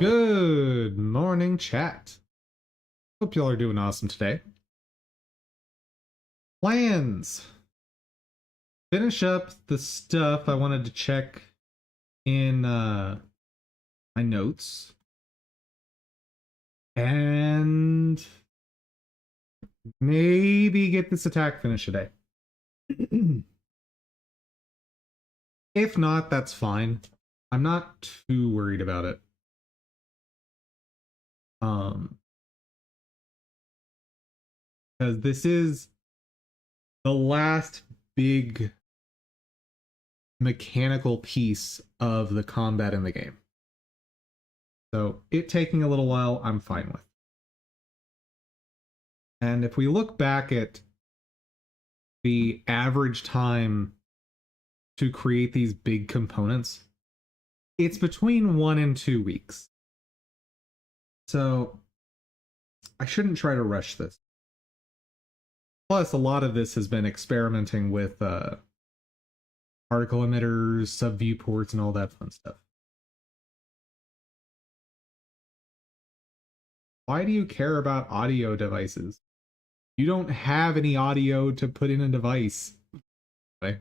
Good morning, chat. Hope y'all are doing awesome today. Plans. Finish up the stuff I wanted to check in my notes. And maybe get this attack finished today. If not, that's fine. I'm not too worried about it. Because this is the last big mechanical piece of the combat in the game. So it taking a little while, I'm fine with. And if we look back at the average time to create these big components, it's between 1 and 2 weeks. So I shouldn't try to rush this. Plus, a lot of this has been experimenting with particle emitters, sub-viewports, and all that fun stuff. Why do you care about audio devices? You don't have any audio to put in a device. Okay.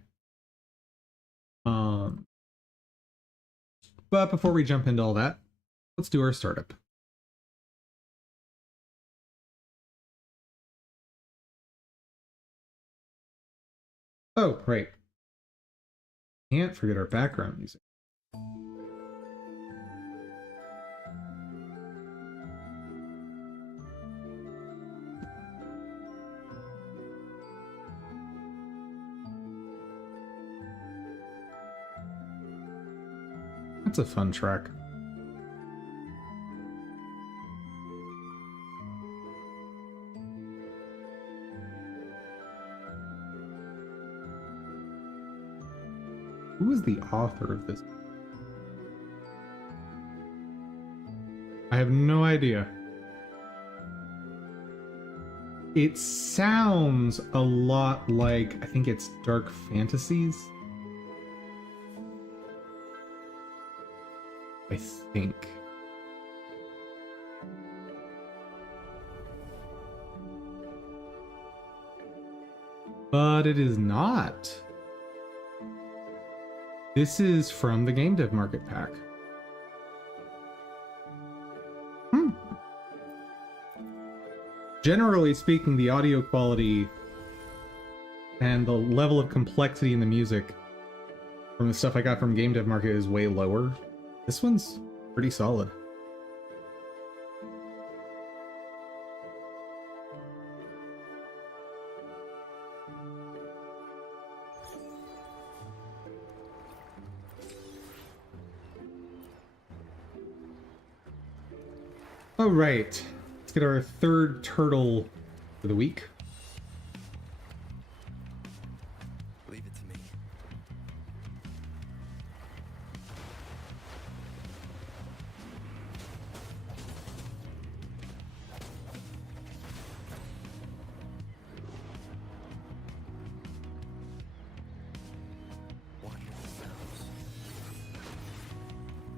But before we jump into all that, let's do our startup. Oh, right. Can't forget our background music. That's a fun track. Who is the author of this? I have no idea. It sounds a lot like, I think it's Dark Fantasies. I think. But it is not. This is from the Game Dev Market Pack. Generally speaking, the audio quality and the level of complexity in the music from the stuff I got from Game Dev Market is way lower. This one's pretty solid. All right, let's get our third turtle for the week. Leave it to me.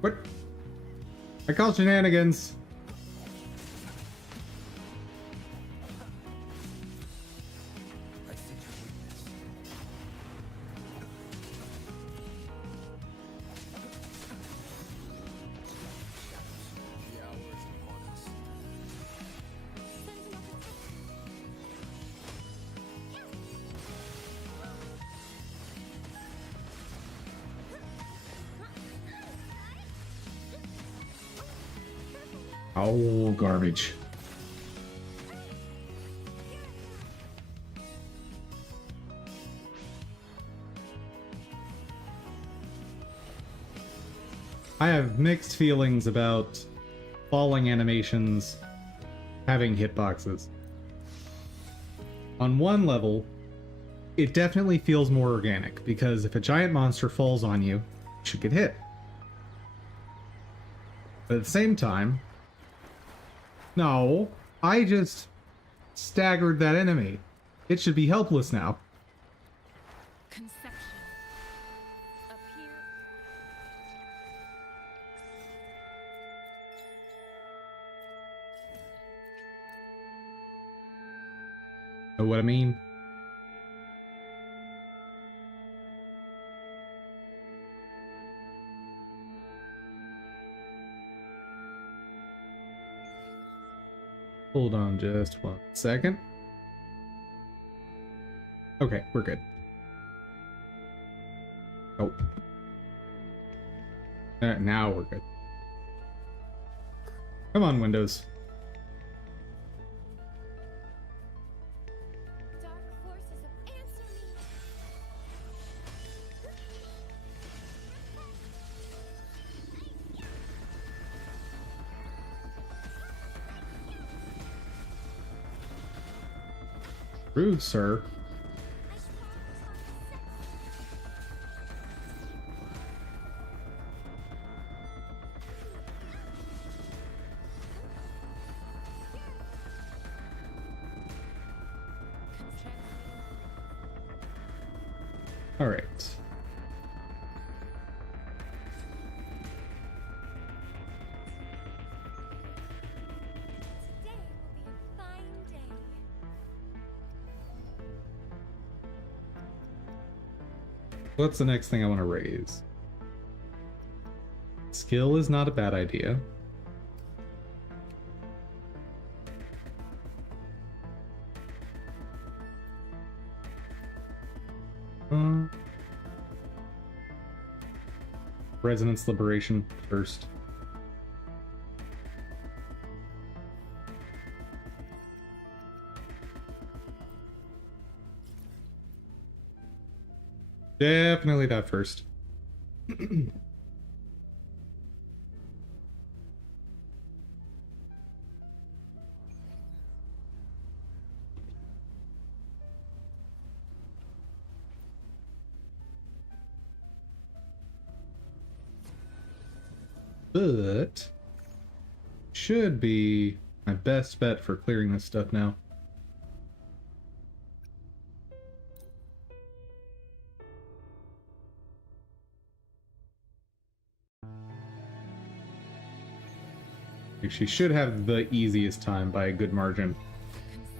What? I call shenanigans. I see your weakness. The hour is upon us. Oh, garbage. I have mixed feelings about falling animations having hitboxes. On one level, it definitely feels more organic, because if a giant monster falls on you, you should get hit. But at the same time, no, I just staggered that enemy. It should be helpless now. Conception. Appear. Know what I mean? Hold on just 1 second. Okay, we're good. Oh. Now we're good. Come on, Windows. Dark forces answer me. Rude, sir. All right. Today will be a fine day. What's the next thing I want to raise? Skill is not a bad idea. Resonance Liberation first. Definitely that first. But should be my best bet for clearing this stuff now. Like, she should have the easiest time by a good margin. Conception.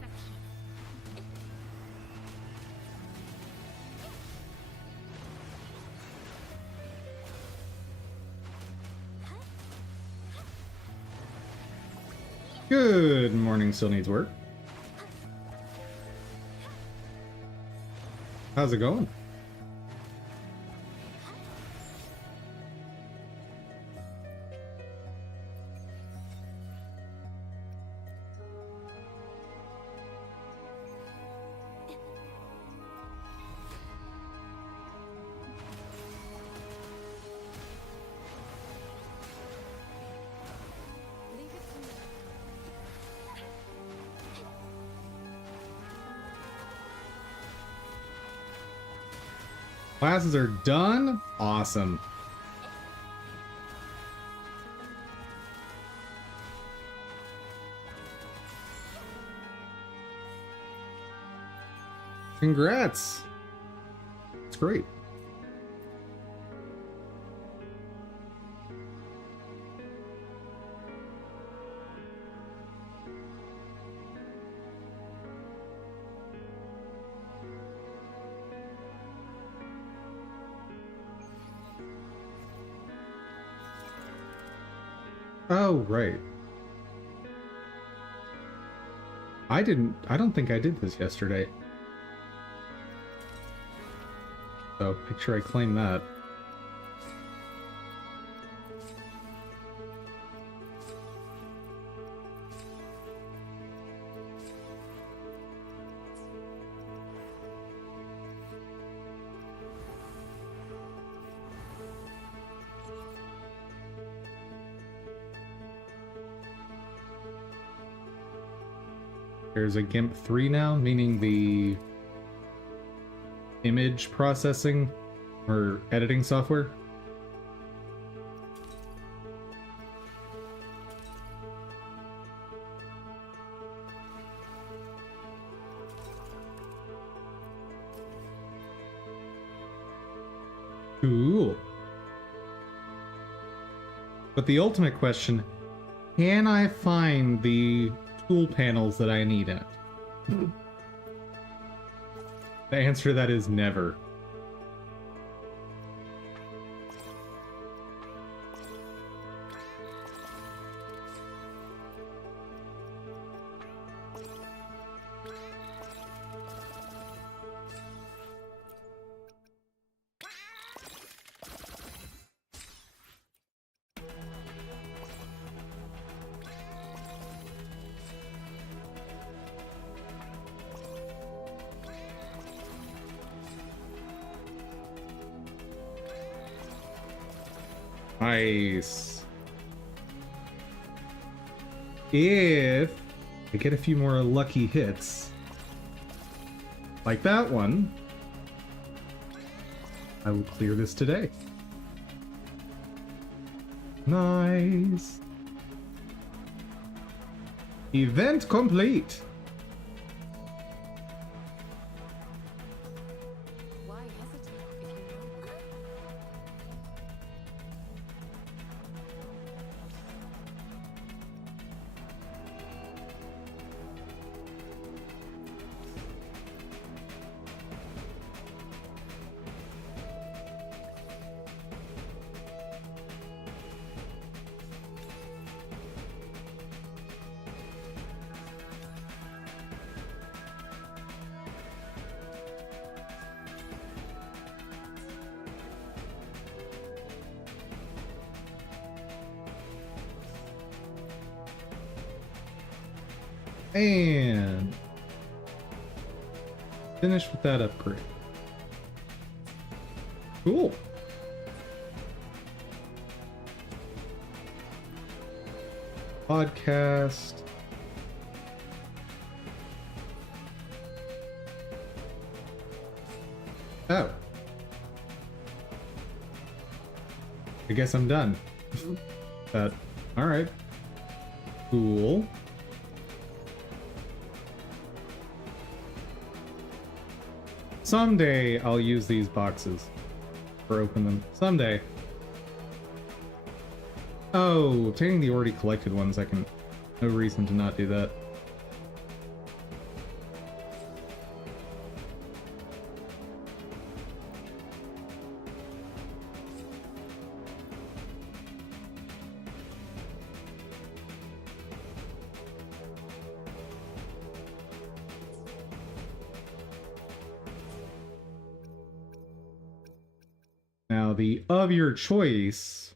Good morning, still needs work. How's it going? Leave it to me. Classes are done? Awesome. Congrats. It's great. Oh, right. I don't think I did this yesterday. So make sure I claim that. There's a GIMP 3 now, meaning the image processing or editing software. Cool. But the ultimate question, can I find the tool panels that I need in it? The answer to that is never. Nice. If I get a few more lucky hits, like that one, I will clear this today. Nice. Event complete. Why hesitate if you know? And finish with that upgrade. Cool. Podcast. Oh. I guess I'm done. But, alright. Cool. Someday I'll use these boxes or open them. Someday. Oh, obtaining the already collected ones, I can... No reason to not do that. Now, the of your choice,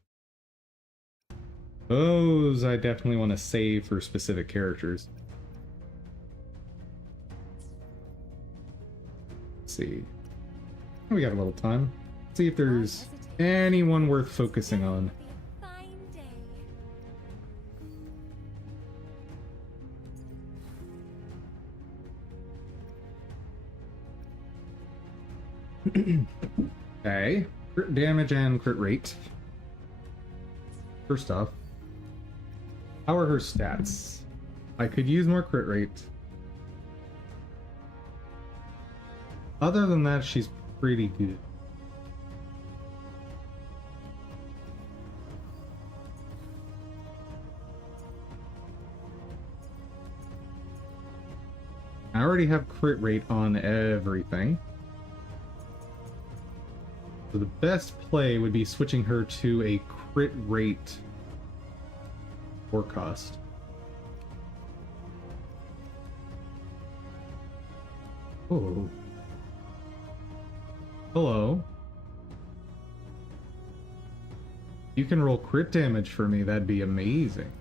those I definitely want to save for specific characters. Let's see. We got a little time. Let's see if there's anyone worth focusing on. It'll be a fine day. Okay. Crit damage and crit rate. First off, how are her stats? I could use more crit rate. Other than that, she's pretty good. I already have crit rate on everything. So the best play would be switching her to a crit rate forecast. Oh. Hello. You can roll crit damage for me, that'd be amazing.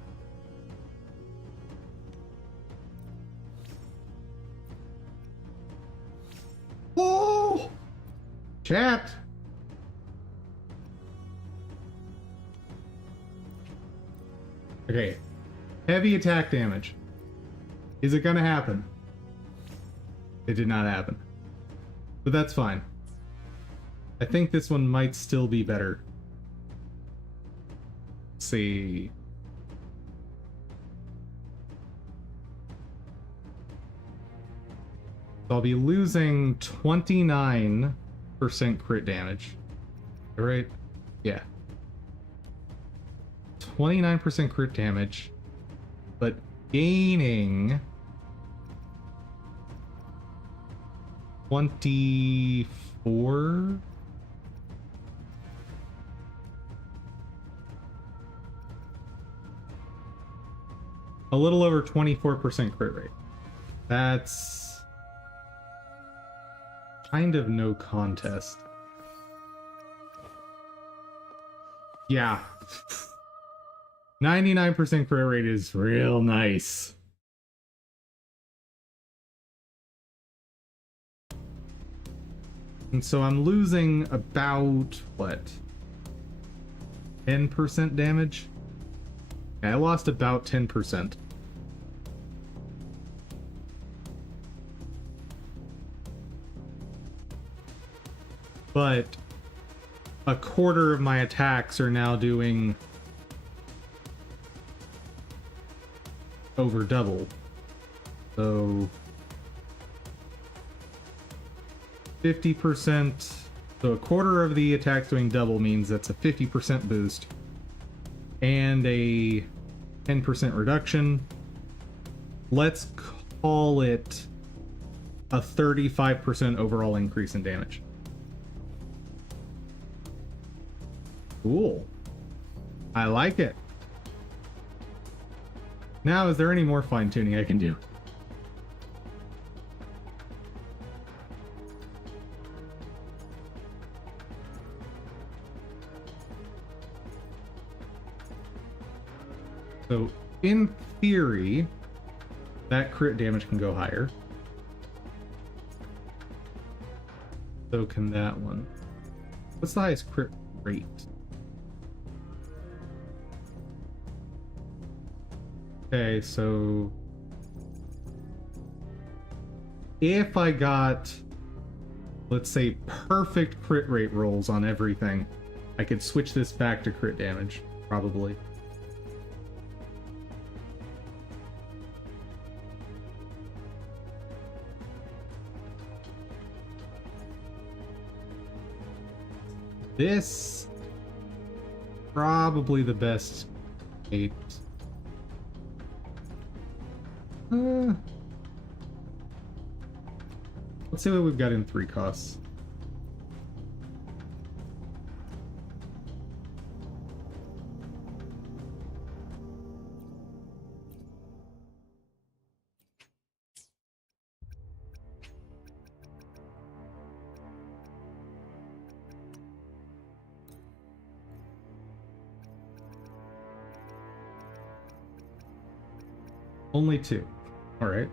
Oh! Chat! Okay. Heavy attack damage. Is it gonna happen? It did not happen. But that's fine. I think this one might still be better. Let's see. So I'll be losing 29% crit damage. Alright? Yeah. 29% crit damage, but gaining 24. A little over 24% crit rate. That's kind of no contest. Yeah. 99% crit rate is real nice. And so I'm losing about, what? 10% damage? Yeah, I lost about 10%. But a quarter of my attacks are now doing over double. So 50%. So a quarter of the attacks doing double means that's a 50% boost and a 10% reduction. Let's call it a 35% overall increase in damage. Cool. I like it. Now, is there any more fine-tuning I can do? So, in theory, that crit damage can go higher. So can that one. What's the highest crit rate? Okay, so if I got, let's say, perfect crit rate rolls on everything, I could switch this back to crit damage, probably. This probably the best 8. Let's see what we've got in 3 costs. Only 2. All right.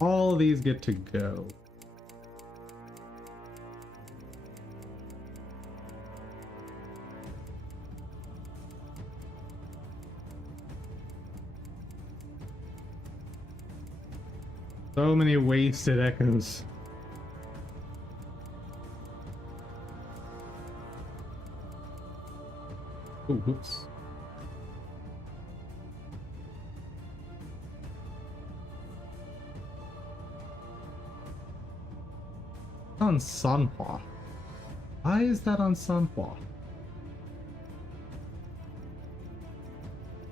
All of these get to go. So many wasted echoes. Oh, whoops. On Sanhua. Why is that on Sanhua?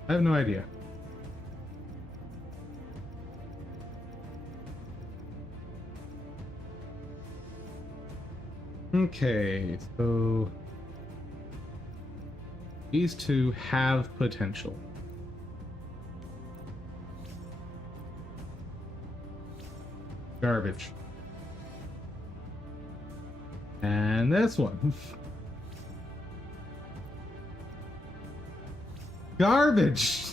I have no idea. Okay, so these two have potential. Garbage. And this one. Garbage!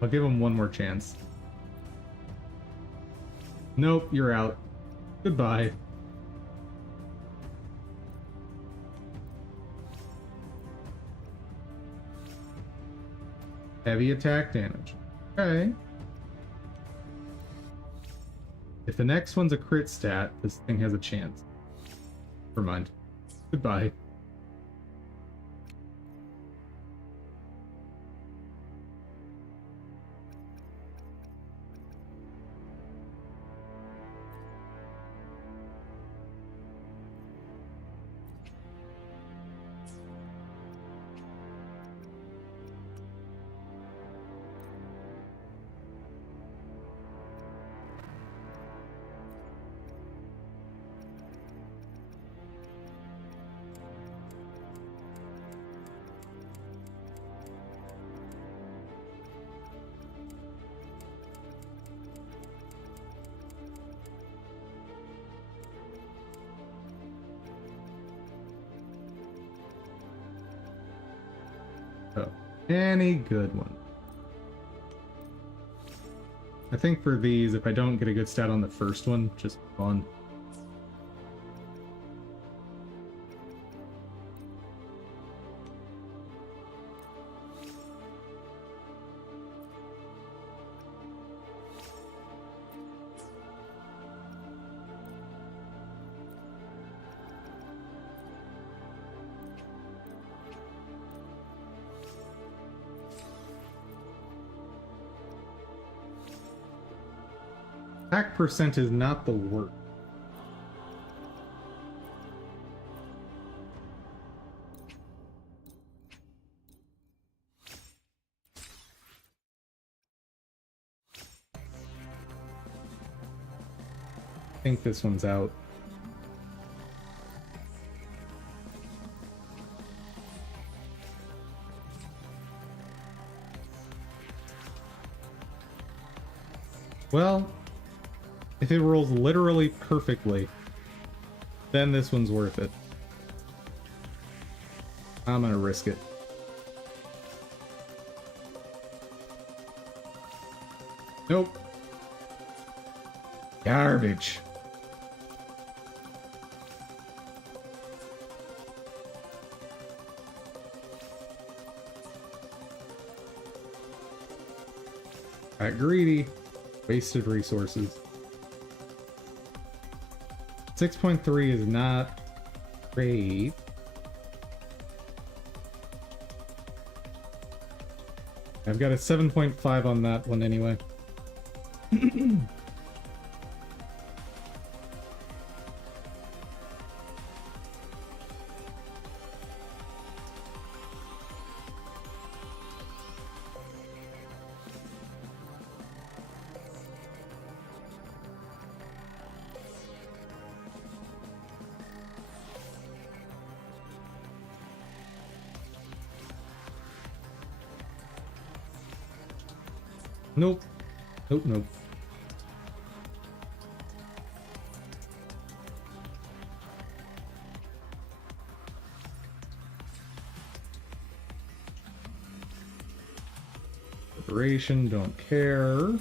I'll give him one more chance. Nope, you're out. Goodbye. Heavy attack damage. Okay. If the next one's a crit stat, this thing has a chance. Never mind. Goodbye. Any good one. I think for these, if I don't get a good stat on the first one, just fun. Attack percent is not the worst. I think this one's out. Well, if it rolls literally perfectly, then this one's worth it. I'm gonna risk it. Nope. Garbage. Got greedy. Wasted resources. 6.3 is not great. I've got a 7.5 on that one anyway. Nope. Nope, nope. Liberation, don't care.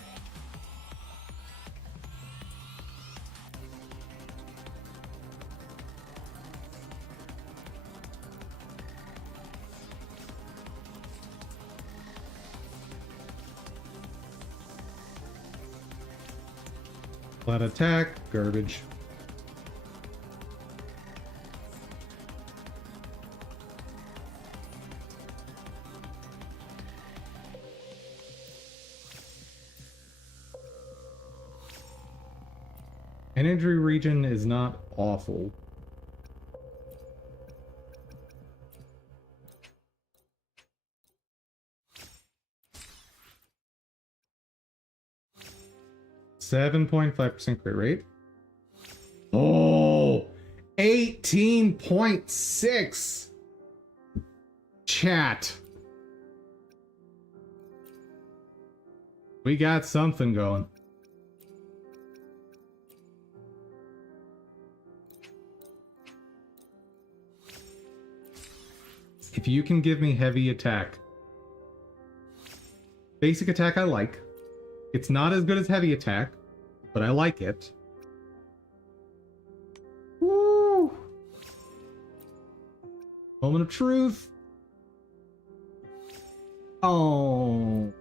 Flat attack, garbage. Energy regen is not awful. .5% crit rate. Oh, 18.6. Chat. We got something going. If you can give me heavy attack. Basic attack I like. It's not as good as heavy attack, but I like it. Woo! Moment of truth. Oh.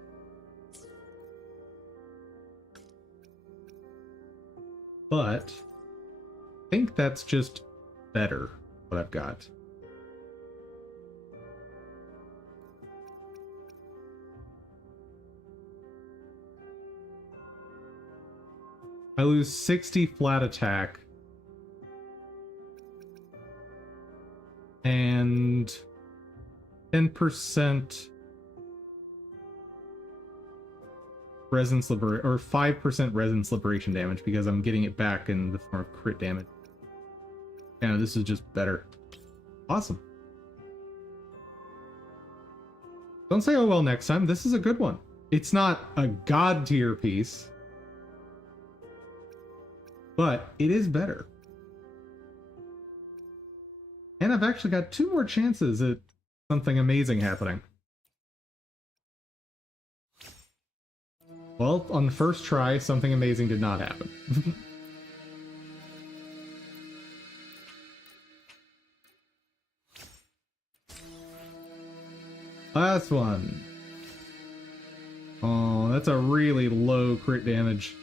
But I think that's just better, what I've got. I lose 60 flat attack. And 10% resonance liberation, or 5% resonance liberation damage because I'm getting it back in the form of crit damage. Yeah, this is just better. Awesome. Don't say oh well next time. This is a good one. It's not a god tier piece, but it is better. And I've actually got 2 more chances at something amazing happening. Well, on the first try, something amazing did not happen. Last one. Oh, that's a really low crit damage.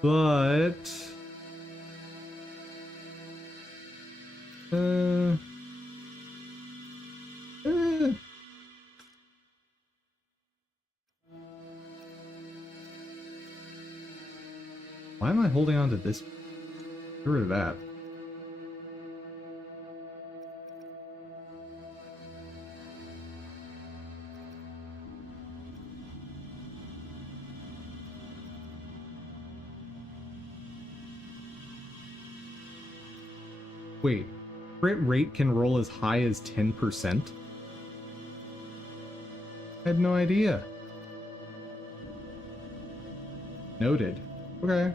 But... eh. Why am I holding on to this? Get rid of that. Wait, crit rate can roll as high as 10%? I had no idea. Noted. Okay.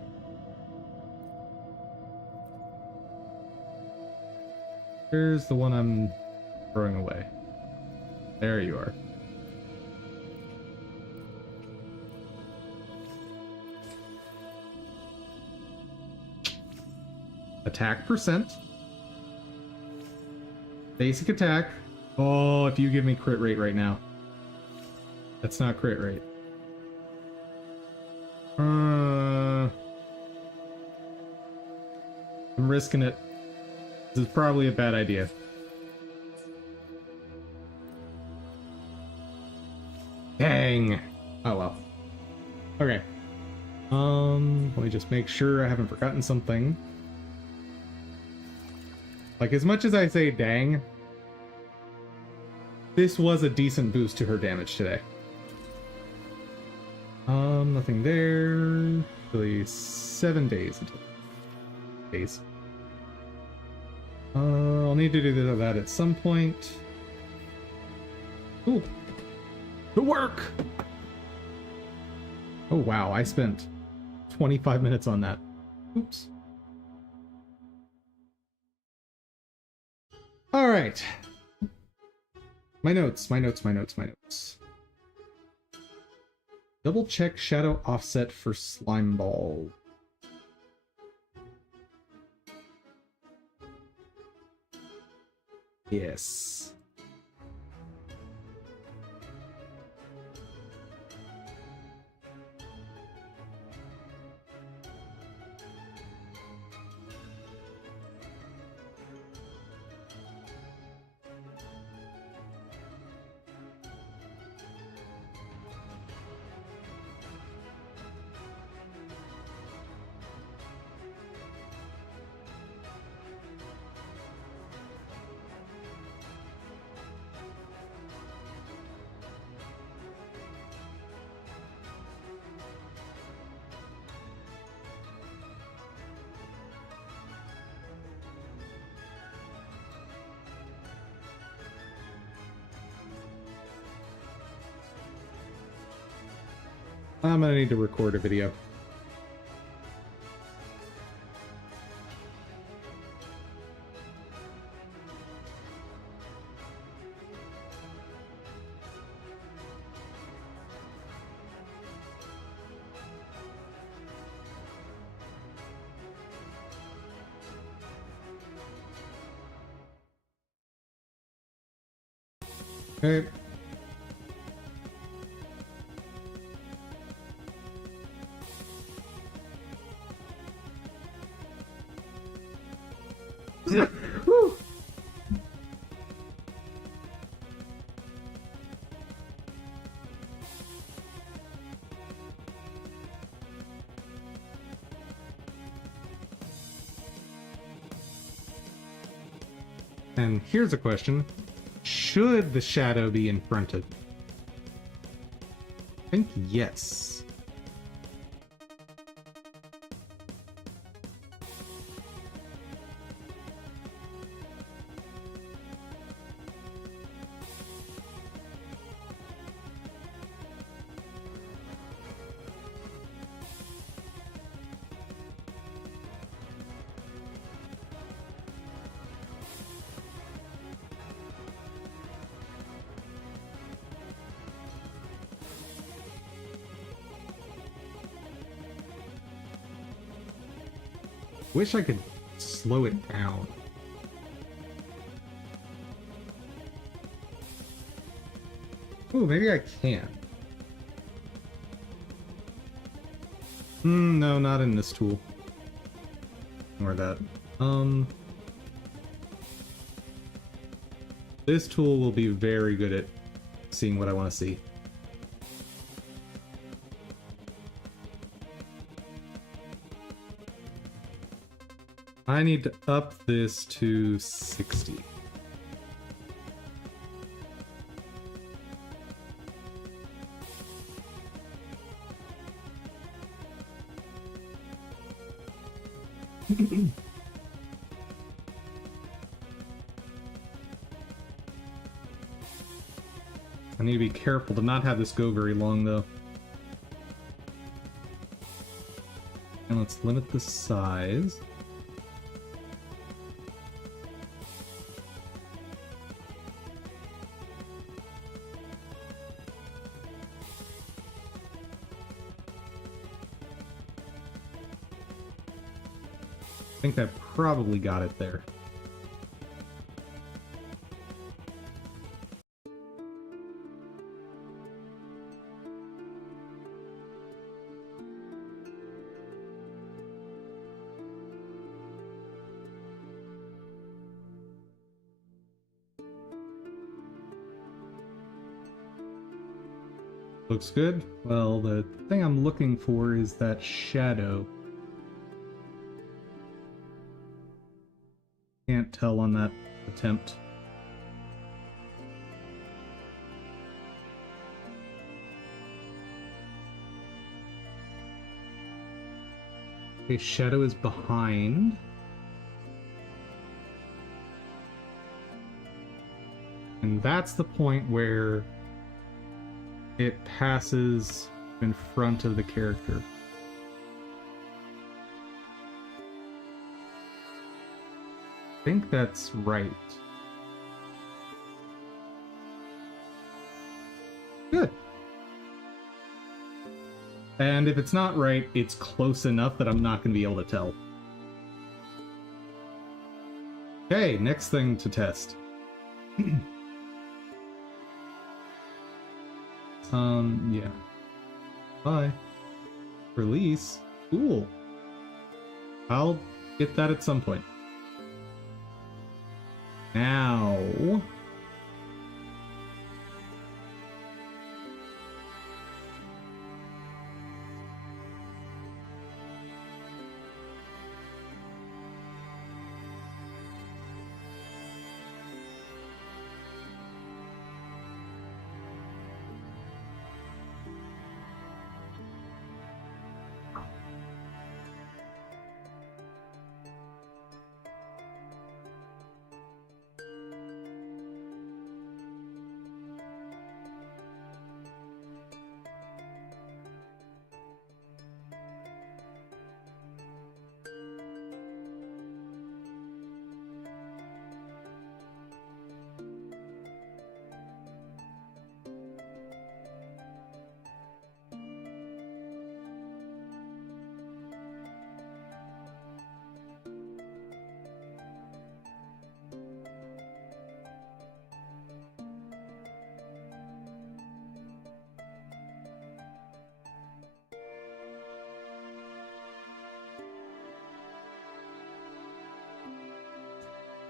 Here's the one I'm throwing away. There you are. Attack percent. Basic attack. Oh, if you give me crit rate right now. That's not crit rate. I'm risking it. This is probably a bad idea. Dang. Oh well. Okay. Let me just make sure I haven't forgotten something. Like, as much as I say dang, this was a decent boost to her damage today. Nothing there. Really 7 days until days. I'll need to do that at some point. Ooh. To work! Oh wow, I spent 25 minutes on that. Oops. Alright. My notes. Double check shadow offset for slime ball. Yes. I'm gonna need to record a video. Okay. Woo. And here's a question. Should the shadow be in front of? I think yes. Wish I could slow it down. Ooh, maybe I can. No, not in this tool. Or that. This tool will be very good at seeing what I want to see. I need to up this to 60. I need to be careful to not have this go very long, though. And let's limit the size. I think that probably got it there. Looks good. Well, the thing I'm looking for is that shadow. Can't tell on that attempt. Okay, shadow is behind. And that's the point where it passes in front of the character. I think that's right. Good. And if it's not right, it's close enough that I'm not going to be able to tell. Okay, next thing to test. Yeah. Bye. Release. Cool. I'll get that at some point. Now...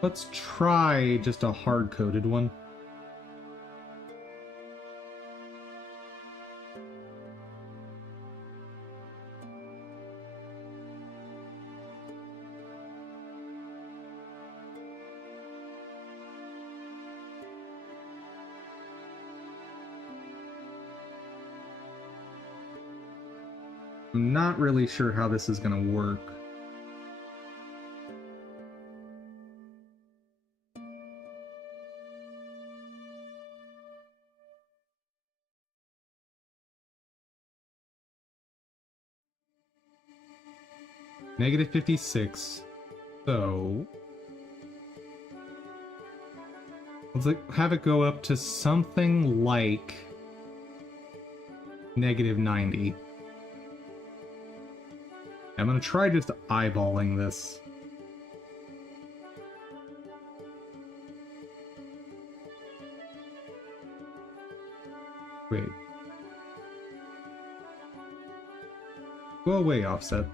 let's try just a hard-coded one. I'm not really sure how this is going to work. Negative 56. So let's have it go up to something like negative 90. I'm gonna try just eyeballing this. Wait. Go away, offset.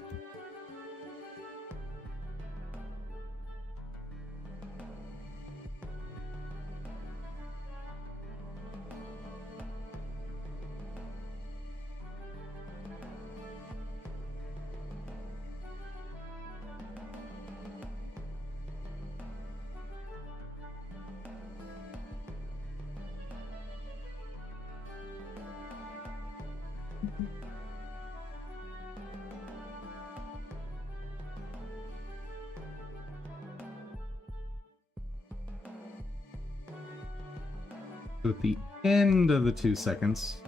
So at the end of the 2 seconds,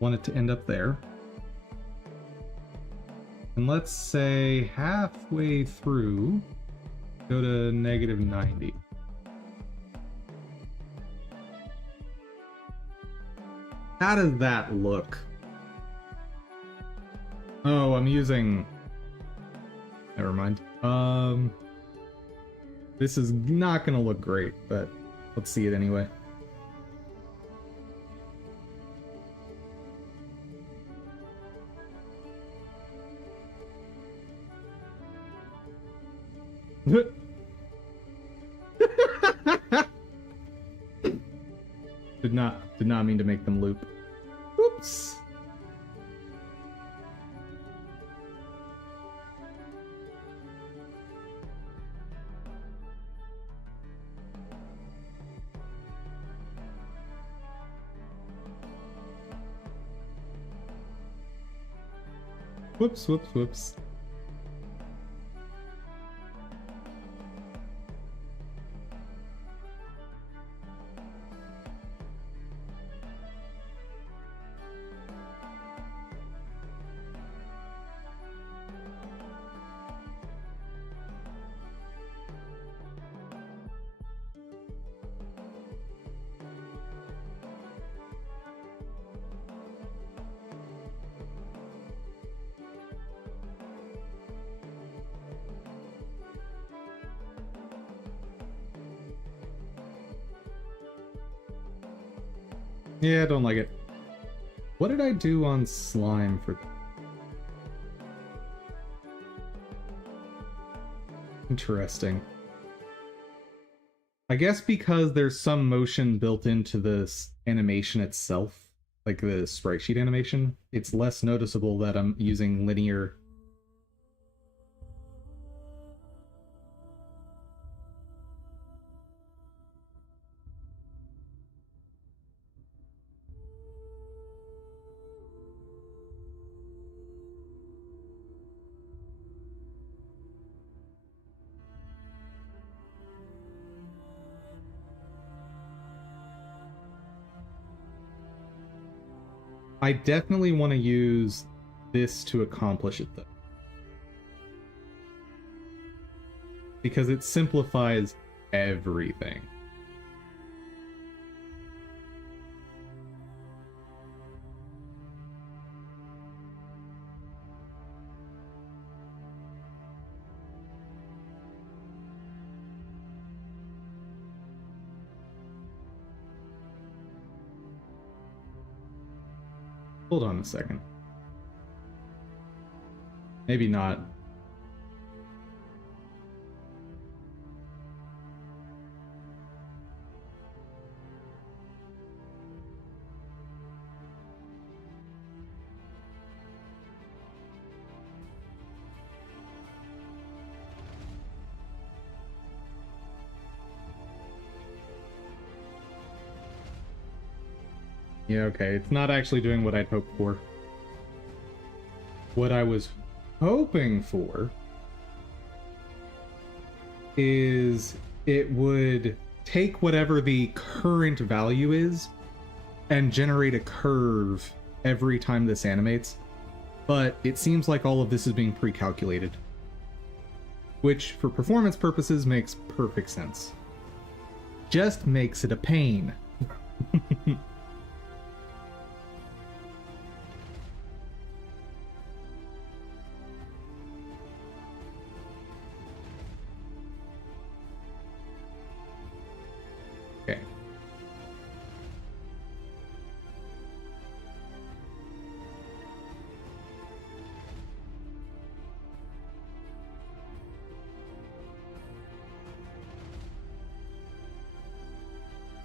want it to end up there. And let's say halfway through, go to -90. How does that look? Oh, I'm using... Never mind. This is not gonna look great, but let's see it anyway. Did not mean to make them loop. Oops. Whoops, whoops, whoops. Yeah, I don't like it. What did I do on slime for... Interesting. I guess because there's some motion built into this animation itself, like the sprite sheet animation, it's less noticeable that I'm using linear. I definitely want to use this to accomplish it, though. Because it simplifies everything. Hold on a second. Maybe not. Yeah, okay, it's not actually doing what I'd hoped for. What I was hoping for is it would take whatever the current value is and generate a curve every time this animates, but it seems like all of this is being pre-calculated, which for performance purposes makes perfect sense. Just makes it a pain. Okay.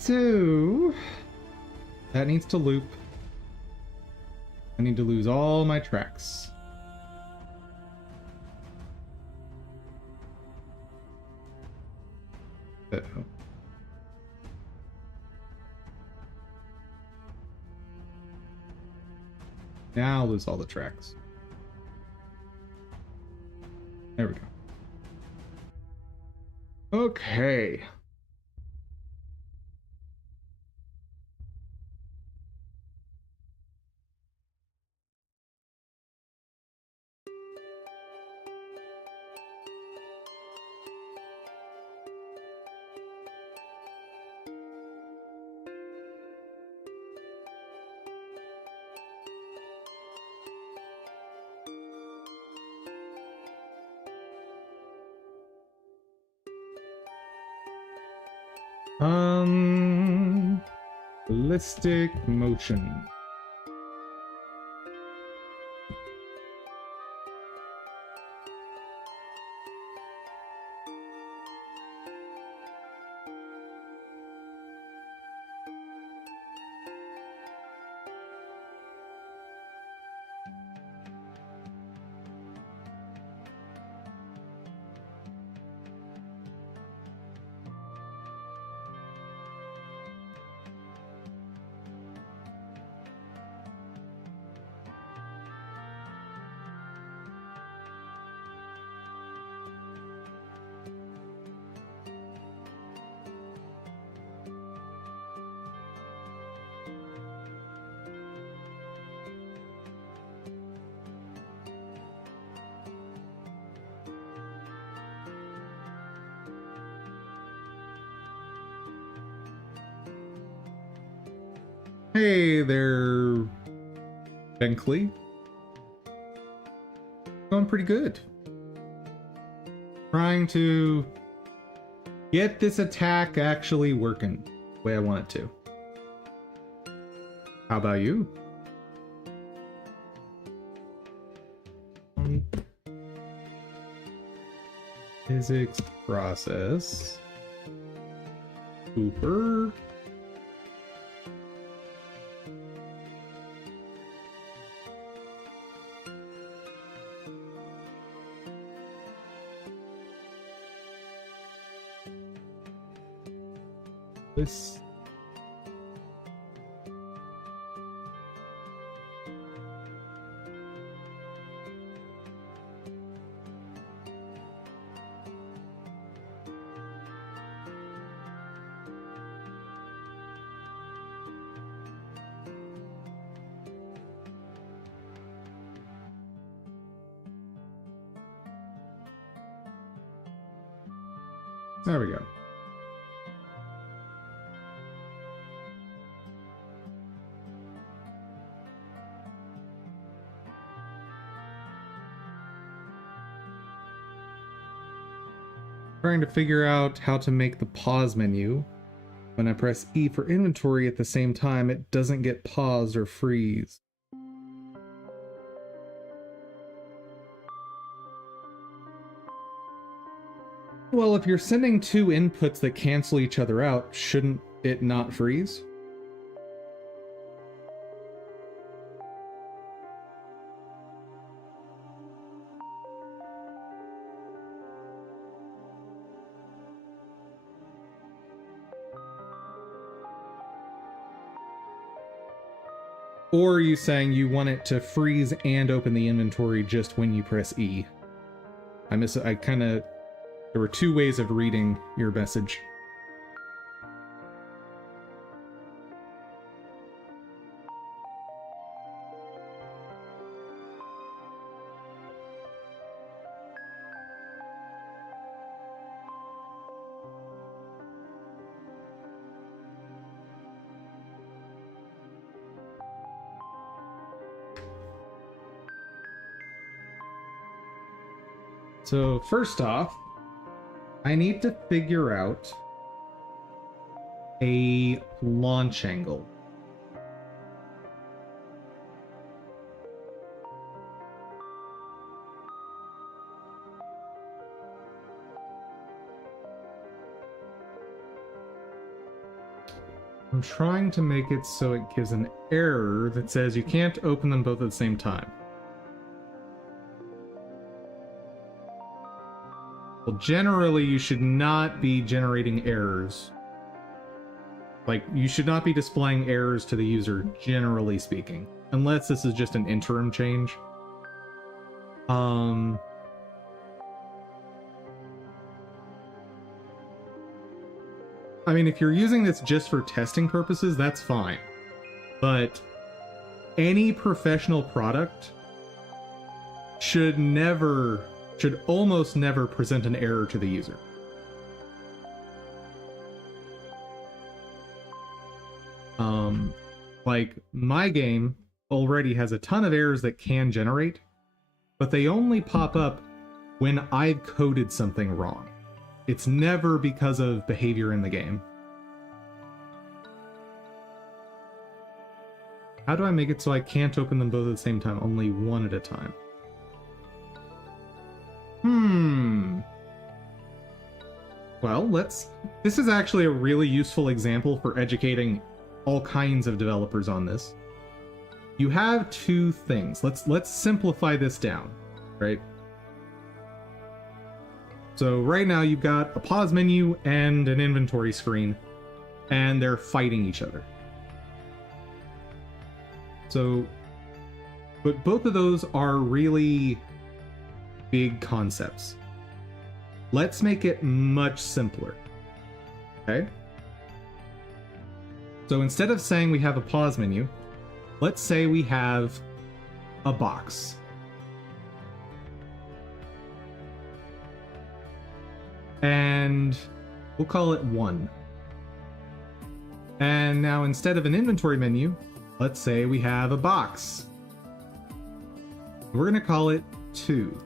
So that needs to loop. I need to lose all my tracks. Uh-oh. Now I'll lose all the tracks. There we go. Okay. Ballistic motion. Hey there, Benkley. Going pretty good. Trying to get this attack actually working the way I want it to. How about you? Physics process. Cooper. This. There we go. Trying to figure out how to make the pause menu. When I press E for inventory at the same time, it doesn't get paused or freeze. Well, if you're sending two inputs that cancel each other out, shouldn't it not freeze? Or are you saying you want it to freeze and open the inventory just when you press E? I kind of... There were two ways of reading your message. So first off, I need to figure out a launch angle. I'm trying to make it so it gives an error that says you can't open them both at the same time. Well, generally, you should not be generating errors. Like, you should not be displaying errors to the user, generally speaking. Unless this is just an interim change. I mean, if you're using this just for testing purposes, that's fine. But any professional product should almost never present an error to the user. Like, my game already has a ton of errors that can generate, but they only pop up when I've coded something wrong. It's never because of behavior in the game. How do I make it so I can't open them both at the same time, only one at a time? Well, this is actually a really useful example for educating all kinds of developers on this. You have two things. Let's simplify this down, right? So right now you've got a pause menu and an inventory screen, and they're fighting each other. So, but both of those are really big concepts. Let's make it much simpler. Okay? So instead of saying we have a pause menu, let's say we have a box. And we'll call it 1. And now instead of an inventory menu, let's say we have a box. We're going to call it 2.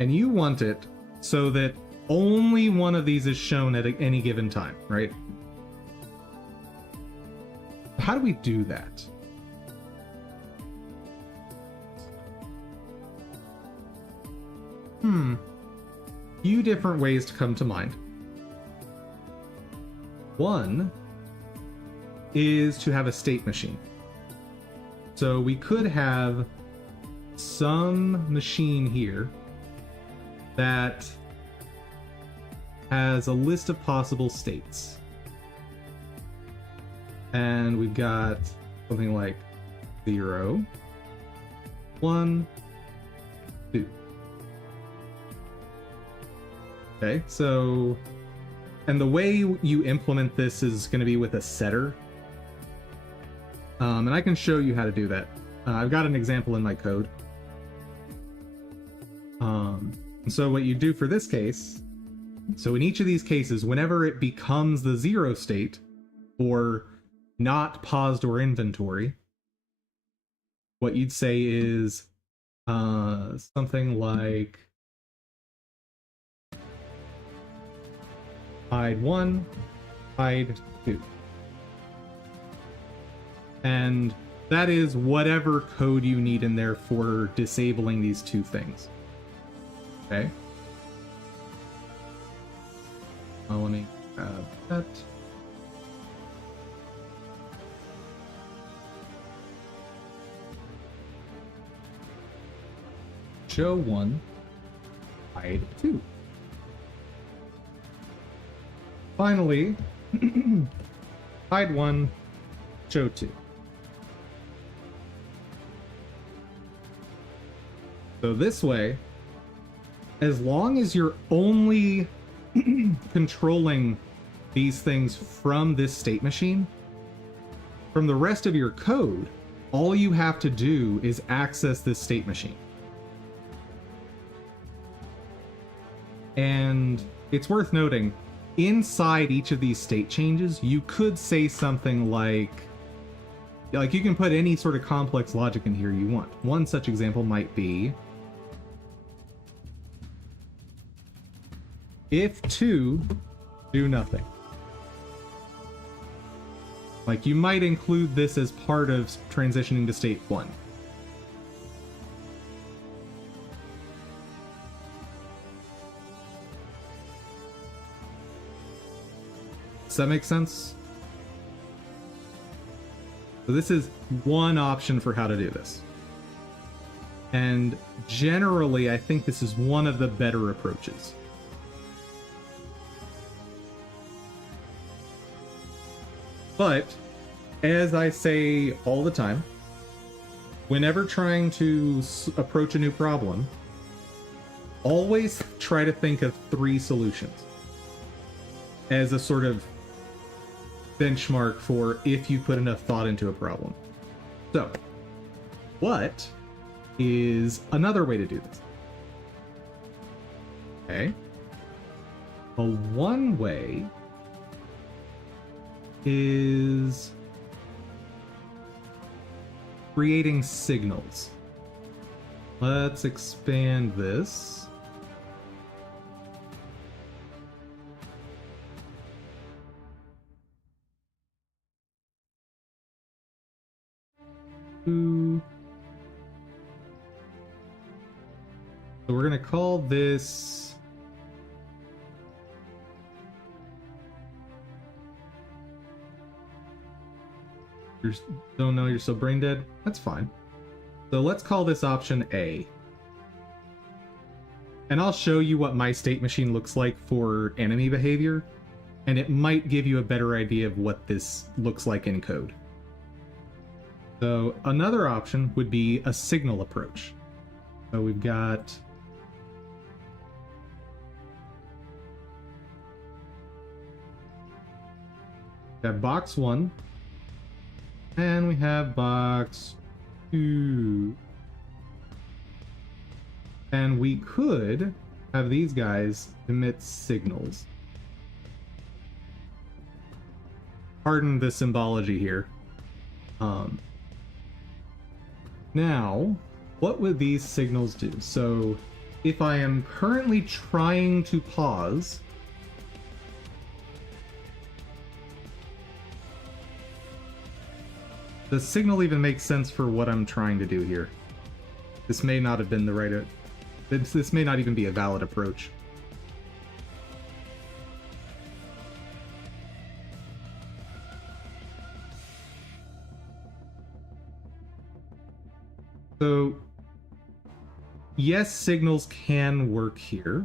And you want it so that only one of these is shown at any given time, right? How do we do that? Few different ways to come to mind. One is to have a state machine. So we could have some machine here that has a list of possible states. And we've got something like 0, 1, 2. Okay, so, and the way you implement this is going to be with a setter. And I can show you how to do that. I've got an example in my code. And so what you do for this case, so in each of these cases, whenever it becomes the 0 state, or not paused or inventory, what you'd say is something like hide 1, hide 2. And that is whatever code you need in there for disabling these two things. Okay? Let me grab that. Show 1, hide 2. Finally, hide 1, show 2. So this way, as long as you're only controlling these things from this state machine, from the rest of your code, all you have to do is access this state machine. And it's worth noting, inside each of these state changes, you could say something like you can put any sort of complex logic in here you want. One such example might be, if 2, do nothing. Like, you might include this as part of transitioning to state 1. Does that make sense? So this is one option for how to do this. And generally, I think this is one of the better approaches. But, as I say all the time, whenever trying to approach a new problem, always try to think of 3 solutions as a sort of benchmark for if you put enough thought into a problem. So, what is another way to do this? Okay. Well, one way is creating signals. Let's expand this. So we're going to call this don't know, you're so brain dead? That's fine. So let's call this option A. And I'll show you what my state machine looks like for enemy behavior, and it might give you a better idea of what this looks like in code. So another option would be a signal approach. So we've got box 1, and we have box 2. And we could have these guys emit signals. Pardon the symbology here. Now, what would these signals do? So, if I am currently trying to pause, the signal even makes sense for what I'm trying to do here. This may not have been the right... This may not even be a valid approach. So, yes, signals can work here.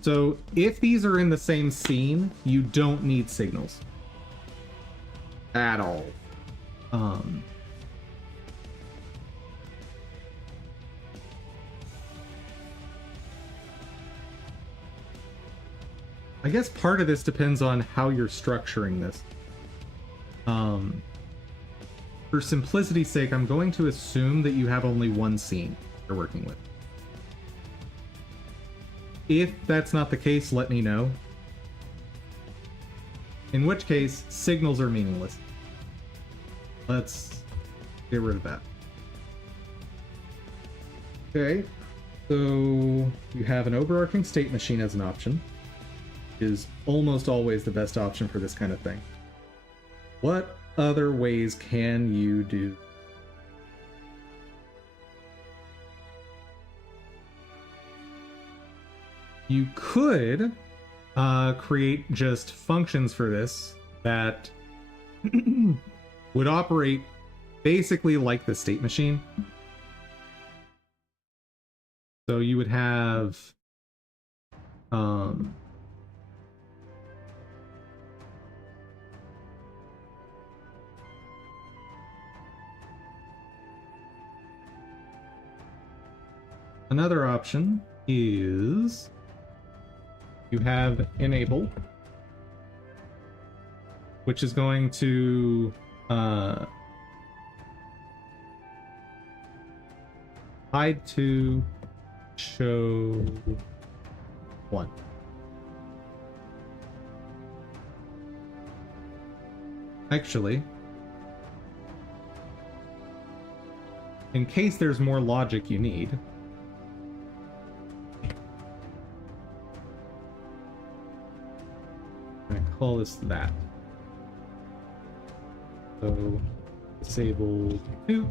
So, if these are in the same scene, you don't need signals. At all. I guess part of this depends on how you're structuring this. For simplicity's sake, I'm going to assume that you have only one scene you're working with. If that's not the case, let me know. In which case, signals are meaningless. Let's get rid of that. Okay, so you have an overarching state machine as an option. Is almost always the best option for this kind of thing. What other ways can you do? You could create just functions for this that would operate basically like the state machine. So you would have another option is you have enable, which is going to hide to show 1. Actually, in case there's more logic you need, I'm going to call this that. So, disable 2.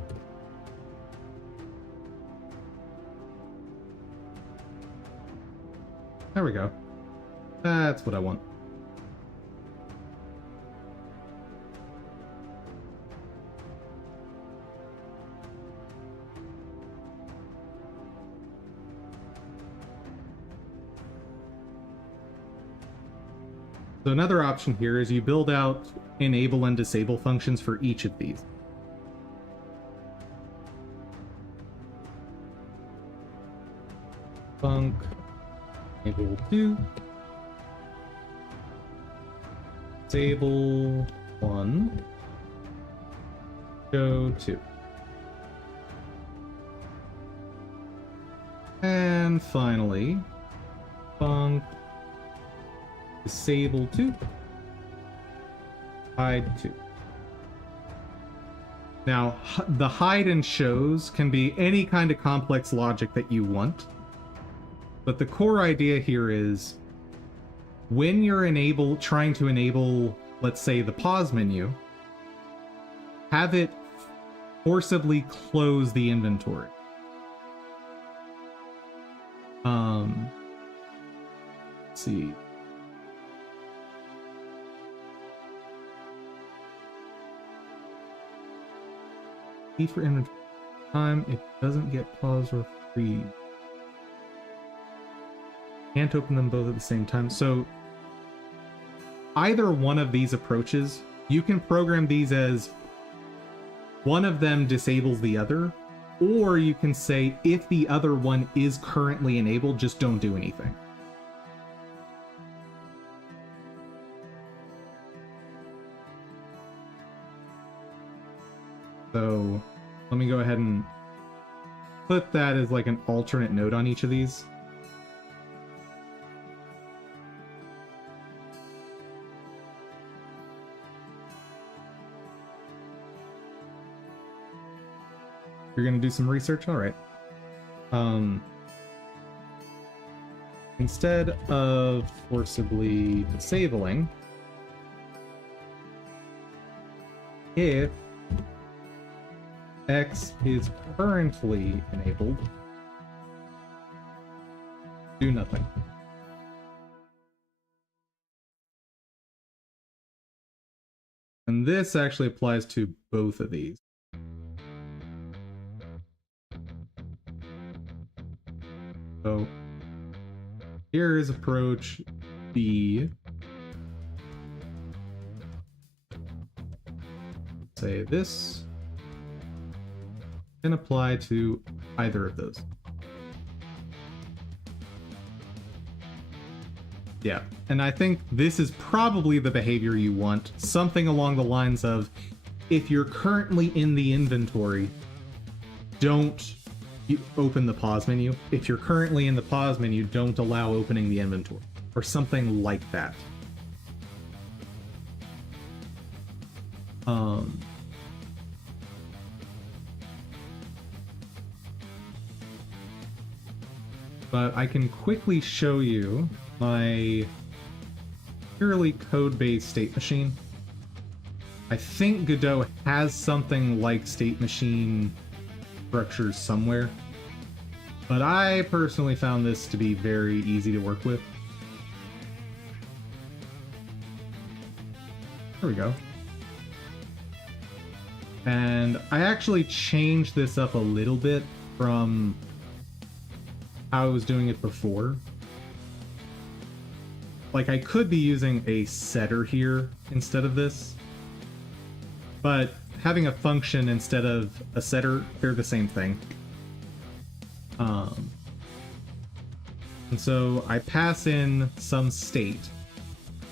There we go. That's what I want. So another option here is you build out enable and disable functions for each of these. Func enable 2, disable 1, show 2. And finally, func disable 2, hide 2. Now, the hide and shows can be any kind of complex logic that you want, but the core idea here is when you're trying to enable, let's say, the pause menu, have it forcibly close the inventory. Let's see. E for inventory time, it doesn't get paused or freed. Can't open them both at the same time. So either one of these approaches, you can program these as one of them disables the other, or you can say if the other one is currently enabled, just don't do anything. So let me go ahead and put that as like an alternate node on each of these. You're gonna do some research? All right. Instead of forcibly disabling, if X is currently enabled, do nothing. And this actually applies to both of these. So here is approach B. Say this can apply to either of those. Yeah, and I think this is probably the behavior you want. Something along the lines of, if you're currently in the inventory, don't open the pause menu. If you're currently in the pause menu, don't allow opening the inventory, or something like that. But I can quickly show you my purely code-based state machine. I think Godot has something like state machine structures somewhere, but I personally found this to be very easy to work with. There we go. And I actually changed this up a little bit from how I was doing it before. Like, I could be using a setter here instead of this, but having a function instead of a setter, they're the same thing. And so I pass in some state,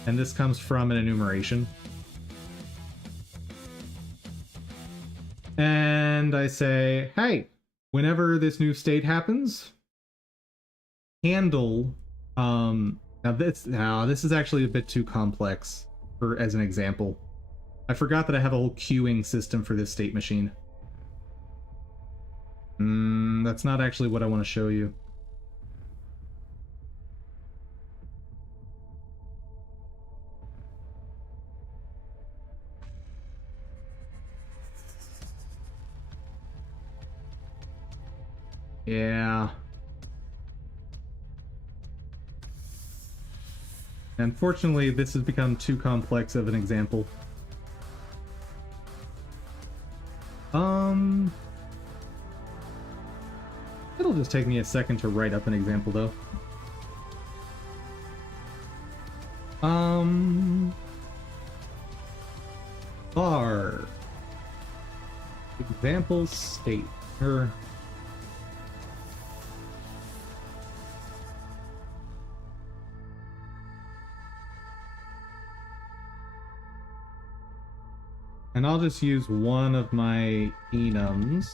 and this comes from an enumeration. And I say, hey, whenever this new state happens, handle, now this is actually a bit too complex as an example. I forgot that I have a whole queuing system for this state machine. That's not actually what I want to show you. Yeah. Unfortunately, this has become too complex of an example. It'll just take me a second to write up an example, though. Var example state and I'll just use one of my enums.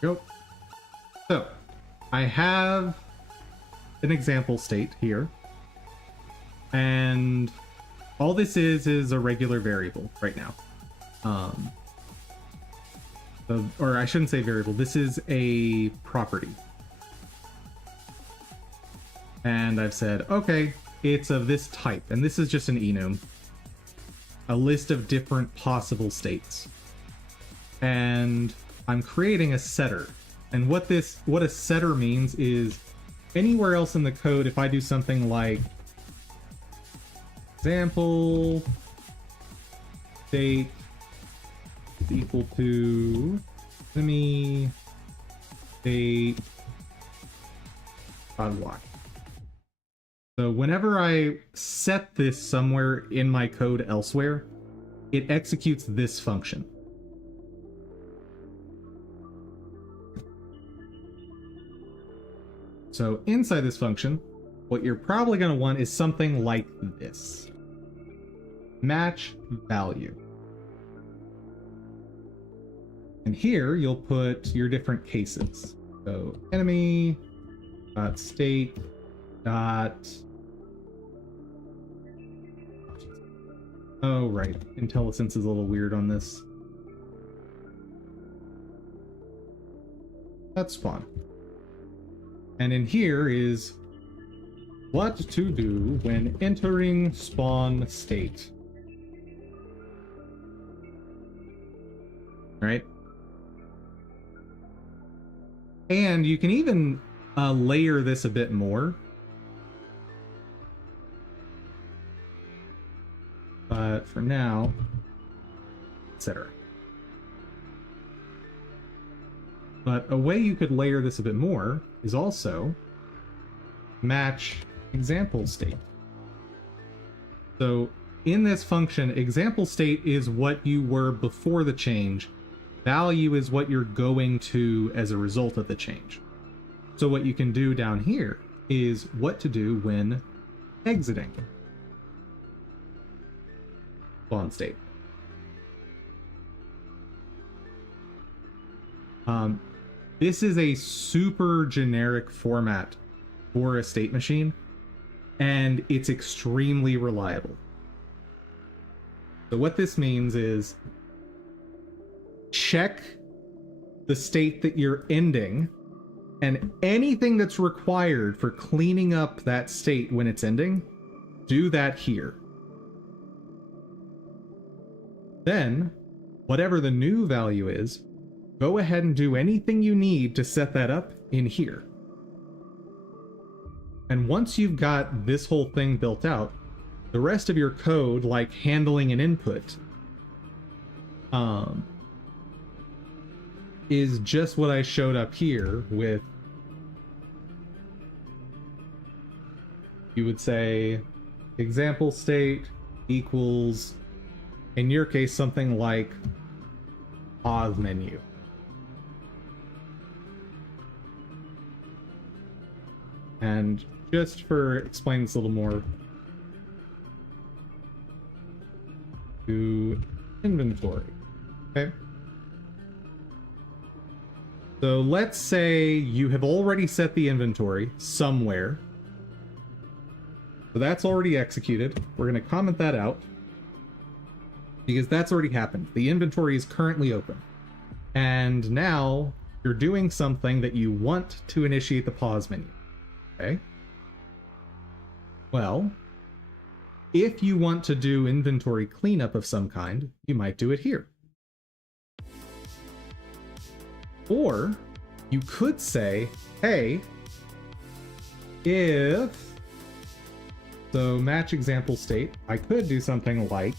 Go. So, I have an example state here, and all this is a regular variable right now. Or I shouldn't say variable. This is a property, and I've said, okay, it's of this type, and this is just an enum, a list of different possible states, and I'm creating a setter. And what a setter means is anywhere else in the code, if I do something like example state is equal to enemy state .y. So whenever I set this somewhere in my code elsewhere, it executes this function. So inside this function, what you're probably going to want is something like this. Match value. And here you'll put your different cases. So enemy dot state dot. Oh right, IntelliSense is a little weird on this. That's spawn. And in here is what to do when entering spawn state. Right? And you can even layer this a bit more. But for now, etc. But a way you could layer this a bit more is also match example state. So in this function, example state is what you were before the change. Value is what you're going to as a result of the change. So what you can do down here is what to do when exiting spawn state. This is a super generic format for a state machine, and it's extremely reliable. So what this means is check the state that you're ending, and anything that's required for cleaning up that state when it's ending, do that here. Then, whatever the new value is, go ahead and do anything you need to set that up in here. And once you've got this whole thing built out, the rest of your code, like handling an input, is just what I showed up here with, you would say example state equals, in your case, something like pause menu. And just for explaining this a little more, to inventory. Okay. So let's say you have already set the inventory somewhere. So that's already executed. We're going to comment that out because that's already happened. The inventory is currently open. And now you're doing something that you want to initiate the pause menu. Okay? Well, if you want to do inventory cleanup of some kind, you might do it here. Or you could say, hey, if, so match example state, I could do something like,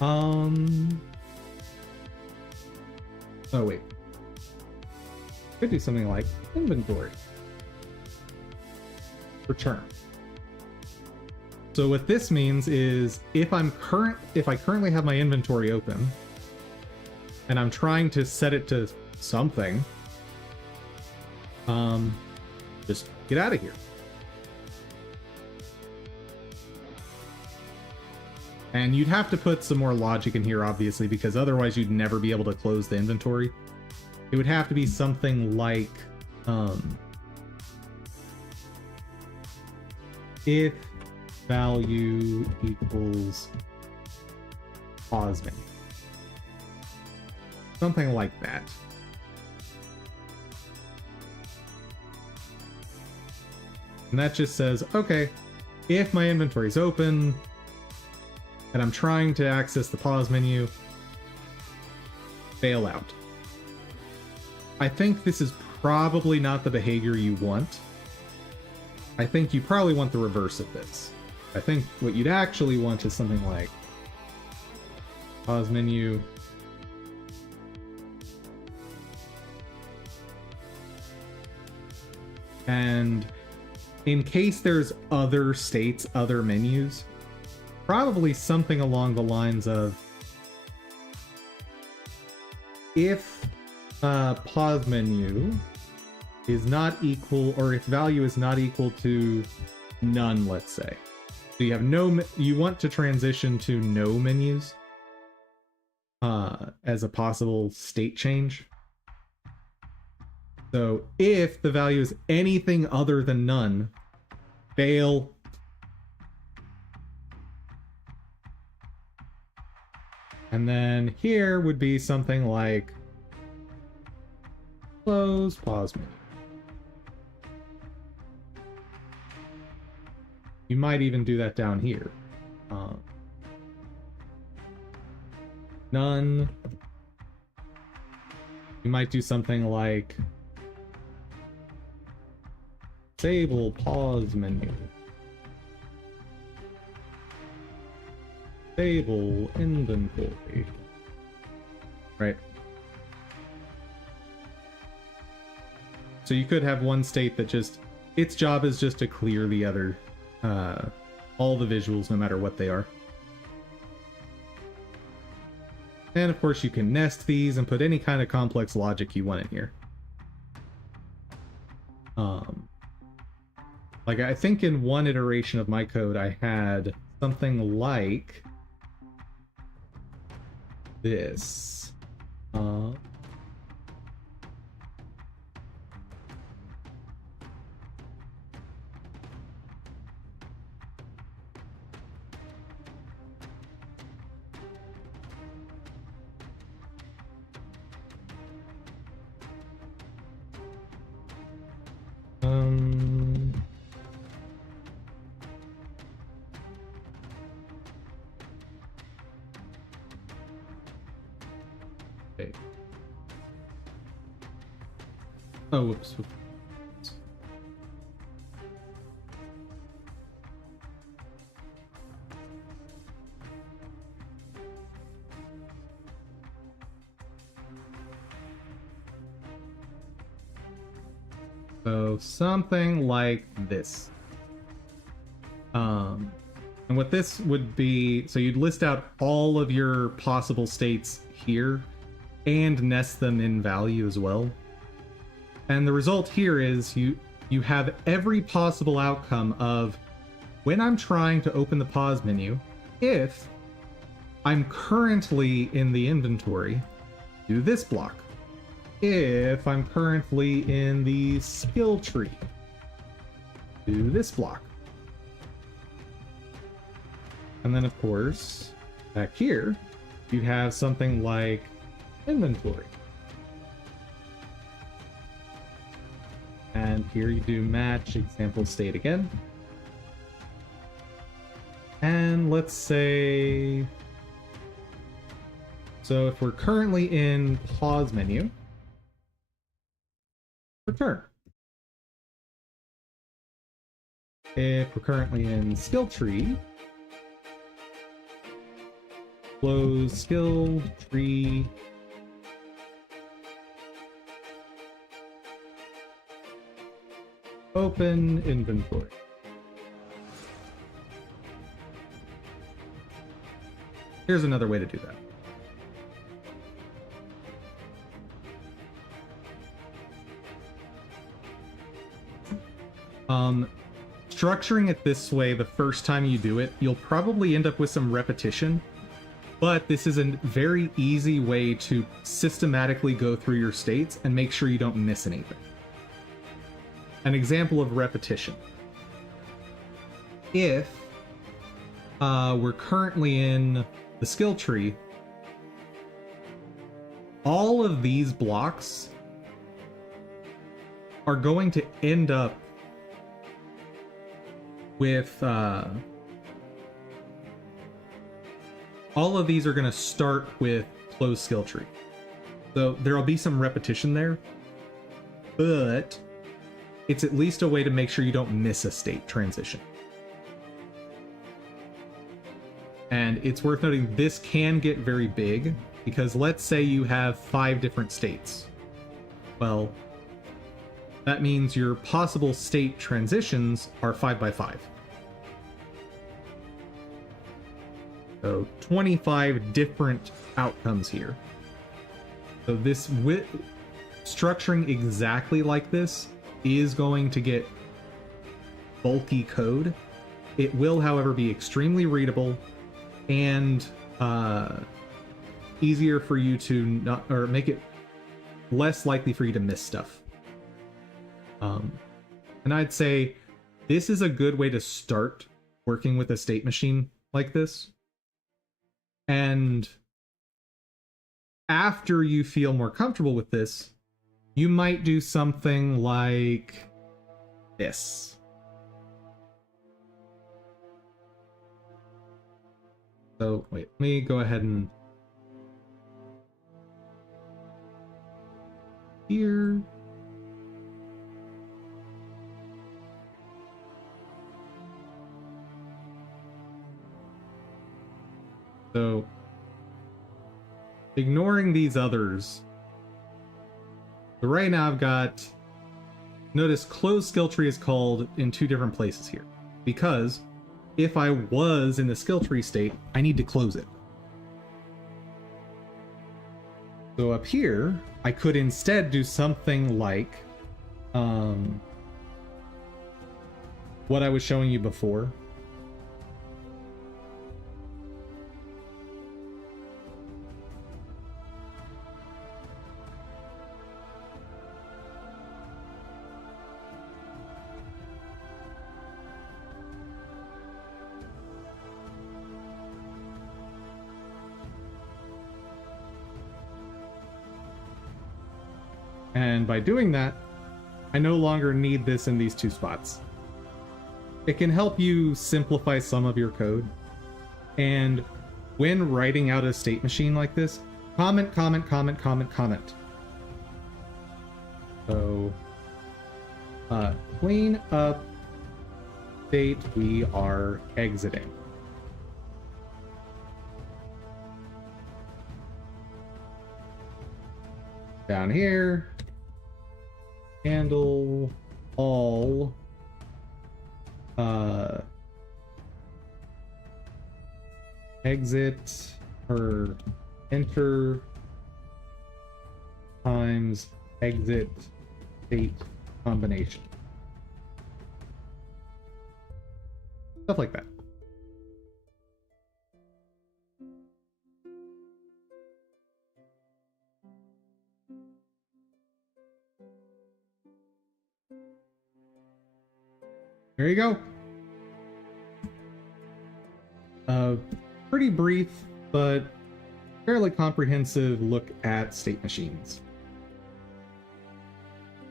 oh wait, could do something like inventory return. So what this means is if I currently have my inventory open and I'm trying to set it to something, just get out of here. And you'd have to put some more logic in here, obviously, because otherwise you'd never be able to close the inventory. It would have to be something like, if value equals pause menu. Something like that. And that just says, okay, if my inventory is open and I'm trying to access the pause menu, fail out. I think this is probably not the behavior you want. I think you probably want the reverse of this. I think what you'd actually want is something like pause menu, and in case there's other states, other menus, probably something along the lines of if pause menu is not equal, or if value is not equal to none, let's say. So you have no, you want to transition to no menus as a possible state change. So if the value is anything other than none, fail. And then here would be something like close pause menu. You might even do that down here. None. You might do something like disable pause menu. Disable inventory. Right. So you could have one state that just, its job is just to clear the other, all the visuals, no matter what they are. And of course you can nest these and put any kind of complex logic you want in here. Like I think in one iteration of my code I had something like this. Okay. Oh, whoops. So something like this. And what this would be, so you'd list out all of your possible states here and nest them in value as well. And the result here is you have every possible outcome of when I'm trying to open the pause menu, if I'm currently in the inventory, do this block. if I'm currently in the skill tree. Do this block. And then, of course, back here, you have something like inventory. And here you do match example state again. And let's say, so if we're currently in pause menu, return. If we're currently in skill tree, close skill tree. Open inventory. Here's another way to do that. Structuring it this way the first time you do it, you'll probably end up with some repetition, but this is a very easy way to systematically go through your states and make sure you don't miss anything. An example of repetition. If we're currently in the skill tree, all of these blocks are going to end up with all of these are going to start with closed skill tree. So there'll be some repetition there, but it's at least a way to make sure you don't miss a state transition. And it's worth noting this can get very big, because let's say you have 5 different states. Well, that means your possible state transitions are 5 by 5. So 25 different outcomes here. So this structuring exactly like this is going to get bulky code. It will, however, be extremely readable and easier for you to not, or make it less likely for you to miss stuff. And I'd say this is a good way to start working with a state machine like this. And after you feel more comfortable with this, you might do something like this. So wait, let me go ahead and here. So ignoring these others. So right now I've got, notice closed skill tree is called in 2 different places here, because if I was in the skill tree state, I need to close it. So up here, I could instead do something like what I was showing you before. And by doing that, I no longer need this in these 2 spots. It can help you simplify some of your code. And when writing out a state machine like this, comment, comment, comment, comment, comment. So, clean up state we are exiting. Down here, handle all exit or enter times exit state combination. Stuff like that. there you go. Pretty brief, but fairly comprehensive look at state machines.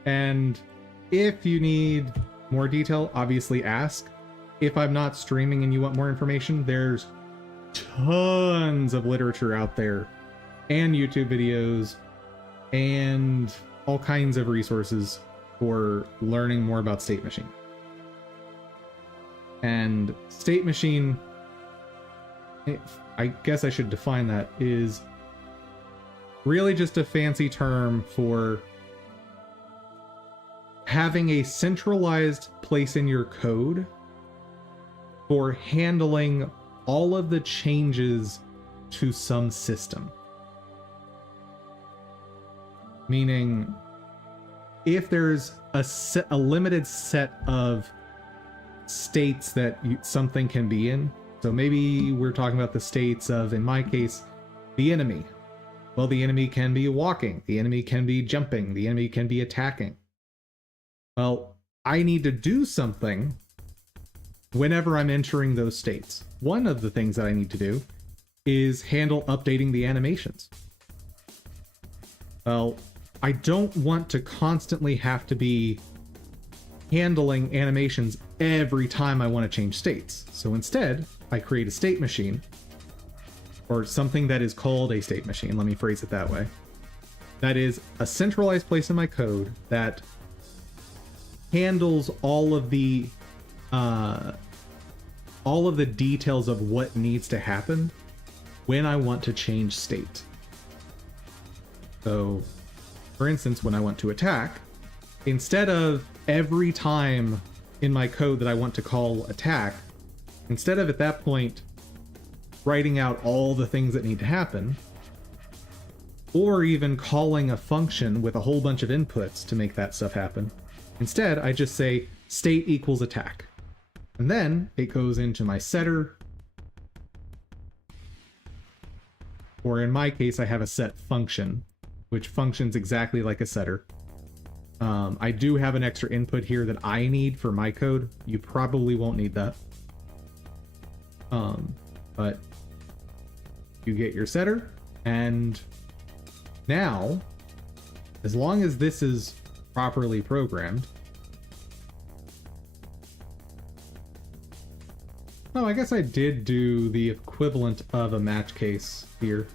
And if you need more detail, obviously ask. If I'm not streaming and you want more information, there's tons of literature out there and YouTube videos and all kinds of resources for learning more about state machine. And state machine, I guess I should define that, is really just a fancy term for having a centralized place in your code for handling all of the changes to some system. Meaning, if there's a limited set of states that something can be in, so maybe we're talking about the states of, in my case, the enemy. Well, the enemy can be walking, the enemy can be jumping, the enemy can be attacking. Well, I need to do something whenever I'm entering those states. One of the things that I need to do is handle updating the animations. Well, I don't want to constantly have to be handling animations every time I want to change states. So instead, I create a state machine, or something that is called a state machine, let me phrase it that way. That is a centralized place in my code that handles all of the details of what needs to happen when I want to change state. So, for instance, when I want to attack, instead of every time in my code that I want to call attack, instead of at that point writing out all the things that need to happen, or even calling a function with a whole bunch of inputs to make that stuff happen, instead I just say state equals attack. And then it goes into my setter, or in my case, I have a set function, which functions exactly like a setter. I do have an extra input here that I need for my code. You probably won't need that. But you get your setter, and now, as long as this is properly programmed, oh, I guess I did do the equivalent of a match case here.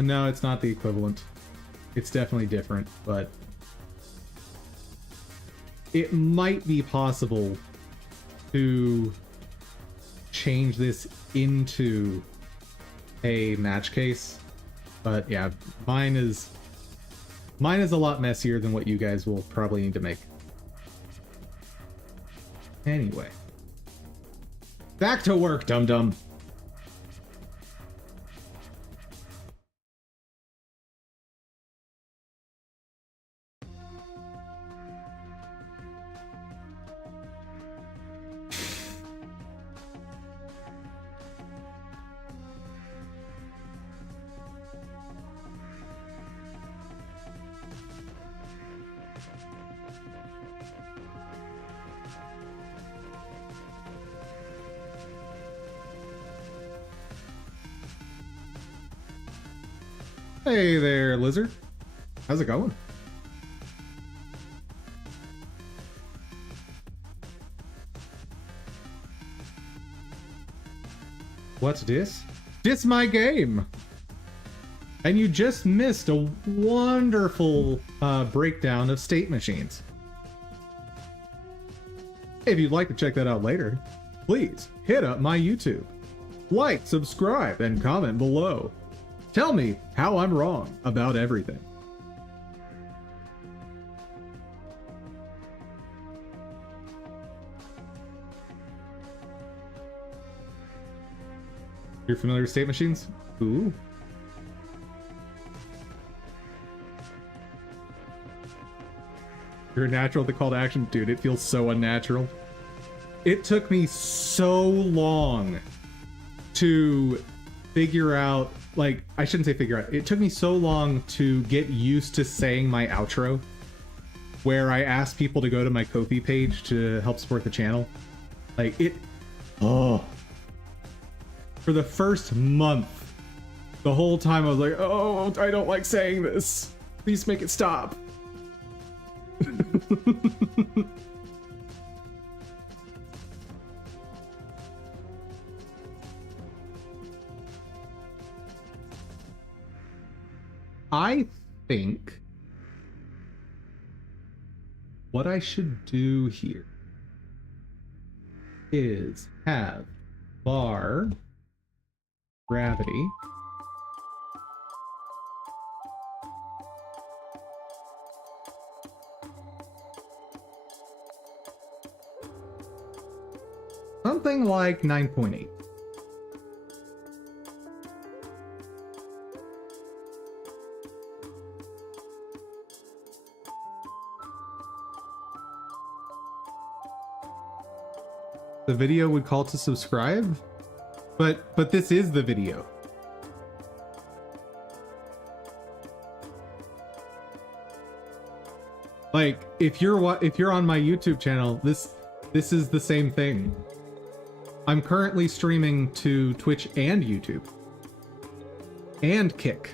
No, it's not the equivalent. It's definitely different, but it might be possible to change this into a match case. But yeah, mine is a lot messier than what you guys will probably need to make. Anyway, back to work, dum-dum. Hey there, Lizard. How's it going? What's this? This my game! And you just missed a wonderful breakdown of state machines. If you'd like to check that out later, please hit up my YouTube. Like, subscribe, and comment below. Tell me how I'm wrong about everything. You're familiar with state machines? Ooh. You're natural at the call to action? Dude, it feels so unnatural. It took me so long to figure out, like, I shouldn't say figure out. It took me so long to get used to saying my outro where I ask people to go to my Ko-fi page to help support the channel. Like it, oh, for the first month, the whole time I was like, oh, I don't like saying this. Please make it stop. I think what I should do here is have bar gravity something like 9.8. The video would call to subscribe, but this is the video. Like if you're on my YouTube channel, this is the same thing. I'm currently streaming to Twitch and YouTube and Kick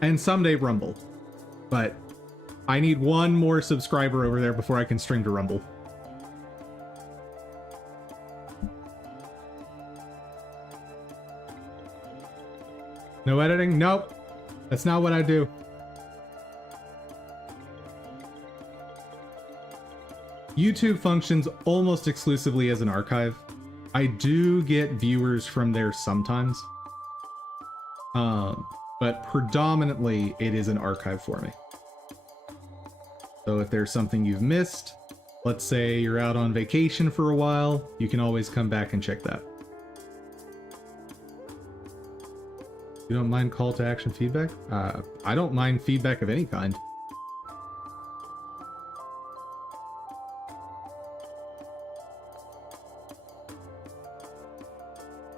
and someday Rumble, but I need one more subscriber over there before I can stream to Rumble. No editing? Nope. That's not what I do. YouTube functions almost exclusively as an archive. I do get viewers from there sometimes. But predominantly it is an archive for me. So if there's something you've missed, let's say you're out on vacation for a while, you can always come back and check that. You don't mind call to action feedback? I don't mind feedback of any kind.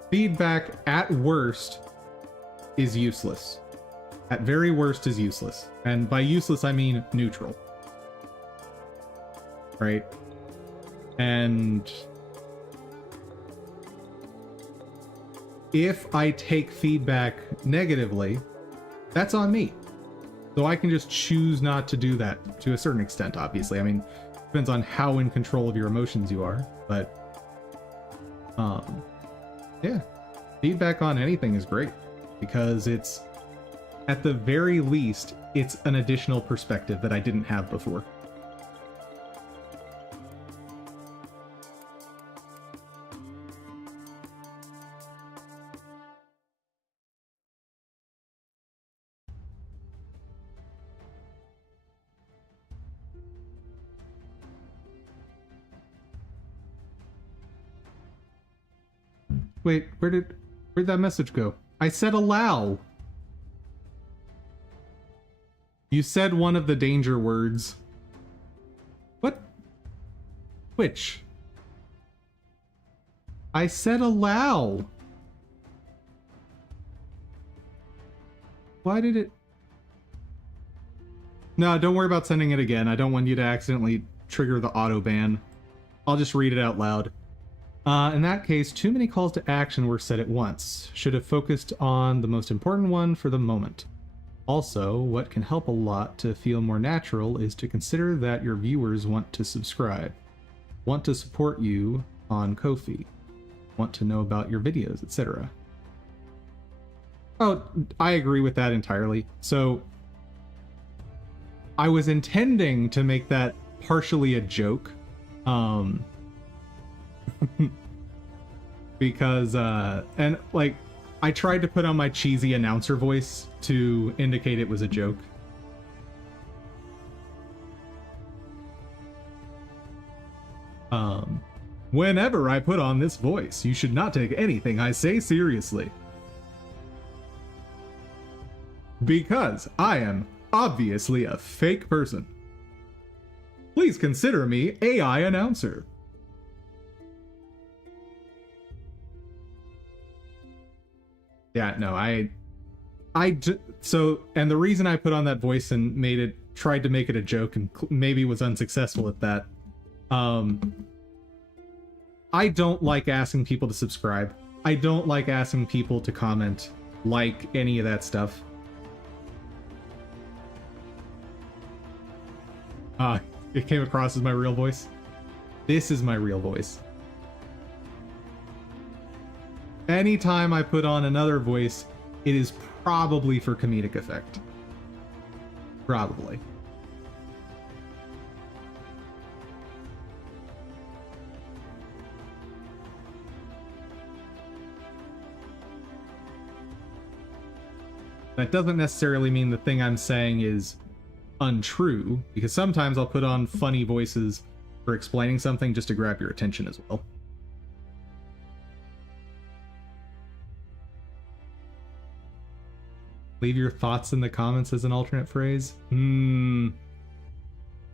Feedback at worst is useless. At very worst is useless. And by useless, I mean neutral. Right? And if I take feedback negatively, that's on me. So I can just choose not to do that to a certain extent, obviously. I mean, depends on how in control of your emotions you are, but yeah, feedback on anything is great because it's, at the very least, it's an additional perspective that I didn't have before. Wait, where'd that message go? I said allow. You said one of the danger words. What? Which? I said allow. Why did it? No, don't worry about sending it again. I don't want you to accidentally trigger the auto ban. I'll just read it out loud. In that case, too many calls to action were said at once. Should have focused on the most important one for the moment. Also, what can help a lot to feel more natural is to consider that your viewers want to subscribe, want to support you on Ko-fi, want to know about your videos, etc. Oh, I agree with that entirely. So, I was intending to make that partially a joke. Because and like I tried to put on my cheesy announcer voice to indicate it was a joke. Whenever I put on this voice, you should not take anything I say seriously. Because I am obviously a fake person. Please consider me AI announcer. Yeah, no, so, and the reason I put on that voice and made it tried to make it a joke and maybe was unsuccessful at that. I don't like asking people to subscribe. I don't like asking people to comment, like any of that stuff. It came across as my real voice. This is my real voice. Anytime I put on another voice, it is probably for comedic effect. Probably. That doesn't necessarily mean the thing I'm saying is untrue, because sometimes I'll put on funny voices for explaining something just to grab your attention as well. Leave your thoughts in the comments as an alternate phrase. Thing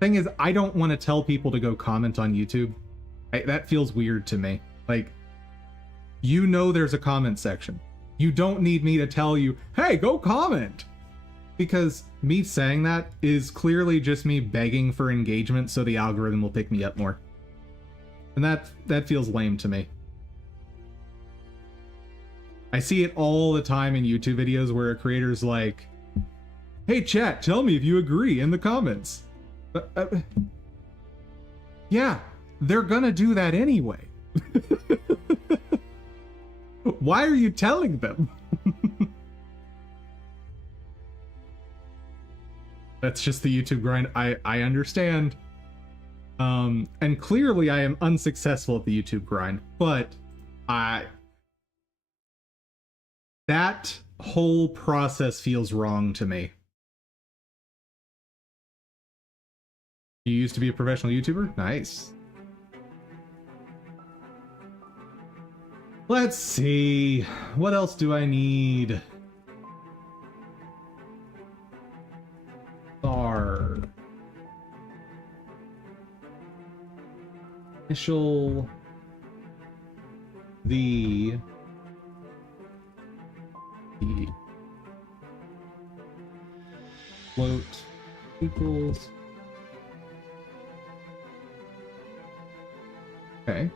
is, I don't want to tell people to go comment on YouTube. That feels weird to me. Like, you know there's a comment section. You don't need me to tell you, hey, go comment! Because me saying that is clearly just me begging for engagement so the algorithm will pick me up more. And that feels lame to me. I see it all the time in YouTube videos where a creator's like, hey chat, tell me if you agree in the comments. Yeah, they're gonna do that anyway. Why are you telling them? That's just the YouTube grind. I understand. And clearly I am unsuccessful at the YouTube grind, but that whole process feels wrong to me. You used to be a professional YouTuber? Nice. Let's see. What else do I need? Star. Initial. The. Float equals. Okay.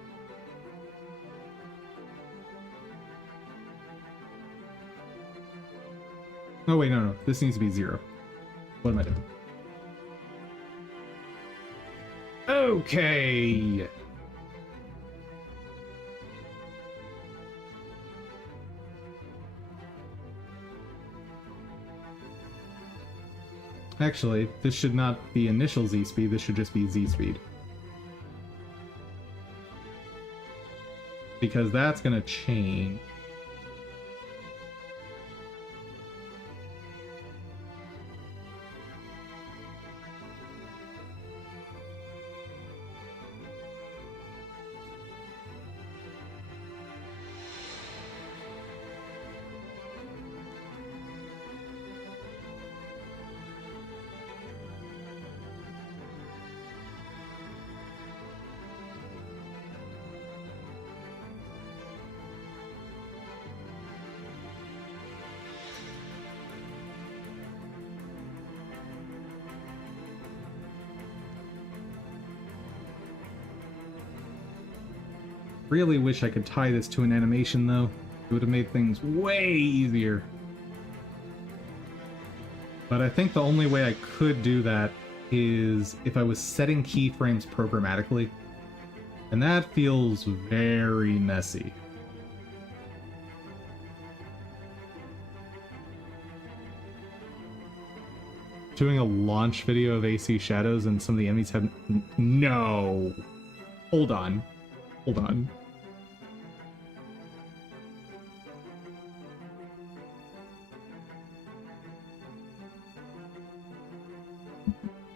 Oh wait, no, this needs to be 0. What am I doing? Okay. Actually, this should not be initial Z speed, this should just be Z speed. Because that's gonna change. Really wish I could tie this to an animation though. It would have made things way easier. But I think the only way I could do that is if I was setting keyframes programmatically. And that feels very messy. Doing a launch video of AC Shadows and some of the enemies have... No! Hold on. Hold on.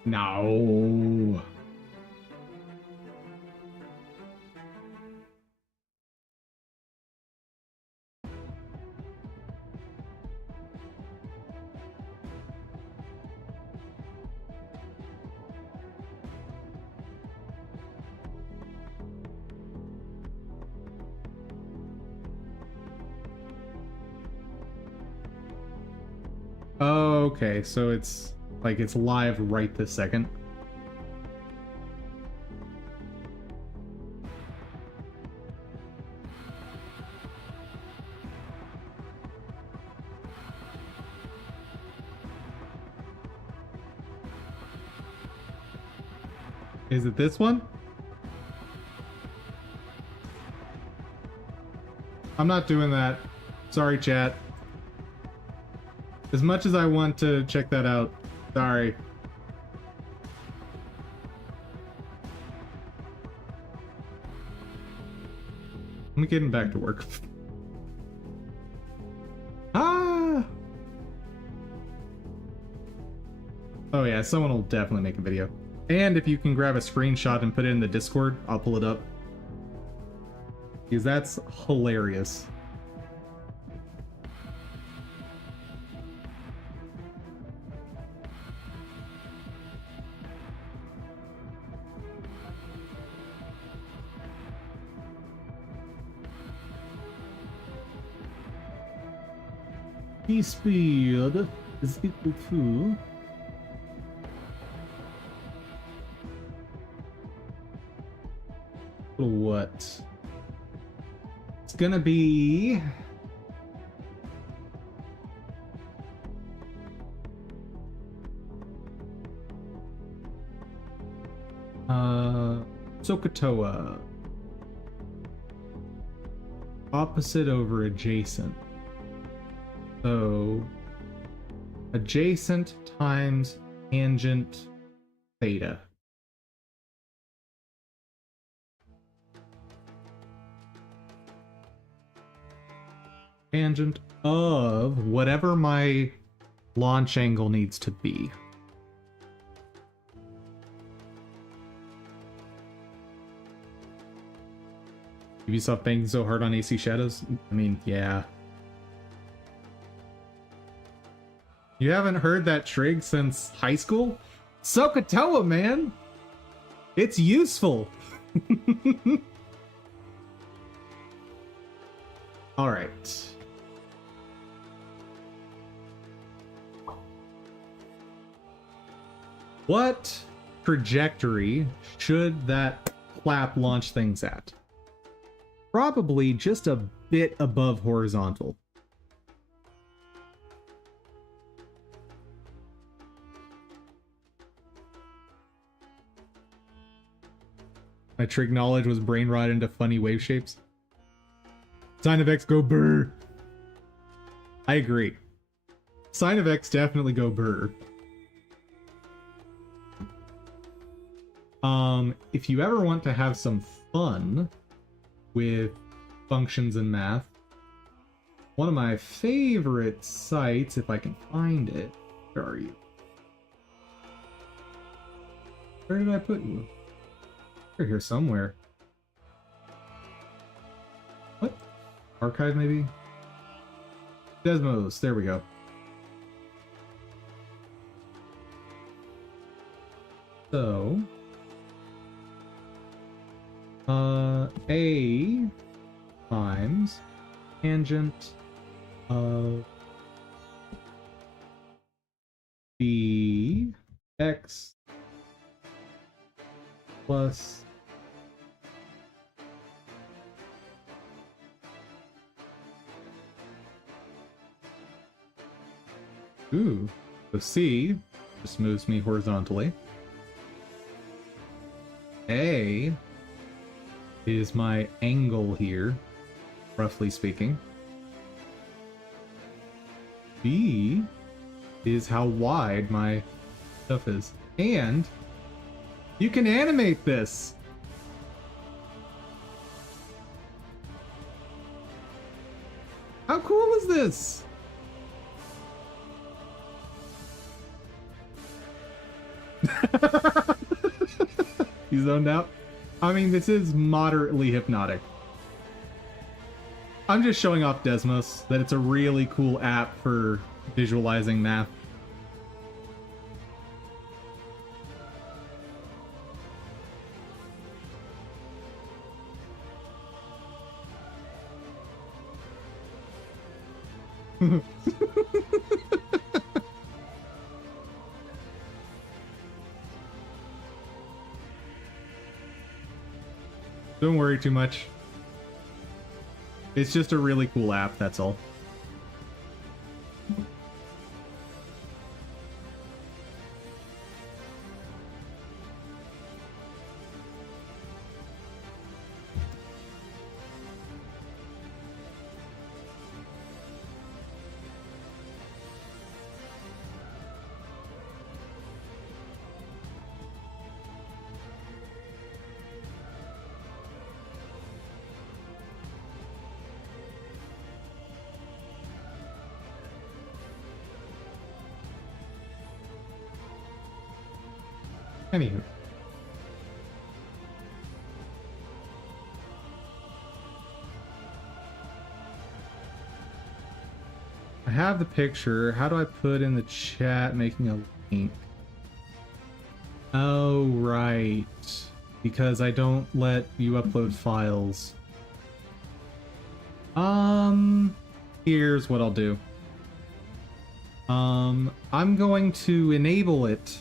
No. Okay, so it's Like, it's live right this second. Is it this one? I'm not doing that. Sorry, chat. As much as I want to check that out, sorry. I'm getting back to work. Ah! Oh yeah, someone will definitely make a video. And if you can grab a screenshot and put it in the Discord, I'll pull it up. Because that's hilarious. Speed is equal to what? It's gonna be Sokotoa. Opposite over adjacent. So adjacent times tangent theta. Tangent of whatever my launch angle needs to be. Ubisoft banging so hard on AC Shadows? I mean, yeah. You haven't heard that trig since high school? Sokotoa, man! It's useful! Alright. What trajectory should that clap launch things at? Probably just a bit above horizontal. My trig knowledge was brain rot into funny wave shapes. Sign of X go burr. I agree. Sign of X definitely go burr. If you ever want to have some fun with functions and math, one of my favorite sites, if I can find it, where are you? Where did I put you? You're here somewhere. What? Archive, maybe? Desmos, there we go. So, A times tangent of B x plus ooh, so C just moves me horizontally. A is my angle here, roughly speaking. B is how wide my stuff is. And you can animate this! How cool is this? You zoned out? I mean, this is moderately hypnotic. I'm just showing off Desmos, that it's a really cool app for visualizing math. Don't worry too much. It's just a really cool app, that's all. Anywho. I have the picture. How do I put in the chat making a link? Oh, right. Because I don't let you upload files. Here's what I'll do. I'm going to enable it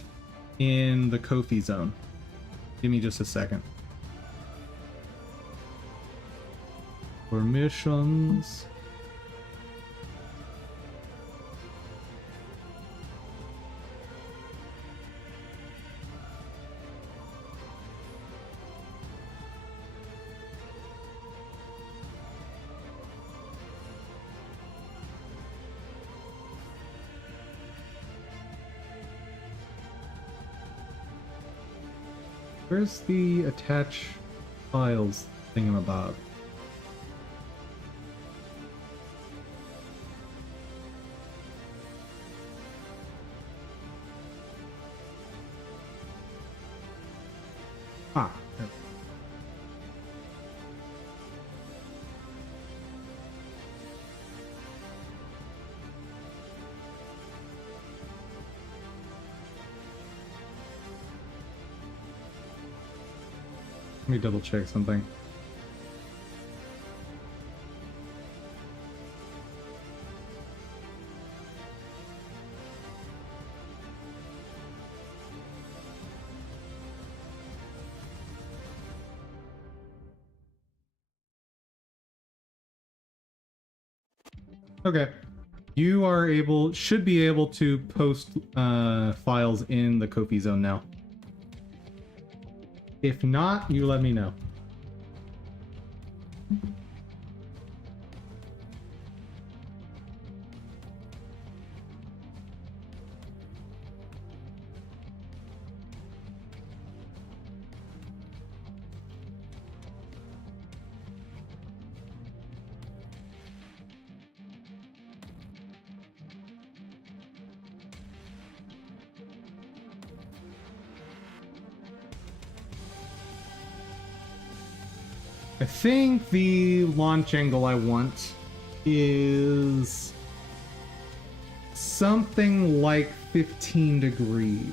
in the Ko-fi zone. Give me just a second. Permissions. Where's the attach files thingamabob? Ah. There. Let me double check something. Okay. You are should be able to post files in the Ko-fi zone now. If not, you let me know. I think the launch angle I want is something like 15 degrees.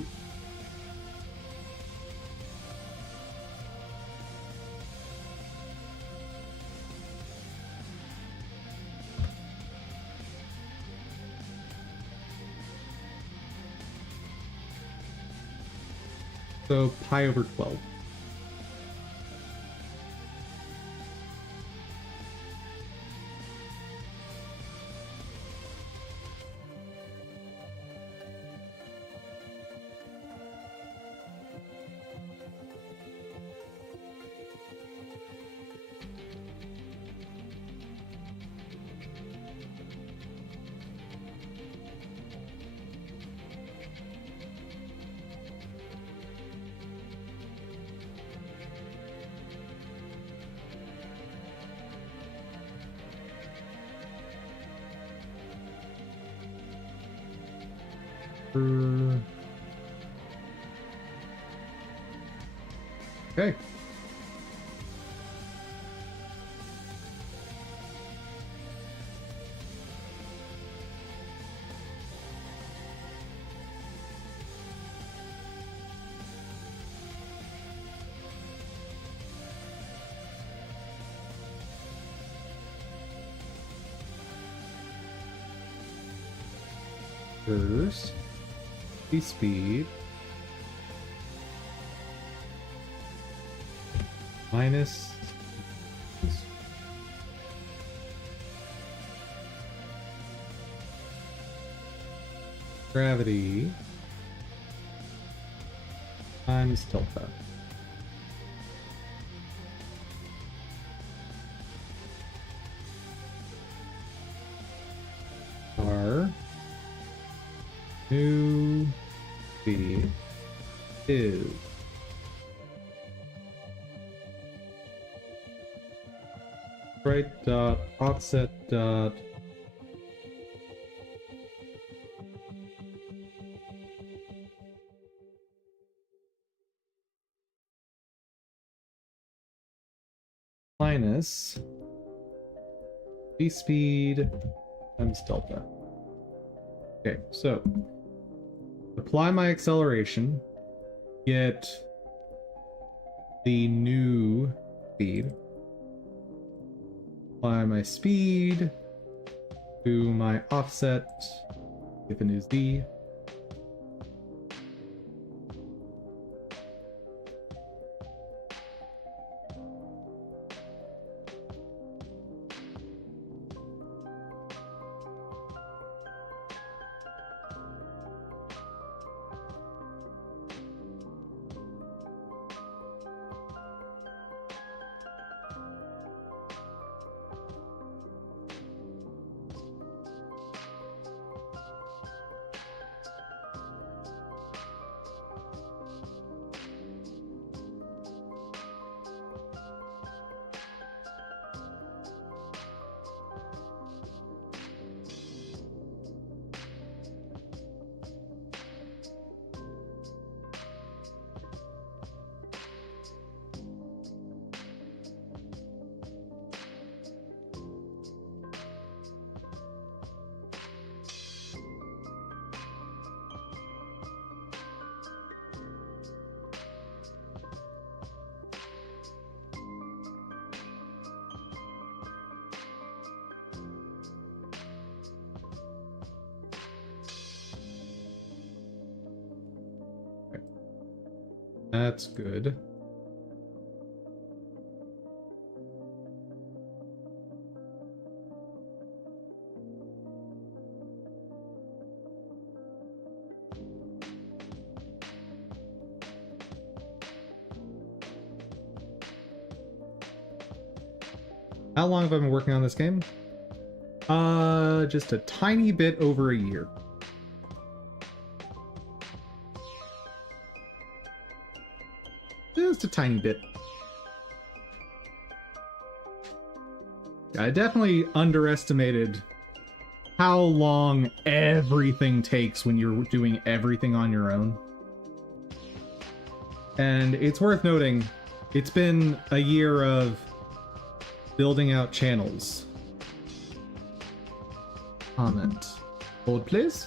So pi over 12. Okay. First, the speed minus Gravity times delta. Our new speed is right dot offset dot minus v speed times delta. Okay, so apply my acceleration, get the new speed, apply my speed to my offset, get the new z. That's good. How long have I been working on this game? Just a tiny bit over a year. Just a tiny bit. I definitely underestimated how long everything takes when you're doing everything on your own. And it's worth noting, it's been a year of building out channels. Comment. Hold, please.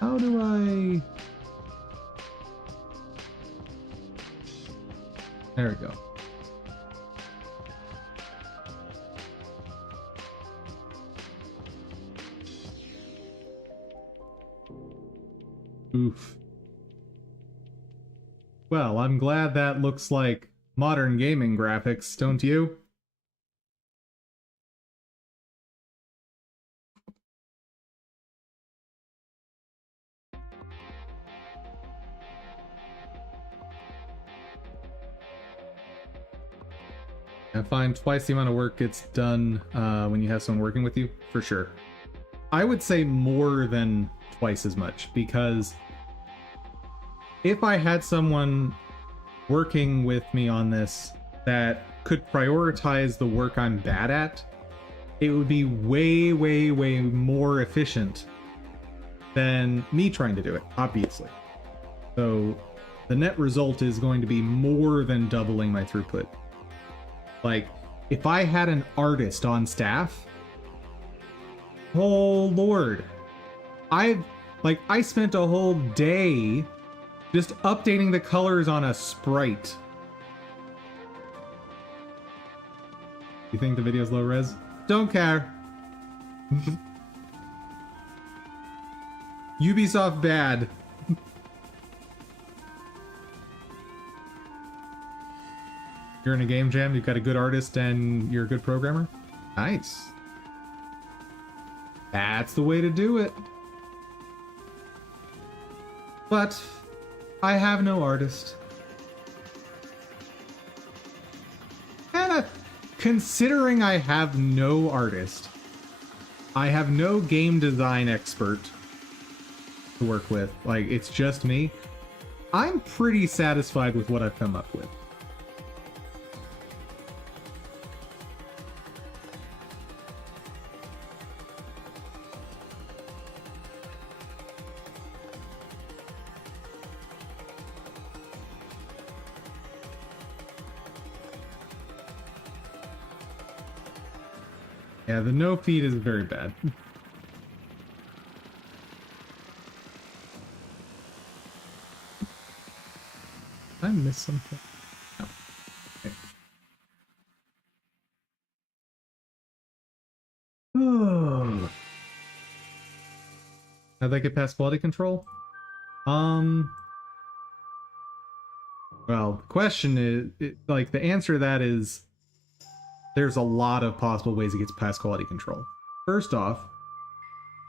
How do I... There we go. Oof. Well, I'm glad that looks like modern gaming graphics, don't you? I find twice the amount of work gets done when you have someone working with you, for sure. I would say more than twice as much, because if I had someone working with me on this that could prioritize the work I'm bad at, it would be way, way, way more efficient than me trying to do it, obviously. So the net result is going to be more than doubling my throughput. Like, if I had an artist on staff, oh lord, I spent a whole day just updating the colors on a sprite. You think the video's low res? Don't care. Ubisoft bad. You're in a game jam, you've got a good artist, and you're a good programmer? Nice. That's the way to do it. But I have no artist. And considering I have no artist, I have no game design expert to work with, like it's just me, I'm pretty satisfied with what I've come up with. Yeah, the no feed is very bad. Did I miss something? No. Okay. Oh. How'd they get past quality control? Well, the question is, like, the answer to that is there's a lot of possible ways it gets past quality control. First off,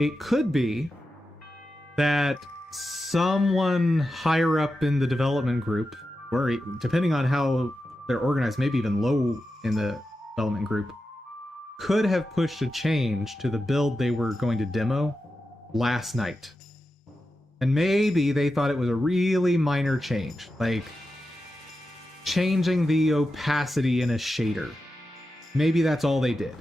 it could be that someone higher up in the development group, or depending on how they're organized, maybe even low in the development group, could have pushed a change to the build they were going to demo last night. And maybe they thought it was a really minor change, like changing the opacity in a shader. Maybe that's all they did.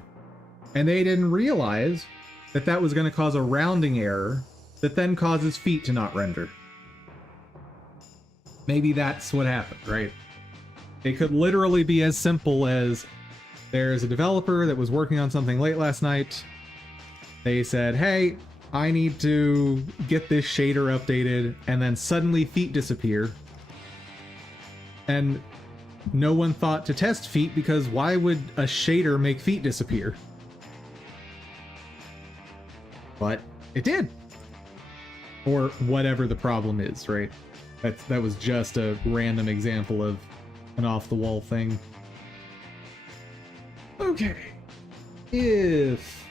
And they didn't realize that that was going to cause a rounding error that then causes feet to not render. Maybe that's what happened, right? It could literally be as simple as there's a developer that was working on something late last night. They said, hey, I need to get this shader updated, and then suddenly feet disappear. And no one thought to test feet, because why would a shader make feet disappear? But it did. Or whatever the problem is, right? That was just a random example of an off-the-wall thing. Okay. If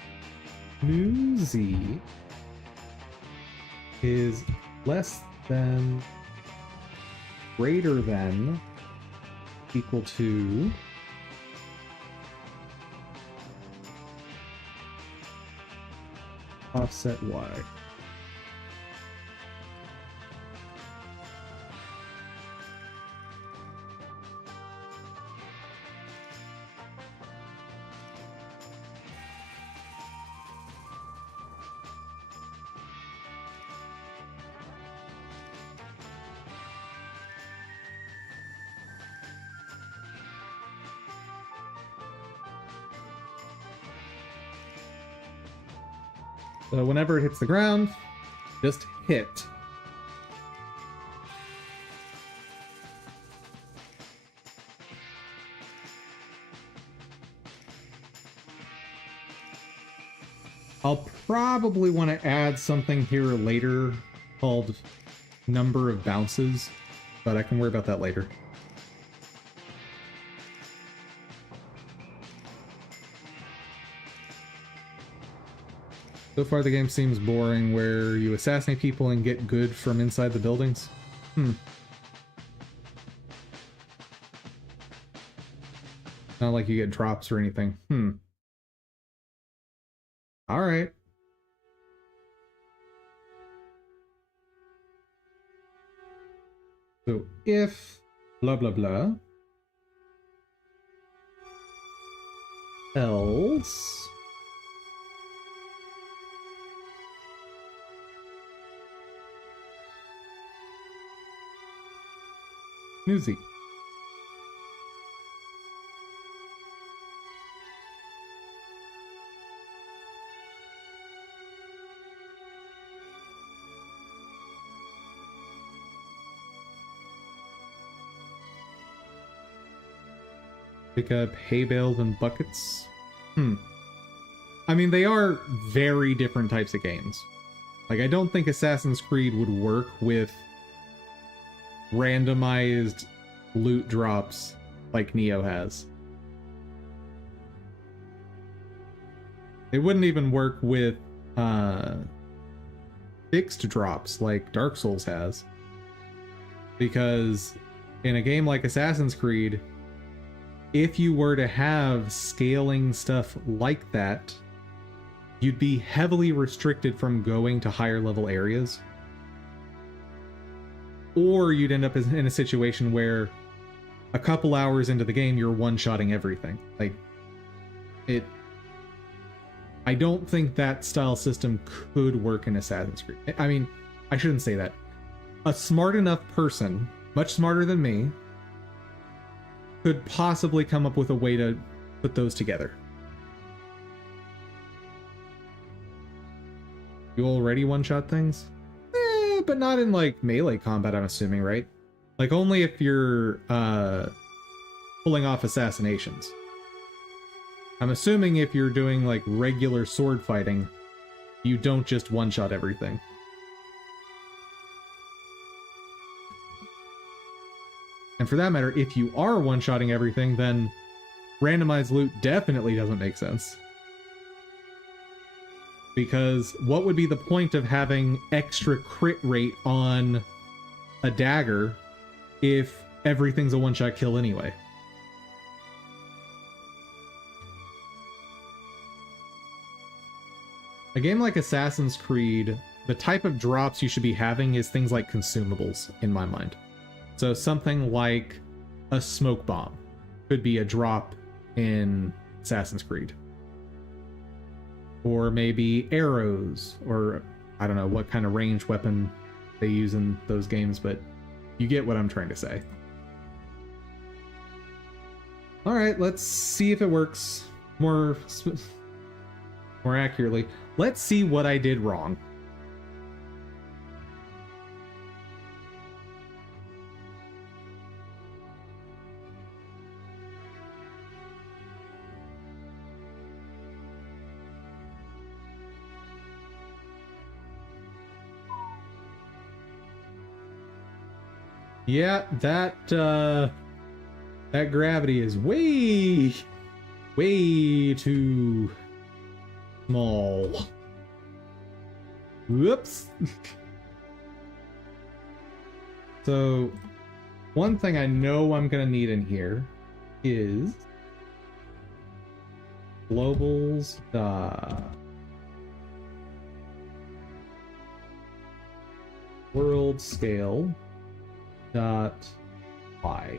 Newsy is less than, greater than, equal to offset y. So whenever it hits the ground, just hit. I'll probably want to add something here later called number of bounces, but I can worry about that later. So far the game seems boring, where you assassinate people and get good from inside the buildings. Not like you get drops or anything. Alright. So if blah blah blah, else Newsy. Pick up hay bales and buckets. I mean, they are very different types of games. Like, I don't think Assassin's Creed would work with randomized loot drops like Neo has. It wouldn't even work with fixed drops like Dark Souls has. Because in a game like Assassin's Creed, if you were to have scaling stuff like that, you'd be heavily restricted from going to higher level areas. Or you'd end up in a situation where a couple hours into the game, you're one-shotting everything. Like, I don't think that style system could work in Assassin's Creed. I mean, I shouldn't say that. A smart enough person, much smarter than me, could possibly come up with a way to put those together. You already one-shot things? But not in, like, melee combat, I'm assuming, right? Like, only if you're, pulling off assassinations. I'm assuming if you're doing, like, regular sword fighting, you don't just one-shot everything. And for that matter, if you are one-shotting everything, then randomized loot definitely doesn't make sense. Because what would be the point of having extra crit rate on a dagger if everything's a one-shot kill anyway? A game like Assassin's Creed, the type of drops you should be having is things like consumables, in my mind. So something like a smoke bomb could be a drop in Assassin's Creed. Or maybe arrows, or I don't know what kind of ranged weapon they use in those games, but you get what I'm trying to say. Alright, let's see if it works more accurately. Let's see what I did wrong. Yeah, that gravity is way too small. Whoops. So, one thing I know I'm gonna need in here is globals. World scale. .y.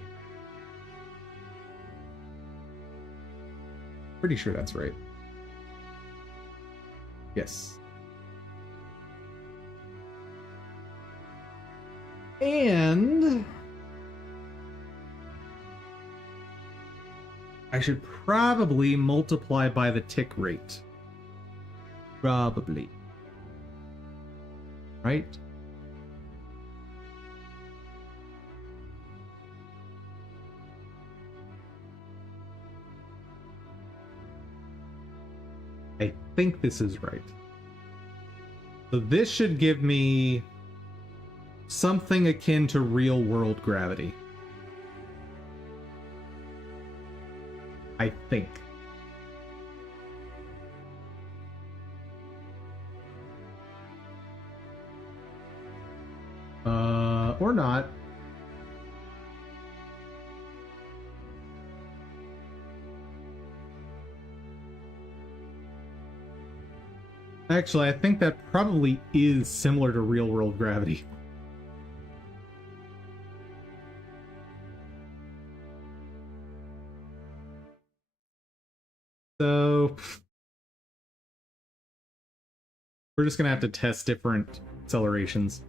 Pretty sure that's right. Yes. And I should probably multiply by the tick rate. Probably. Right? I think this is right. So this should give me something akin to real-world gravity. I think. Or not. Actually, I think that probably is similar to real-world gravity. So we're just gonna have to test different accelerations.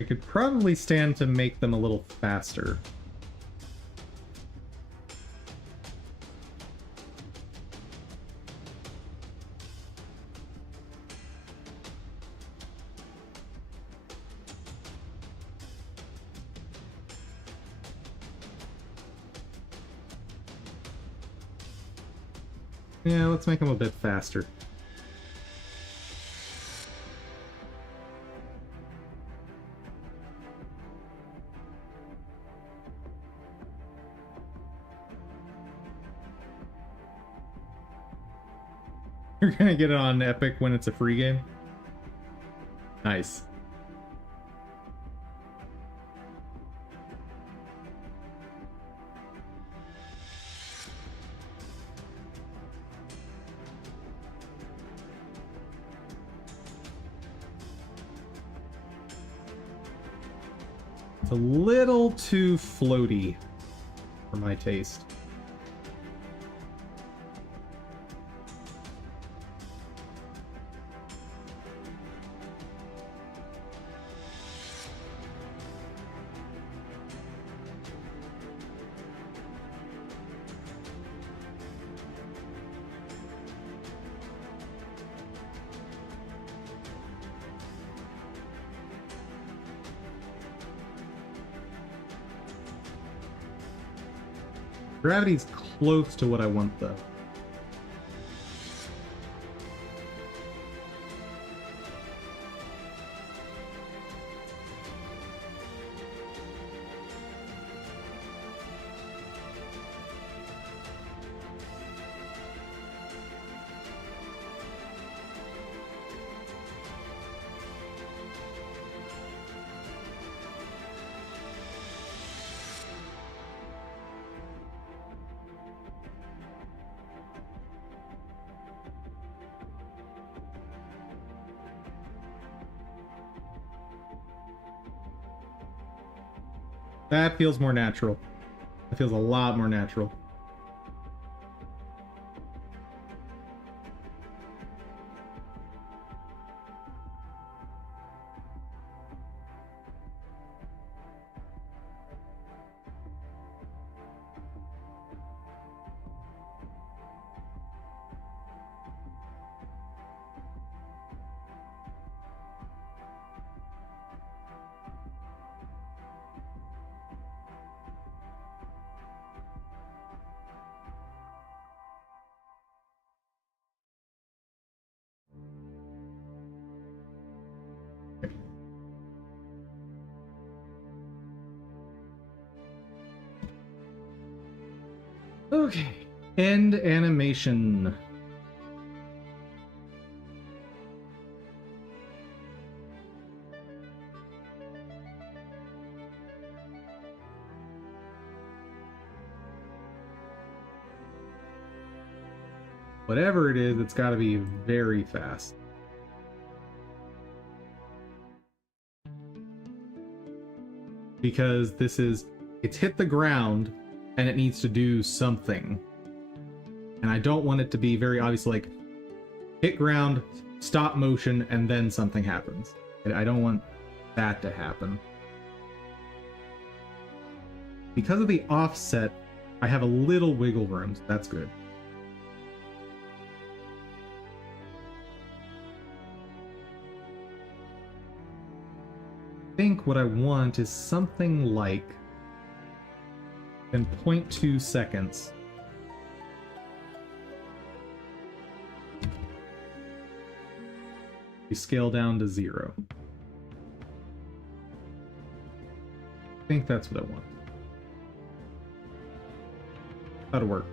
I could probably stand to make them a little faster. Yeah, let's make them a bit faster. You're gonna get it on Epic when it's a free game? Nice. It's a little too floaty for my taste. Gravity's close to what I want, though. That feels more natural. That feels a lot more natural. Okay, end animation. Whatever it is, it's got to be very fast. Because it's hit the ground and it needs to do something. And I don't want it to be very obvious, like hit ground, stop motion, and then something happens. I don't want that to happen. Because of the offset, I have a little wiggle room, so that's good. I think what I want is something like in 0.2 seconds. We scale down to 0. I think that's what I want. That'll work.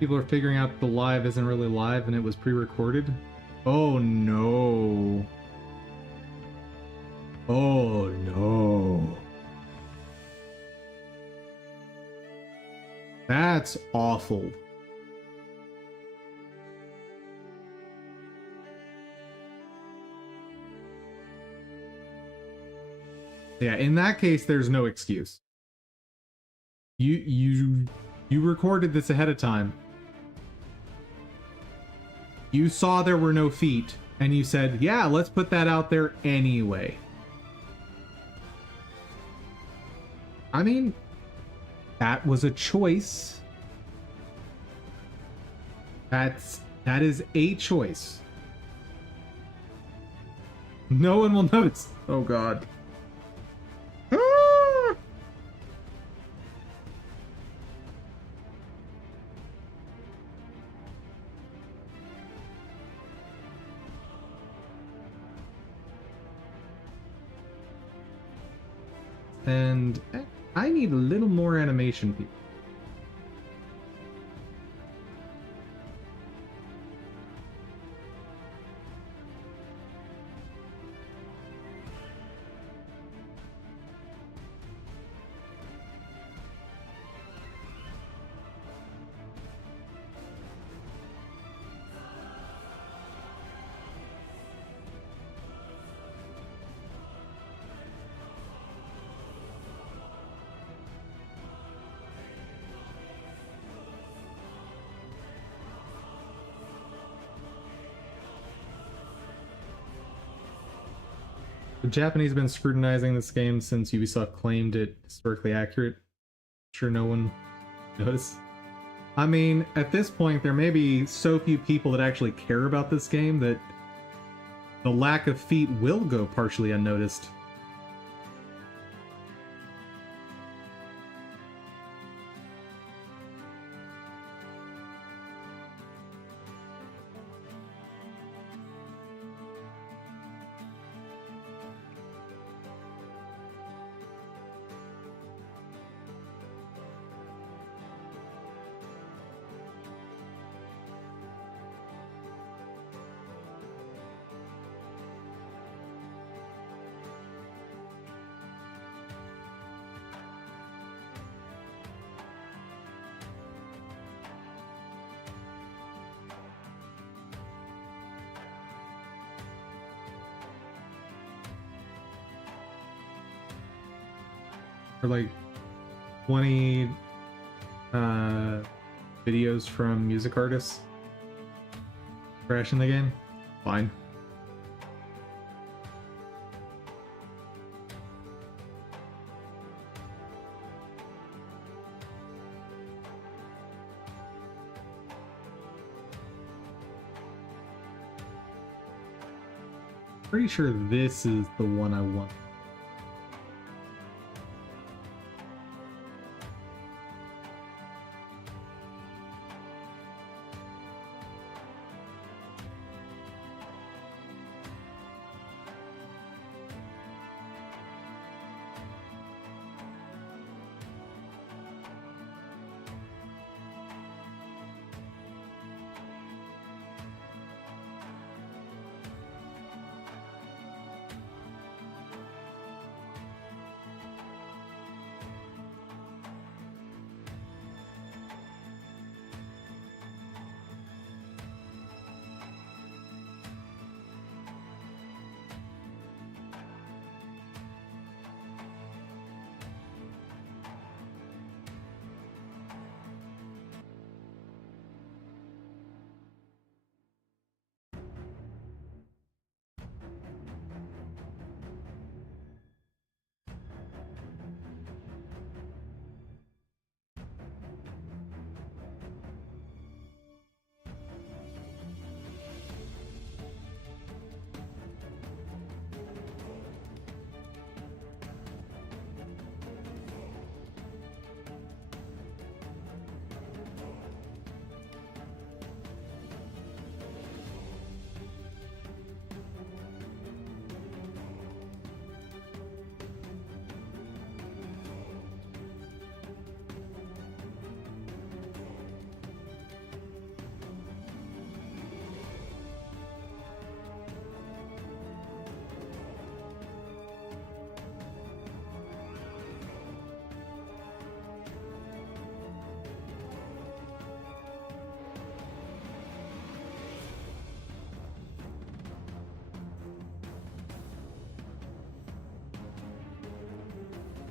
People are figuring out the live isn't really live and it was pre-recorded. Oh no. Oh no. That's awful. Yeah, in that case, there's no excuse. You recorded this ahead of time. You saw there were no feet, and you said, yeah, let's put that out there anyway. I mean, that was a choice. That is a choice. No one will notice. Oh god. Ah! And I need a little more animation, people. The Japanese have been scrutinizing this game since Ubisoft claimed it historically accurate. Sure, no one noticed. I mean, at this point, there may be so few people that actually care about this game that the lack of feet will go partially unnoticed. Or like 20 videos from music artists crashing the game. Fine. Pretty sure this is the one I want.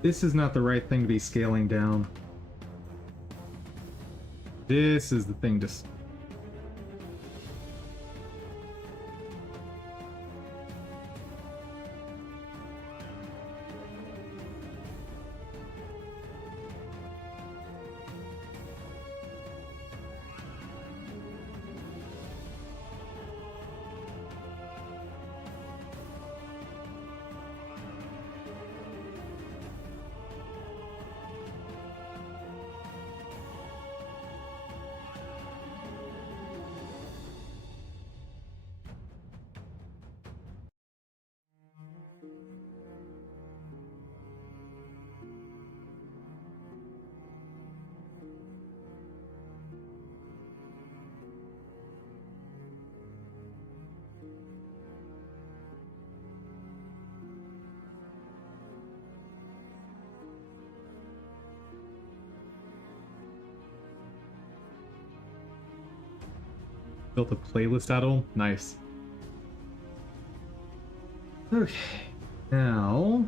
This is not the right thing to be scaling down. This is the thing to... Built a playlist out of them. Nice. Okay. Now.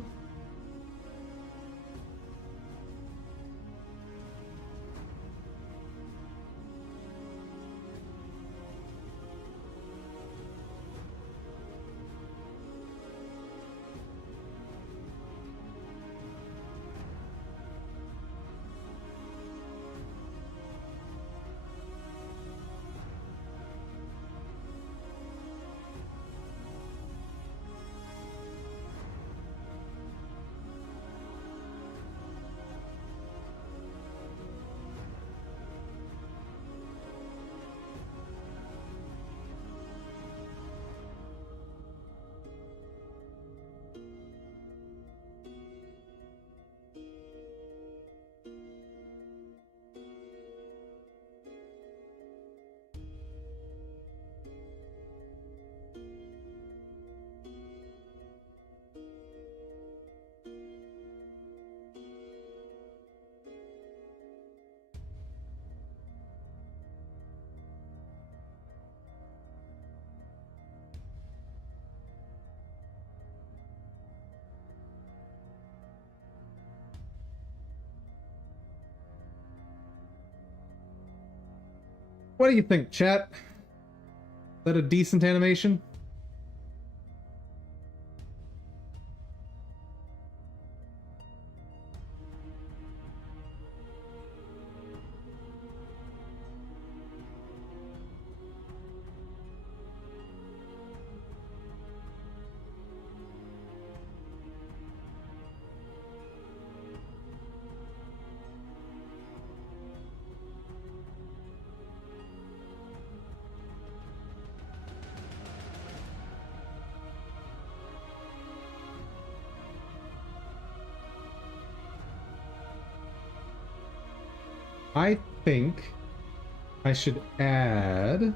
What do you think, chat? Is that a decent animation? I think I should add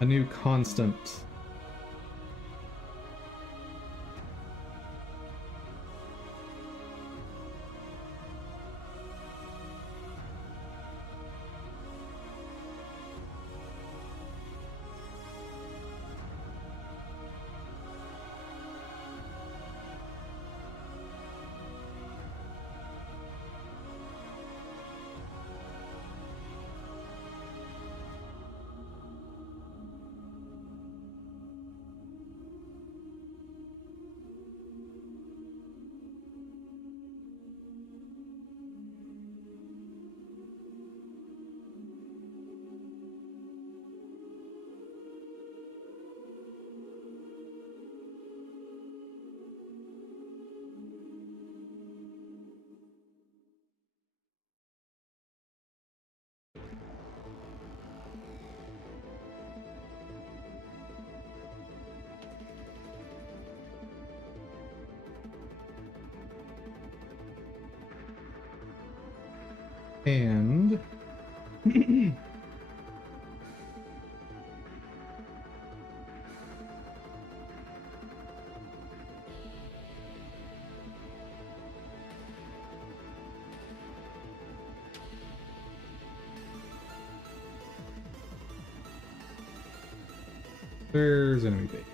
a new constant. And there's enemy bait.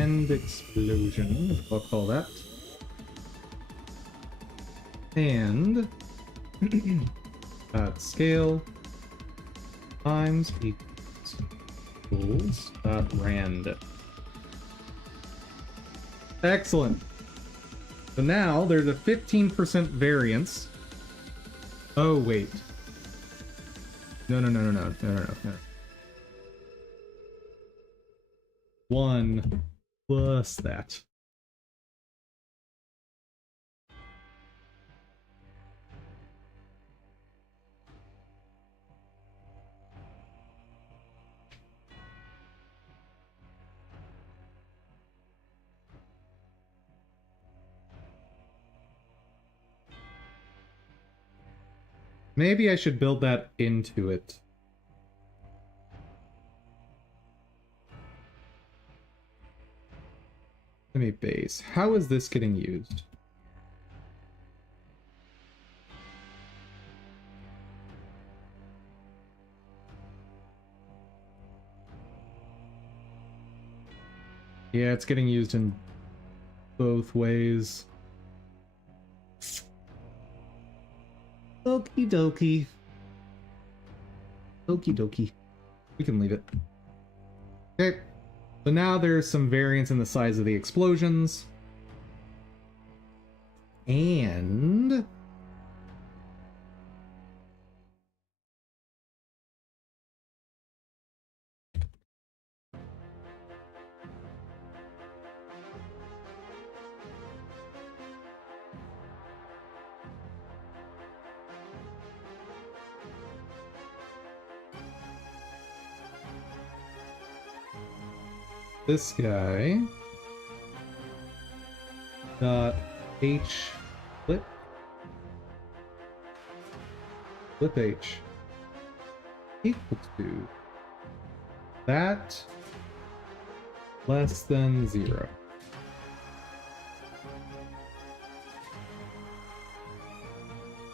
End explosion, I'll call that. And scale times equals rand. Excellent. So now there's a 15% variance. Oh wait. No. 1 plus that. Maybe I should build that into it. Enemy base. How is this getting used? Yeah, it's getting used in both ways. Okie dokie. Okie dokie. We can leave it. Okay. So now there's some variance in the size of the explosions. And this guy dot h flip h equal to that less than 0.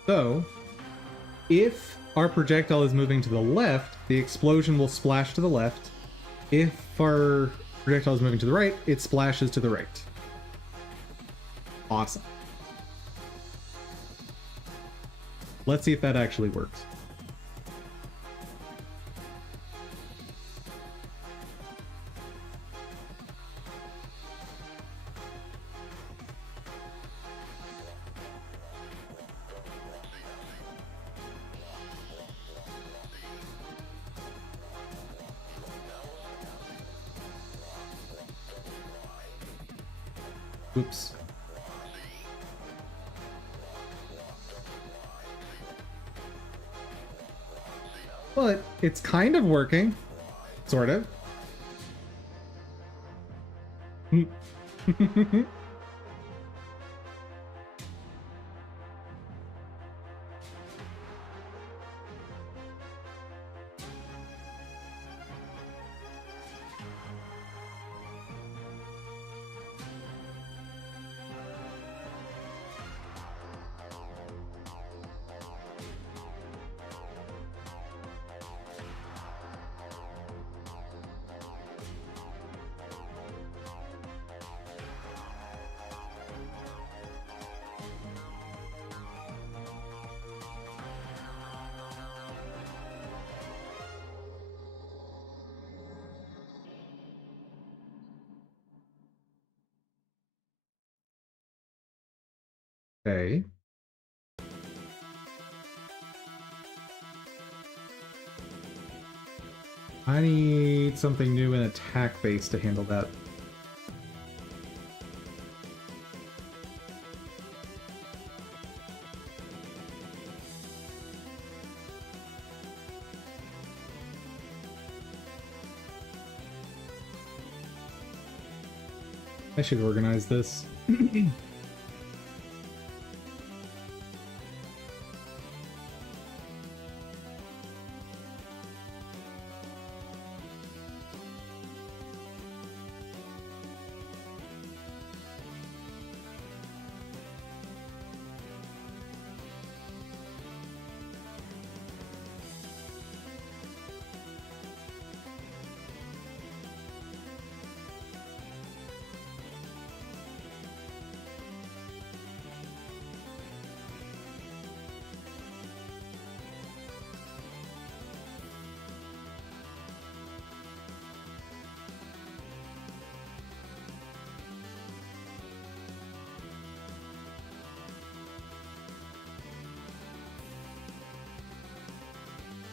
So if our projectile is moving to the left, the explosion will splash to the left. If our projectile is moving to the right, it splashes to the right. Awesome. Let's see if that actually works. Oops. But it's kind of working. Sort of. Okay. I need something new in attack base to handle that. I should organize this.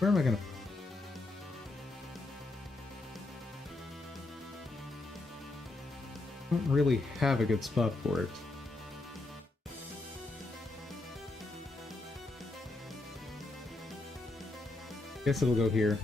Where am I gonna... I don't really have a good spot for it. Guess it'll go here.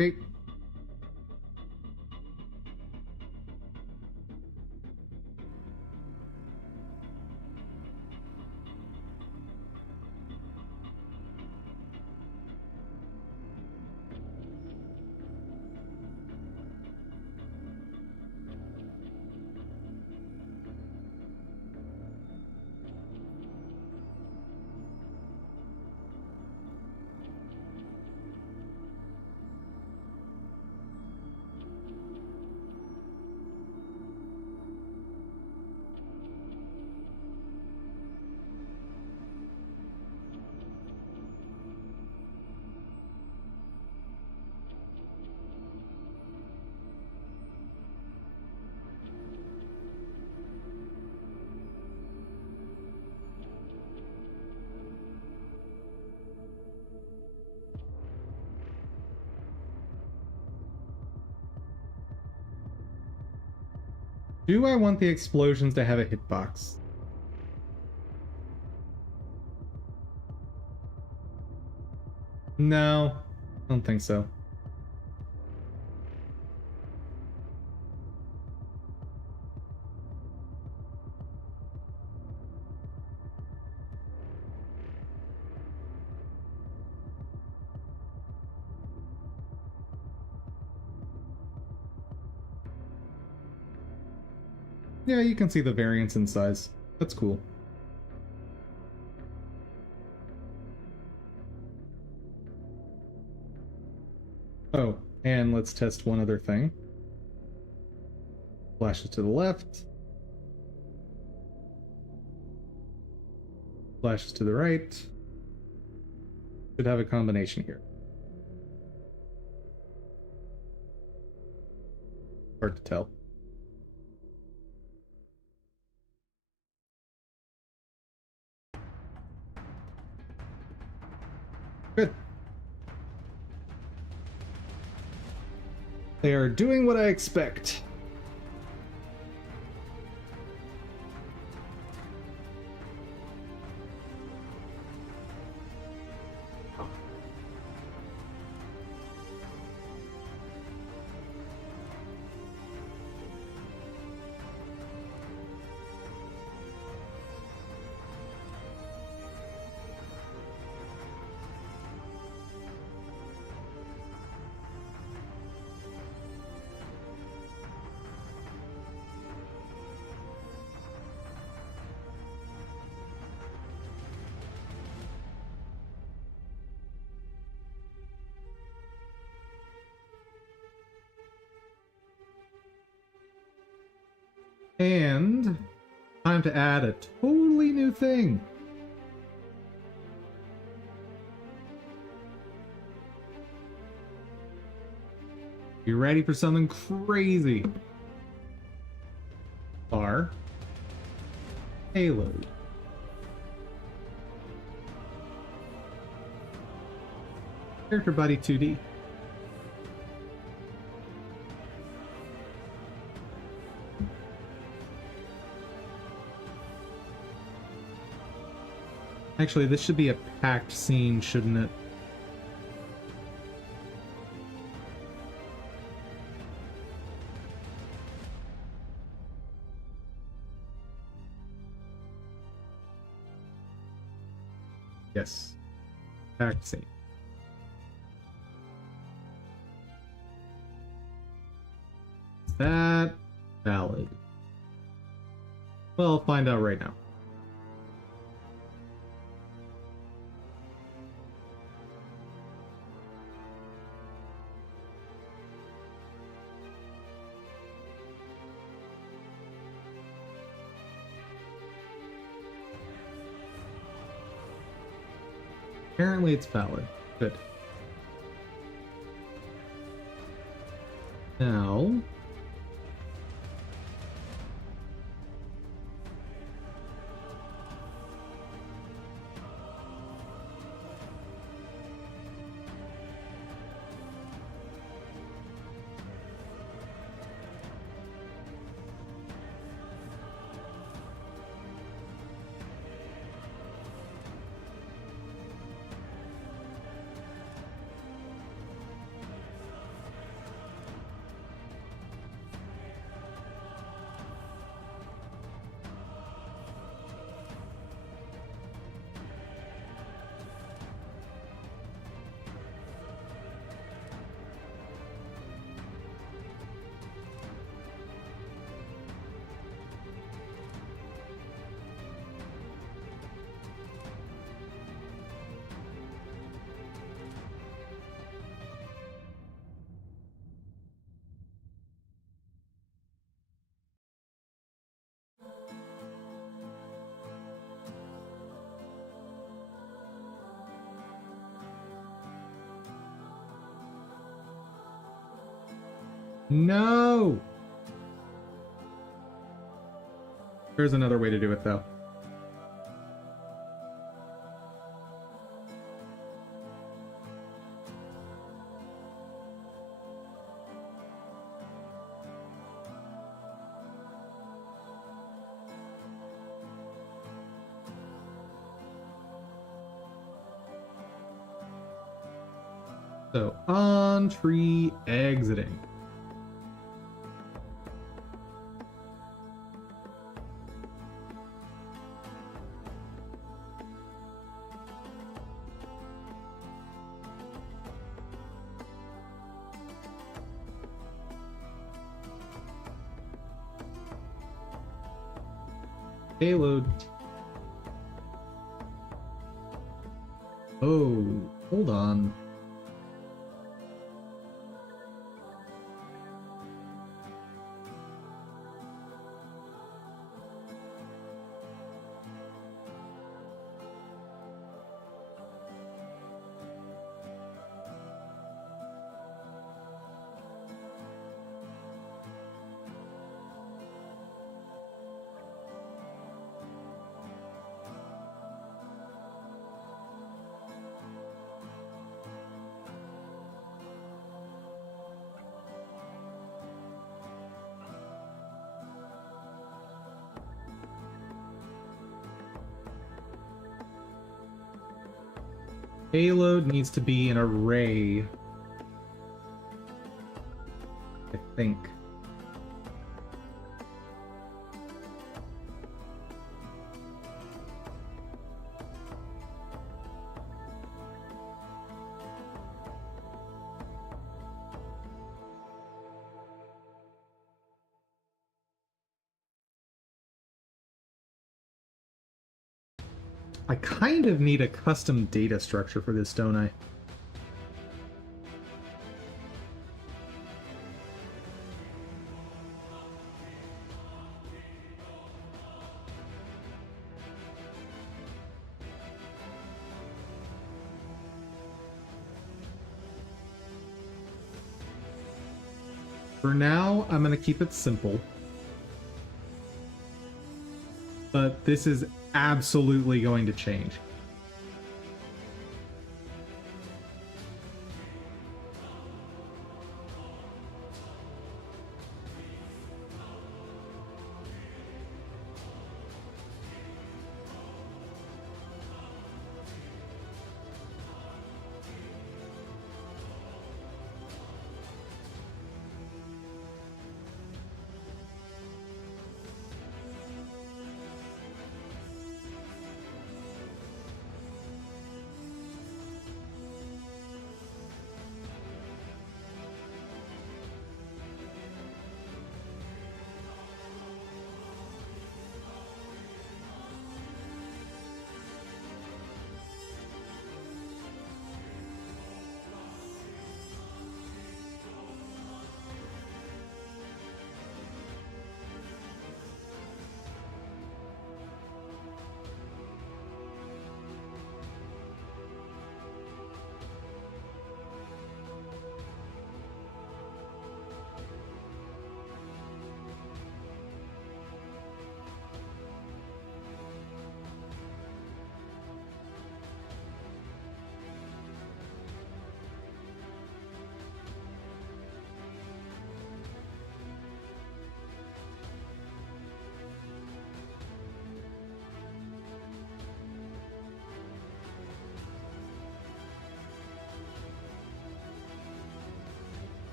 Okay. Do I want the explosions to have a hitbox? No, I don't think so. Yeah, you can see the variance in size. That's cool. Oh, and let's test one other thing. Flashes to the left. Flashes to the right. Should have a combination here. Hard to tell. Good. They are doing what I expect. And time to add a totally new thing. You ready for something crazy? Bar. Payload. Character body 2D. Actually, this should be a packed scene, shouldn't it? Yes. Packed scene. Is that valid? Well, I'll find out right now. Apparently it's valid. Good. Now... No! There's another way to do it, though. So, on tree exiting. Payload. Oh, hold on. Payload needs to be an array. I think. I kind of need a custom data structure for this, don't I? For now, I'm going to keep it simple. But this is absolutely going to change.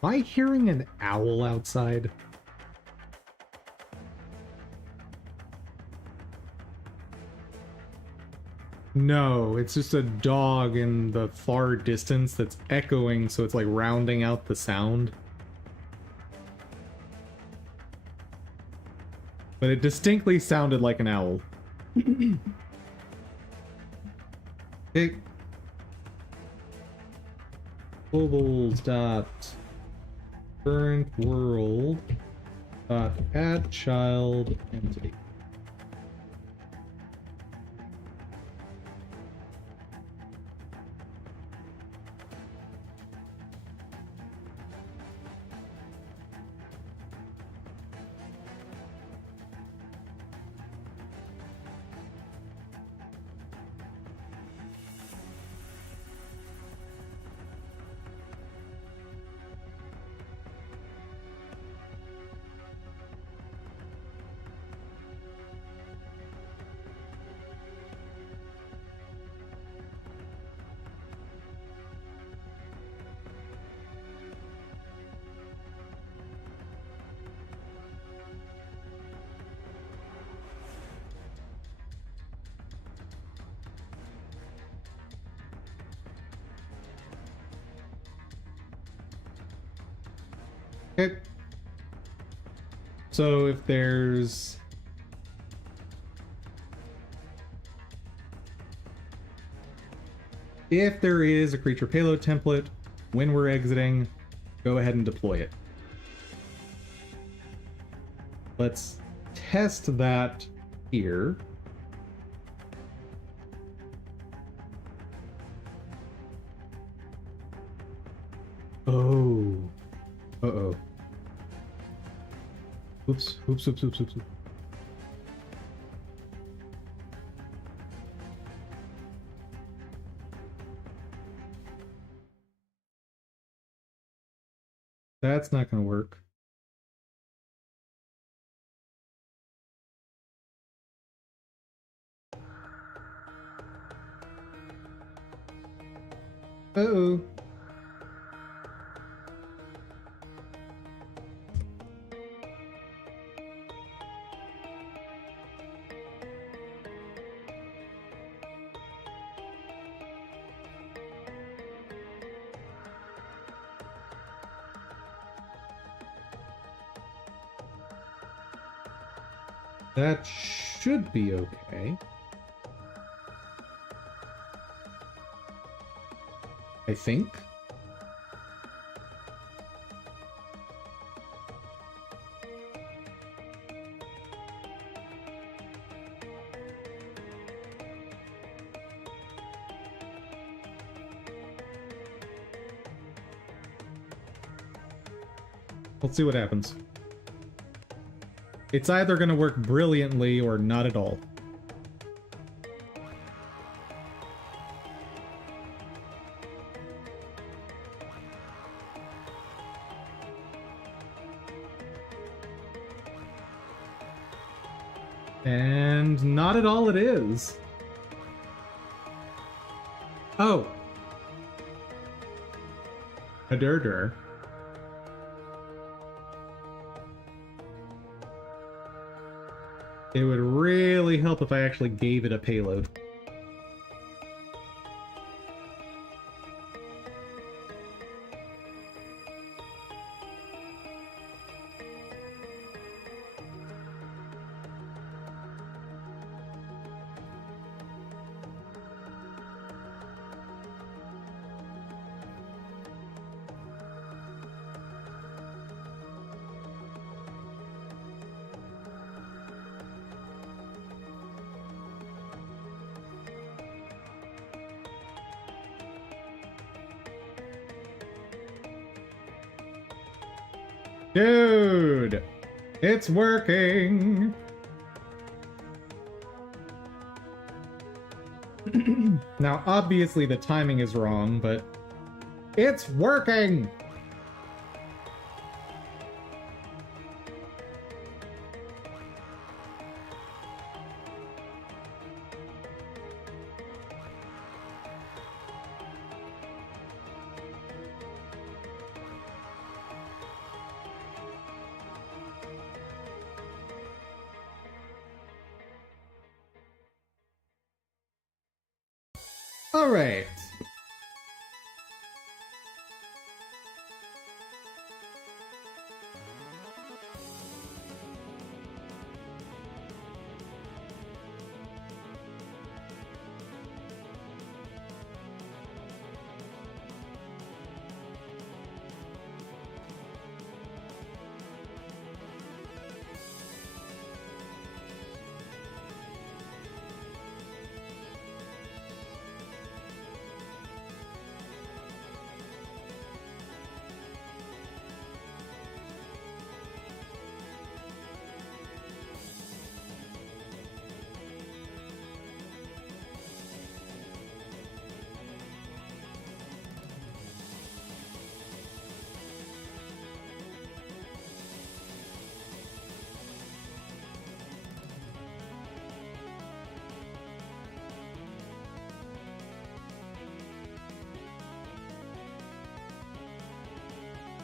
Am I hearing an owl outside? No, it's just a dog in the far distance that's echoing, so it's like rounding out the sound. But it distinctly sounded like an owl. Okay. Globals dot current world dot add child entity. Okay. So if there's if there is a creature payload template when we're exiting, go ahead and deploy it. Let's test that here. Oh. Uh-oh. Oops, oops, oops, oops, oops. That's not going to work. Uh-oh. That should be okay. I think. Let's see what happens. It's either going to work brilliantly or not at all. And not at all it is. Oh. A Durdur. It would really help if I actually gave it a payload. Dude, it's working. Now, obviously the timing is wrong, but it's working. All right.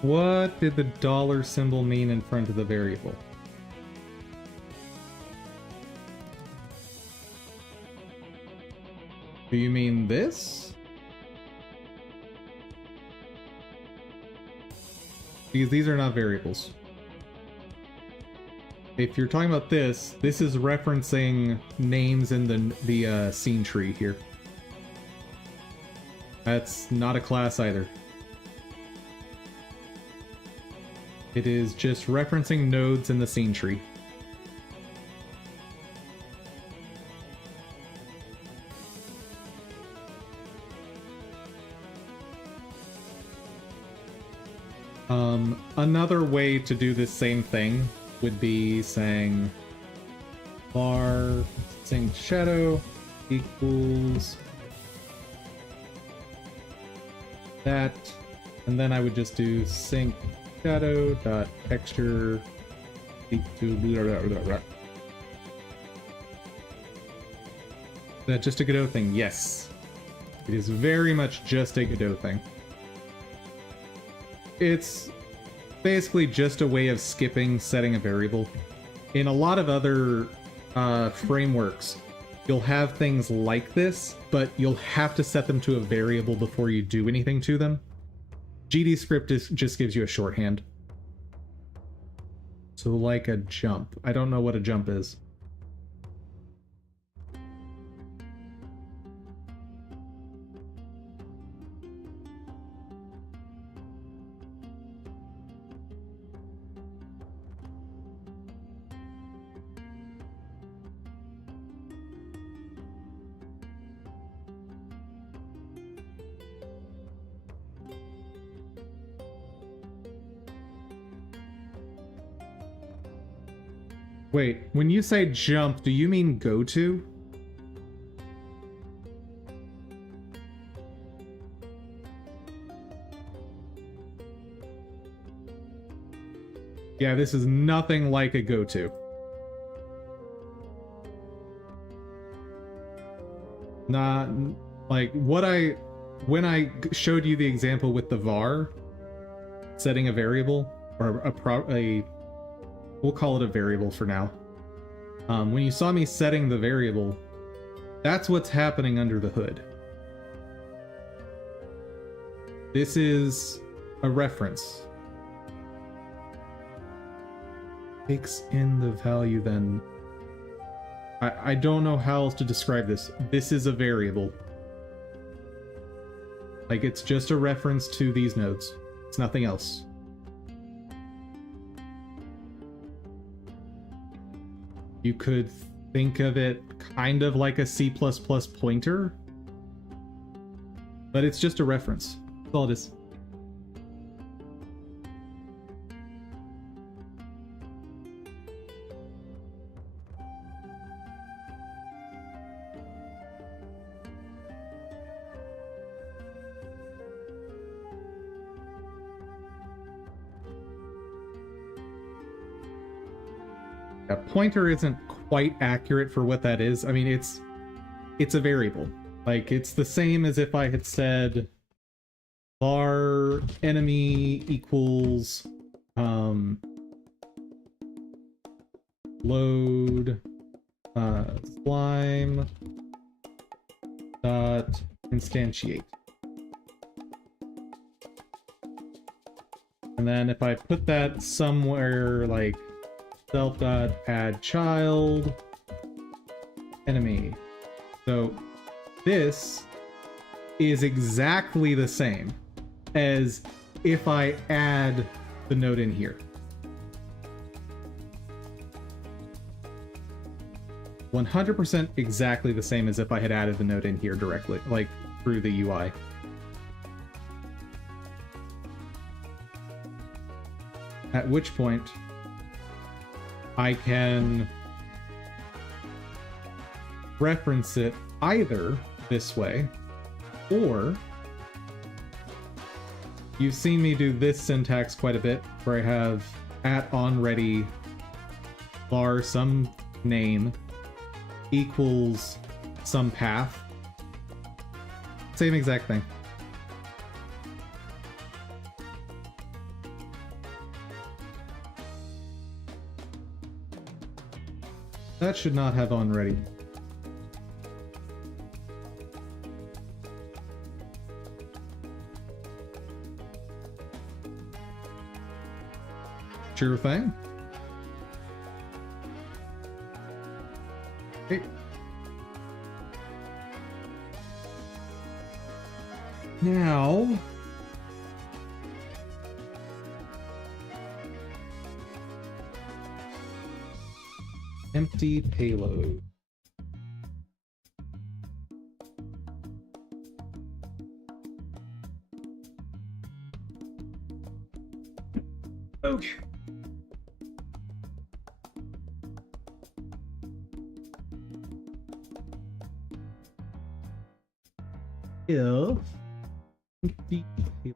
What did the dollar symbol mean in front of the variable? Do you mean this? Because these are not variables. If you're talking about this, this is referencing names in the scene tree here. That's not a class either. It is just referencing nodes in the scene tree. Another way to do this same thing would be saying var sync shadow equals that, and then I would just do sync shadow dot texture equal that. Just a Godot thing. Yes, it is very much just a Godot thing. It's basically just a way of skipping setting a variable. In a lot of other frameworks, you'll have things like this, but you'll have to set them to a variable before you do anything to them. GDScript just gives you a shorthand. So like a jump. I don't know what a jump is. Wait, when you say jump, do you mean go to? Yeah, this is nothing like a go to. Not like when I showed you the example with the var setting a variable or we'll call it a variable for now. When you saw me setting the variable, that's what's happening under the hood. This is a reference. Takes in the value then. I don't know how else to describe this. This is a variable. Like, it's just a reference to these nodes. It's nothing else. You could think of it kind of like a C++ pointer, but it's just a reference. That's all it is. A pointer isn't quite accurate for what that is. I mean, it's a variable. Like, it's the same as if I had said var enemy equals load slime dot instantiate. And then if I put that somewhere like self.add child enemy. So this is exactly the same as if I add the node in here. 100% exactly the same as if I had added the node in here directly, like through the UI. At which point I can reference it either this way, or you've seen me do this syntax quite a bit, where I have at onReady var some name equals some path. Same exact thing. That should not have onReady. Sure thing. Okay. Now, empty payload. Okay. If empty payload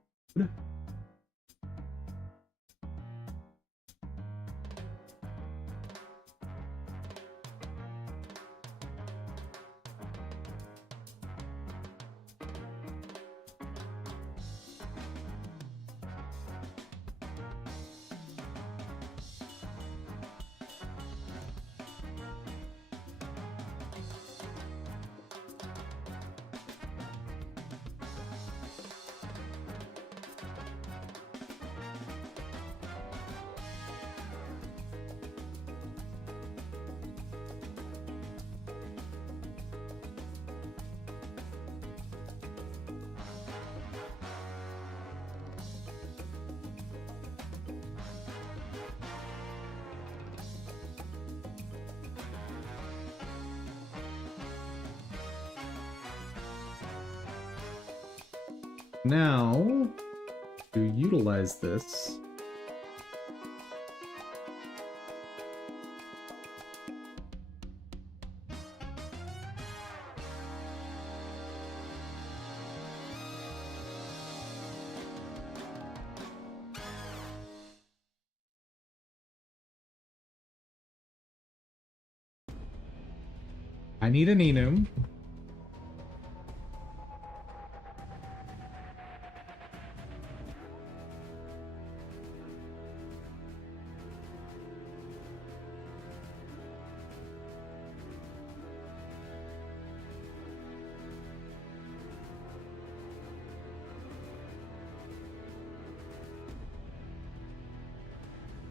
now, to utilize this, I need an enum.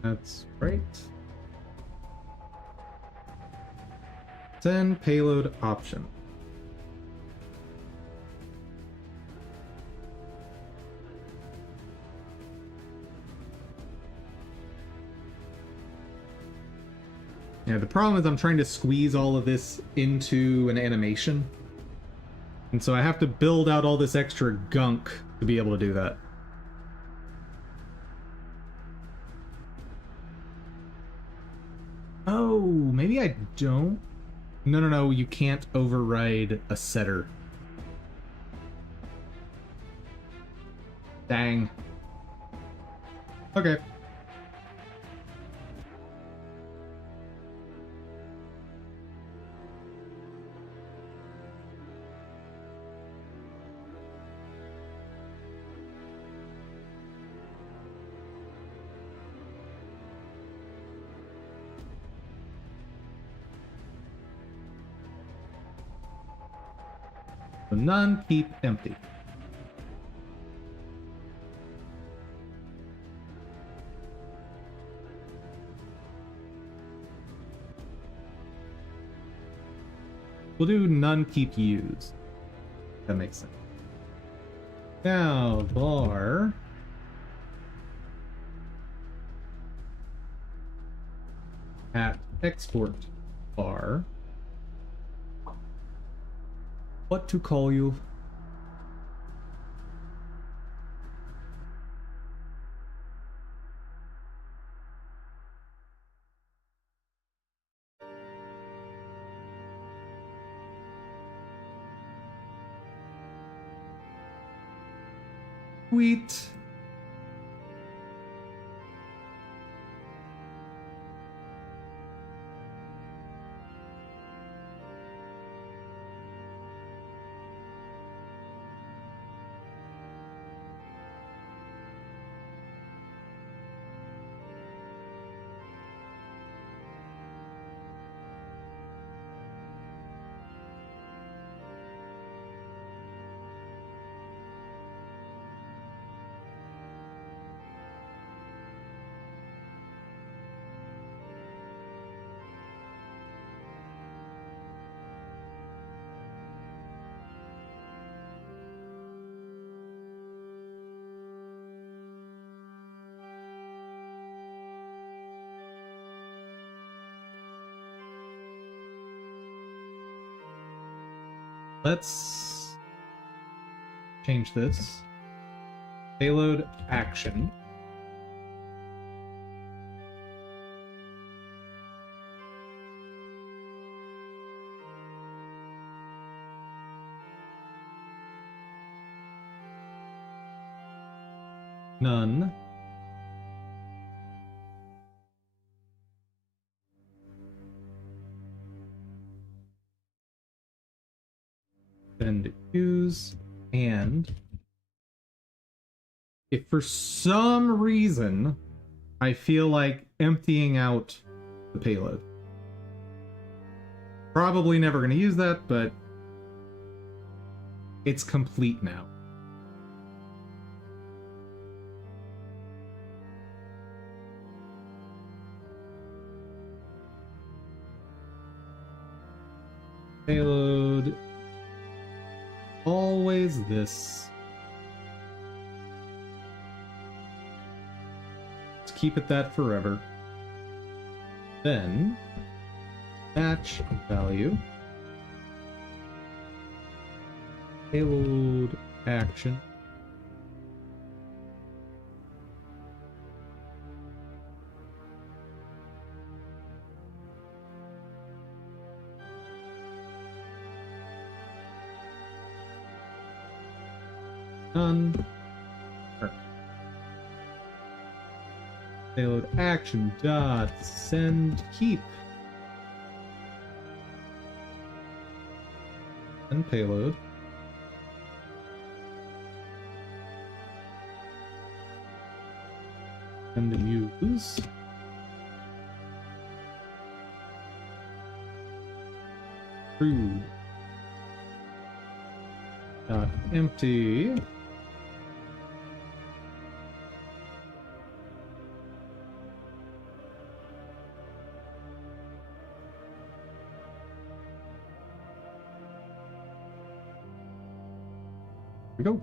That's right. Send payload option. Yeah, the problem is I'm trying to squeeze all of this into an animation. And so I have to build out all this extra gunk to be able to do that. Oh, maybe I don't. No, you can't override a setter. Dang. Okay. So none, keep, empty. We'll do none, keep, use. That makes sense. Now, var at export bar. What to call you? Sweet. Let's change this. Payload action. None. Send use, and if for some reason I feel like emptying out the payload, probably never going to use that, but it's complete now. Payload, always this. Let's keep it that forever. Then match value, payload action, none. Payload action dot send keep and payload. And use. True. Dot empty. We go.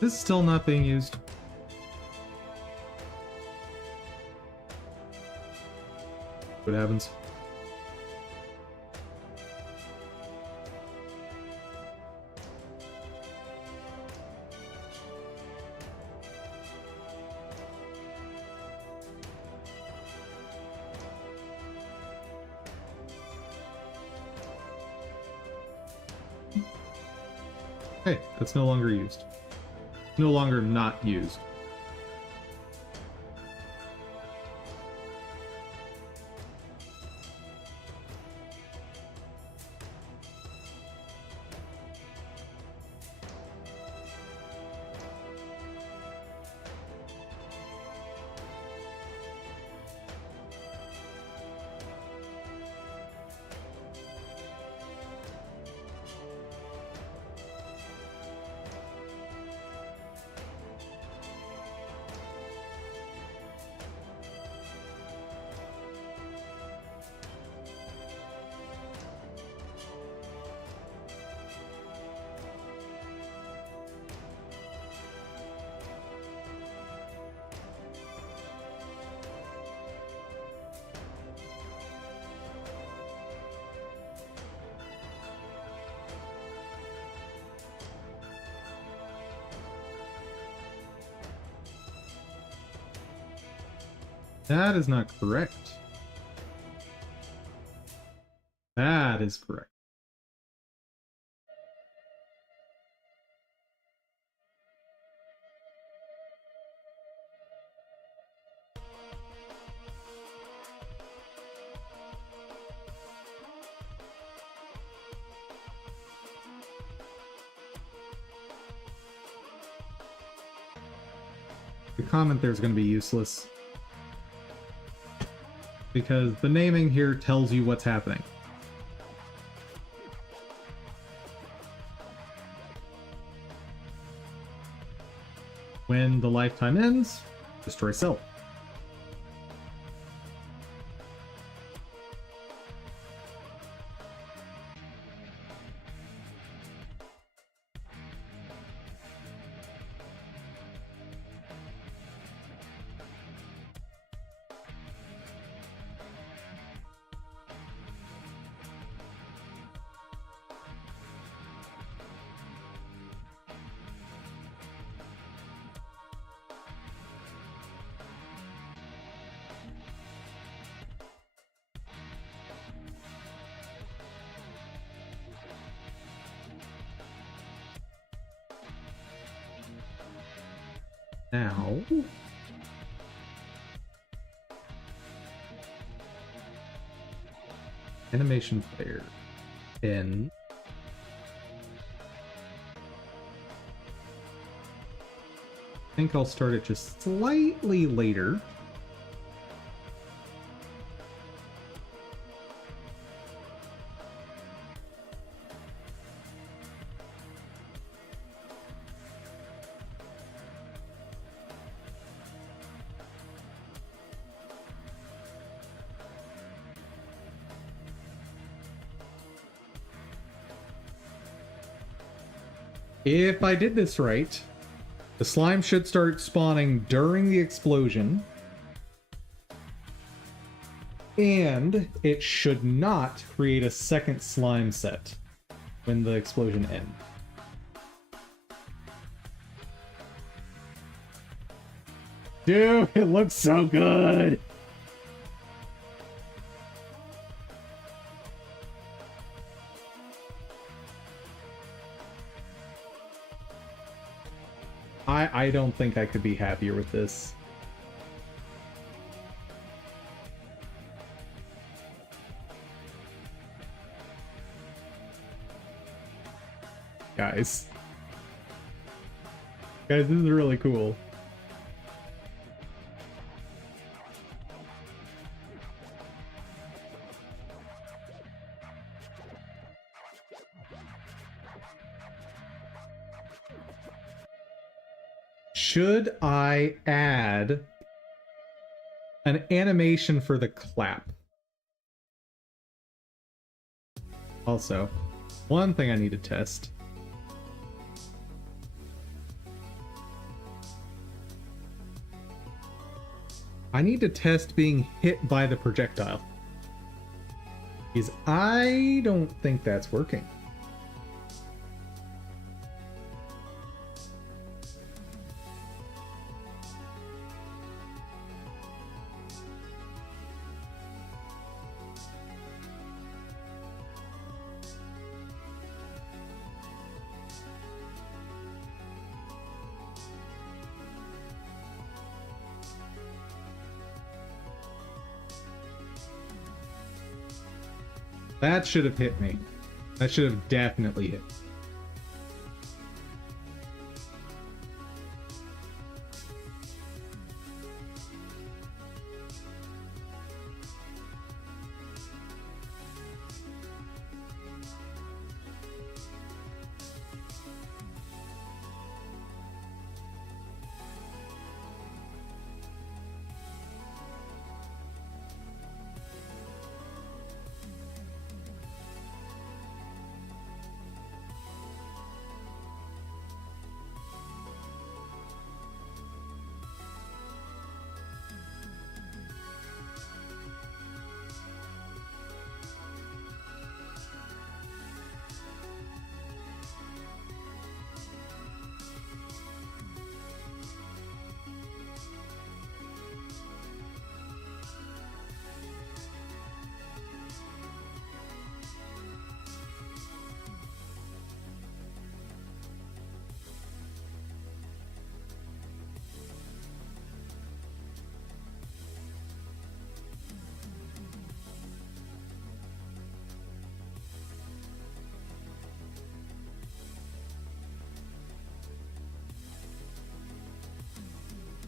This is still not being used. What happens? Hey, that's no longer used. No longer not used. That is not correct. That is correct. The comment there is going to be useless, because the naming here tells you what's happening. When the lifetime ends, destroy self. Now, animation player in. I think I'll start it just slightly later. If I did this right, the slime should start spawning during the explosion, and it should not create a second slime set when the explosion ends. Dude, it looks so good! I don't think I could be happier with this. Guys, this is really cool. Should I add an animation for the clap? Also, one thing I need to test. I need to test being hit by the projectile, because I don't think that's working. That should have hit me. That should have definitely hit me.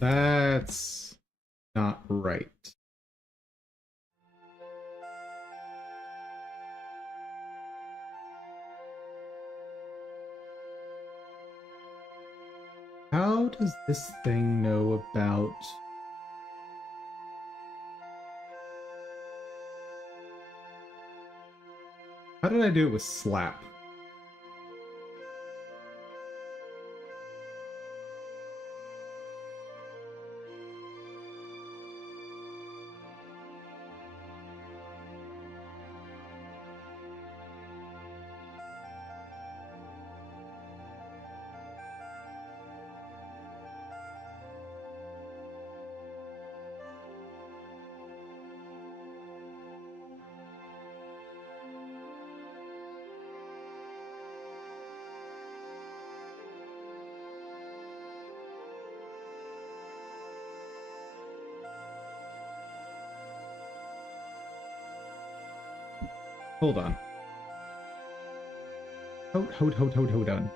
That's not right. How does this thing know about... How did I do it with slap? Hold on. Hold on.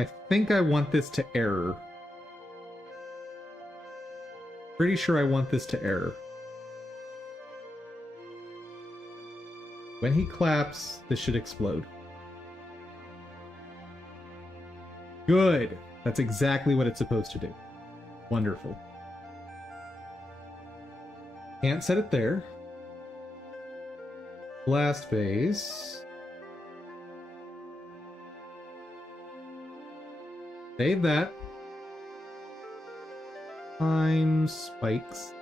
I think I want this to error. Pretty sure I want this to error. When he claps, this should explode. Good. That's exactly what it's supposed to do. Wonderful. Can't set it there. Blast phase. Save that. Time spikes.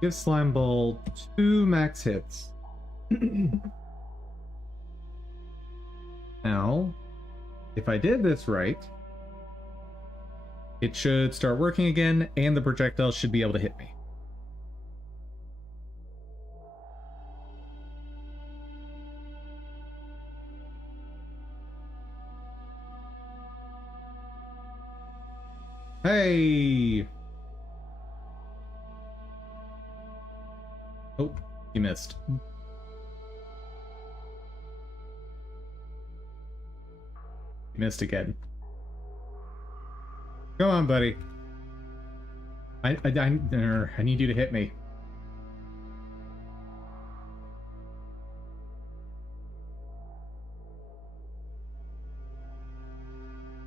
Give Slime Ball 2 max hits. Now, if I did this right, it should start working again, and the projectile should be able to hit me. Hey! Oh, you missed. You missed again. Come on, buddy. I need you to hit me.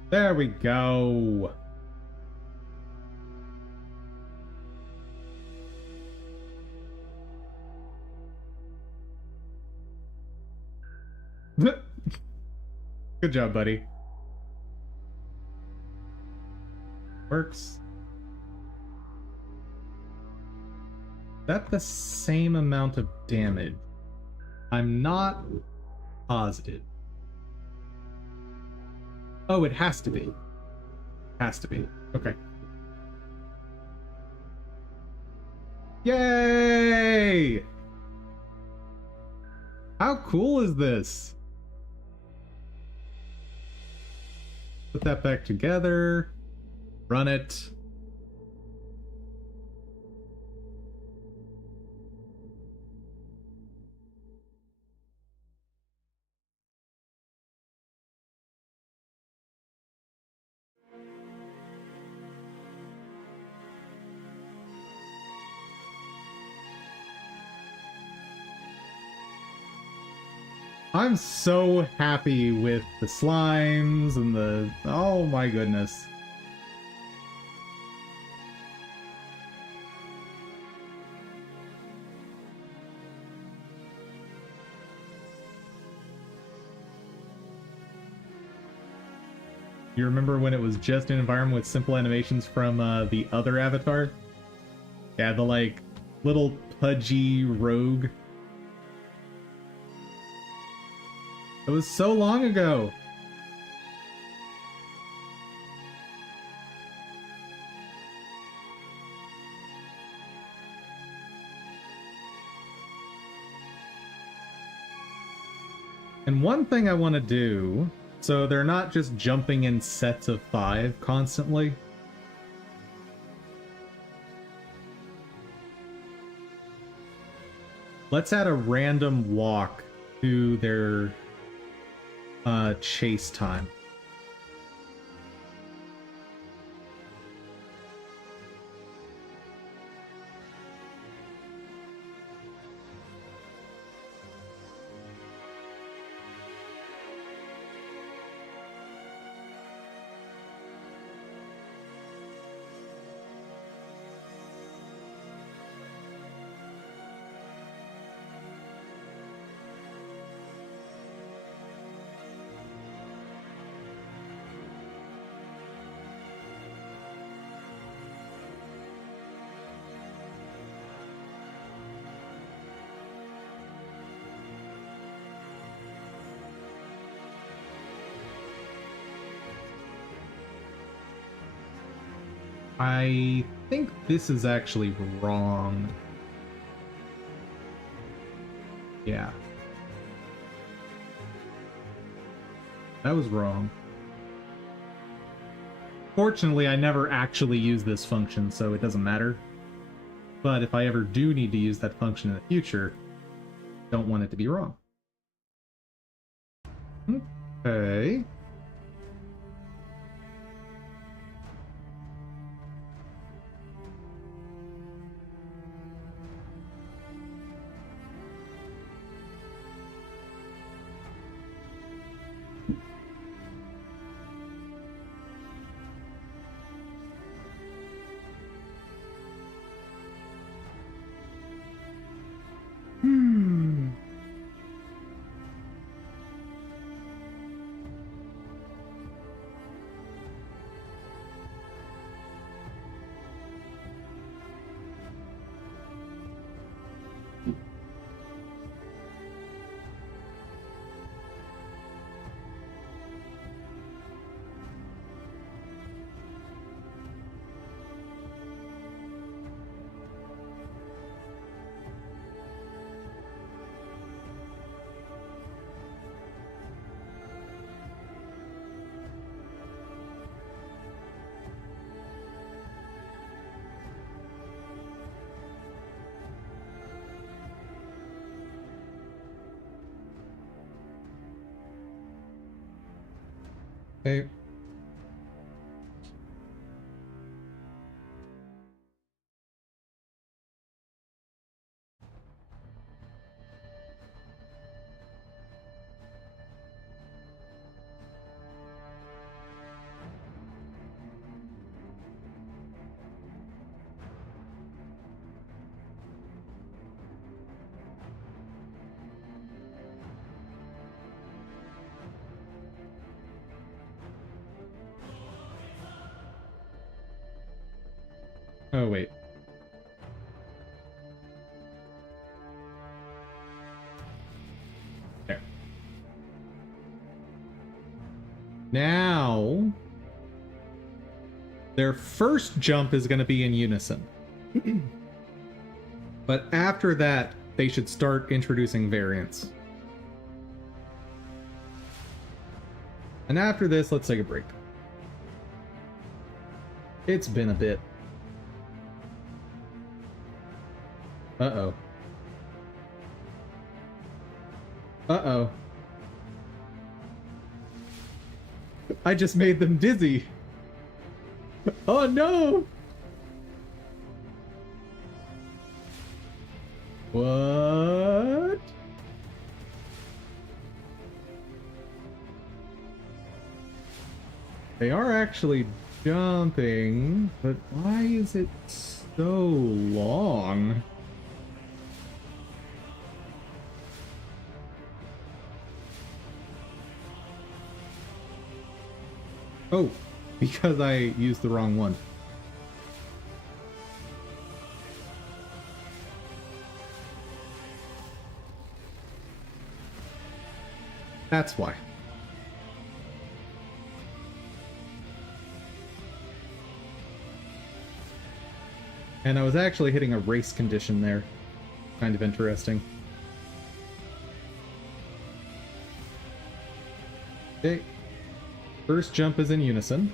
There we go. Good job, buddy. Works. That the same amount of damage? I'm not positive. Oh, it has to be. Has to be. Okay. Yay! How cool is this? Put that back together. Run it. I'm so happy with the slimes and the... Oh my goodness. You remember when it was just an environment with simple animations from the other Avatar? Yeah, the like little pudgy rogue. It was so long ago. And one thing I want to do, so they're not just jumping in sets of 5 constantly. Let's add a random walk to their chase time. I think this is actually wrong. Yeah. That was wrong. Fortunately, I never actually use this function, so it doesn't matter. But if I ever do need to use that function in the future, don't want it to be wrong. Okay. Okay. Oh, wait. There. Now, their first jump is going to be in unison. But after that, they should start introducing variants. And after this, let's take a break. It's been a bit. Uh-oh. Uh-oh. I just made them dizzy. Oh no! What? They are actually jumping, but why is it so long? Oh, because I used the wrong one. That's why. And I was actually hitting a race condition there. Kind of interesting. Okay. First jump is in unison.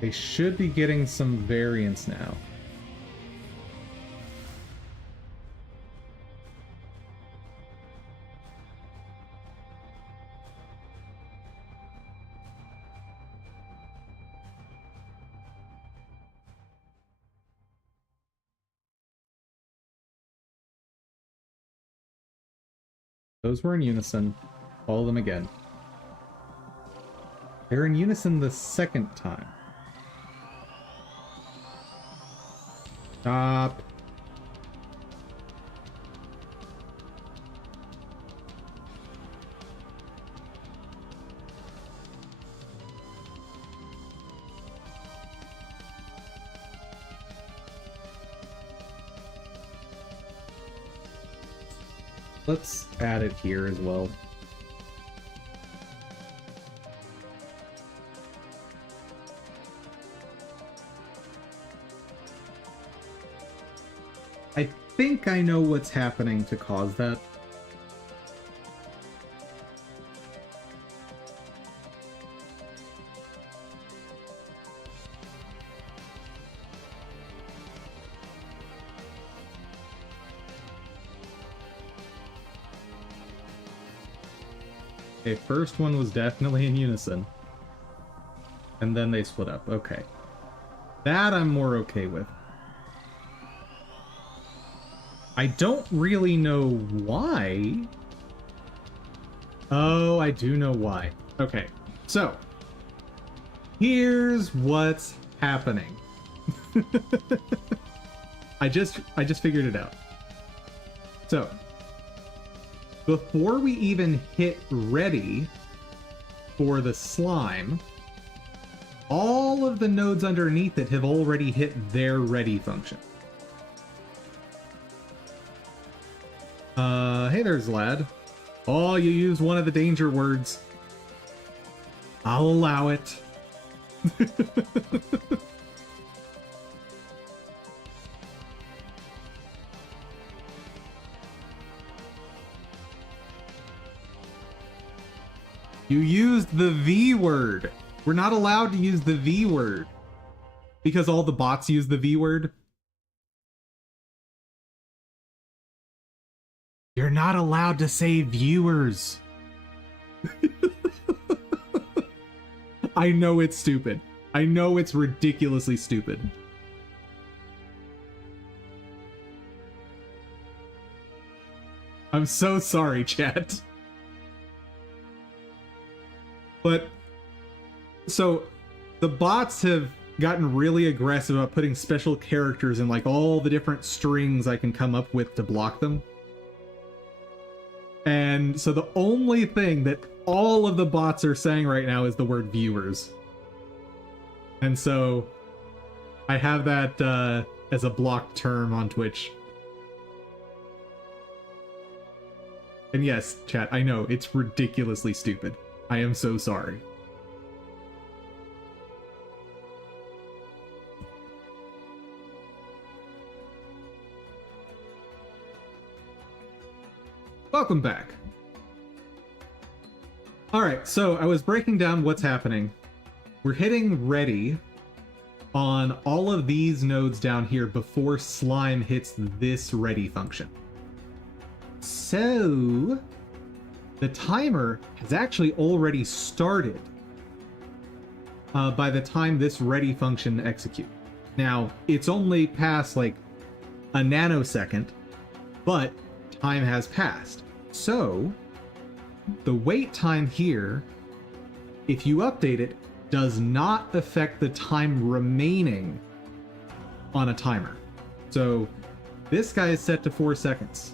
They should be getting some variance now. Those were in unison. Follow them again. They're in unison the second time. Stop. Let's add it here as well. I think I know what's happening to cause that. Okay, first one was definitely in unison. And then they split up. Okay. That I'm more okay with. I don't really know why. Oh, I do know why. Okay, so here's what's happening. I just figured it out. So before we even hit ready for the slime, all of the nodes underneath it have already hit their ready function. Hey there, Zlad. Oh, you used one of the danger words. I'll allow it. You used the V word. We're not allowed to use the V word because all the bots use the V word. You're not allowed to say viewers. I know it's stupid. I know it's ridiculously stupid. I'm so sorry, chat. But, so, the bots have gotten really aggressive about putting special characters in, like, all the different strings I can come up with to block them. And so the only thing that all of the bots are saying right now is the word viewers. And so I have that as a blocked term on Twitch. And yes, chat, I know, it's ridiculously stupid. I am so sorry. Welcome back. Alright, so I was breaking down what's happening. We're hitting ready on all of these nodes down here before slime hits this ready function. So the timer has actually already started by the time this ready function executes. Now, it's only past like a nanosecond, but time has passed. So the wait time here, if you update it, does not affect the time remaining on a timer. So this guy is set to 4 seconds.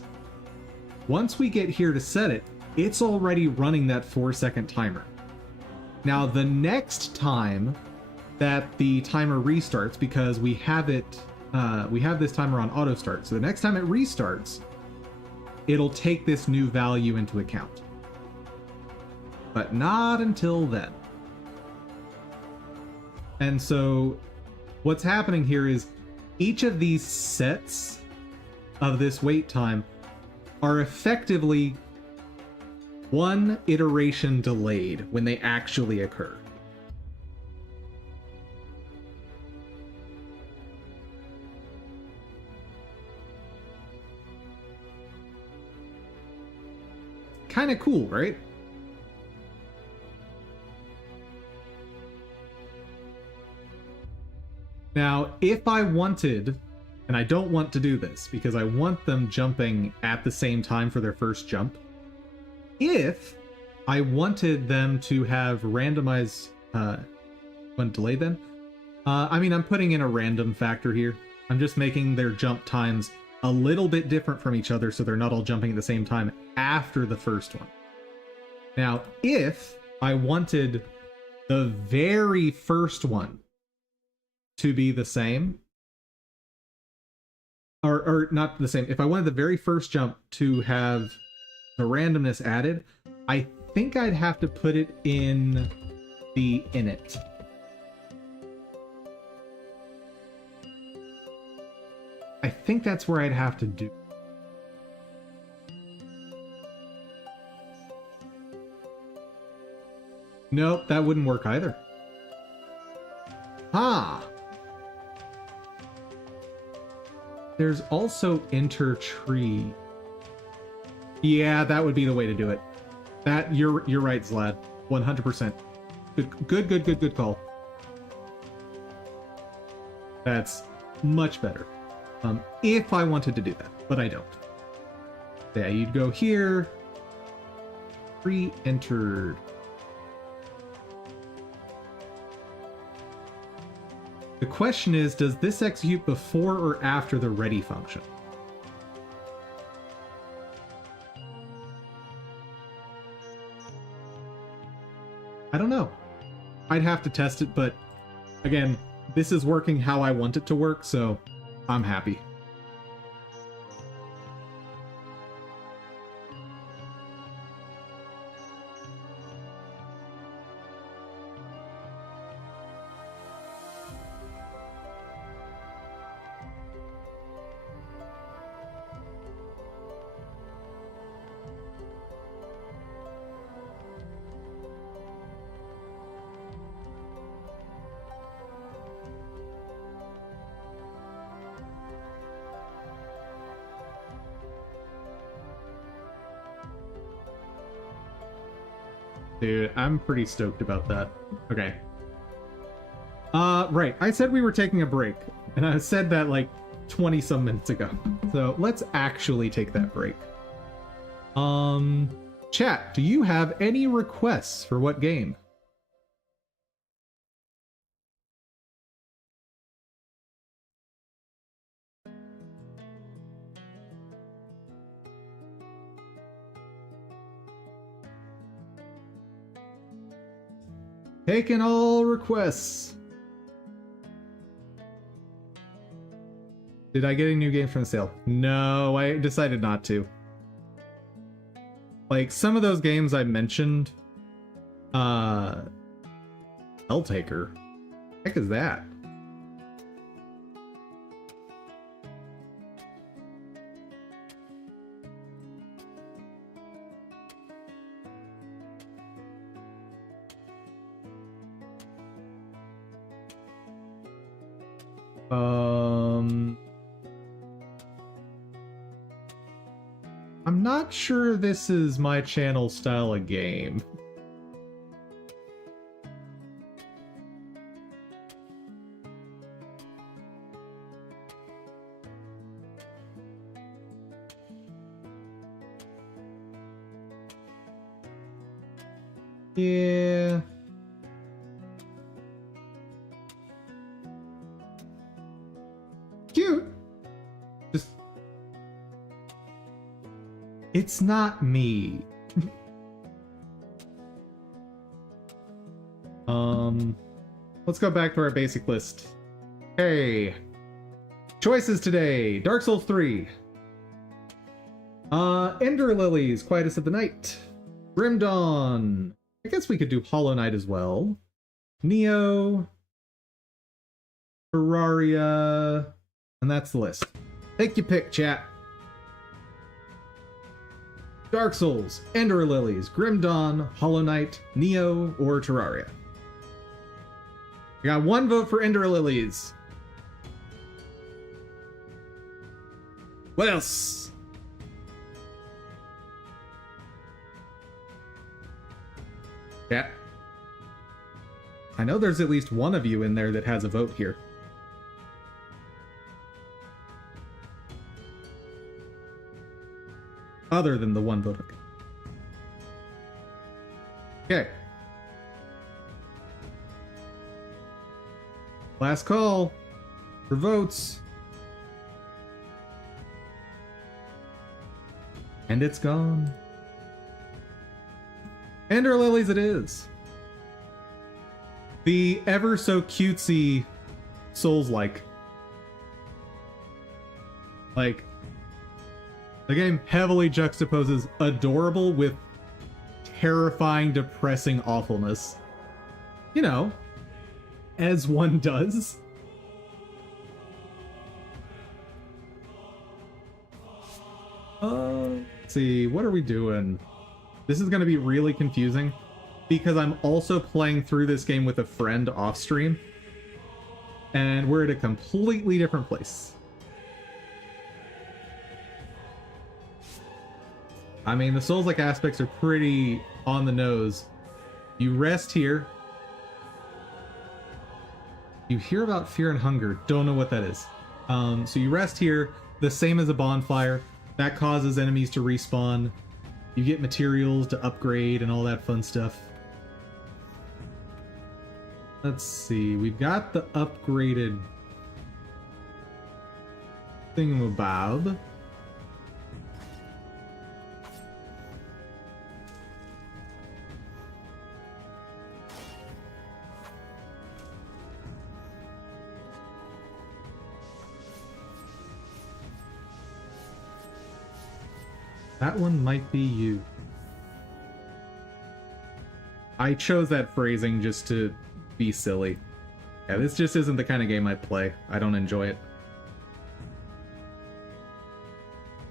Once we get here to set it, it's already running that 4-second timer. Now the next time that the timer restarts, because we have this timer on auto start, so the next time it restarts, it'll take this new value into account. But not until then. And so what's happening here is each of these sets of this wait time are effectively one iteration delayed when they actually occur. Kind of cool, right? Now, if I wanted, and I don't want to do this because I want them jumping at the same time for their first jump. If I wanted them to have randomized, when delayed then? I mean, I'm putting in a random factor here. I'm just making their jump times a little bit different from each other so they're not all jumping at the same time after the first one. Now, if I wanted the very first one to be the same, or not the same, if I wanted the very first jump to have the randomness added, I think I'd have to put it in the init. I think that's where I'd have to do. Nope, that wouldn't work either. Ah! There's also enter tree. Yeah, that would be the way to do it. That you're right, Zlad. 100%. Good call. That's much better. If I wanted to do that, but I don't. Yeah, you'd go here. Pre-entered. The question is, does this execute before or after the ready function? I don't know. I'd have to test it, but again, this is working how I want it to work, so I'm happy. Dude, I'm pretty stoked about that. Okay. Right. I said we were taking a break, and I said that like 20 some minutes ago. So let's actually take that break. Chat, do you have any requests for what game? Taking all requests. Did I get a new game from the sale? No, I decided not to. Like, some of those games I mentioned, Helltaker. Heck is that? I'm not sure this is my channel style of game. Yeah. Cute. Just... It's not me. Let's go back to our basic list. Hey. Choices today. Dark Souls 3. Ender Lilies, Quietus of the Night. Grim Dawn. I guess we could do Hollow Knight as well. Neo. Terraria. And that's the list. Take your pick, chat. Dark Souls, Ender Lilies, Grim Dawn, Hollow Knight, Neo, or Terraria. I got one vote for Ender Lilies. What else? Yeah. I know there's at least one of you in there that has a vote here. Other than the one vote. Okay. Last call for votes. And it's gone. Ender Lilies it is. The ever so cutesy Souls-like. Like, the game heavily juxtaposes adorable with terrifying, depressing awfulness. You know, as one does. Let's see, what are we doing? This is going to be really confusing because I'm also playing through this game with a friend off stream, and we're at a completely different place. I mean, the Souls-like aspects are pretty on the nose. You rest here. You hear about fear and hunger. Don't know what that is. So you rest here, the same as a bonfire. That causes enemies to respawn. You get materials to upgrade and all that fun stuff. Let's see. We've got the upgraded thingamabob. That one might be you. I chose that phrasing just to be silly. Yeah, this just isn't the kind of game I play. I don't enjoy it.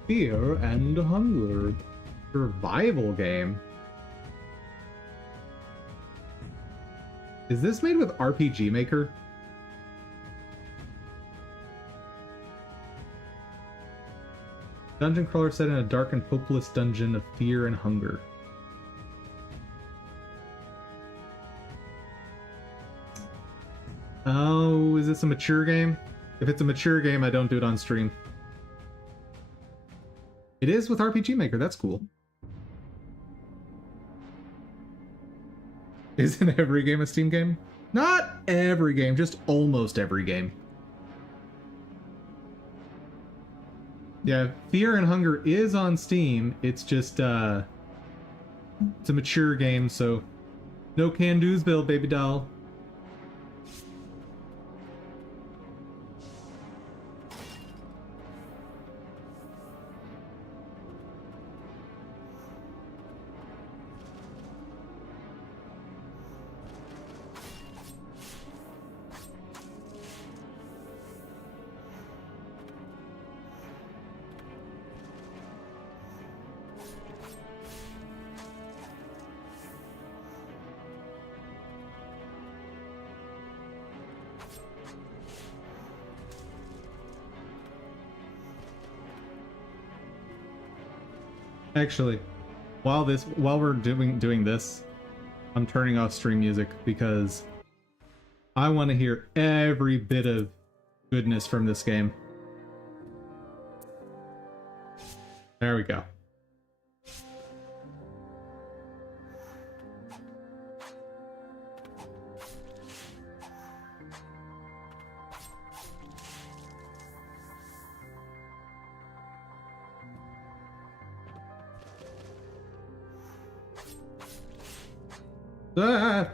Fear and Hunger. Survival game. Is this made with RPG Maker? Dungeon crawler set in a dark and hopeless dungeon of fear and hunger. Oh, is this a mature game? If it's a mature game, I don't do it on stream. It is with RPG Maker, that's cool. Isn't every game a Steam game? Not every game, just almost every game. Yeah, Fear and Hunger is on Steam. It's just, it's a mature game, so no can-dos, Bill, baby doll. Actually, while we're doing this, I'm turning off stream music because I want to hear every bit of goodness from this game. There we go. Ah!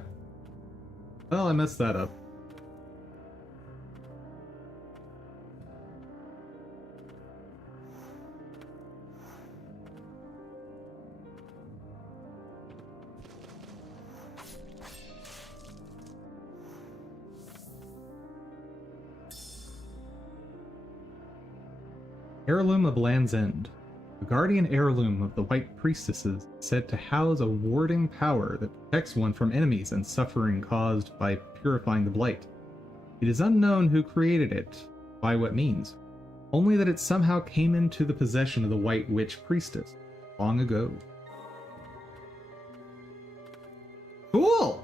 Well, I messed that up. Heirloom of Land's End. The guardian heirloom of the White Priestesses, said to house a warding power that protects one from enemies and suffering caused by purifying the blight. It is unknown who created it, by what means, only that it somehow came into the possession of the White Witch Priestess long ago. Cool!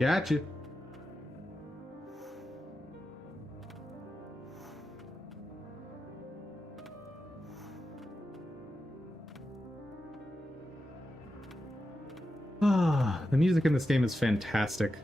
Gotcha. Ah, the music in this game is fantastic.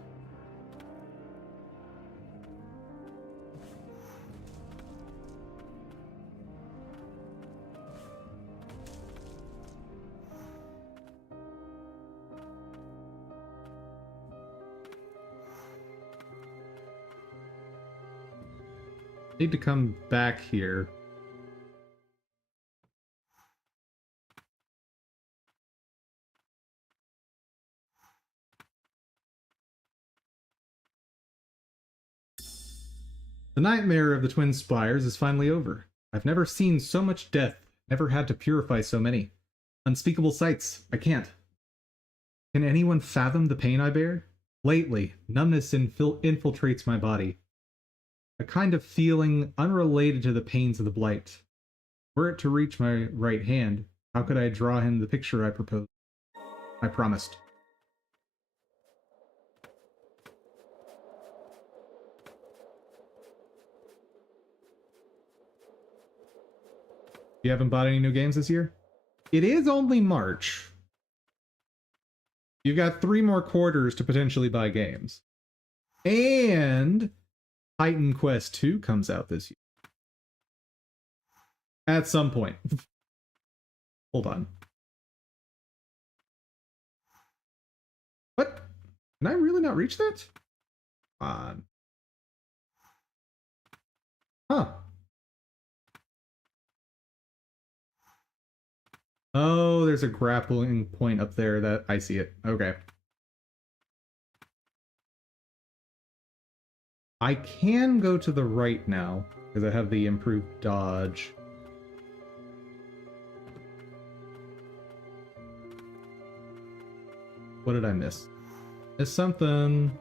Need to come back here. The nightmare of the Twin Spires is finally over. I've never seen so much death, never had to purify so many. Unspeakable sights, I can't. Can anyone fathom the pain I bear? Lately, numbness infiltrates my body. A kind of feeling unrelated to the pains of the blight. Were it to reach my right hand, how could I draw him the picture I proposed? I promised. You haven't bought any new games this year? It is only March. You've got 3 more quarters to potentially buy games. And Titan Quest 2 comes out this year. At some point. Hold on. What? Can I really not reach that? Come on. Huh. Oh, there's a grappling point up there that I see it. Okay. I can go to the right now because I have the improved dodge. What did I miss? Miss something.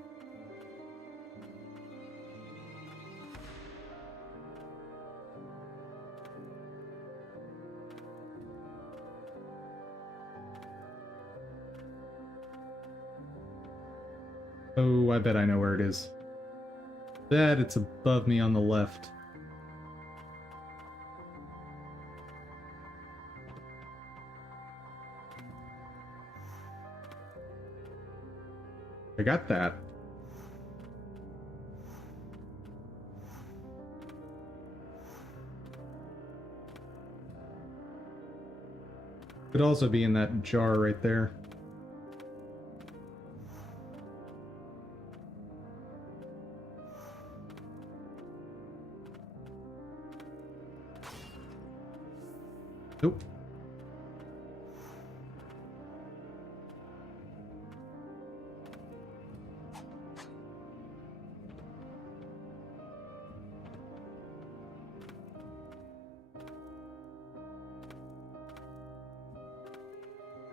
Oh, I bet I know where it is. Bet it's above me on the left. I got that. Could also be in that jar right there. Nope.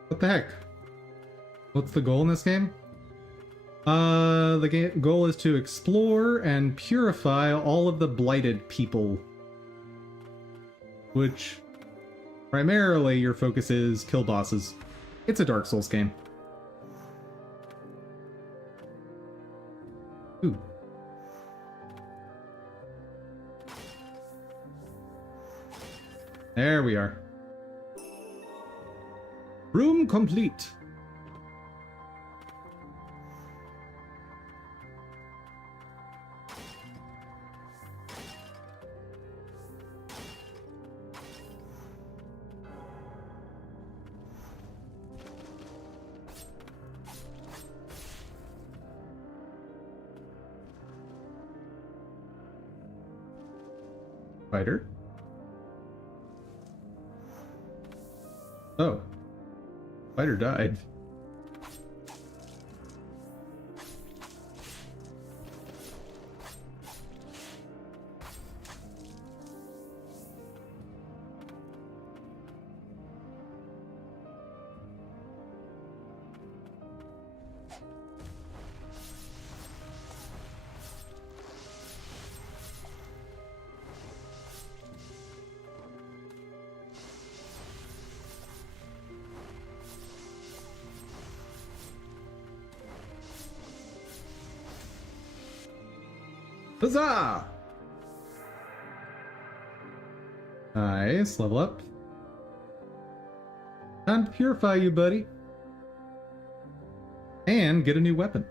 What the heck? What's the goal in this game? The goal is to explore and purify all of the blighted people. Which, primarily, your focus is kill bosses. It's a Dark Souls game. Ooh. There we are. Room complete. Fighter. Oh. Fighter died. Huzzah! Nice, level up. Time to purify you, buddy. And get a new weapon.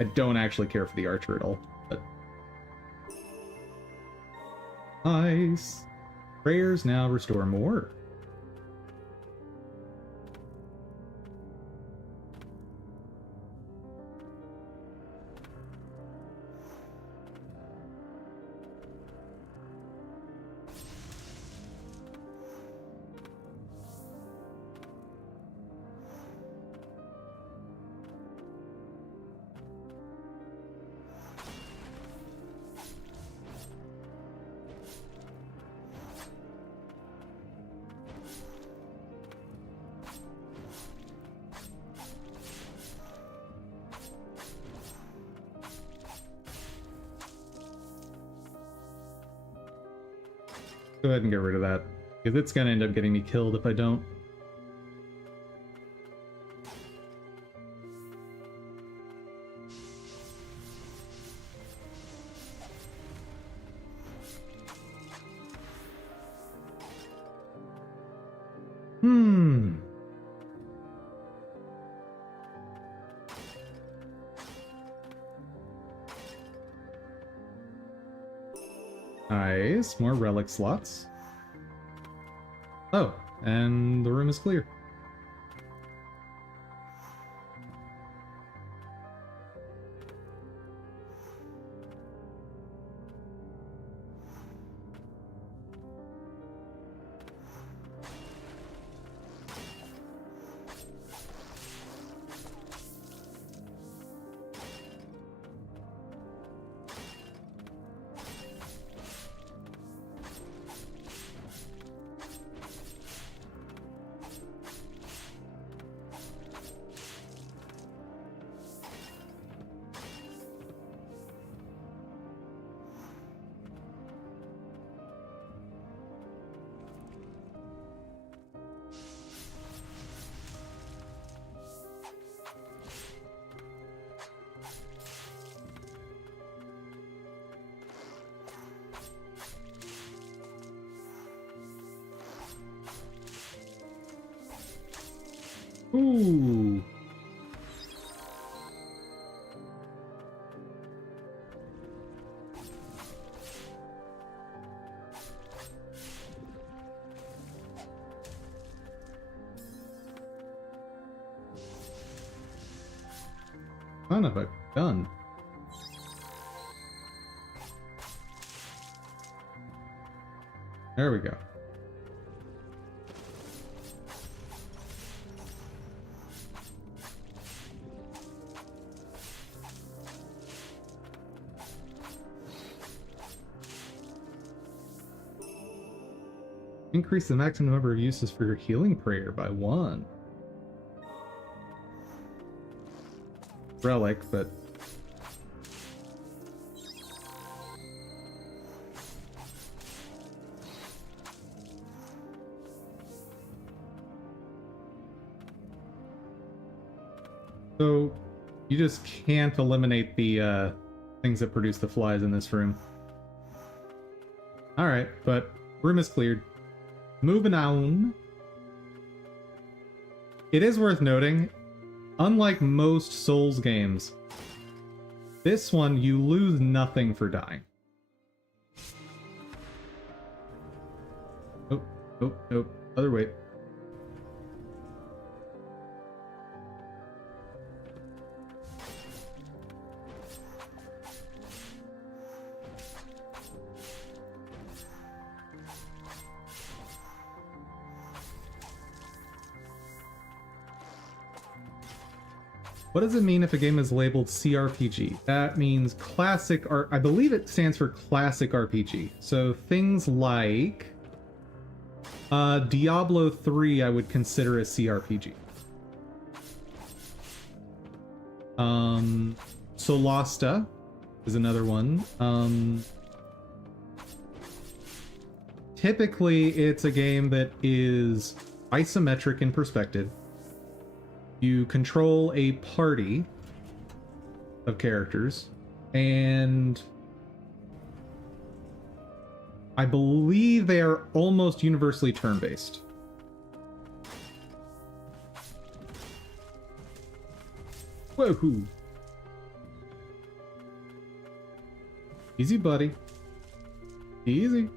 I don't actually care for the archer at all, but... Nice. Prayers now restore more. Go ahead and get rid of that, because it's gonna end up getting me killed if I don't. Nice, more relic slots. Oh, and the room is clear. Ooh. Son of a gun. There we go. Increase the maximum number of uses for your healing prayer by 1. Relic, but so you just can't eliminate the things that produce the flies in this room. All right, but room is cleared. Moving on. It is worth noting, unlike most Souls games, this one you lose nothing for dying. Oh, oh, oh, other way. What does it mean if a game is labeled CRPG? That means classic art. I believe it stands for classic RPG. So things like Diablo 3 I would consider a CRPG. Solasta is another one. Typically it's a game that is isometric in perspective. You control a party of characters, and I believe they are almost universally turn-based. Woohoo! Easy, buddy. Easy.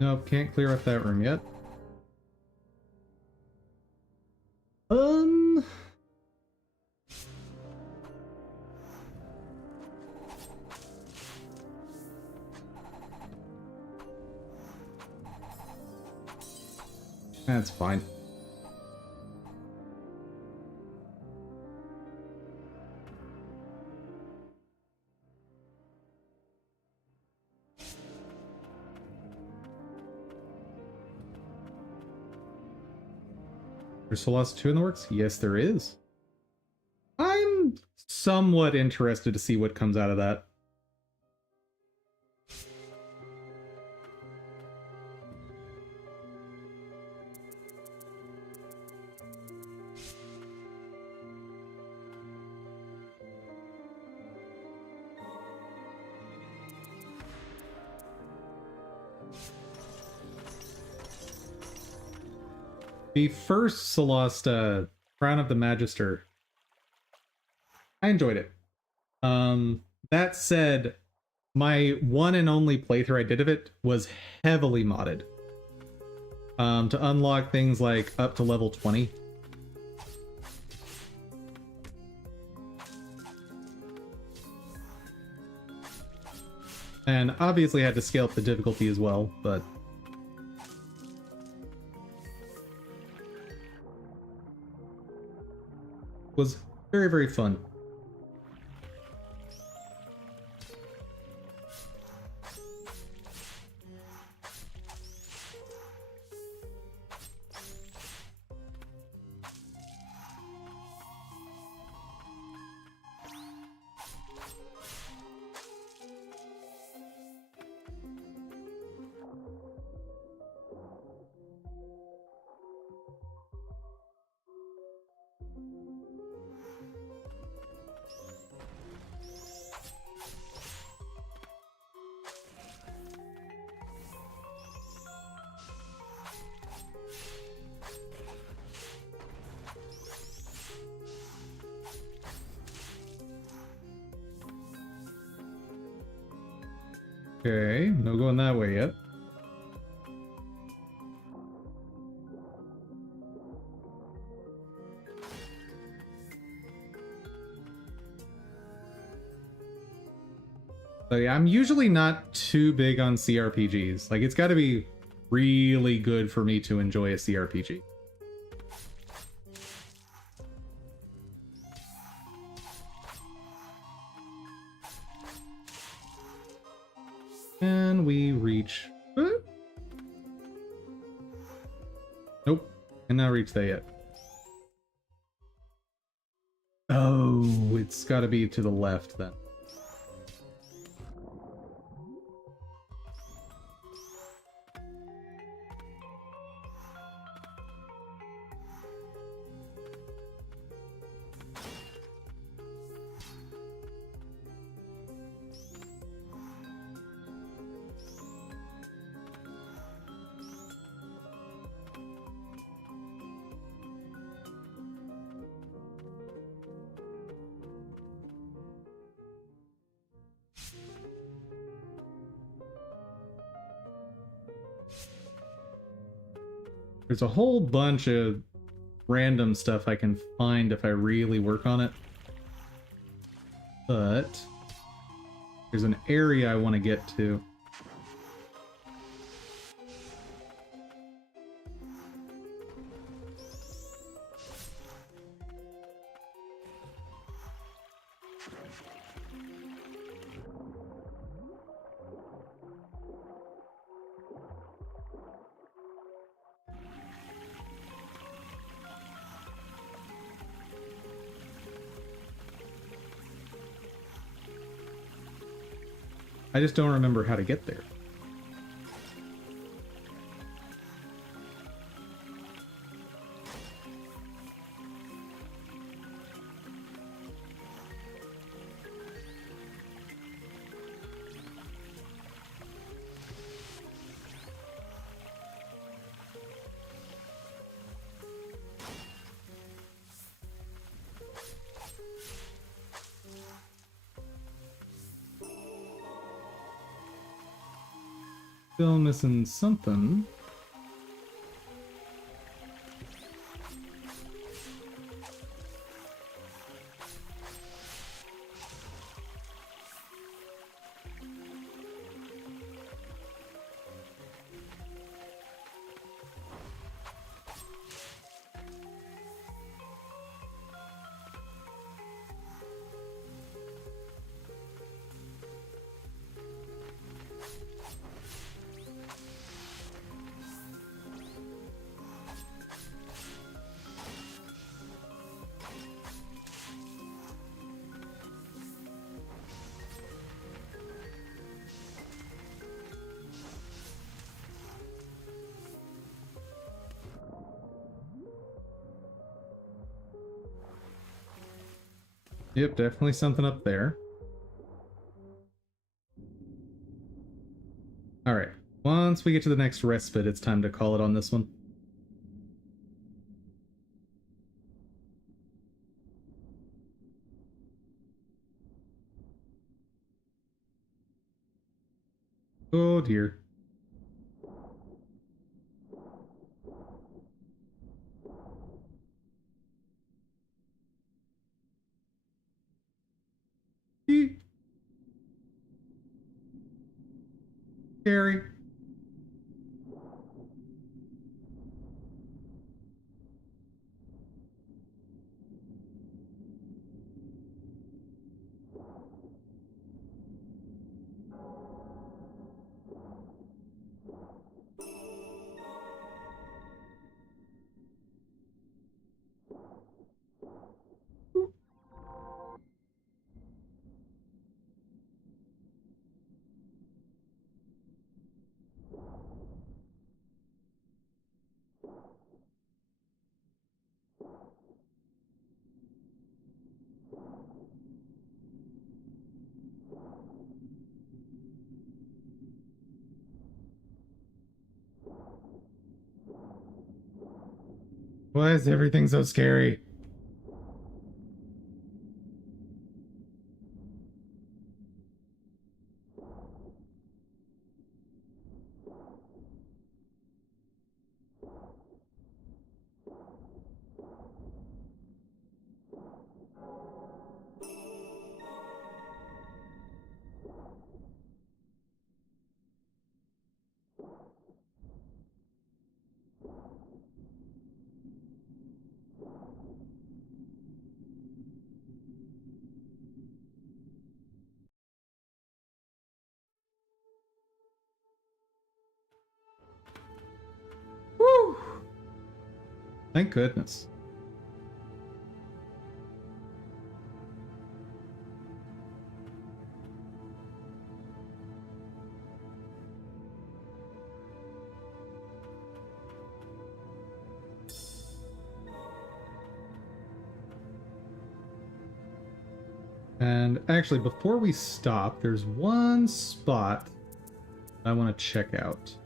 Nope, can't clear up that room yet. That's fine. There's Solasta 2 in the works? Yes, there is. I'm somewhat interested to see what comes out of that. The first Solasta, Crown of the Magister, I enjoyed it. That said, my one and only playthrough I did of it was heavily modded. To unlock things like up to level 20. And obviously I had to scale up the difficulty as well, but was very, very fun. Okay, no going that way yet. So yeah, I'm usually not too big on CRPGs. Like, it's got to be really good for me to enjoy a CRPG. And we reach... Nope, cannot reach that yet. Oh, it's got to be to the left then. There's a whole bunch of random stuff I can find if I really work on it. But there's an area I want to get to. I just don't remember how to get there. Still missing something. Yep, definitely something up there. Alright, once we get to the next respite, it's time to call it on this one. Oh dear. Eek. Scary. Why is everything so scary? Thank goodness. And actually, before we stop, there's one spot I want to check out.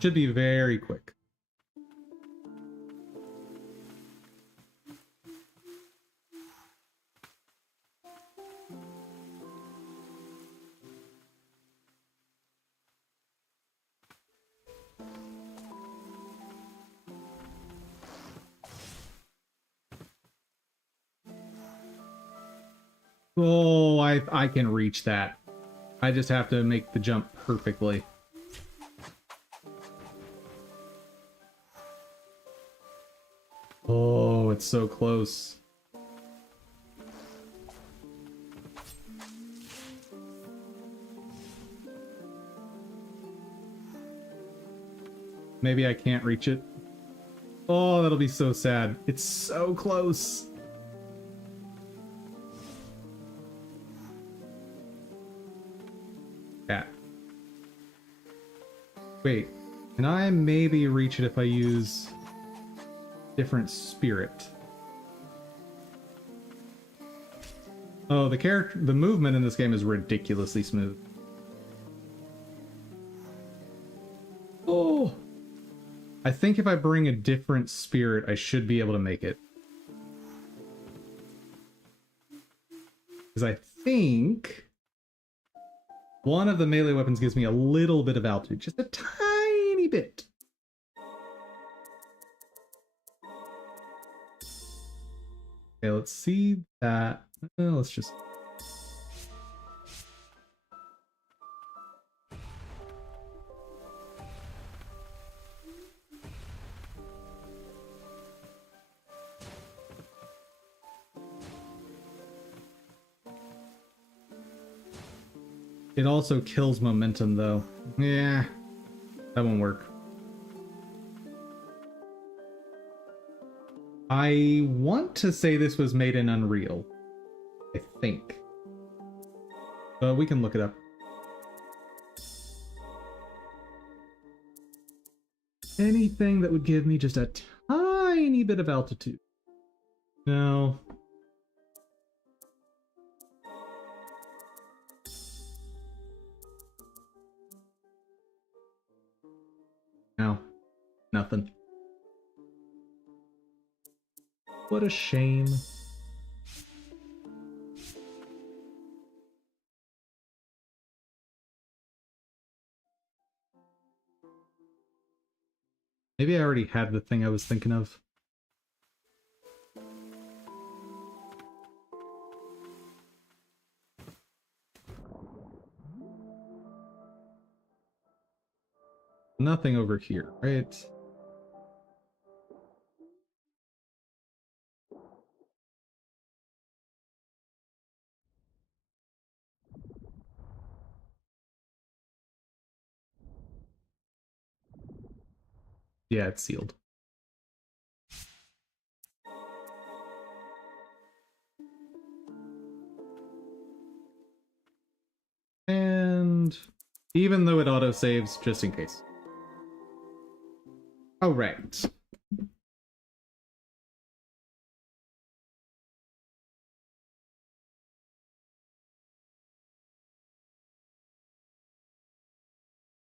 Should be very quick. Oh, I can reach that. I just have to make the jump perfectly. Oh, it's so close. Maybe I can't reach it. Oh, that'll be so sad. It's so close. Yeah. Wait, can I maybe reach it if I use different spirit? Oh, the movement in this game is ridiculously smooth. Oh, I think if I bring a different spirit, I should be able to make it. Because I think one of the melee weapons gives me a little bit of altitude, just a tiny bit. Okay, let's see that. Let's just... It also kills momentum, though. Yeah, that won't work. I want to say this was made in Unreal. I think. But we can look it up. Anything that would give me just a tiny bit of altitude. No. No. Nothing. What a shame. Maybe I already had the thing I was thinking of. Nothing over here, right? Yeah, it's sealed. And even though it auto-saves, just in case. All right.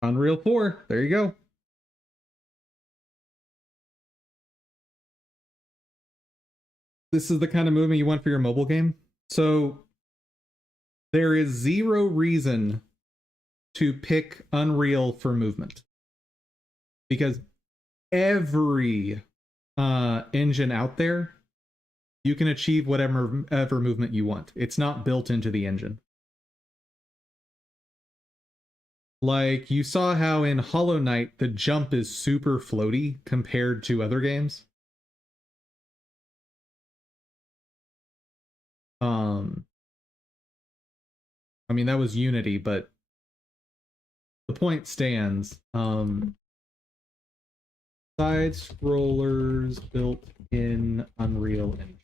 Unreal 4, there you go. This is the kind of movement you want for your mobile game. So there is zero reason to pick Unreal for movement. Because every engine out there, you can achieve whatever movement you want. It's not built into the engine. Like, you saw how in Hollow Knight, the jump is super floaty compared to other games. I mean, that was Unity, but the point stands. Side scrollers built in Unreal Engine.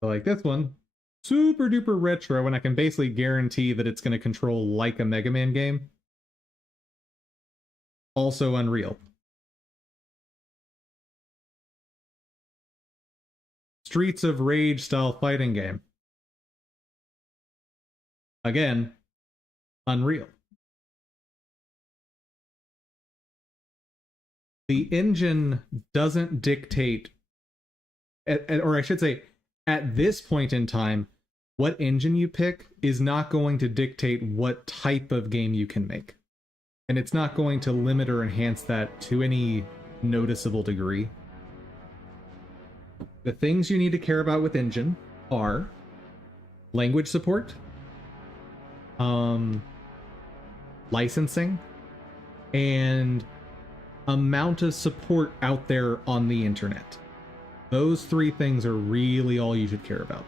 So like this one, super duper retro, and I can basically guarantee that it's going to control like a Mega Man game. Also Unreal. Streets of Rage style fighting game. Again, Unreal. The engine doesn't dictate, or I should say, at this point in time, what engine you pick is not going to dictate what type of game you can make. And it's not going to limit or enhance that to any noticeable degree. The things you need to care about with engine are language support, licensing, and amount of support out there on the internet. Those three things are really all you should care about.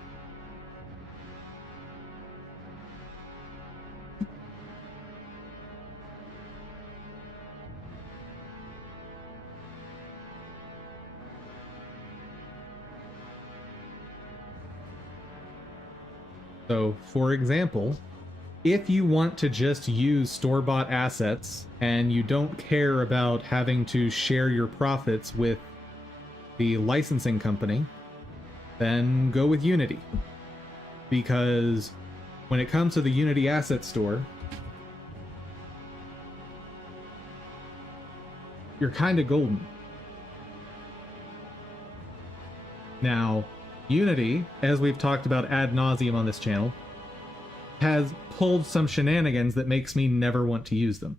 So, for example, if you want to just use store-bought assets and you don't care about having to share your profits with the licensing company, then go with Unity. Because when it comes to the Unity Asset Store, you're kind of golden. Now, Unity, as we've talked about ad nauseum on this channel, has pulled some shenanigans that makes me never want to use them.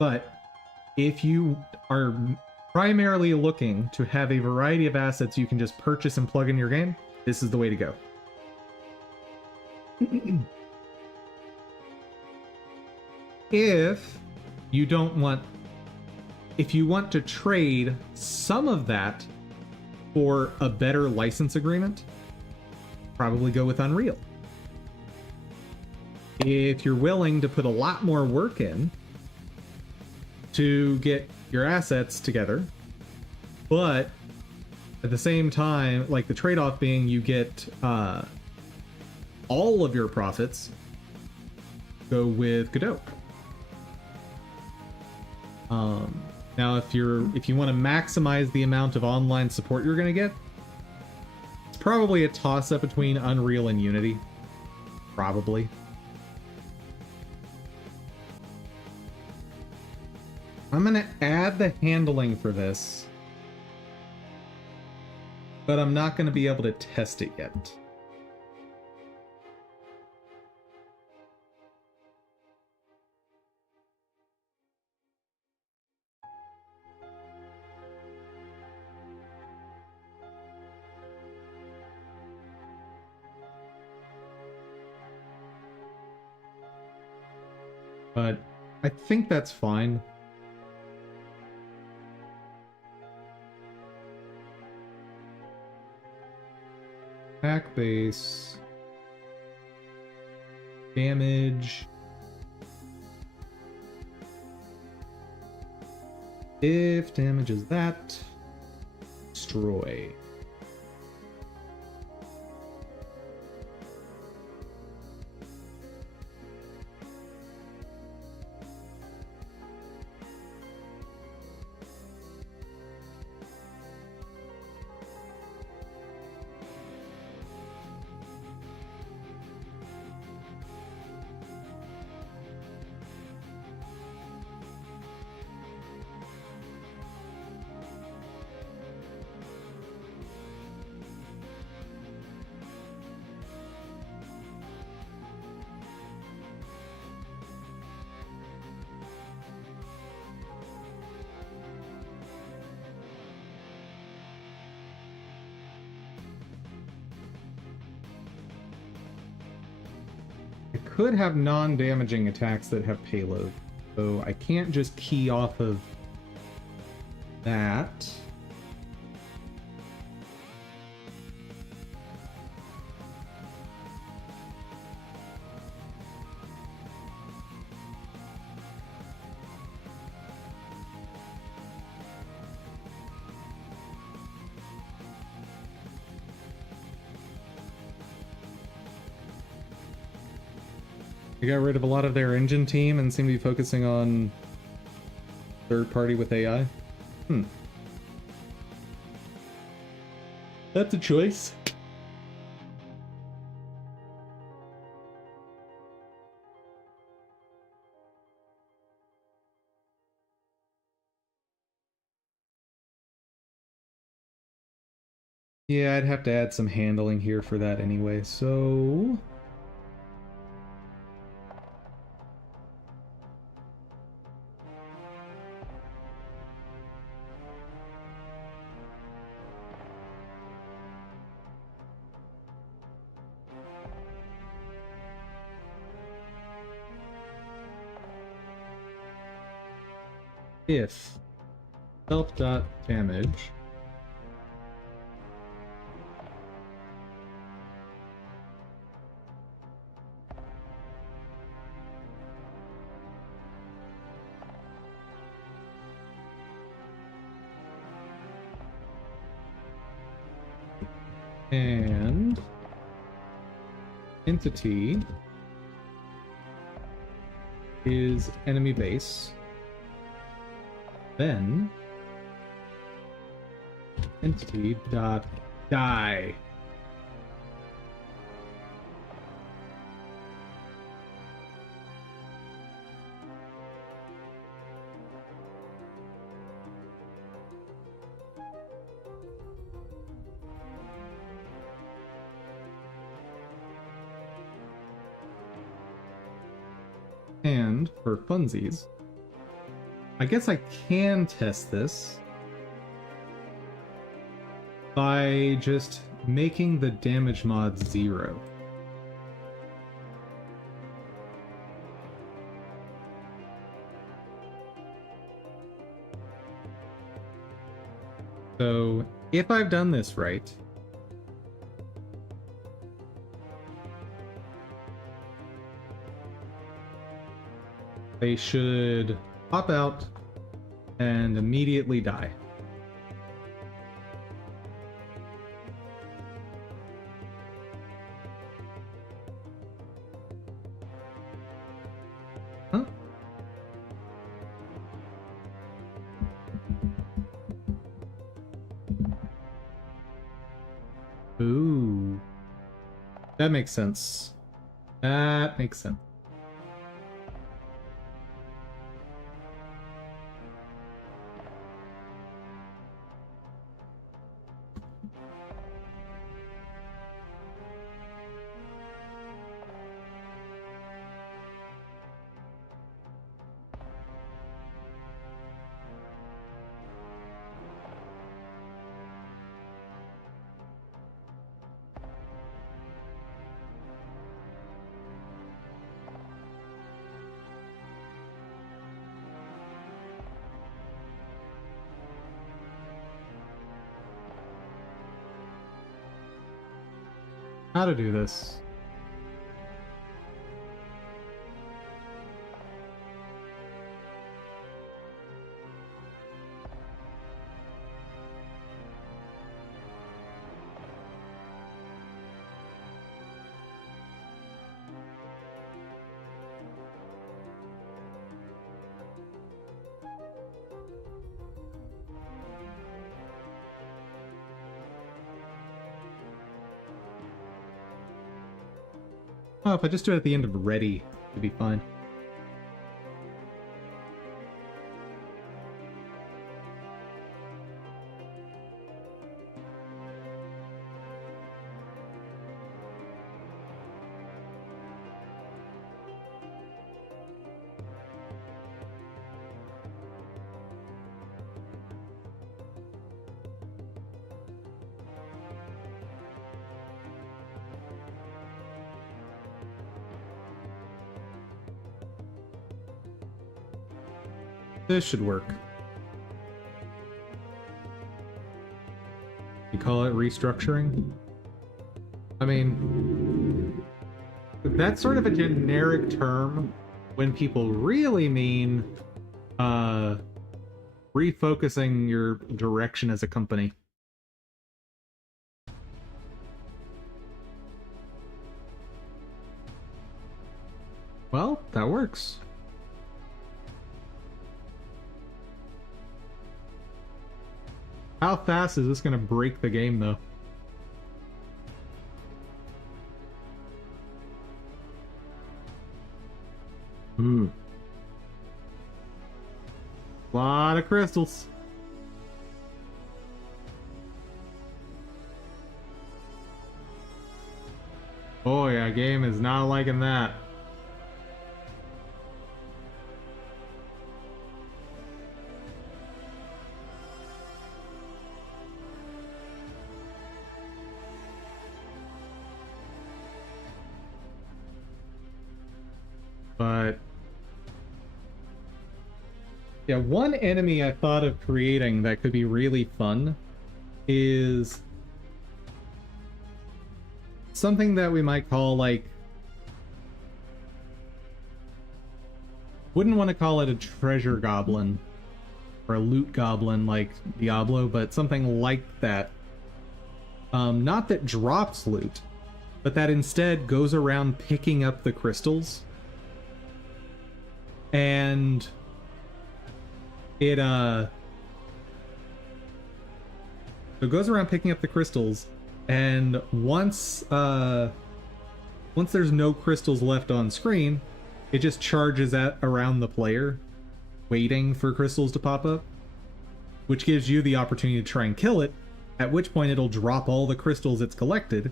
But if you are primarily looking to have a variety of assets you can just purchase and plug in your game, this is the way to go. If you want to trade some of that for a better license agreement, probably go with Unreal. If you're willing to put a lot more work in to get your assets together, but at the same time, like the trade-off being you get all of your profits, go with Godot. Now, if you want to maximize the amount of online support you're going to get, it's probably a toss-up between Unreal and Unity. Probably. I'm going to add the handling for this, but I'm not going to be able to test it yet. But I think that's fine. Attack base. Damage. If damage is that, destroy. Could have non-damaging attacks that have payload, so I can't just key off of that. They got rid of a lot of their engine team and seem to be focusing on third party with AI. That's a choice. Yeah, I'd have to add some handling here for that anyway, so... if self.damage and entity is enemy base, then entity dot die. And for funsies, I guess I can test this by just making the damage mod 0. So if I've done this right, they should pop out and immediately die. Huh? Ooh. That makes sense. That makes sense. How to do this? Oh, if I just do it at the end of ready, it'd be fine. This should work. call it restructuring. I mean, that's sort of a generic term when people really mean refocusing your direction as a company. Well, that works. How fast is this going to break the game, though? Lot of crystals. Oh yeah, game is not liking that. But yeah, one enemy I thought of creating that could be really fun is something that we might call, like, wouldn't want to call it a treasure goblin or a loot goblin like Diablo, but something like that. Not that drops loot, but that instead goes around picking up the crystals. And it goes around picking up the crystals, and once there's no crystals left on screen, it just charges around the player, waiting for crystals to pop up, which gives you the opportunity to try and kill it, at which point it'll drop all the crystals it's collected.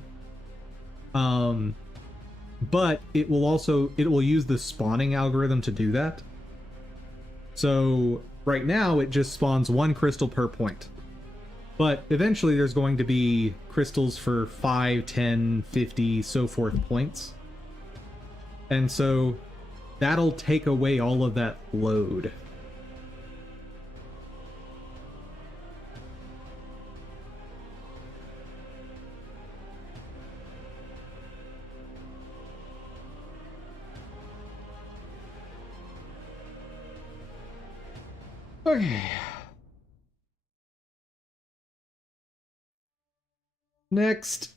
But it will use the spawning algorithm to do that. So right now it just spawns 1 crystal per point. But eventually there's going to be crystals for 5, 10, 50, so forth points. And so that'll take away all of that load. Okay. Next.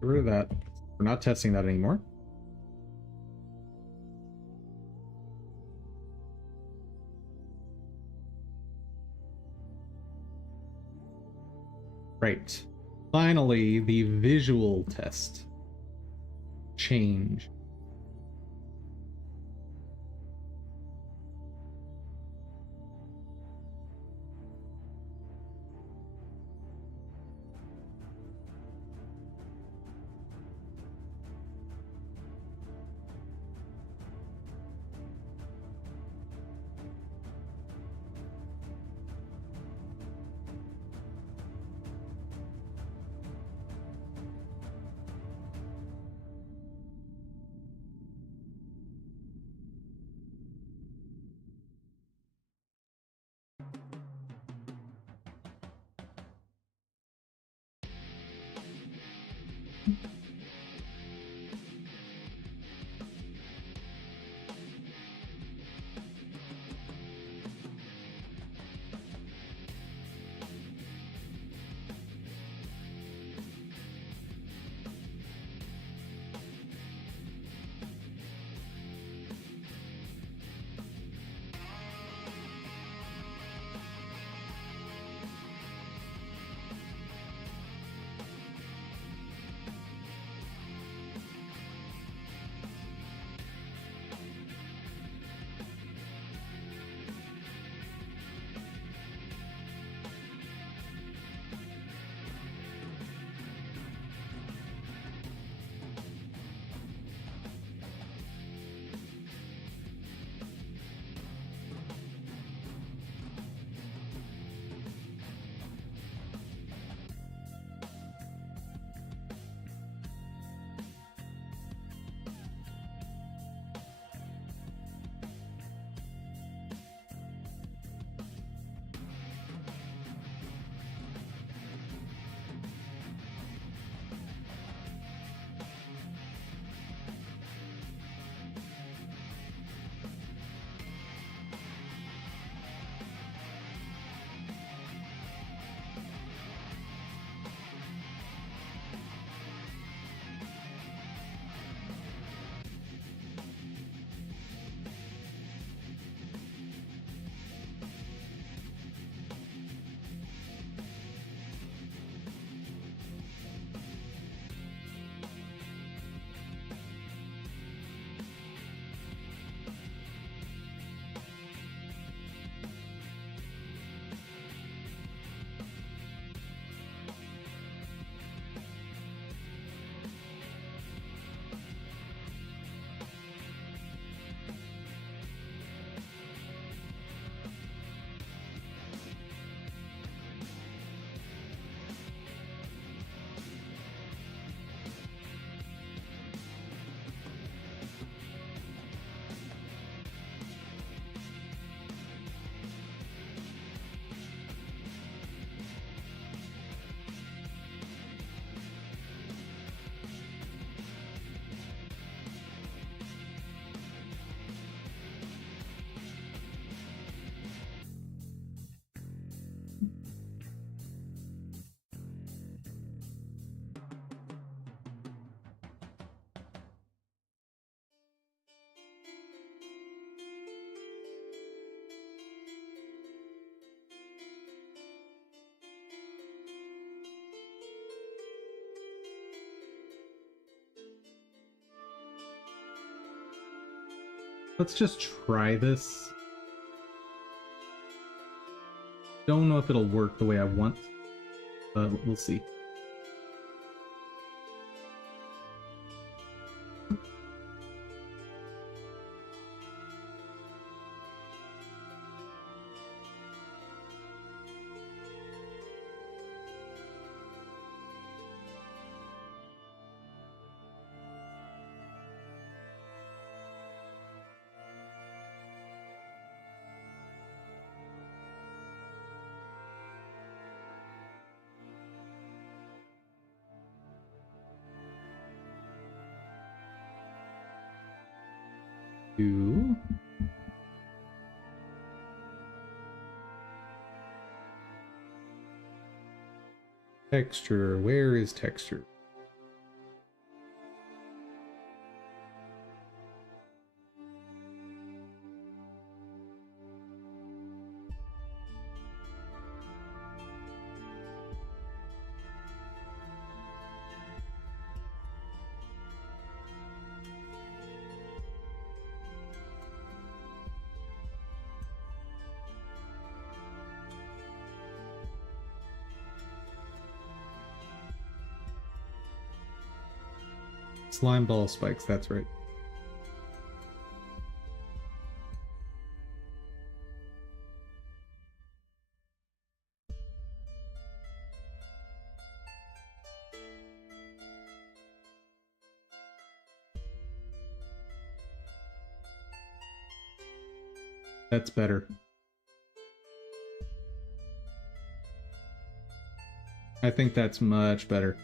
Get rid of that. We're not testing that anymore. Right. Finally, the visual test. Change. Let's just try this. Don't know if it'll work the way I want, but we'll see. Do texture. Where is texture? Slime ball spikes, that's right. That's better. I think that's much better.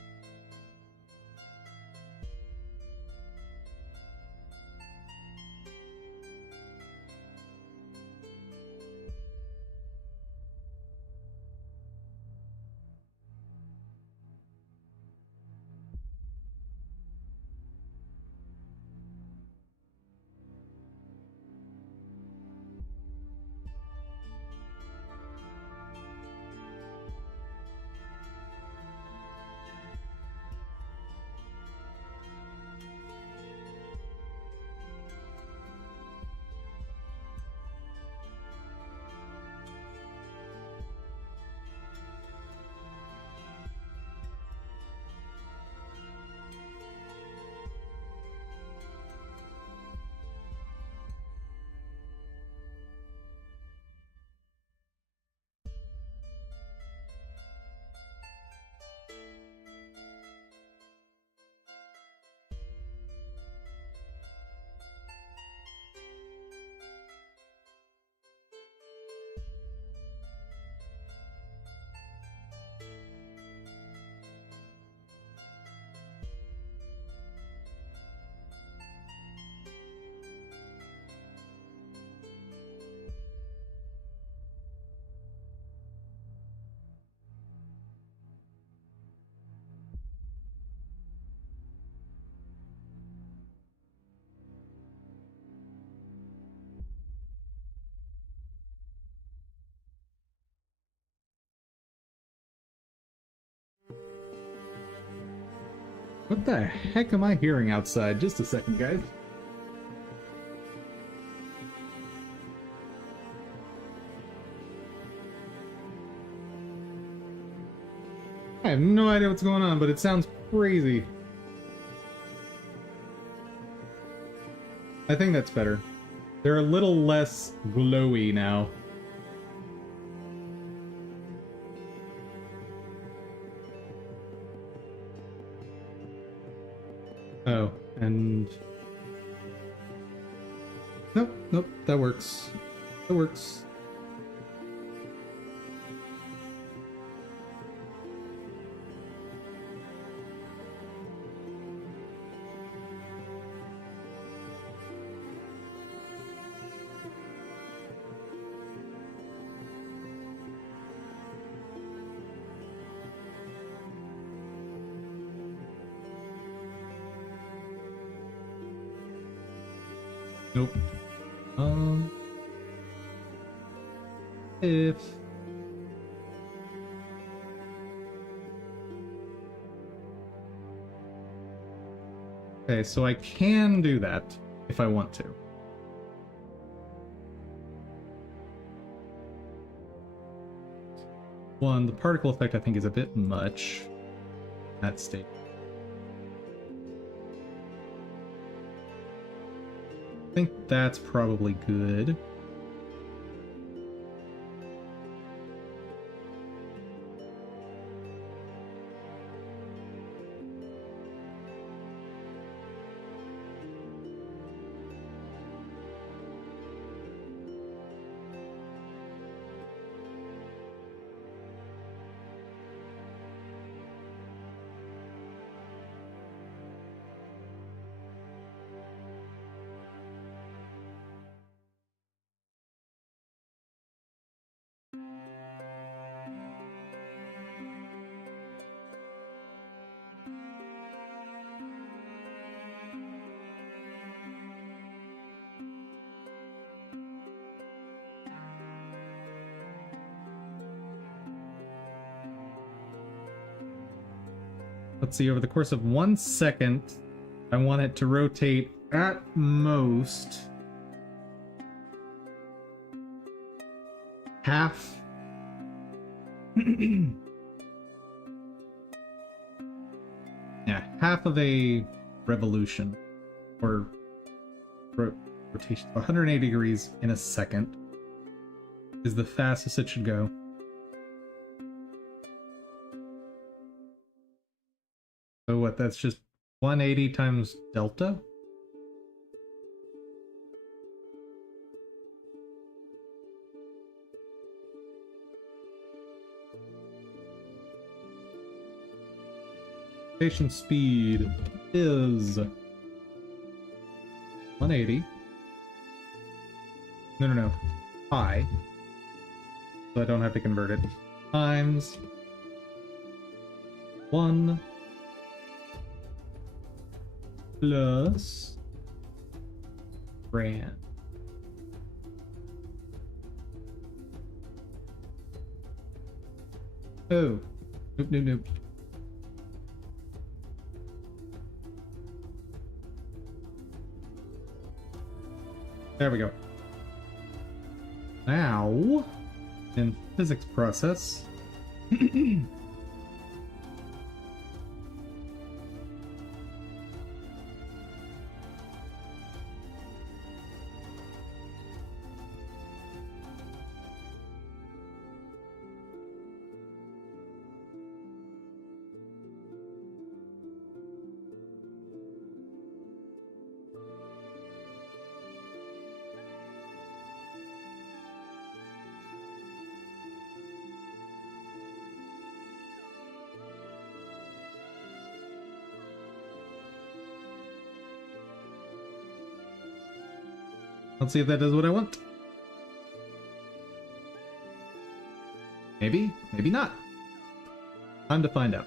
What the heck am I hearing outside? Just a second, guys. I have no idea what's going on, but it sounds crazy. I think that's better. They're a little less glowy now. Oh, and... Nope, nope, that works. That works. Nope. If... Okay, so I can do that if I want to. One, the particle effect I think is a bit much in that state. I think that's probably good. Let's see, over the course of 1 second, I want it to rotate at most half. Yeah, half of a revolution, or rotation, 180 degrees in a second is the fastest it should go. So what, that's just 180 times delta? Rotation speed is 180. No. Pi. So I don't have to convert it. Times 1 plus rand. Oh. Nope. There we go. Now, in physics process, let's see if that does what I want. Maybe, maybe not. Time to find out.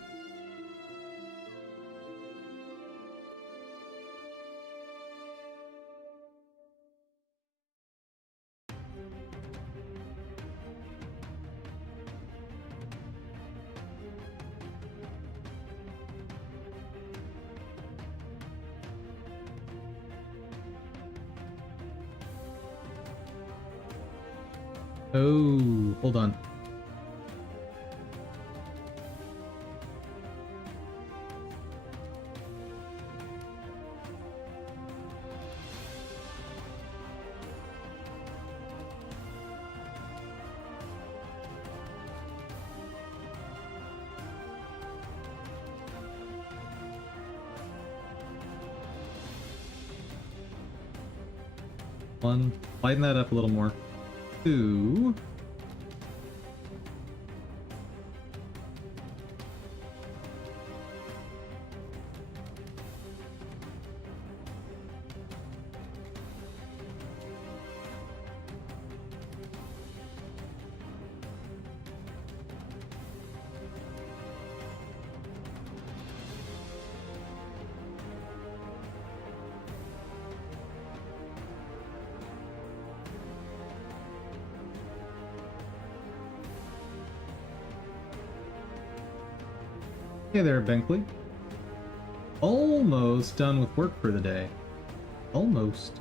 Oh, hold on. One, lighten that up a little more. 2. Hey there, Benkley. Almost done with work for the day. Almost.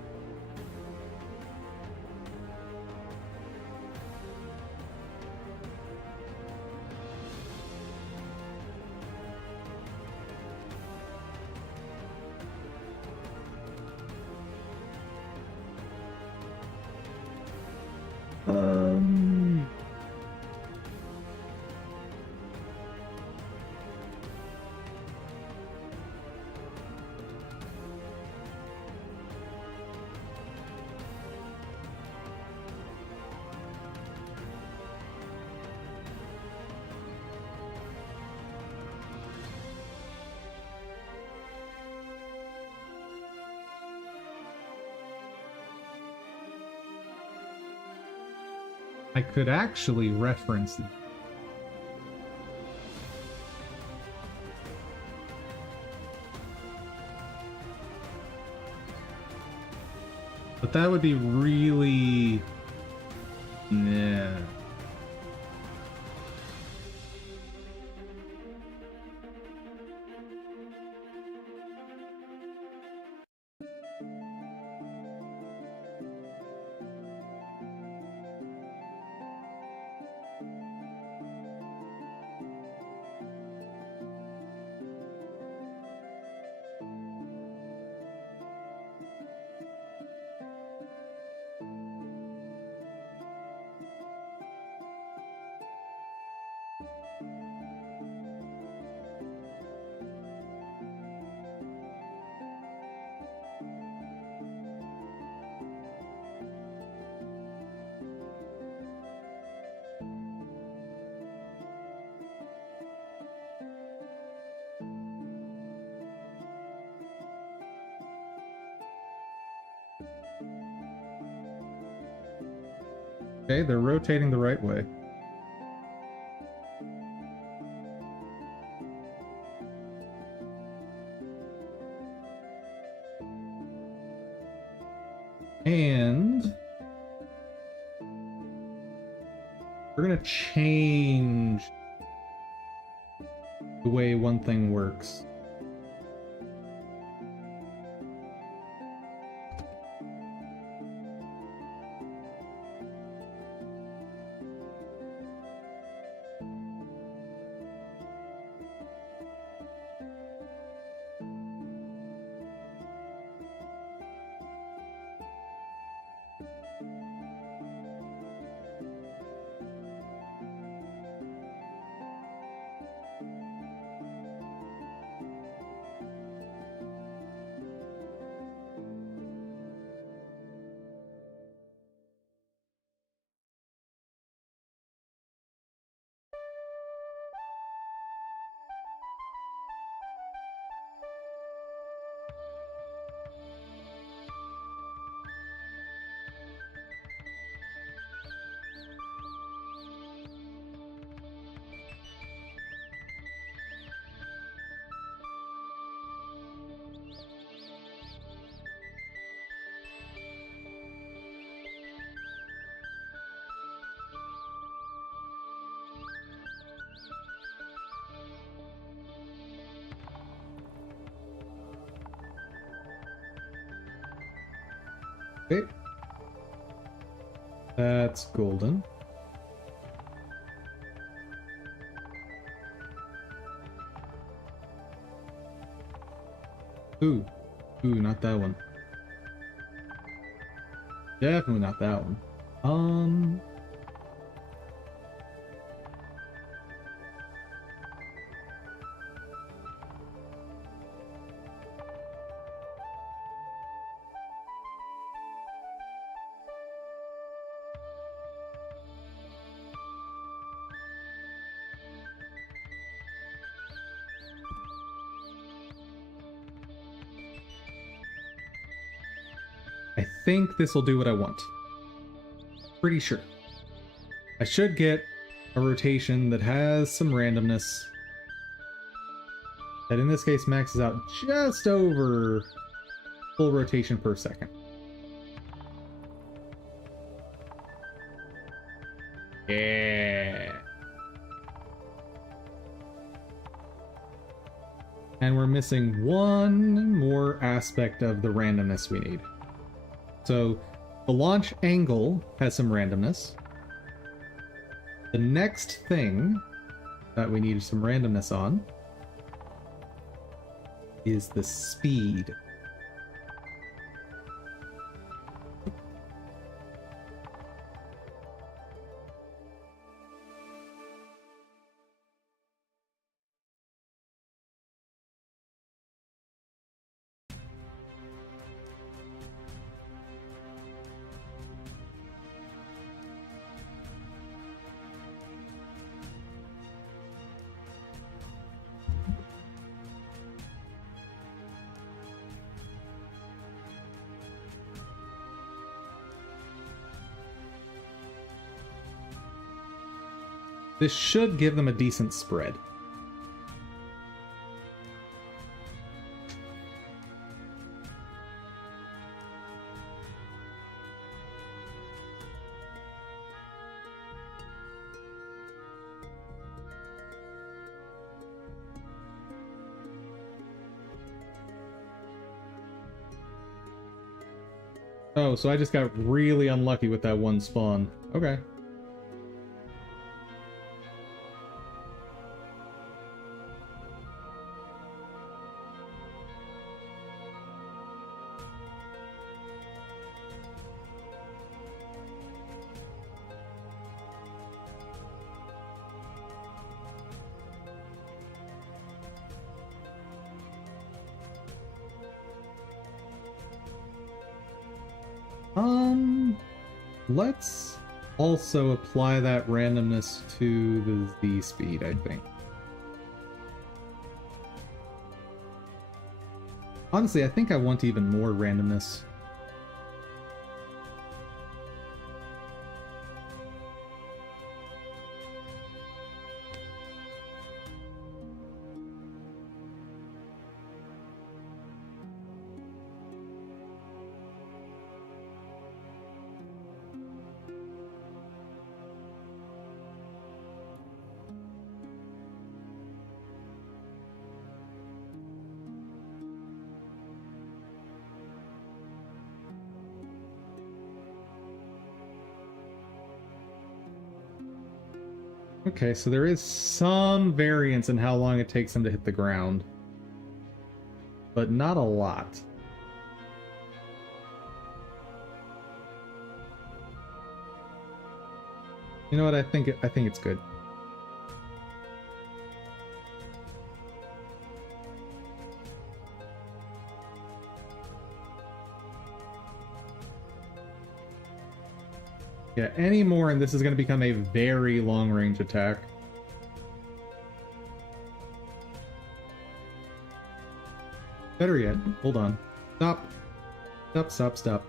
I could actually reference them. But that would be really... Nah. Okay, they're rotating the right way. And we're gonna change the way one thing works. Okay. That's golden. Ooh. Ooh, not that one. Definitely not that one. I think this will do what I want. Pretty sure. I should get a rotation that has some randomness. That in this case maxes out just over full rotation per second. Yeah. And we're missing one more aspect of the randomness we need. So the launch angle has some randomness. The next thing that we need some randomness on is the speed. This should give them a decent spread. Oh, so I just got really unlucky with that one spawn. Okay. Let's also apply that randomness to the Z speed, I think. Honestly, I think I want even more randomness. Okay, so there is some variance in how long it takes them to hit the ground, but not a lot. You know what? I think it's good. Yeah, any more and this is going to become a very long-range attack. Better yet, hold on. Stop. Stop, stop, stop.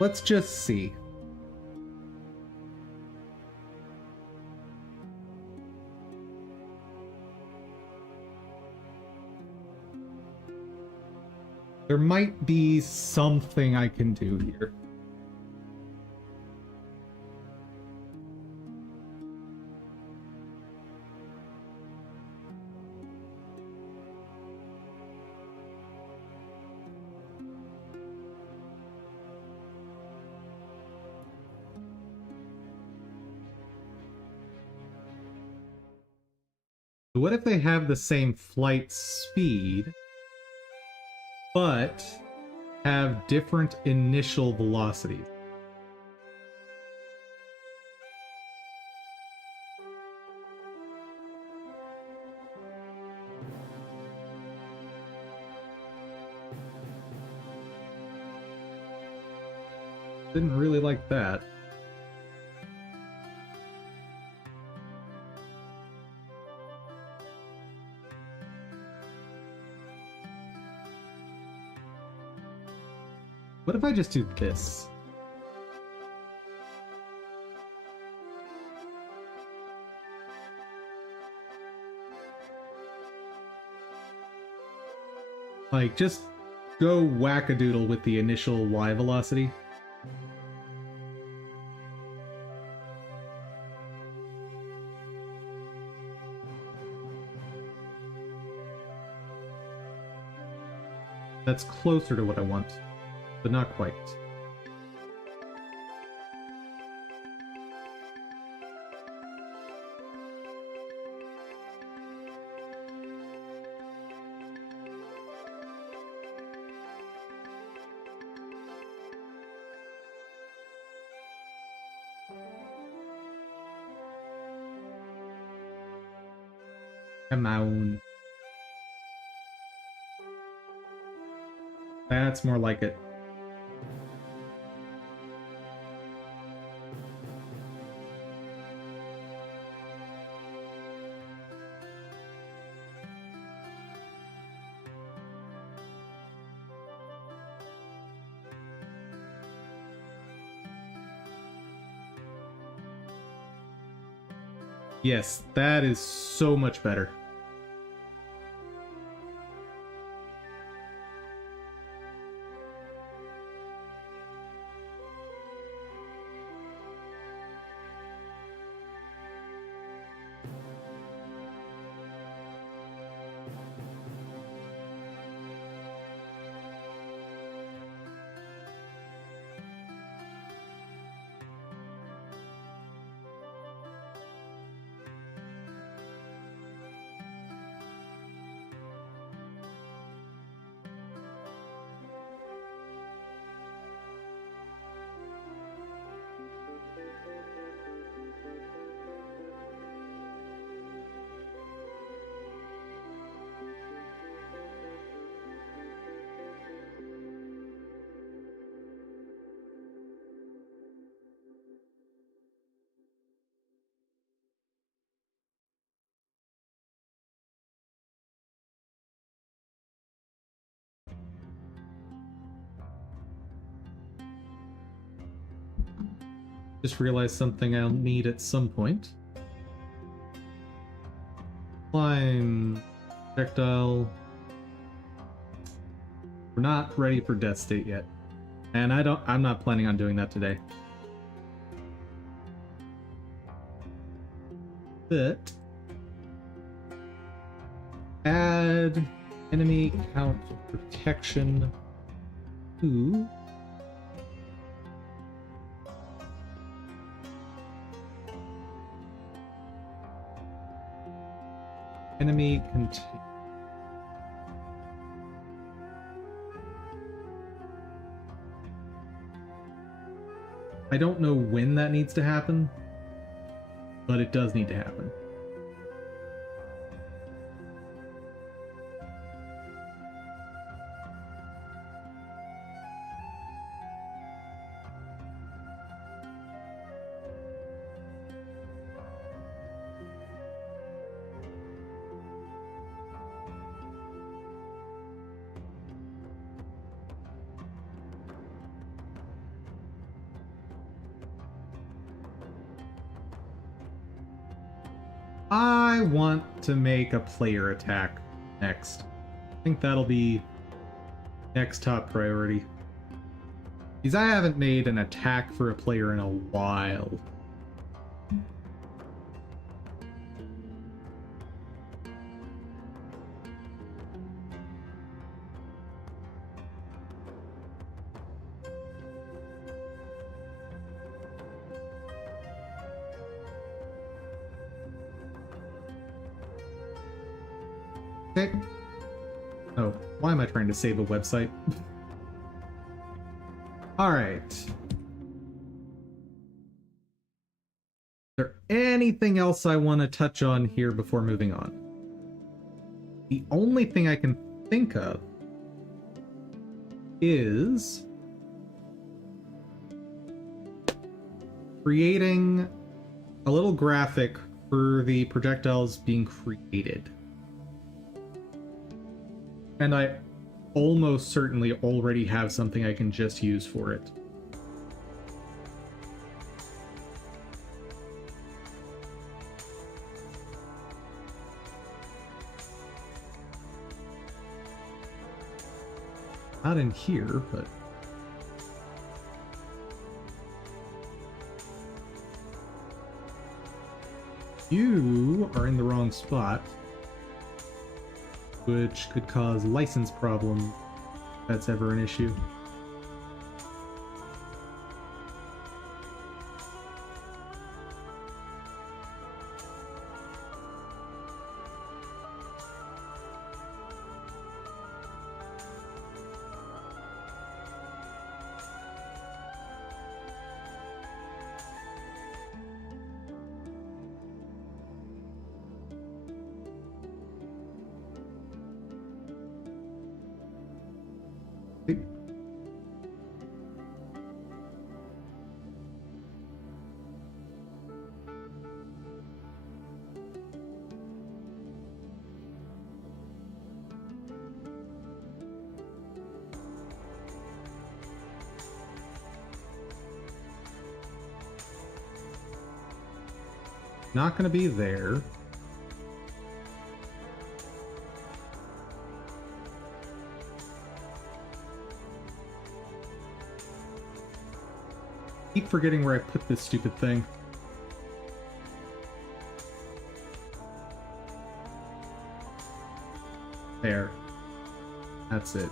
Let's just see. There might be something I can do here. What if they have the same flight speed, but have different initial velocities? Didn't really like that. What if I just do this? Like, just go wackadoodle with the initial Y velocity. That's closer to what I want, but not quite. Come on. That's more like it. Yes, that is so much better. Just realized something I'll need at some point. Climb projectile. We're not ready for death state yet. And I'm not planning on doing that today. But add enemy count protection to enemy contain. I don't know when that needs to happen, but it does need to happen. I want to make a player attack next. I think that'll be next top priority. Because I haven't made an attack for a player in a while. Okay. Oh, why am I trying to save a website? Alright. Is there anything else I want to touch on here before moving on? The only thing I can think of is creating a little graphic for the projectiles being created. And I almost certainly already have something I can just use for it. Not in here, but... You are in the wrong spot, which could cause license problem if that's ever an issue. Not gonna be there. Keep forgetting where I put this stupid thing. There. That's it.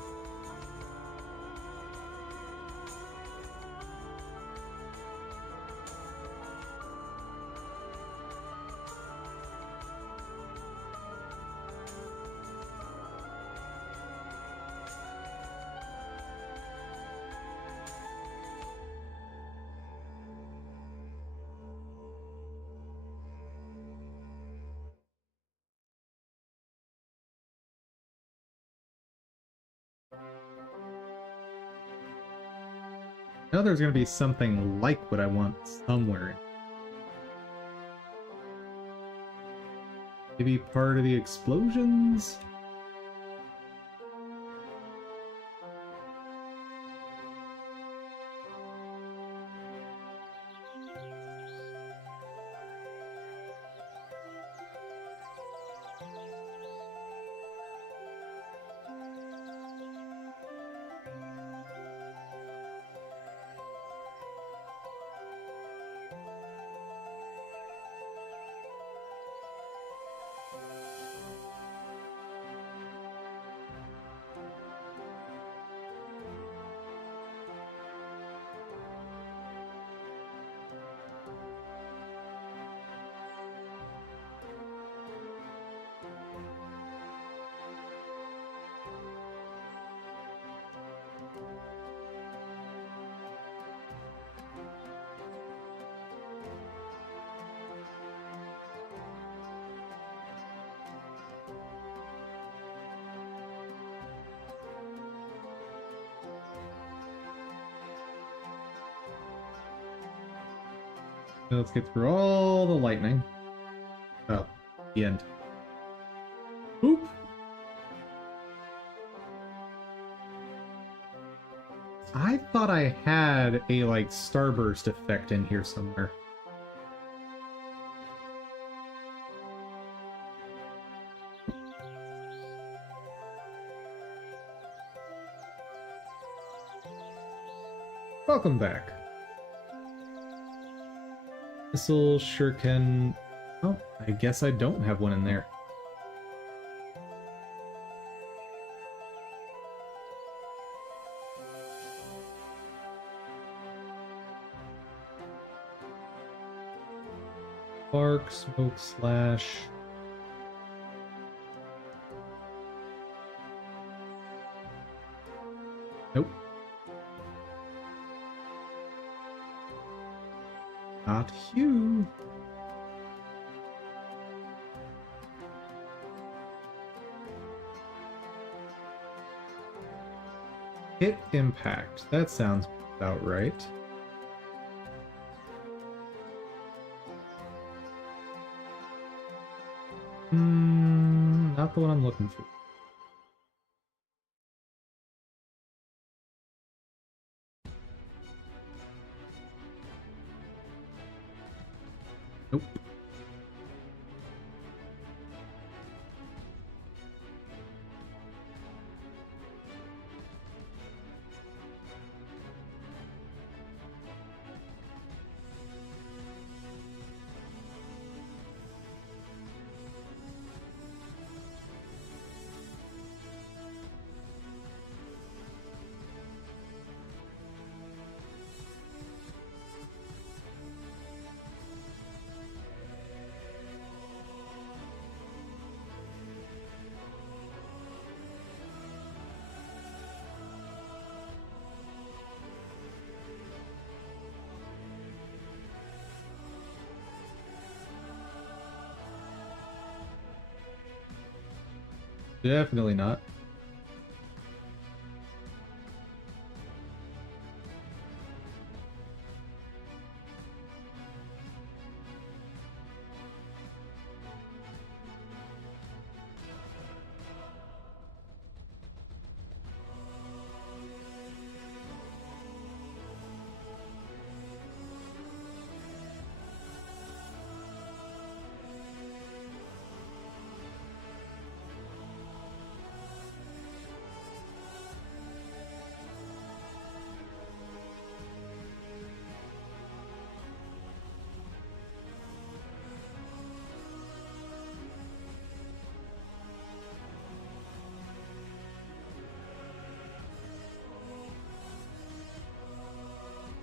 I know there's going to be something like what I want somewhere. Maybe part of the explosions? Let's get through all the lightning. Oh, the end. Oop! I thought I had a, like, starburst effect in here somewhere. Welcome back. Missile shuriken. Oh, I guess I don't have one in there. Spark, smoke slash. Nope. Not you. Hit impact. That sounds about right. Not the one I'm looking for. Nope. Definitely not.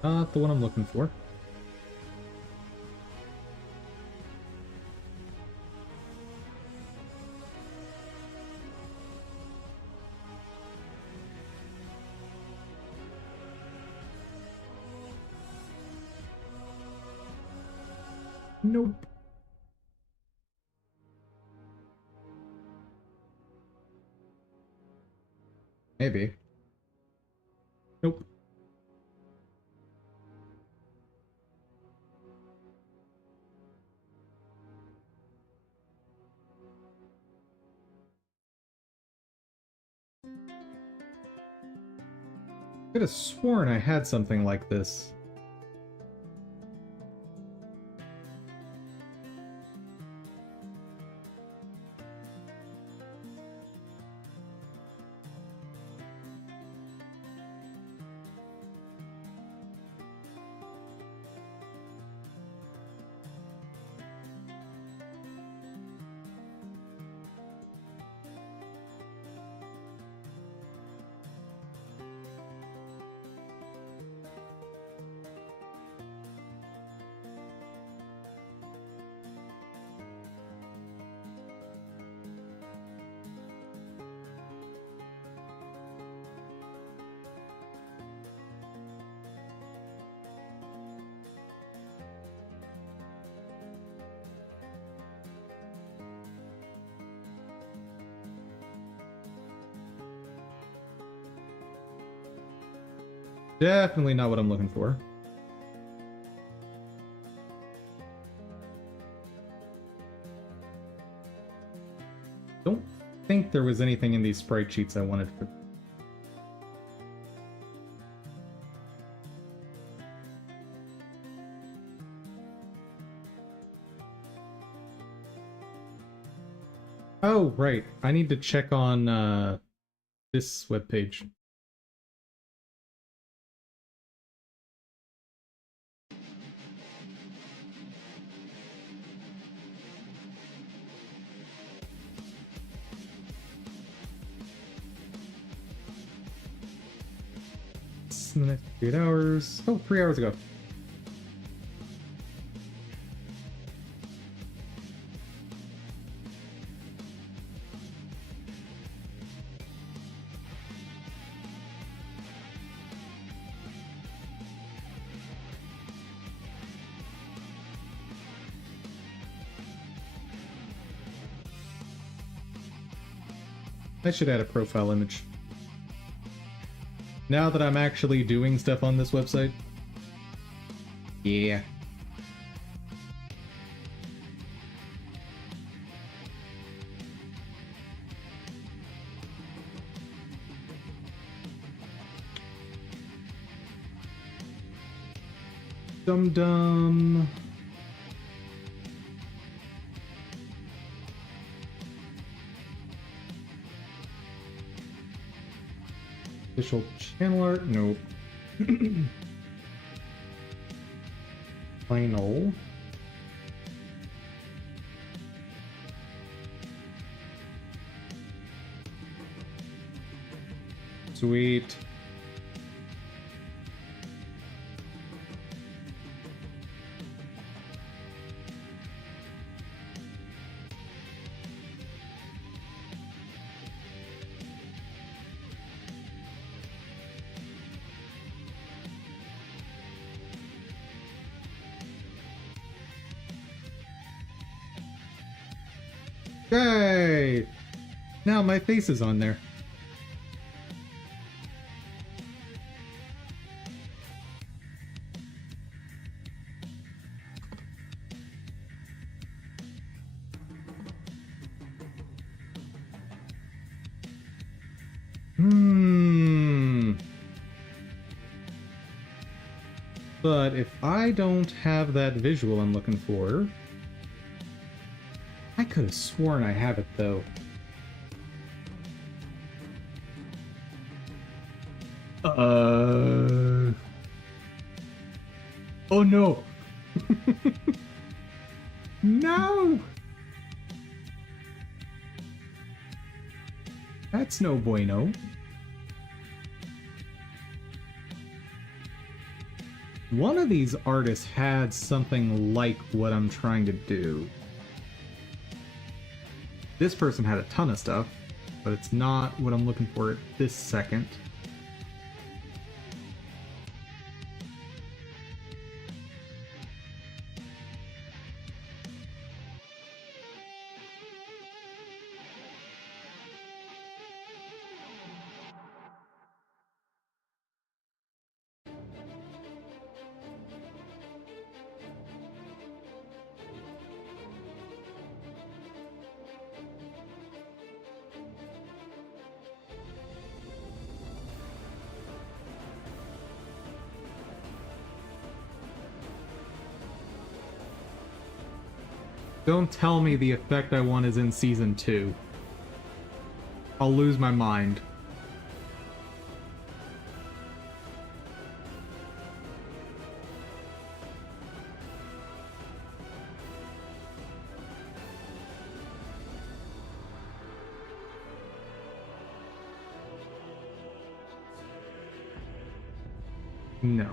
Not the one I'm looking for. Nope. Maybe. Nope. Could have sworn I had something like this. Definitely not what I'm looking for. Don't think there was anything in these sprite sheets I wanted for. Oh, right. I need to check on this webpage. In the next 8 hours. Oh, 3 hours ago. I should add a profile image. Now that I'm actually doing stuff on this website. Yeah. Dum-dum. Official channel art? Nope. Final. Sweet. Yay! Now my face is on there. But if I don't have that visual I'm looking for... I could have sworn I have it, though. Oh no! No! That's no bueno. One of these artists had something like what I'm trying to do. This person had a ton of stuff, but it's not what I'm looking for at this second. Don't tell me the effect I want is in Season 2. I'll lose my mind. No.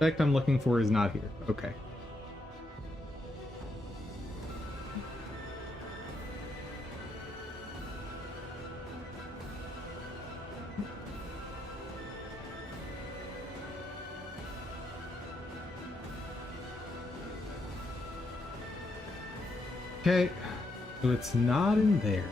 The effect I'm looking for is not here. Okay. Okay, so it's not in there.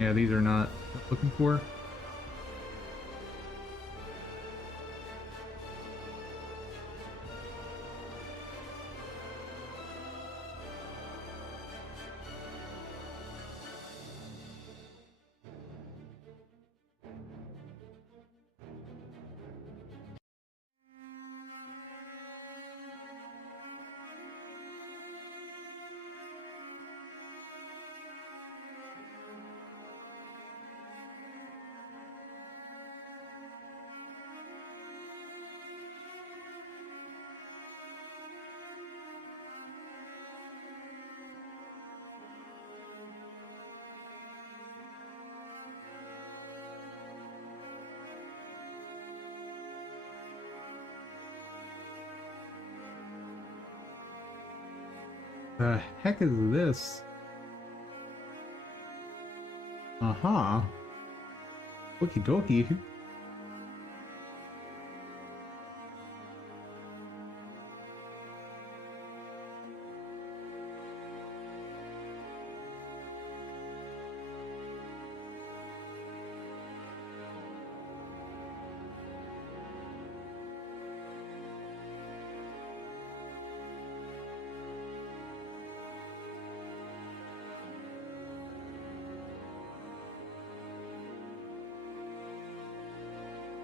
Yeah, these are not what I'm looking for. The heck is this? Aha. Okie dokie.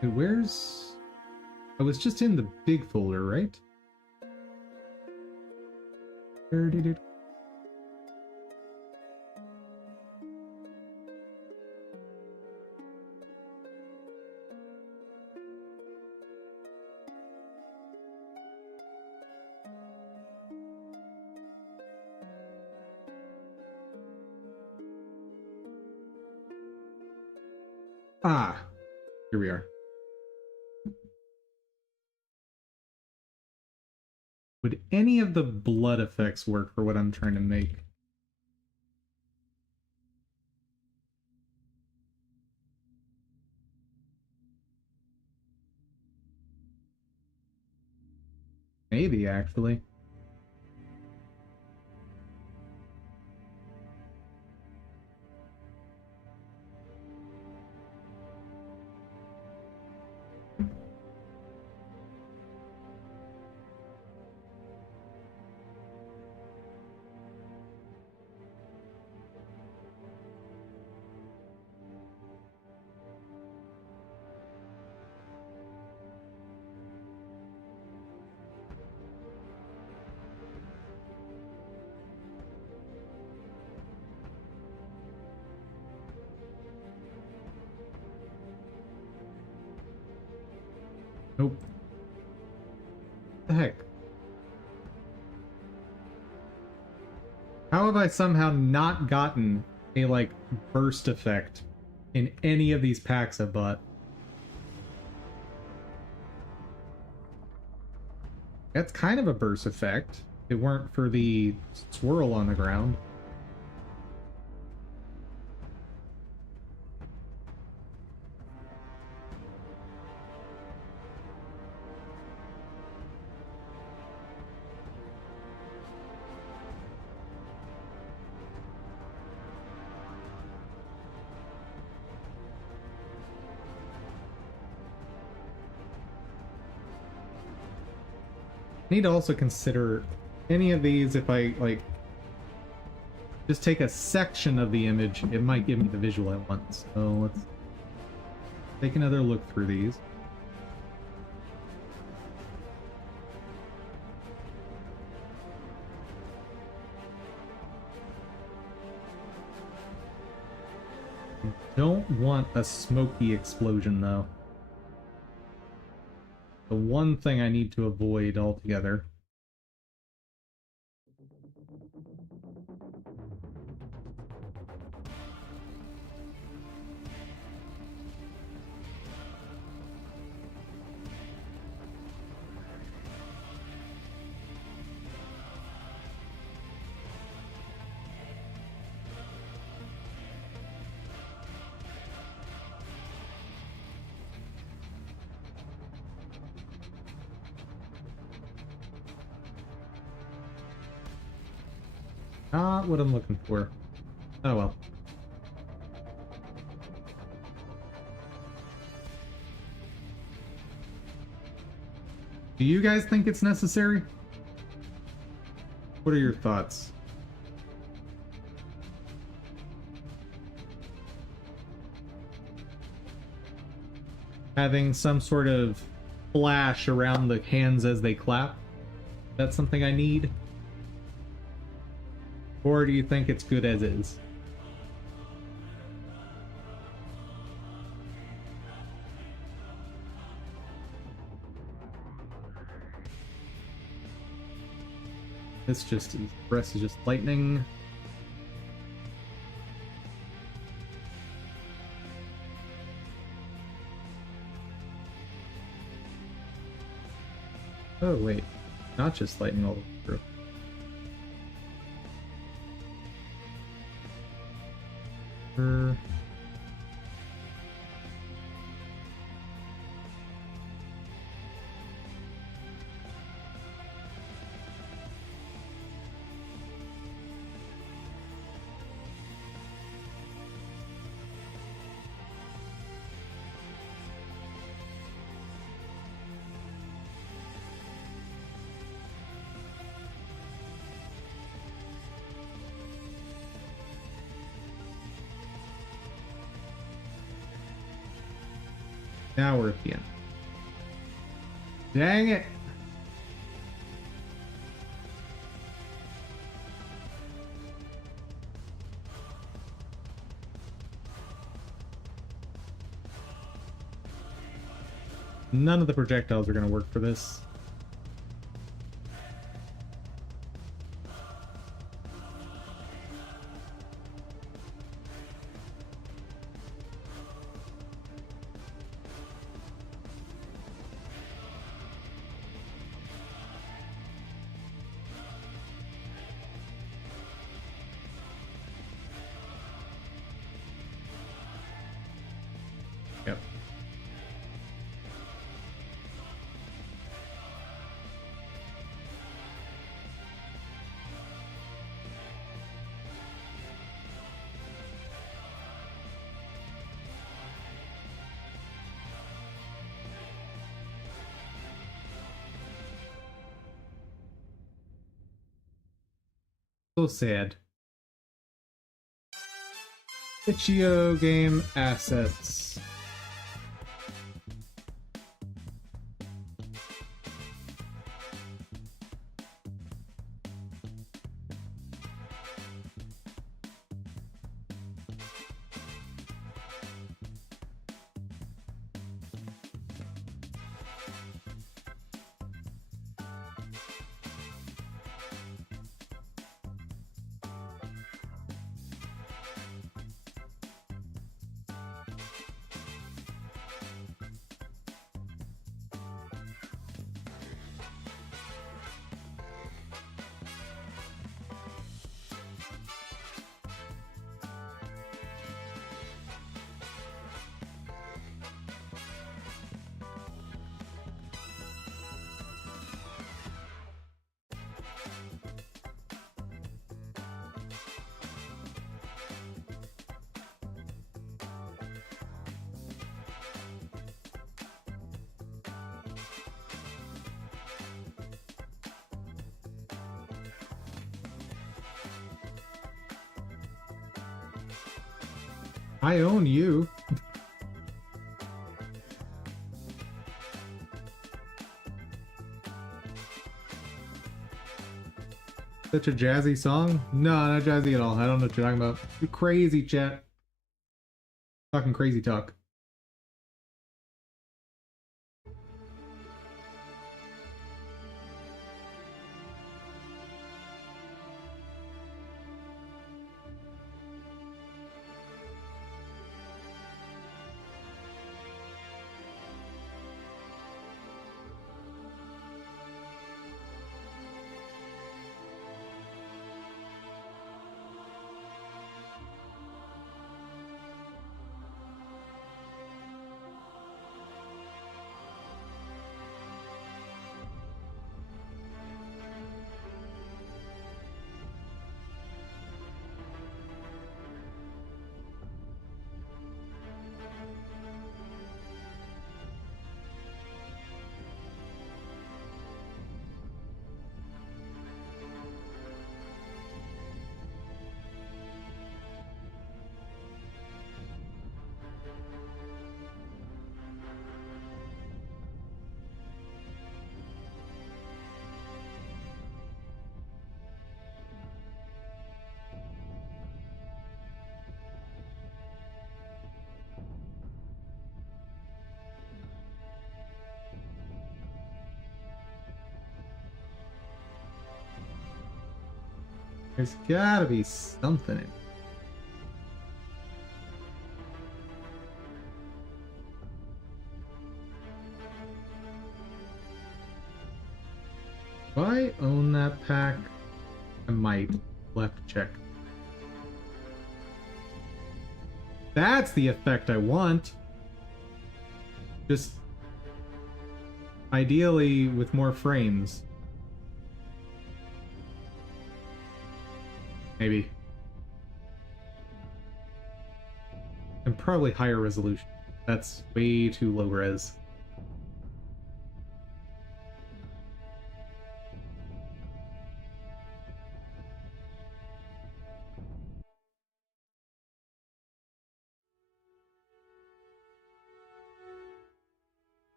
Hey, where's... I was just in the big folder, right? Where did it... Ah, here we are. Would any of the blood effects work for what I'm trying to make? Maybe, actually. Nope. The heck? How have I somehow not gotten a, like, burst effect in any of these packs I've bought? That's kind of a burst effect. If it weren't for the swirl on the ground. Need to also consider any of these. If I like just take a section of the image, it might give me the visual I want. So let's take another look through these. Don't want a smoky explosion though. The one thing I need to avoid altogether. Not what I'm looking for. Oh well. Do you guys think it's necessary? What are your thoughts? Having some sort of flash around the hands as they clap? That's something I need? Or do you think it's good as is? This just is, the rest is just lightning. Oh wait, not just lightning all the way through. Now we're at the end. Dang it! None of the projectiles are going to work for this. Yep. So sad. Itch.io game assets. I own you. Such a jazzy song? No, not jazzy at all. I don't know what you're talking about. You crazy, chat. Talking crazy talk. There's gotta be something in it. If I own that pack, I might. Left check. That's the effect I want. Just ideally with more frames. Maybe. And probably higher resolution. That's way too low res.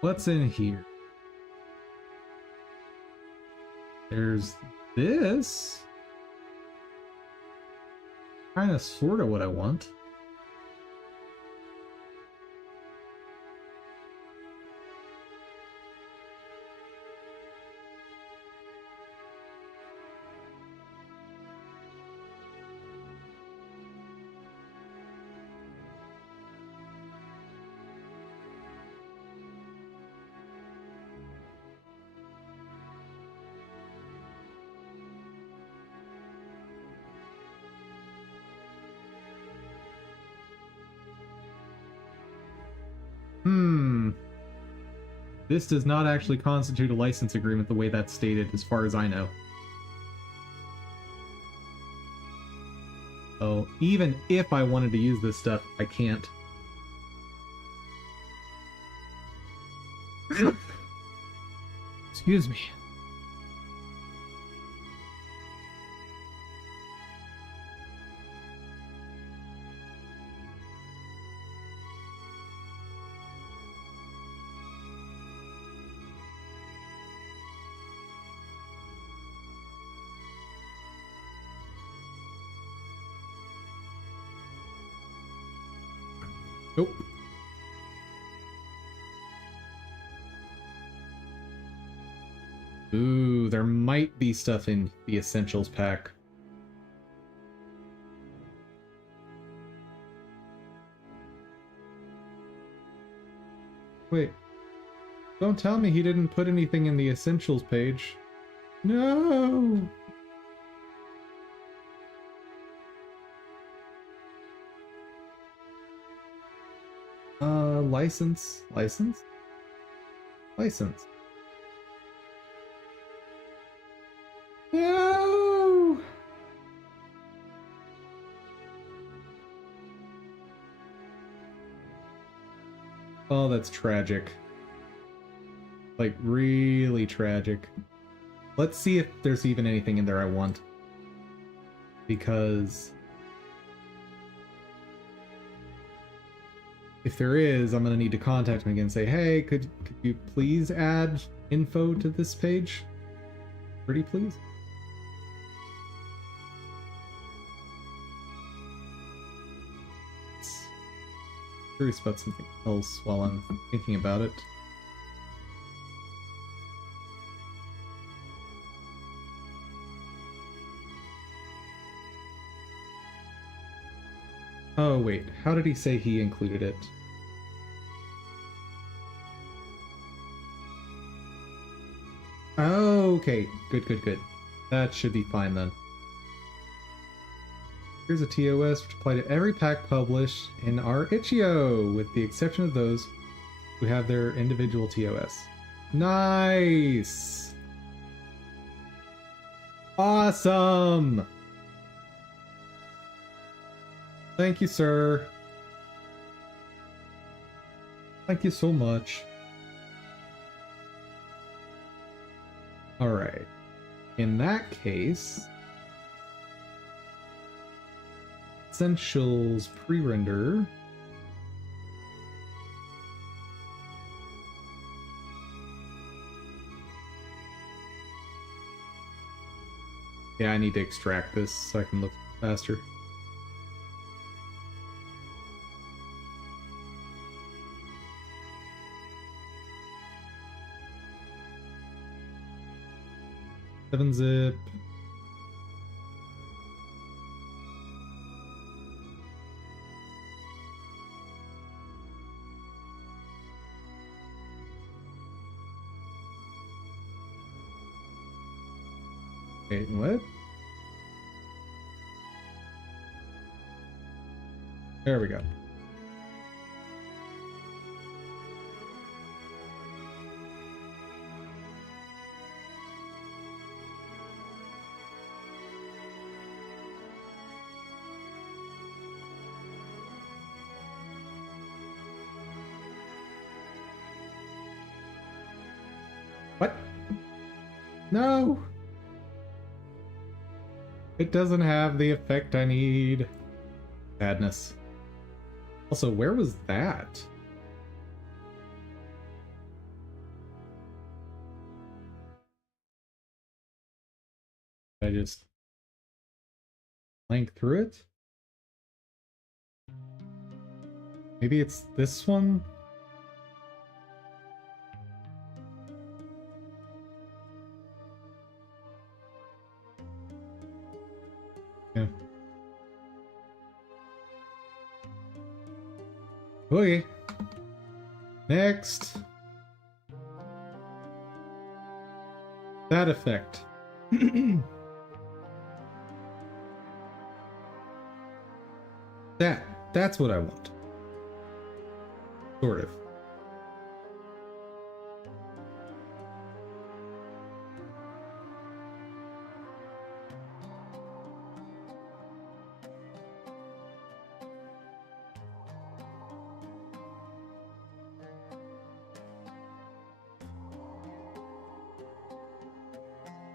What's in here? There's this. Kinda sorta what I want. This does not actually constitute a license agreement the way that's stated, as far as I know. Oh, even if I wanted to use this stuff, I can't. Excuse me. Nope. Ooh, there might be stuff in the Essentials pack. Wait. Don't tell me he didn't put anything in the Essentials page. No! License? License? License. No! Oh, that's tragic. Like, really tragic. Let's see if there's even anything in there I want. because if there is, I'm gonna need to contact him again and say, hey, could you please add info to this page? Pretty please. Curious about something else while I'm thinking about it. Oh wait, how did he say he included it? Oh, okay, good. That should be fine then. Here's a TOS which apply to every pack published in our itch.io, with the exception of those who have their individual TOS. Nice! Awesome! Thank you, sir. Thank you so much. Alright. In that case, Essentials pre-render. Yeah, I need to extract this so I can look faster. Seven zip. Wait, what? There we go. What? No! It doesn't have the effect I need. Sadness. Also, where was that? I just blank through it? Maybe it's this one? Yeah. Okay. Next. That effect. That's what I want. Sort of.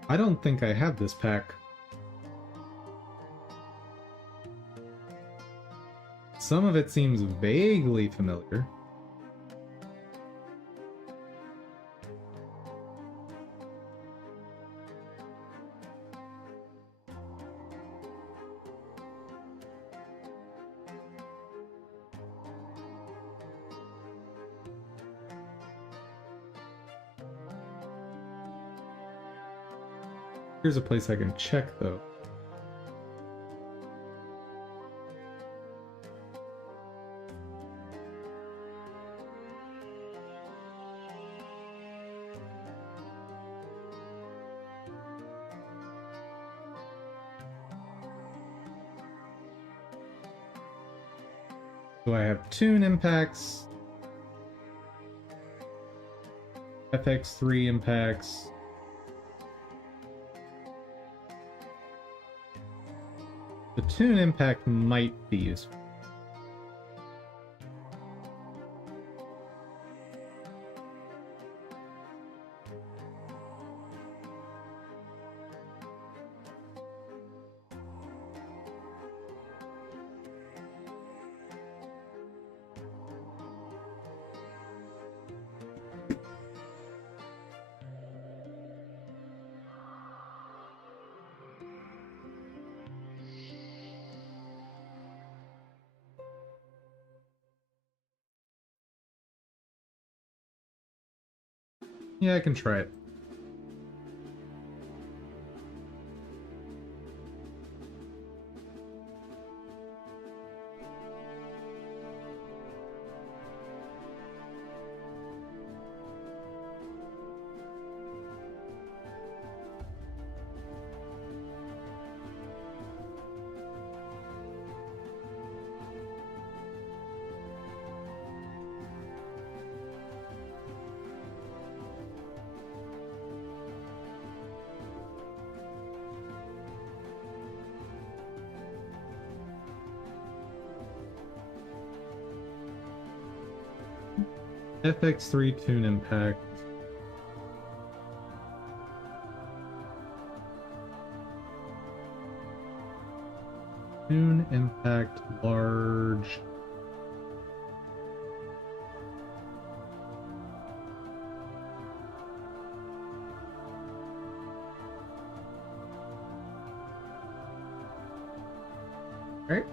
I don't think I have this pack. Some of it seems vaguely familiar. Here's a place I can check, though. So I have Toon impacts, FX3 impacts, the Toon impact might be useful. Yeah, I can try it. FX3 Tune Impact. Tune Impact large. Alright.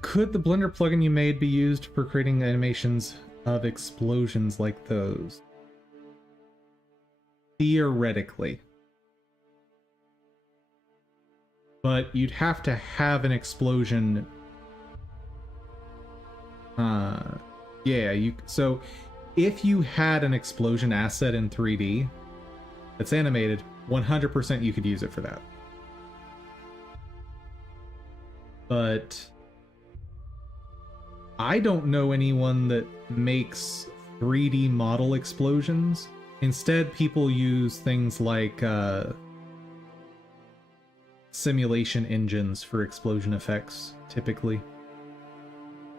Could the Blender plugin you made be used for creating animations of explosions like those? Theoretically. But you'd have to have an explosion. So if you had an explosion asset in 3D that's animated, 100% you could use it for that. But I don't know anyone that makes 3D model explosions. Instead, people use things like simulation engines for explosion effects, typically.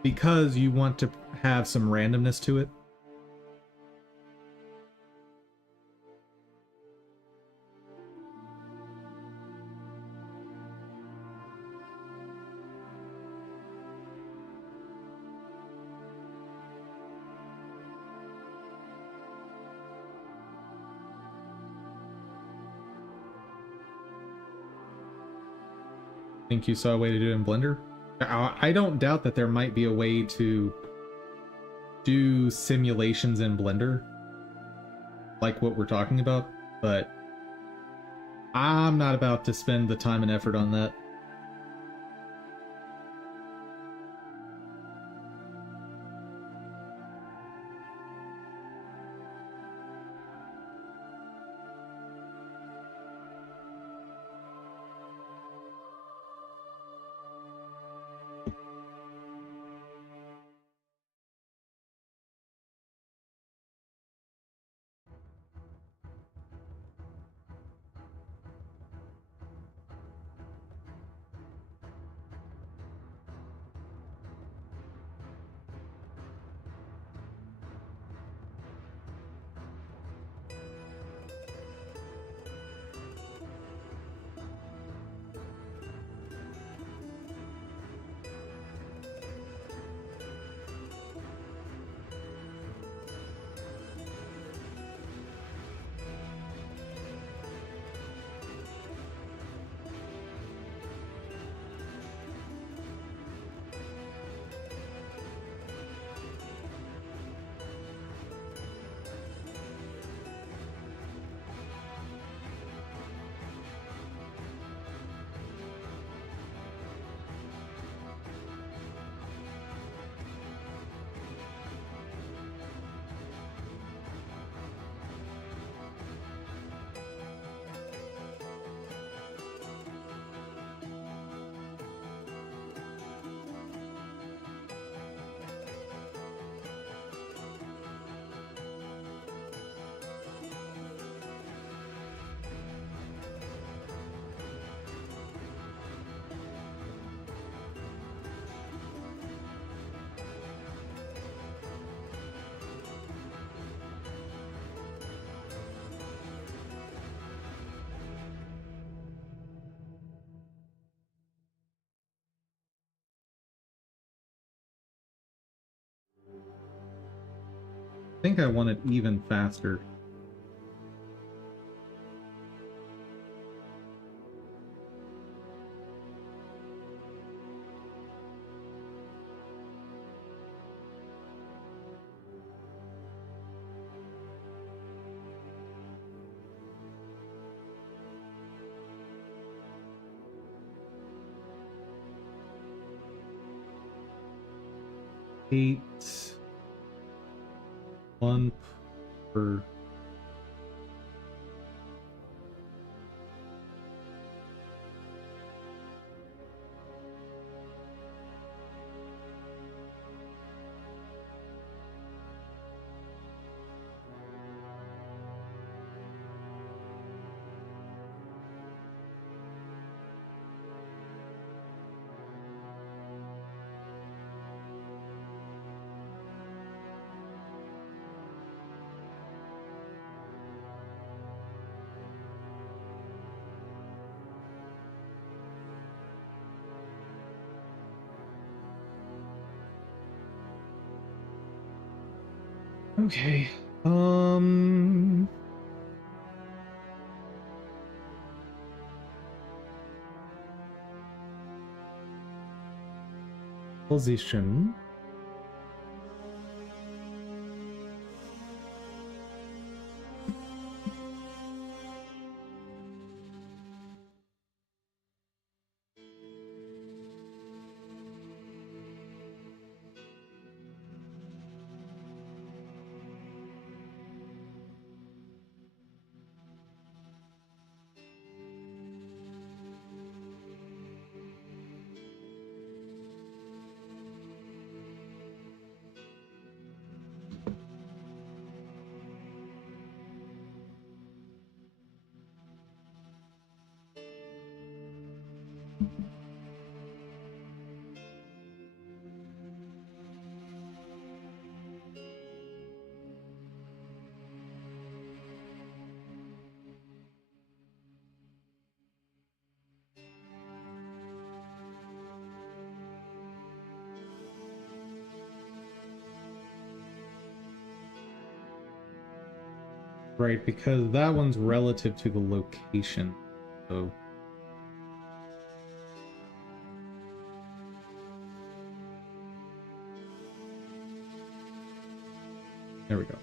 Because you want to have some randomness to it. Think you saw a way to do it in Blender? I don't doubt that there might be a way to do simulations in Blender, like what we're talking about, but I'm not about to spend the time and effort on that. think I want it even faster. Eight, one per. Okay. Position. Right, because that one's relative to the location. So there we go.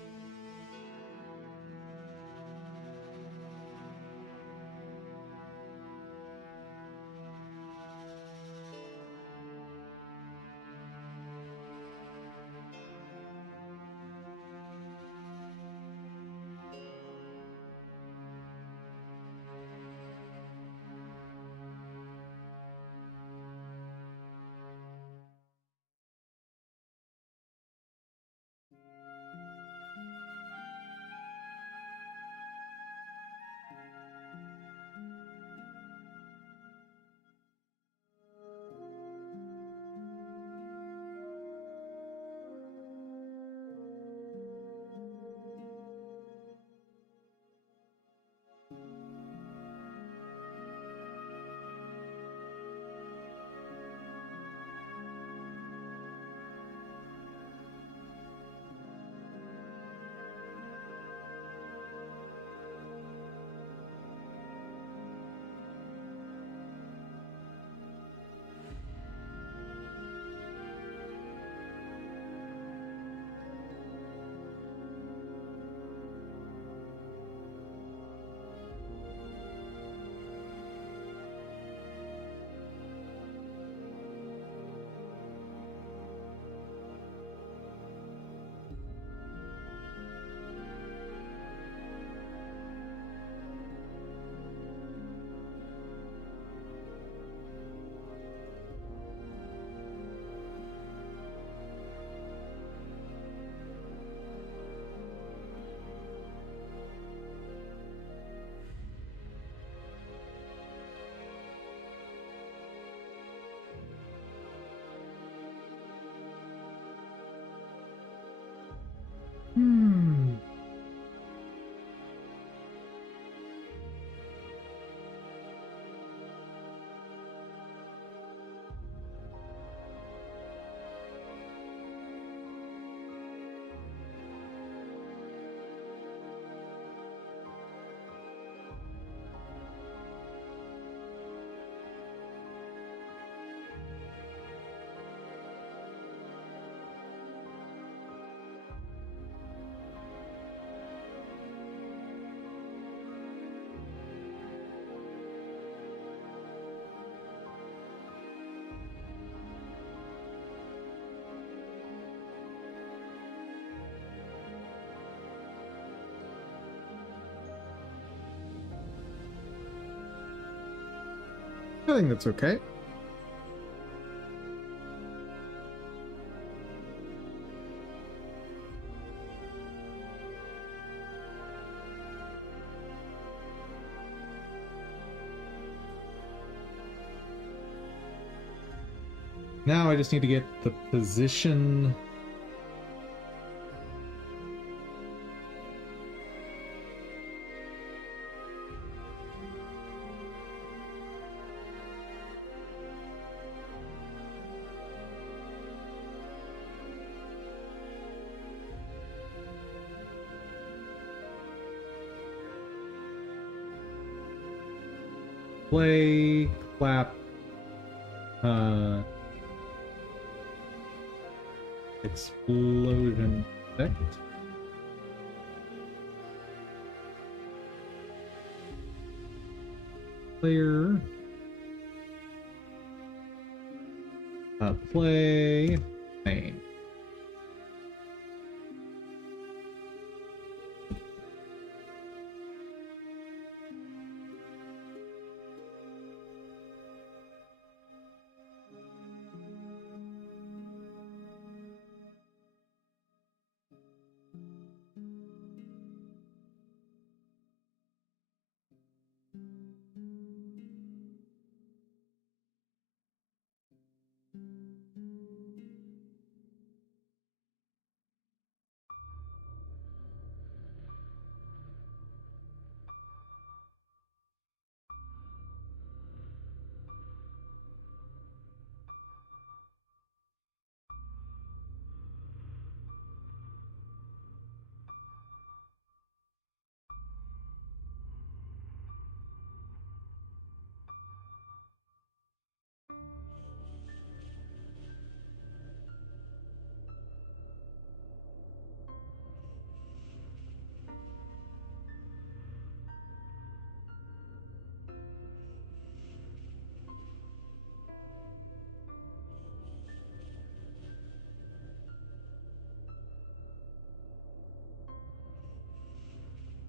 I think that's okay. Now I just need to get the position. Play, clap, explosion effect. Player. Play, main.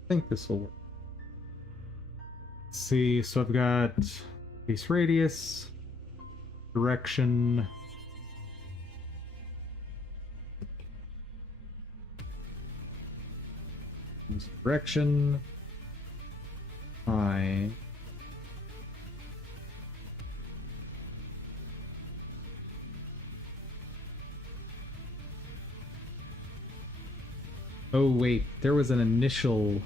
I think this will work. Let's see, so I've got base radius, direction, direction, I. Oh wait, there was an initial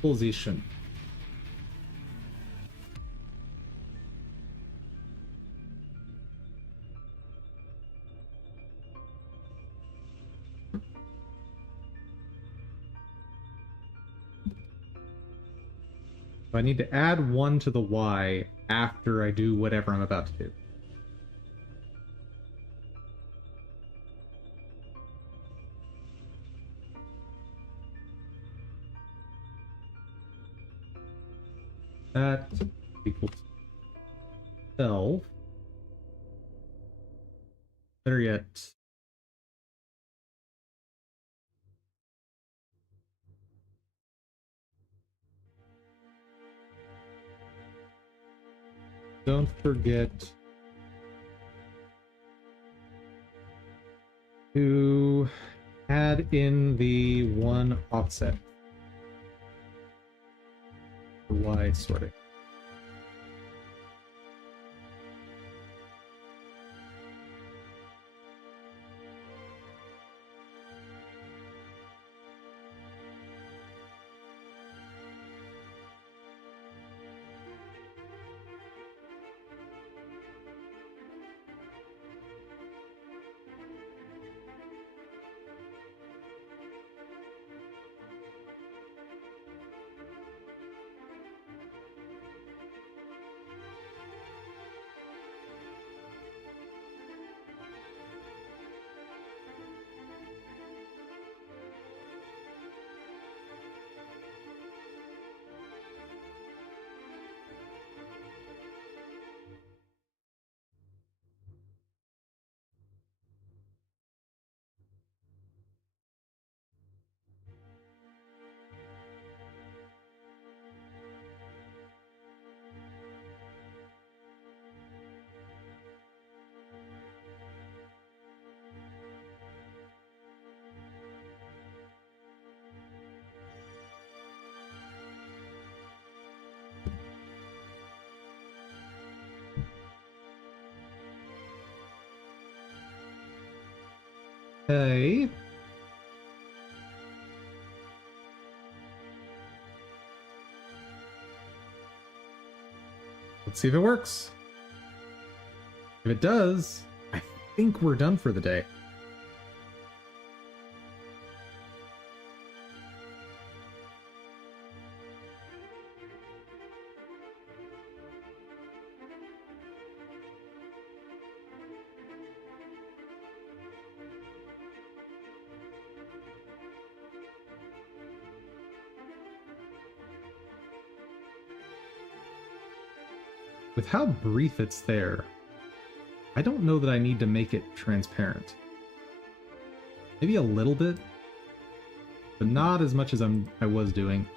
position. So I need to add 1 to the y after I do whatever I'm about to do. That equals 12. Better yet, don't forget to add in the 1 offset for y sorting. Okay. Let's see if it works. If it does, I think we're done for the day. With how brief it's there, I don't know that I need to make it transparent. Maybe a little bit, but not as much as I was doing.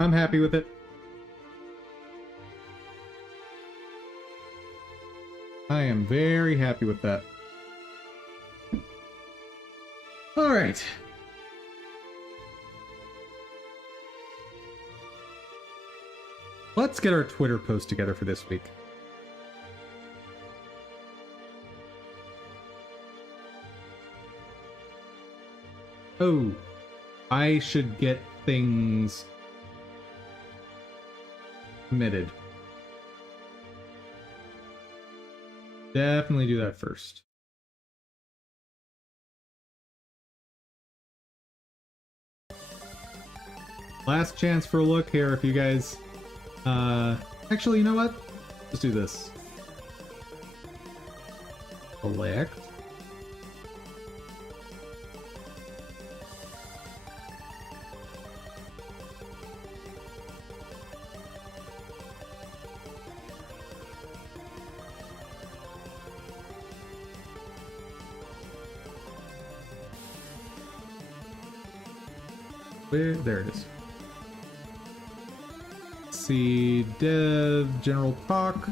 I'm happy with it. I am very happy with that. All right. Let's get our Twitter post together for this week. Oh, I should get things committed. Definitely do that first. Last chance for a look here if you guys actually, you know what? Let's do this. Select. There it is. See, dev, general talk.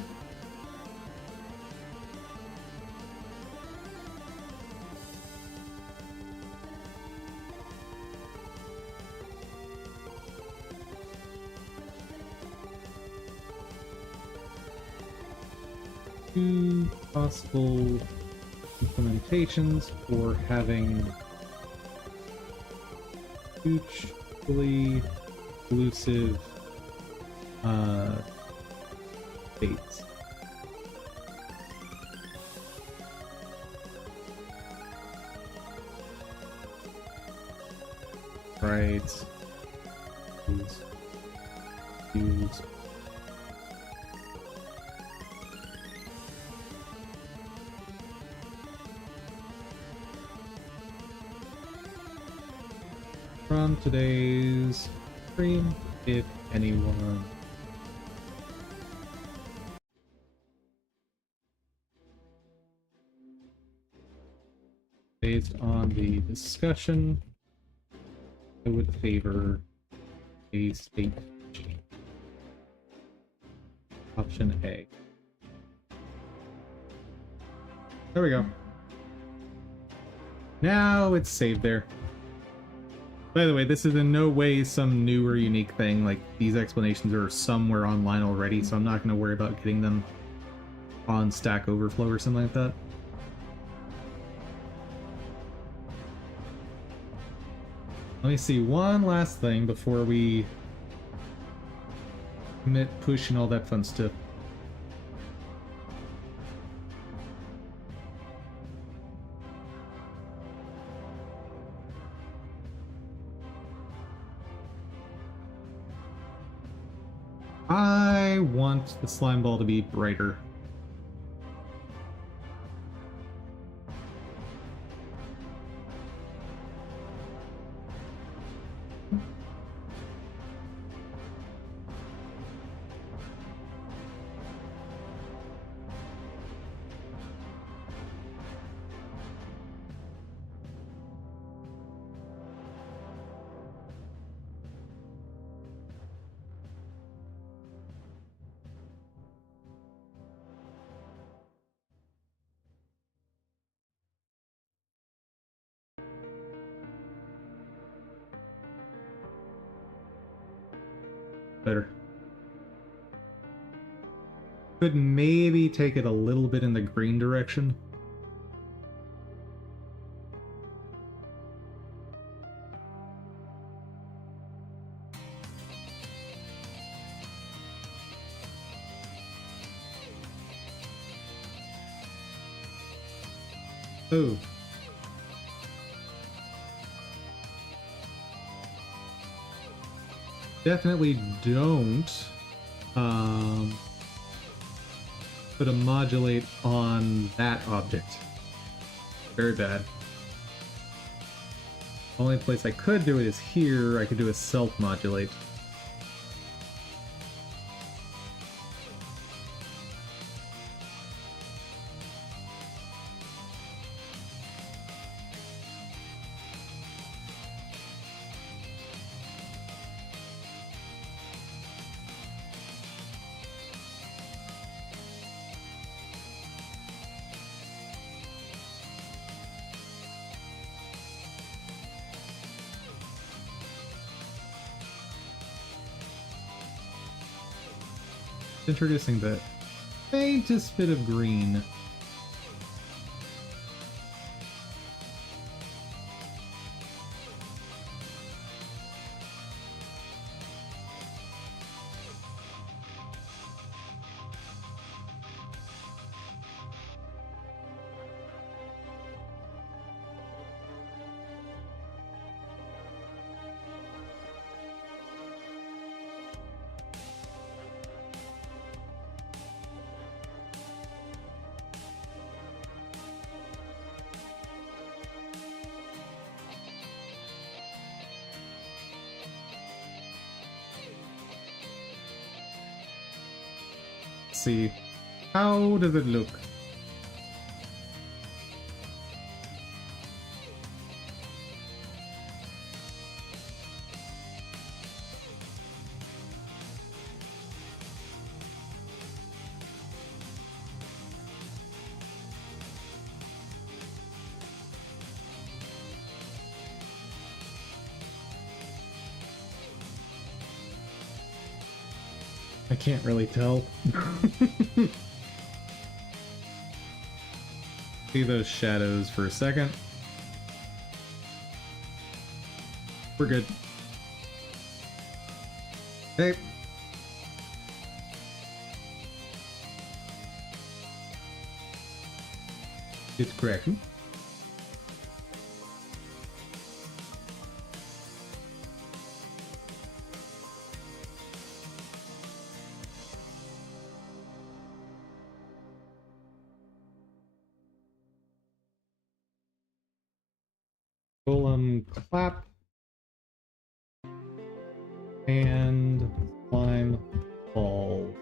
Two possible implementations for having mutually exclusive states. Right. Use. From today's stream, if anyone. Based on the discussion, I would favor a state change. Option A. There we go. Now it's saved there. By the way, this is in no way some new or unique thing. Like, these explanations are somewhere online already, so I'm not going to worry about getting them on Stack Overflow or something like that. Let me see one last thing before we commit, push, and all that fun stuff. I want the slime ball to be brighter. Better. Could maybe take it a little bit in the green direction. Oh. Definitely don't put a modulate on that object. Very bad. Only place I could do it is here. I could do a self-modulate. Introducing the faintest bit of green. See, how does it look? I can't really tell. See those shadows for a second. We're good. Hey. It's correct. Golem clap. And slime ball.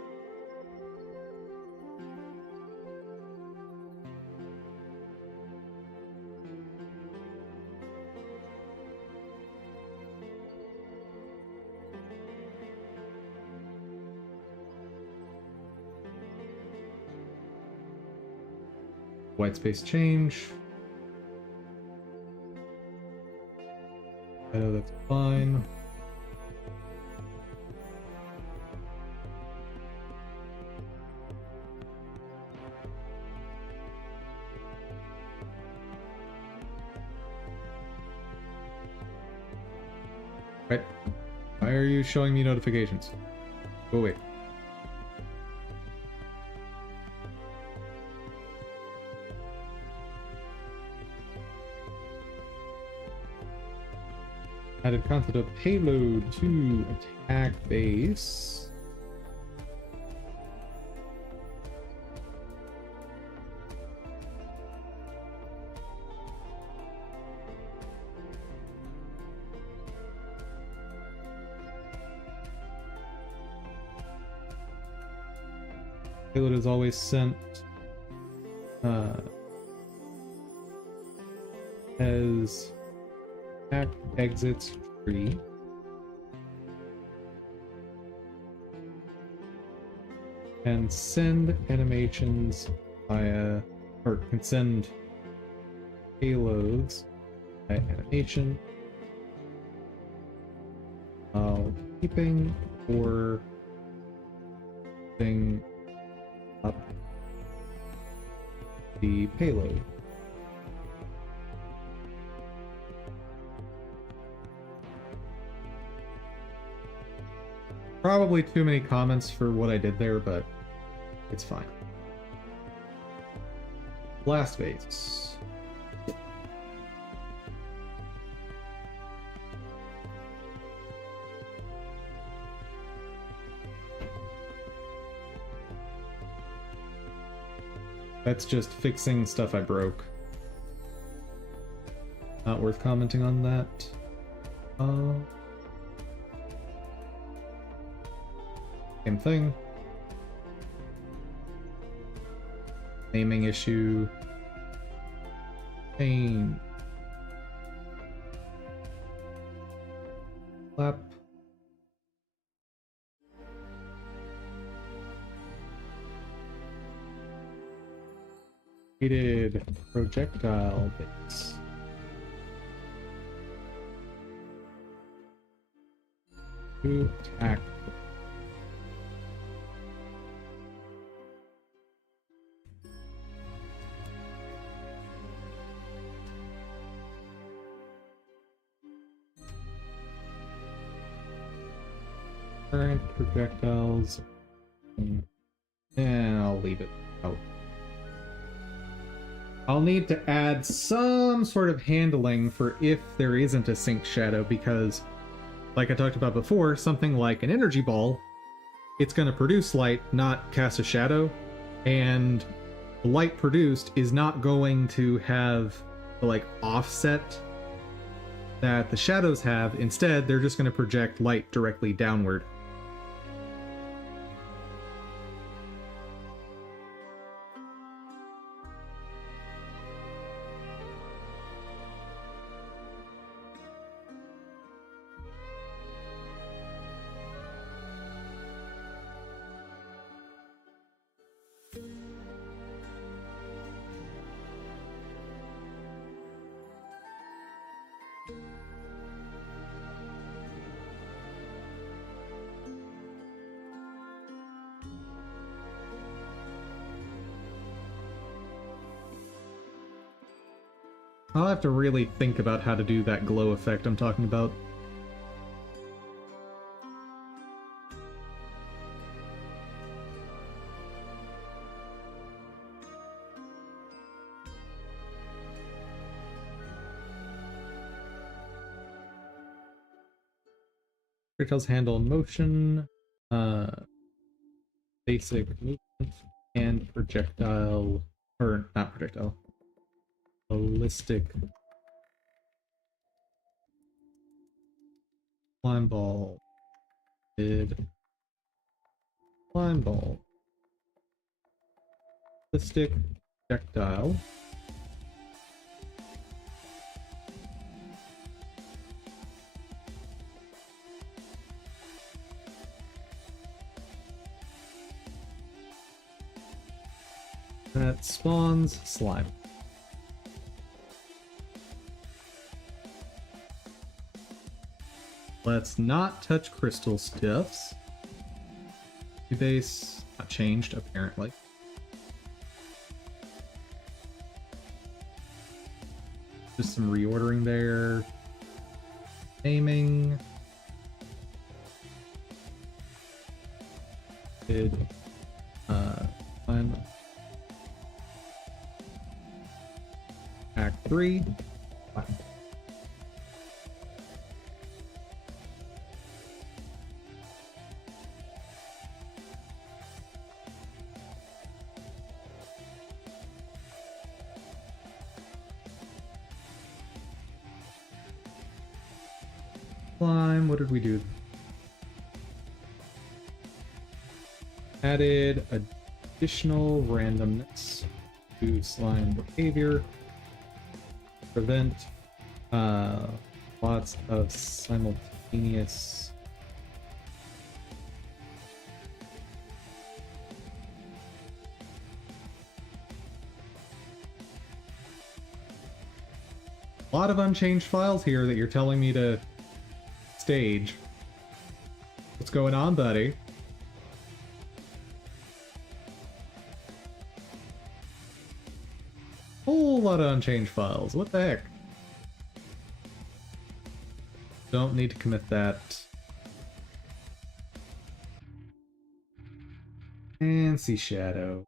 White space change. I know that's fine. Right. Why are you showing me notifications? Go away. Added concept of payload to attack base. Payload is always sent as attack exits tree. And send animations via, or can send payloads by animation while keeping or thing up the payload. Probably too many comments for what I did there, but it's fine. Blast base. That's just fixing stuff I broke. Not worth commenting on that. Same thing. Naming issue. Pain. Clap. Created projectile base. To attack. Current projectiles. And I'll leave it out. I'll need to add some sort of handling for if there isn't a sync shadow, because like I talked about before, something like an energy ball, it's going to produce light, not cast a shadow, and the light produced is not going to have the like offset that the shadows have. Instead, they're just going to project light directly downward. I'll have to really think about how to do that glow effect I'm talking about. Projectiles handle motion, basic movement, and projectile, or not projectile, ballistic Slime ball. Did. Slime ball. Ballistic projectile. That spawns slime. Let's not touch crystal stiffs. The base not changed apparently. Just some reordering there. Naming. Did I'm Act 3. Slime, what did we do? Added additional randomness to slime behavior. Prevent lots of simultaneous a lot of unchanged files here that you're telling me to stage. What's going on, buddy? Whole lot of unchanged files. What the heck? Don't need to commit that. Fancy shadow.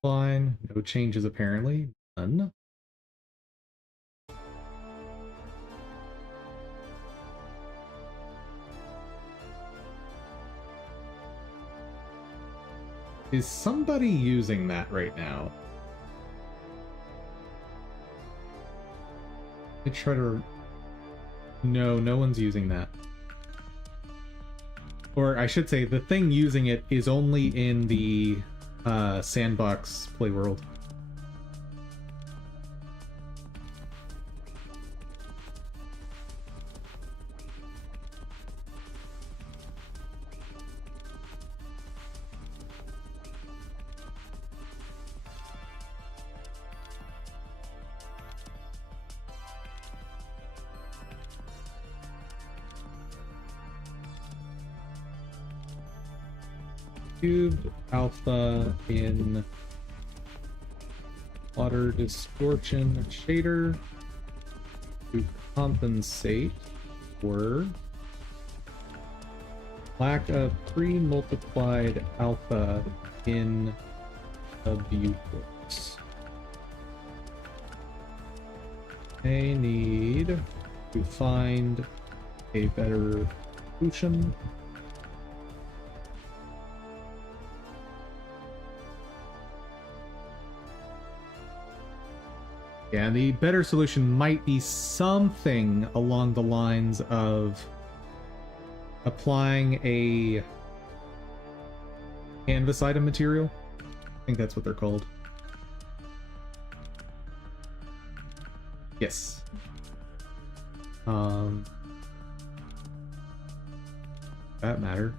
Fine. No changes apparently. None. Is somebody using that right now? I try to... No, no one's using that. Or I should say, the thing using it is only in the sandbox playworld. Cubed alpha in water distortion shader to compensate for lack of pre-multiplied alpha in the viewports. I need to find a better solution. Yeah, the better solution might be something along the lines of applying a canvas item material. I think that's what they're called. Yes. That matter.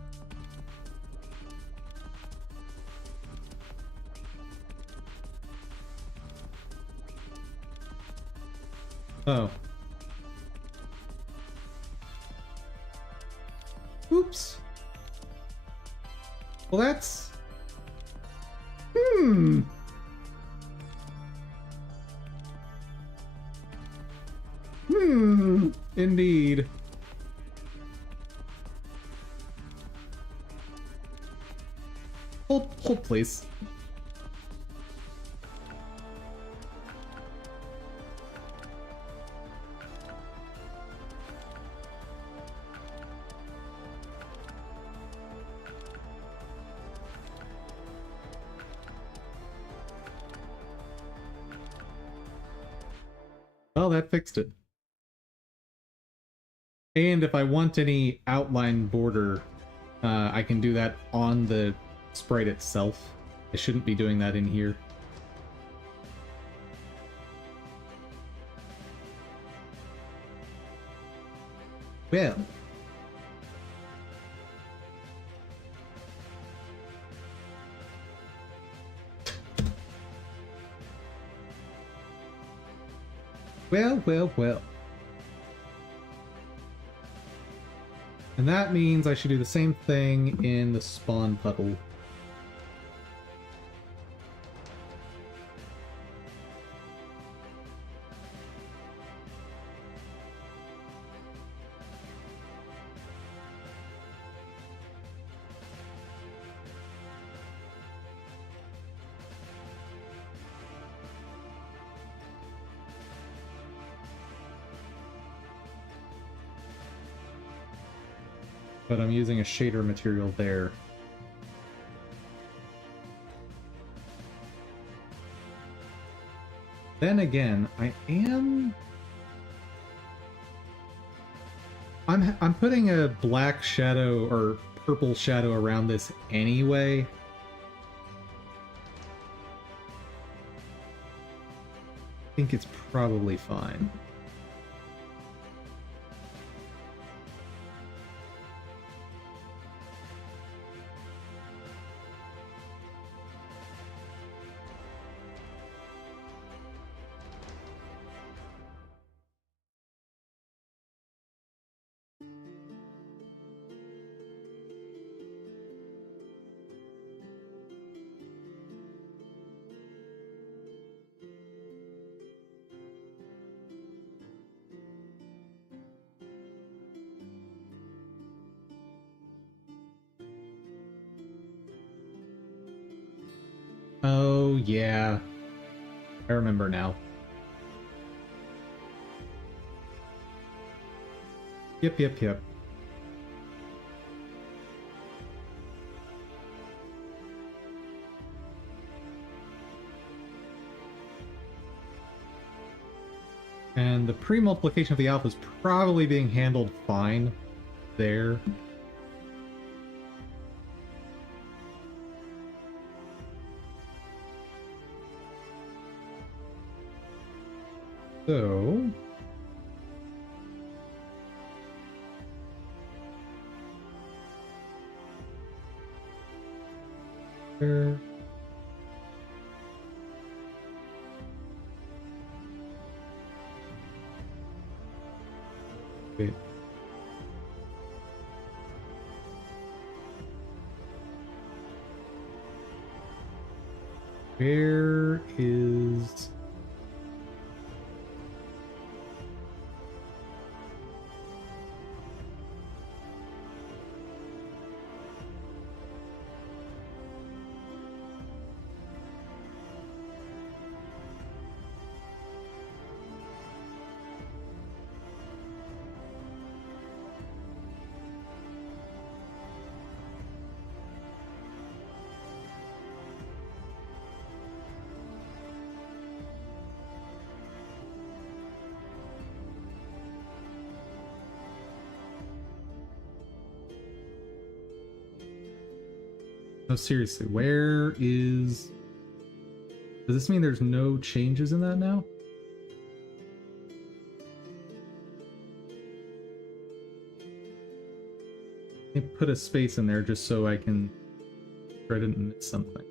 Oh. Oops. Well, that's... Indeed. Hold, please. Oh, that fixed it. And if I want any outline border, I can do that on the sprite itself. I shouldn't be doing that in here. Well. Well. And that means I should do the same thing in the spawn puddle. But I'm using a shader material there. Then again, I'm putting a black shadow or purple shadow around this anyway. I think it's probably fine. Oh, yeah. I remember now. Yep. And the pre-multiplication of the alpha is probably being handled fine there. So... there. Wait. Where is... No, seriously, where is... Does this mean there's no changes in that now? I put a space in there just so I can try to miss something.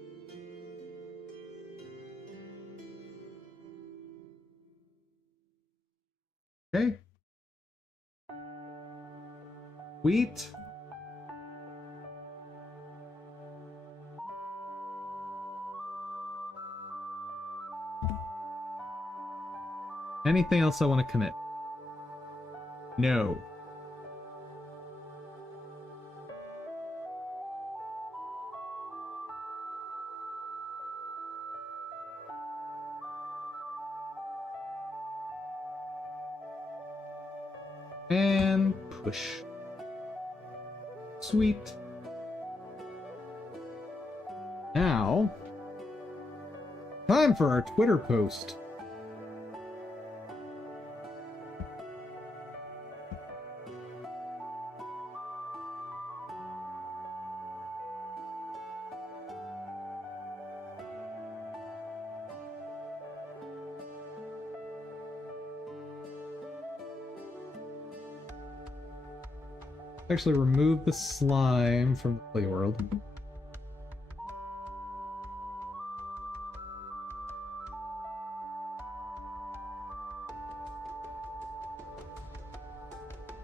Okay. Wheat. Anything else I want to commit? No. And push. Sweet. Now, time for our Twitter post. Actually, remove the slime from the play world.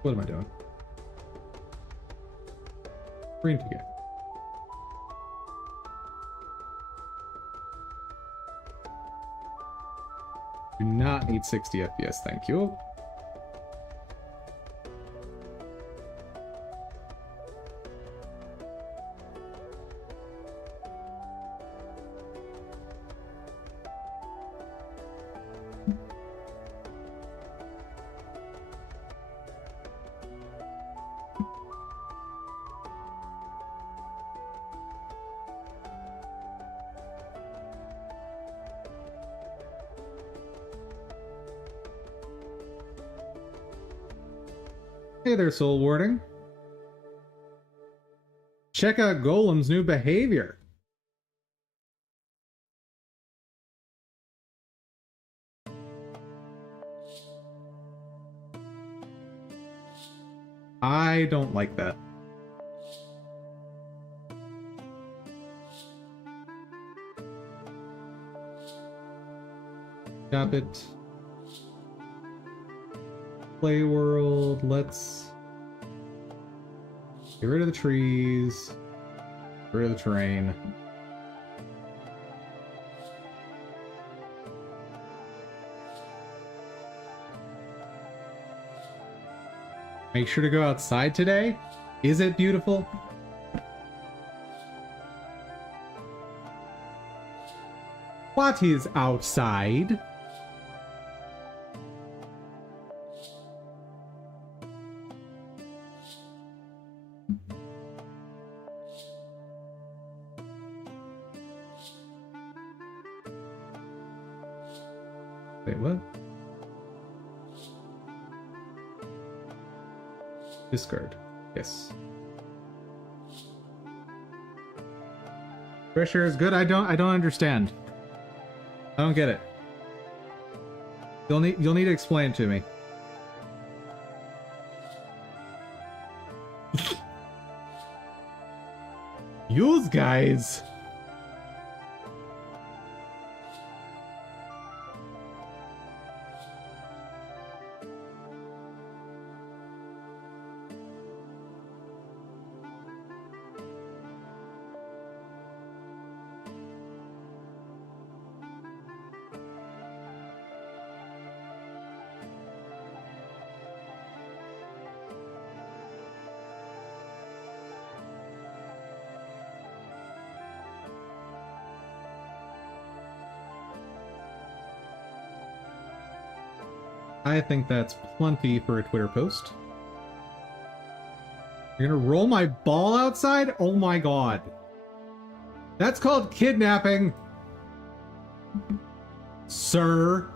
What am I doing? Green to get. Do not need 60 FPS, thank you. Hey there, Soul Warding. Check out Golem's new behavior. I don't like that. Stop it. Play world, let's get rid of the trees, get rid of the terrain. Make sure to go outside today. Is it beautiful? What is outside? Wait, what? Discard. Yes. Fresh air is good. I don't understand. I don't get it. You'll need to explain it to me. Yous guys. I think that's plenty for a Twitter post. You're gonna roll my ball outside? Oh my god. That's called kidnapping. Sir.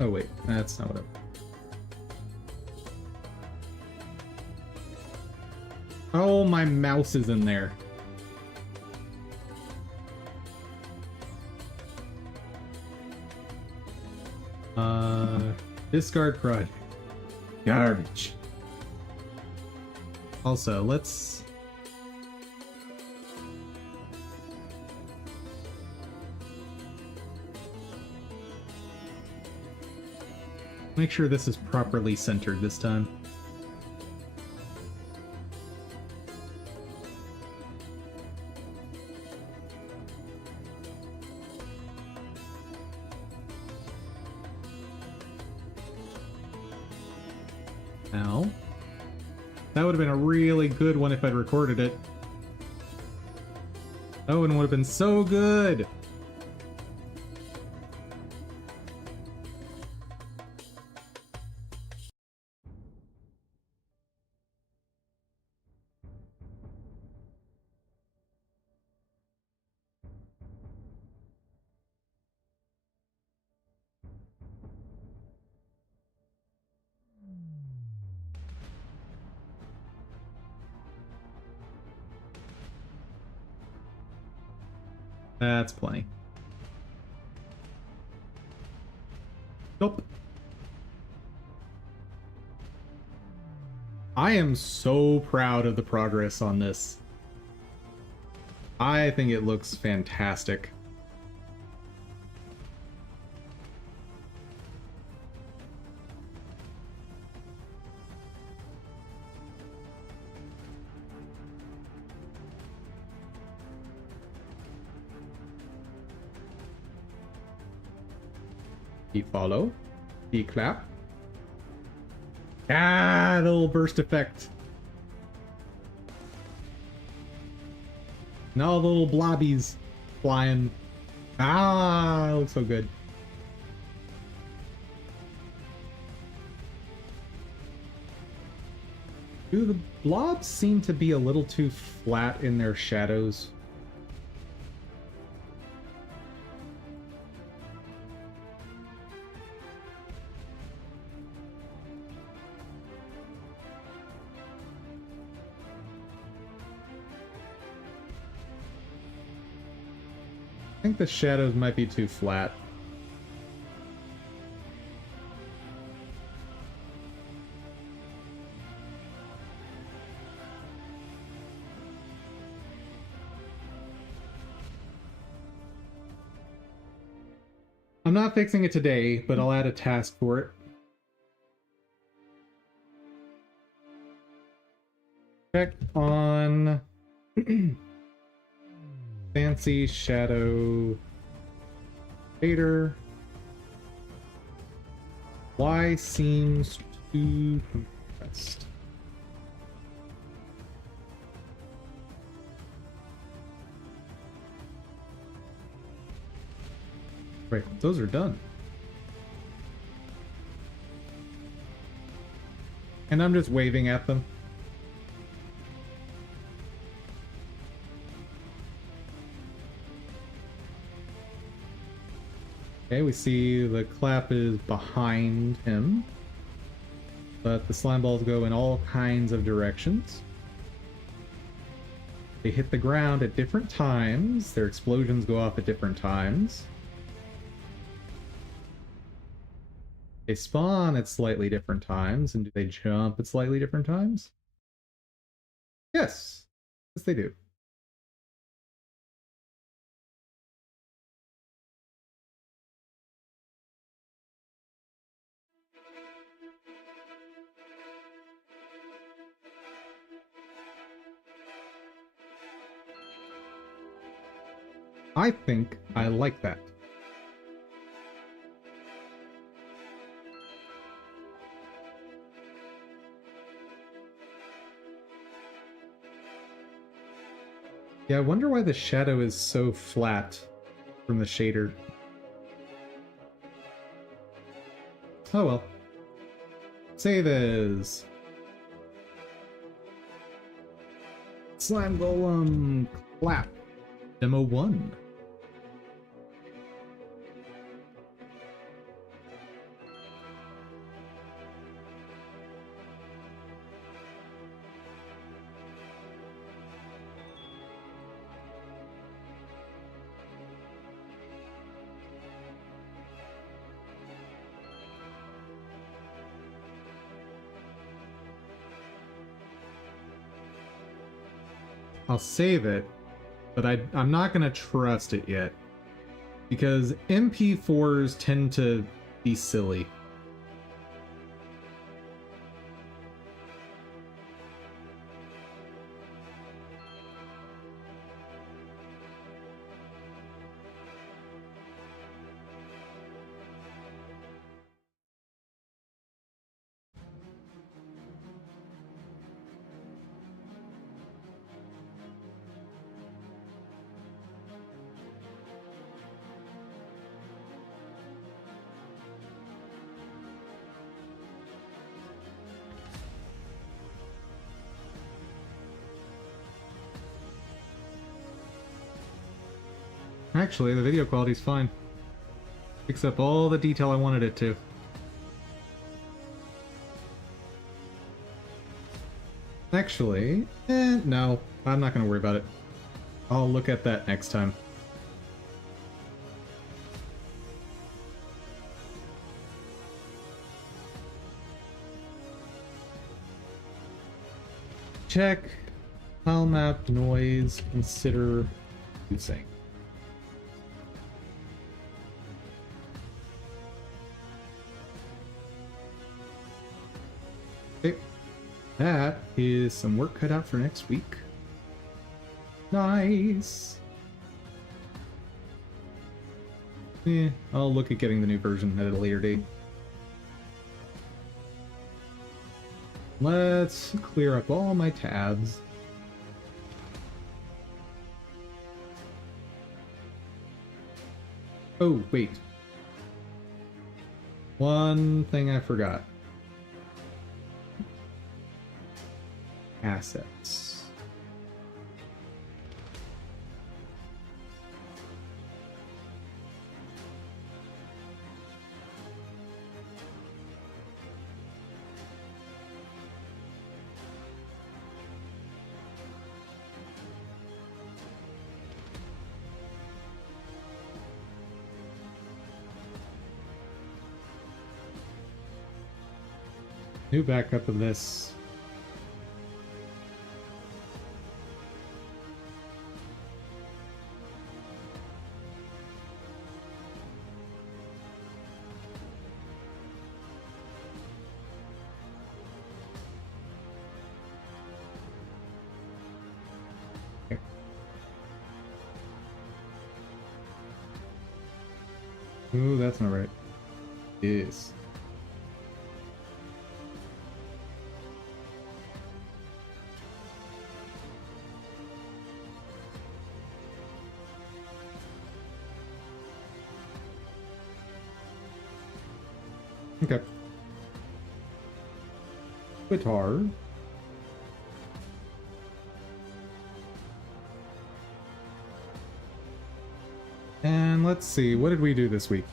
Oh wait, that's not what Oh, my mouse is in there. Discard project. Garbage. Also, let's... make sure this is properly centered this time. Now, that would have been a really good one if I'd recorded it. That one would have been so good. That's plenty. Nope. I am so proud of the progress on this. I think it looks fantastic. The follow, the clap. Ah, the little burst effect. Now the little blobbies flying. Ah, it looks so good. Do the blobs seem to be a little too flat in their shadows? I think the shadows might be too flat. I'm not fixing it today, but I'll add a task for it. Check on fancy shadow shader. Y seems too compressed. Right, those are done. And I'm just waving at them. Okay, we see the clap is behind him, but the slime balls go in all kinds of directions. They hit the ground at different times. Their explosions go off at different times. They spawn at slightly different times, and do they jump at slightly different times? Yes. Yes, they do. I think I like that. Yeah, I wonder why the shadow is so flat from the shader. Oh well. Save as Slime Golem Clap Demo 1. I'll save it, but I'm not going to trust it yet, because MP4s tend to be silly. Actually, the video quality's fine. Picks up all the detail I wanted it to. Actually, no, I'm not going to worry about it. I'll look at that next time. Check tile map noise. Consider using. Okay. That is some work cut out for next week. Nice. I'll look at getting the new version at a later date. Let's clear up all my tabs. Oh, wait. One thing I forgot. Assets. New backup of this. Okay. Ooh, that's not right. Yes. Okay. Guitar. And let's see, what did we do this week?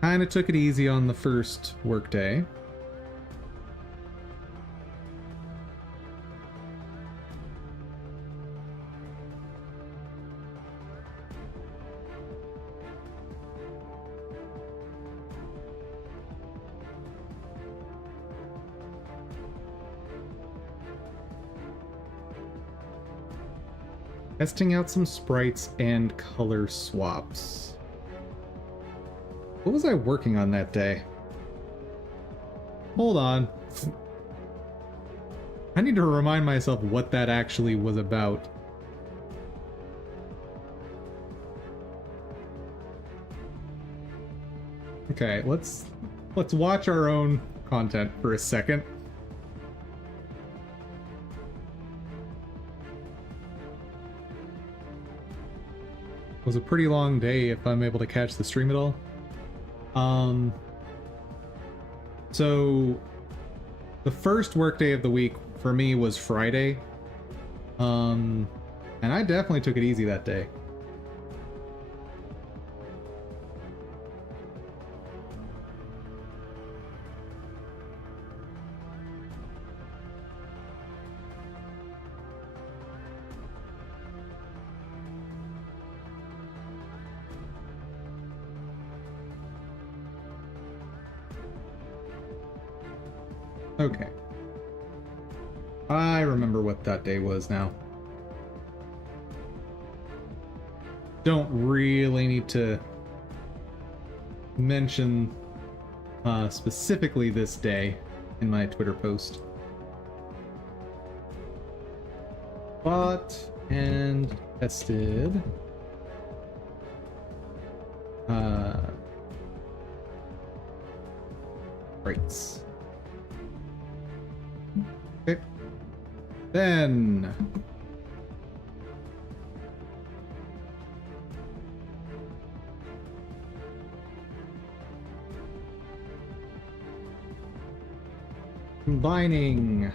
Kinda took it easy on the first workday. Testing out some sprites and color swaps. What was I working on that day? Hold on. I need to remind myself what that actually was about. Okay, let's watch our own content for a second. It was a pretty long day if I'm able to catch the stream at all. So the first workday of the week for me was Friday. And I definitely took it easy that day. Okay. I remember what that day was now. Don't really need to mention specifically this day in my Twitter post. Bought and tested rights. Okay. Then combining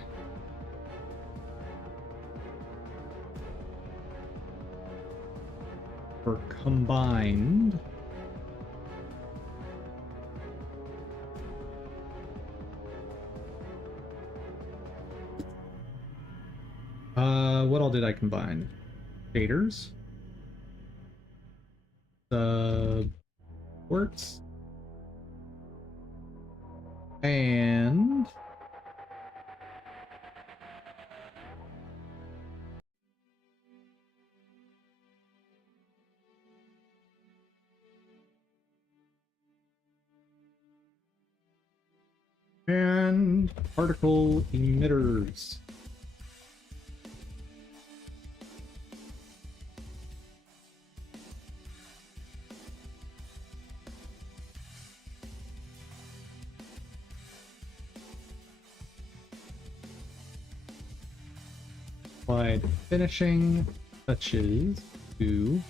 or combined What all did I combine? Shaders. Works. And particle emitters. Applied finishing touches to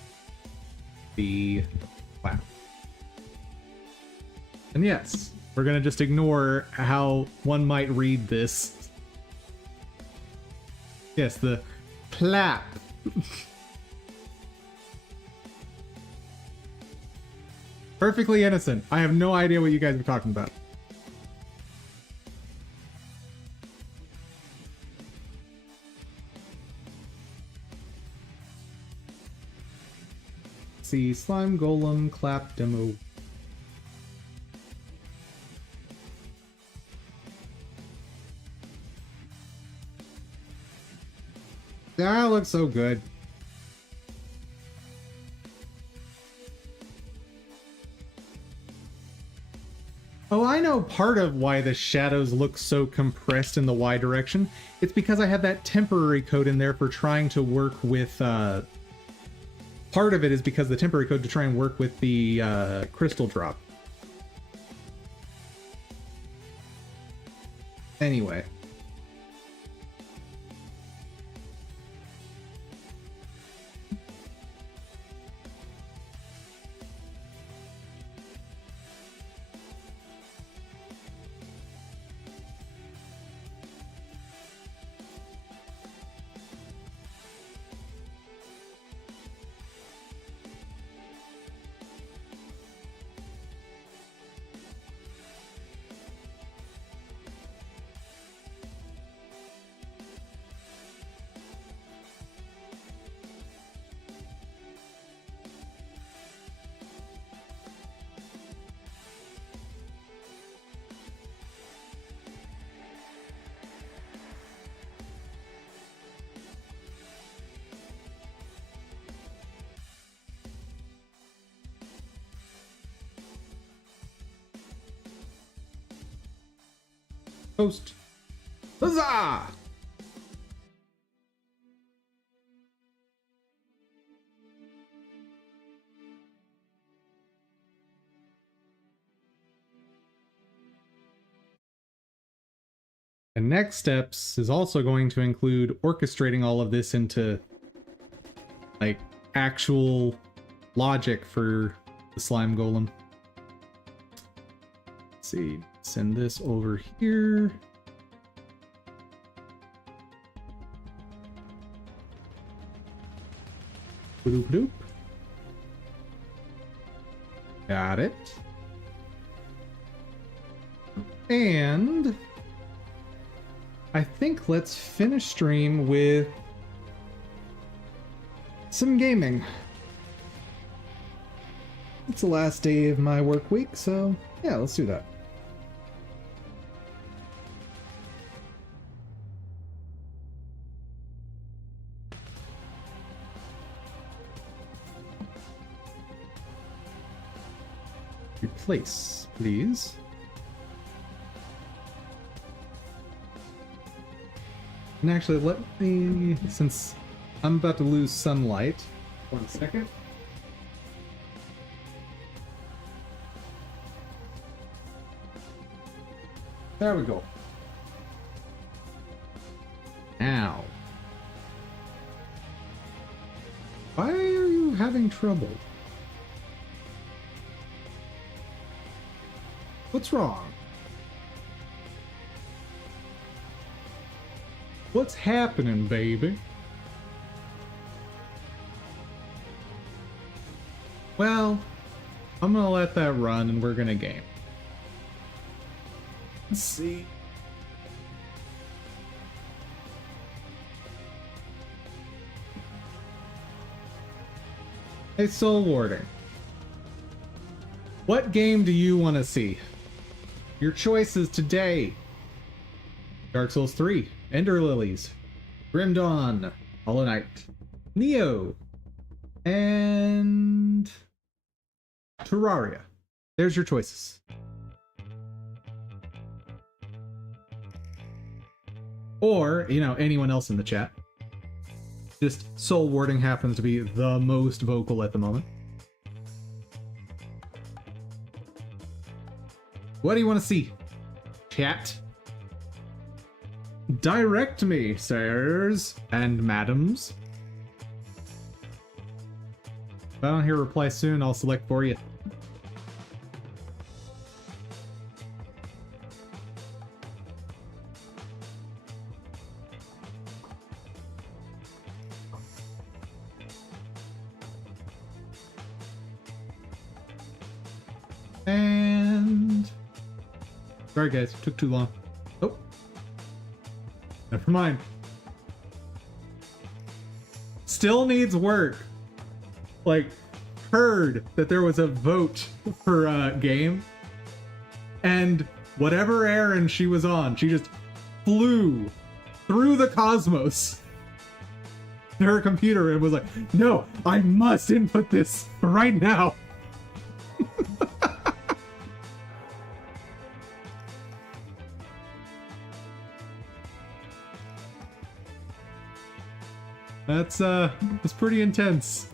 the flap. And yes, we're gonna just ignore how one might read this. Yes, the plap. Perfectly innocent. I have no idea what you guys are talking about. See, Slime Golem clap demo. That looks so good. Oh, I know part of why the shadows look so compressed in the Y direction. It's because I had that temporary code in there for trying to work with, part of it is because the temporary code to try and work with the crystal drop. Anyway. Post. Huzzah! And next steps is also going to include orchestrating all of this into like actual logic for the slime golem. Let's see, send this over here. Bloop, bloop. Got it. And I think let's finish stream with some gaming. It's the last day of my work week, so yeah, let's do that. Replace, please. And actually, let me, since I'm about to lose sunlight, 1 second. There we go. Now. Why are you having trouble? What's wrong? What's happening, baby? Well, I'm gonna let that run and we're gonna game. Let's see. Hey, Soul Warding. What game do you want to see? Your choices today. Dark Souls 3, Ender Lilies, Grim Dawn, Hollow Knight, Neo, and Terraria. There's your choices. Or, you know, anyone else in the chat. Just Soul Warding happens to be the most vocal at the moment. What do you want to see? Chat? Direct me, sirs and madams. If I don't hear a reply soon, I'll select for you. And sorry guys, took too long. Oh, never mind. Still needs work. Like, heard that there was a vote for a game, and whatever errand she was on, she just flew through the cosmos to her computer and was like, no, I must input this right now. That's pretty intense.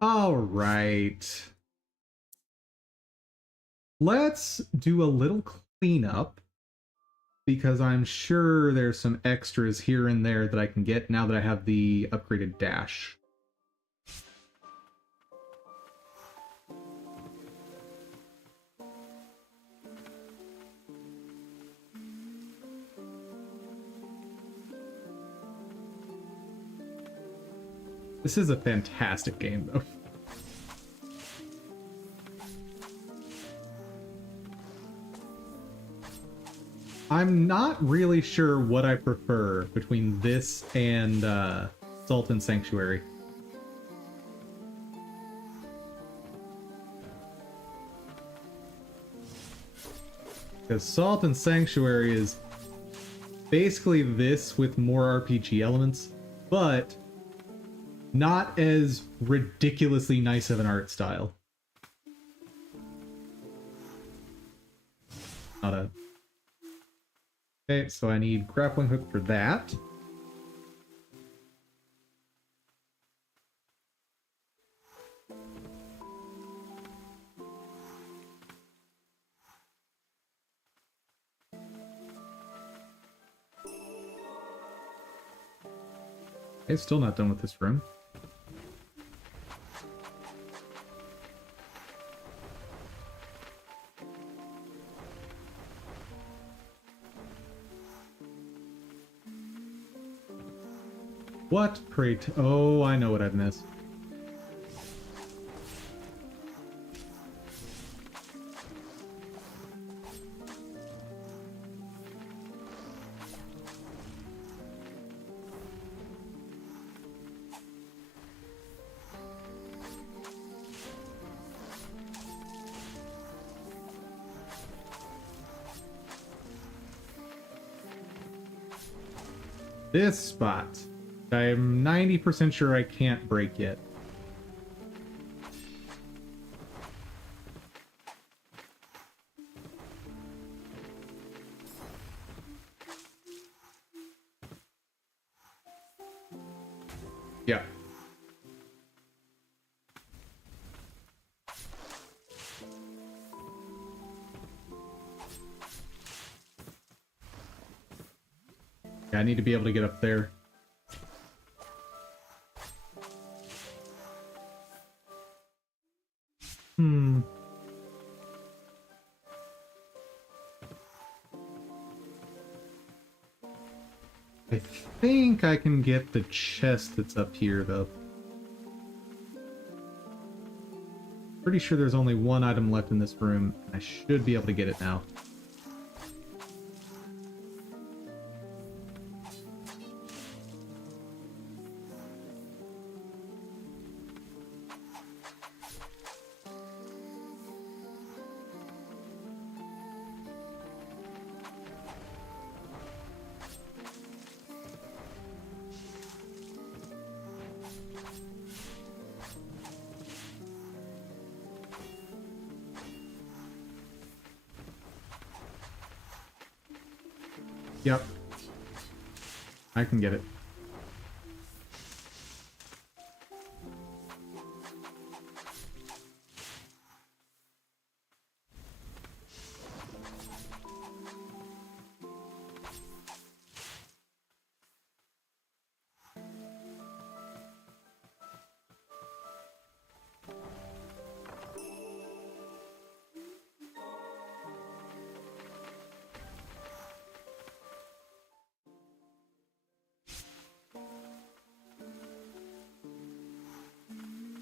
All right. Let's do a little cleanup because I'm sure there's some extras here and there that I can get now that I have the upgraded dash. This is a fantastic game, though. I'm not really sure what I prefer between this and Sultan Sanctuary. Because Sultan Sanctuary is basically this with more RPG elements, but not as ridiculously nice of an art style. Not a... Okay, so I need grappling hook for that. Okay, still not done with this room. What? Great. Oh, I know what I've missed. This spot. I'm 90% sure I can't break yet. Yeah. Yeah, I need to be able to get up there. I think I can get the chest that's up here, though. Pretty sure there's only one item left in this room, and I should be able to get it now. Yep. I can get it.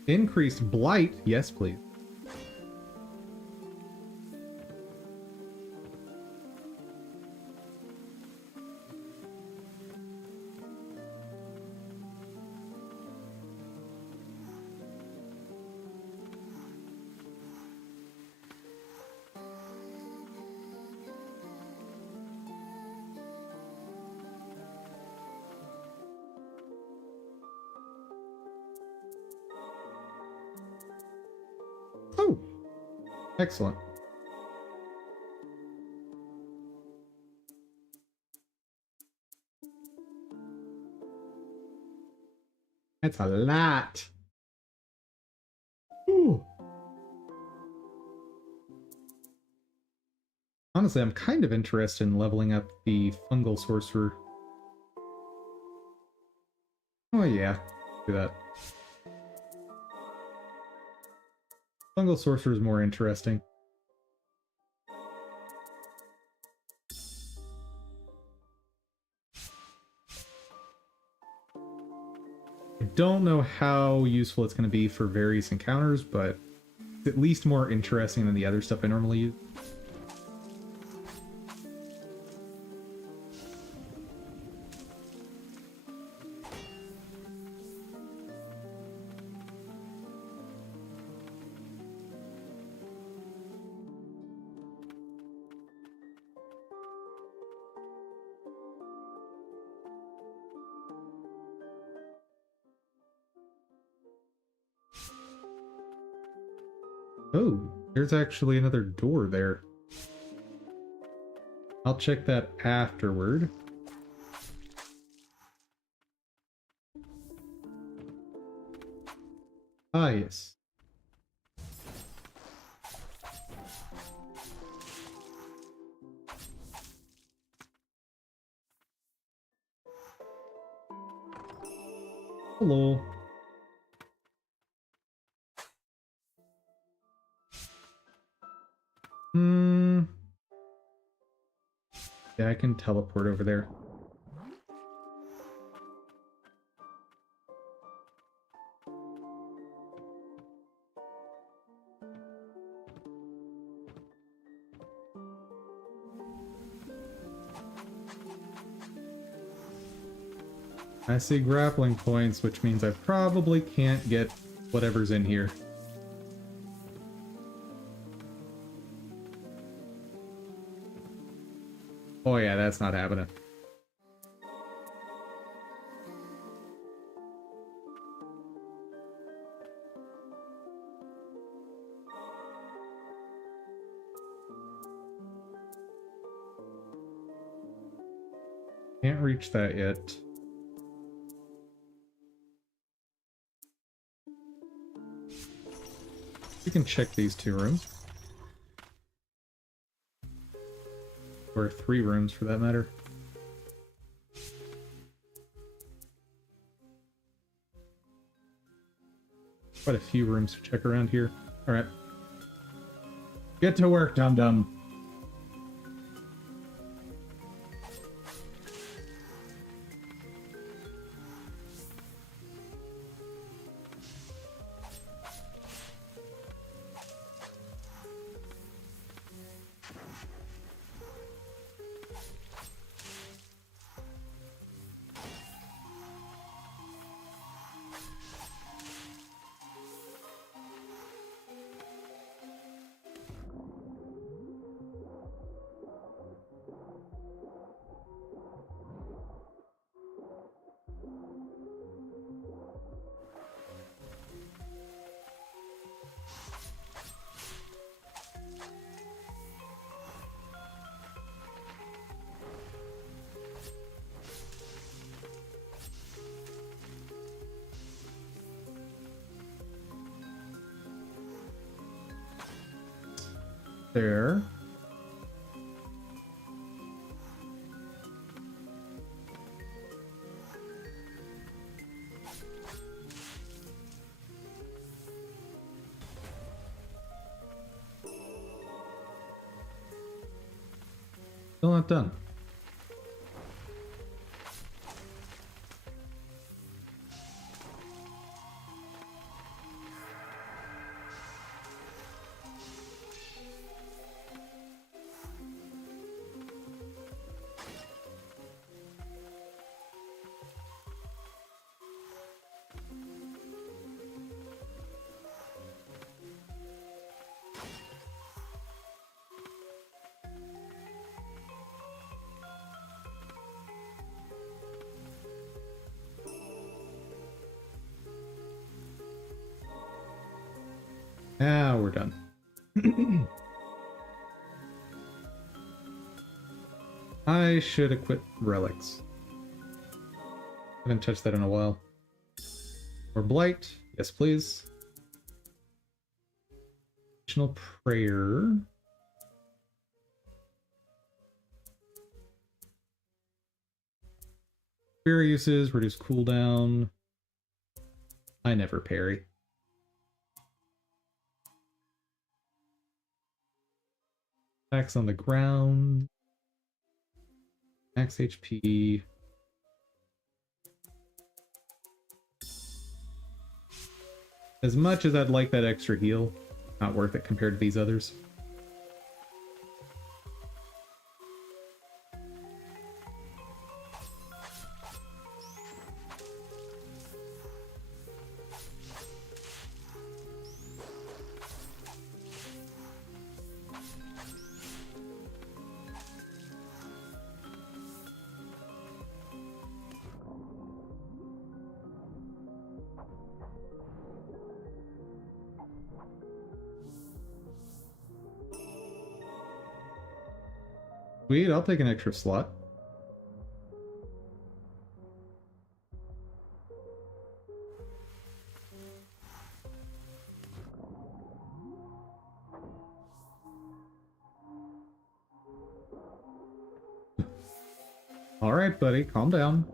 Increased blight? Yes, please. Oh, excellent. That's a lot. Ooh. Honestly, I'm kind of interested in leveling up the fungal sorcerer. Oh yeah, do that. Fungal sorcerer is more interesting. I don't know how useful it's going to be for various encounters, but it's at least more interesting than the other stuff I normally use. Oh, there's actually another door there. I'll check that afterward. Ah, yes. Hello. Yeah, I can teleport over there. I see grappling points, which means I probably can't get whatever's in here. Oh yeah, that's not happening. Can't reach that yet. We can check these 2 rooms. Or 3 rooms for that matter. Quite a few rooms to check around here. Alright. Get to work, dum-dum. there. Still not done. Now we're done. I should equip relics. Haven't touched that in a while. Or blight. Yes, please. Additional prayer. Spear uses, reduce cooldown. I never parry. Attacks on the ground. Max HP. As much as I'd like that extra heal, not worth it compared to these others. Sweet, I'll take an extra slot. All right, buddy, calm down.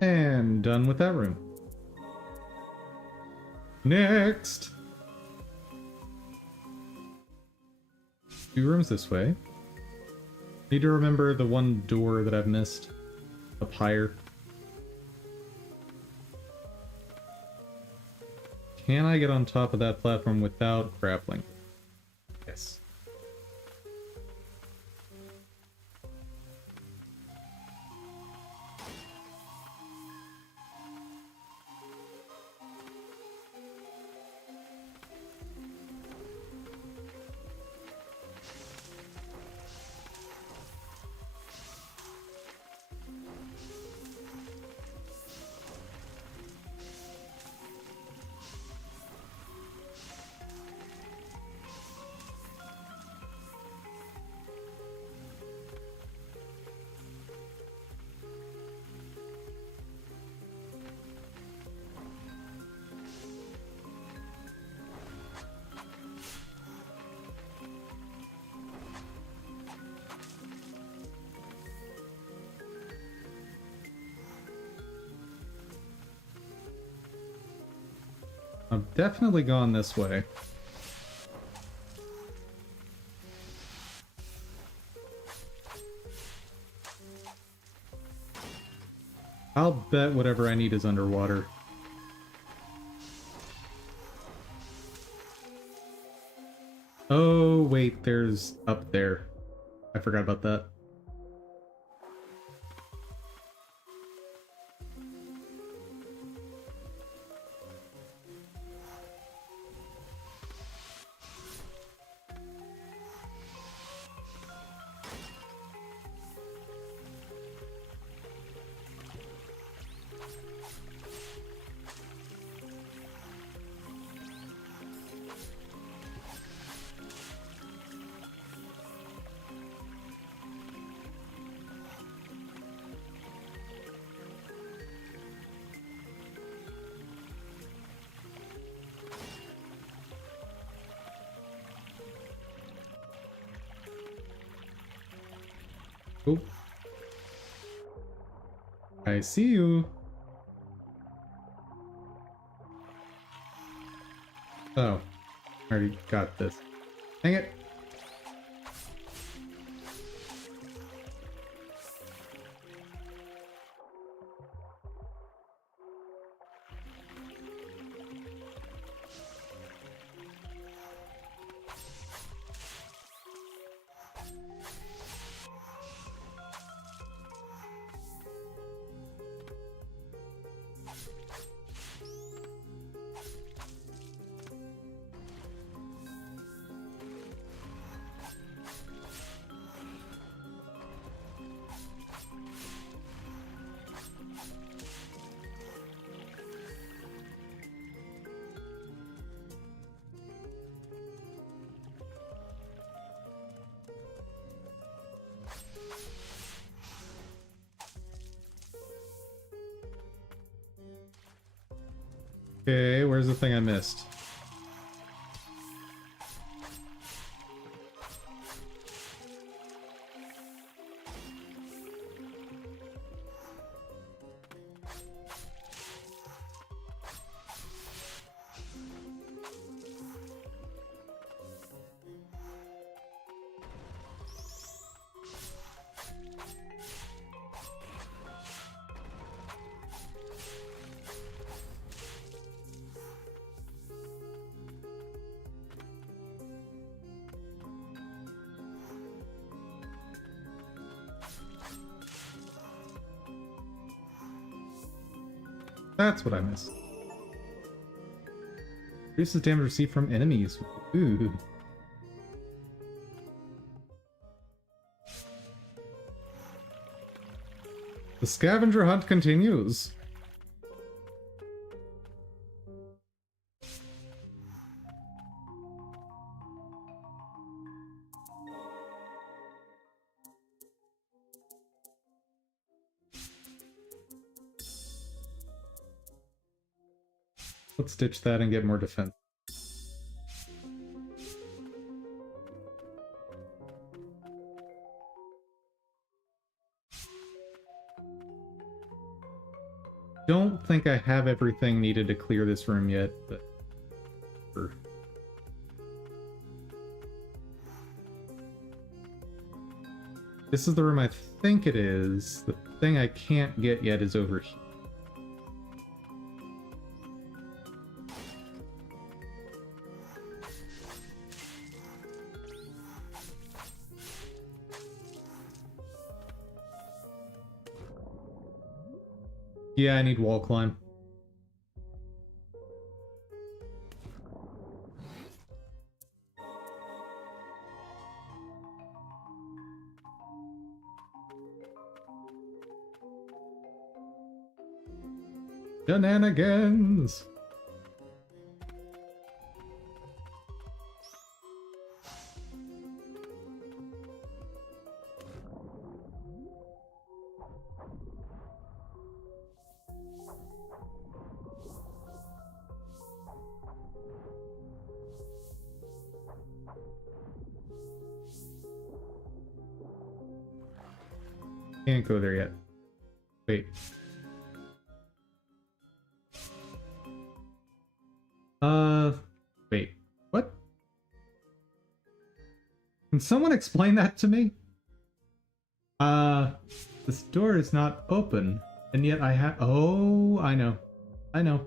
And done with that room. Next! 2 rooms this way. Need to remember the one door that I've missed. Up higher. Can I get on top of that platform without grappling? Yes. I've definitely gone this way. I'll bet whatever I need is underwater. Oh, wait, there's up there. I forgot about that. Oh. I see you. Oh. I already got this. Dang it. Okay, where's the thing I missed? That's what I missed. Reduces damage received from enemies. Ooh. The scavenger hunt continues. Let's ditch that and get more defense. Don't think I have everything needed to clear this room yet, but... This is the room I think it is. The thing I can't get yet is over here. Yeah, I need wall climb. Shenanigans! Can't go there yet. Wait. Wait. What? Can someone explain that to me? This door is not open, and yet I have... Oh, I know. I know.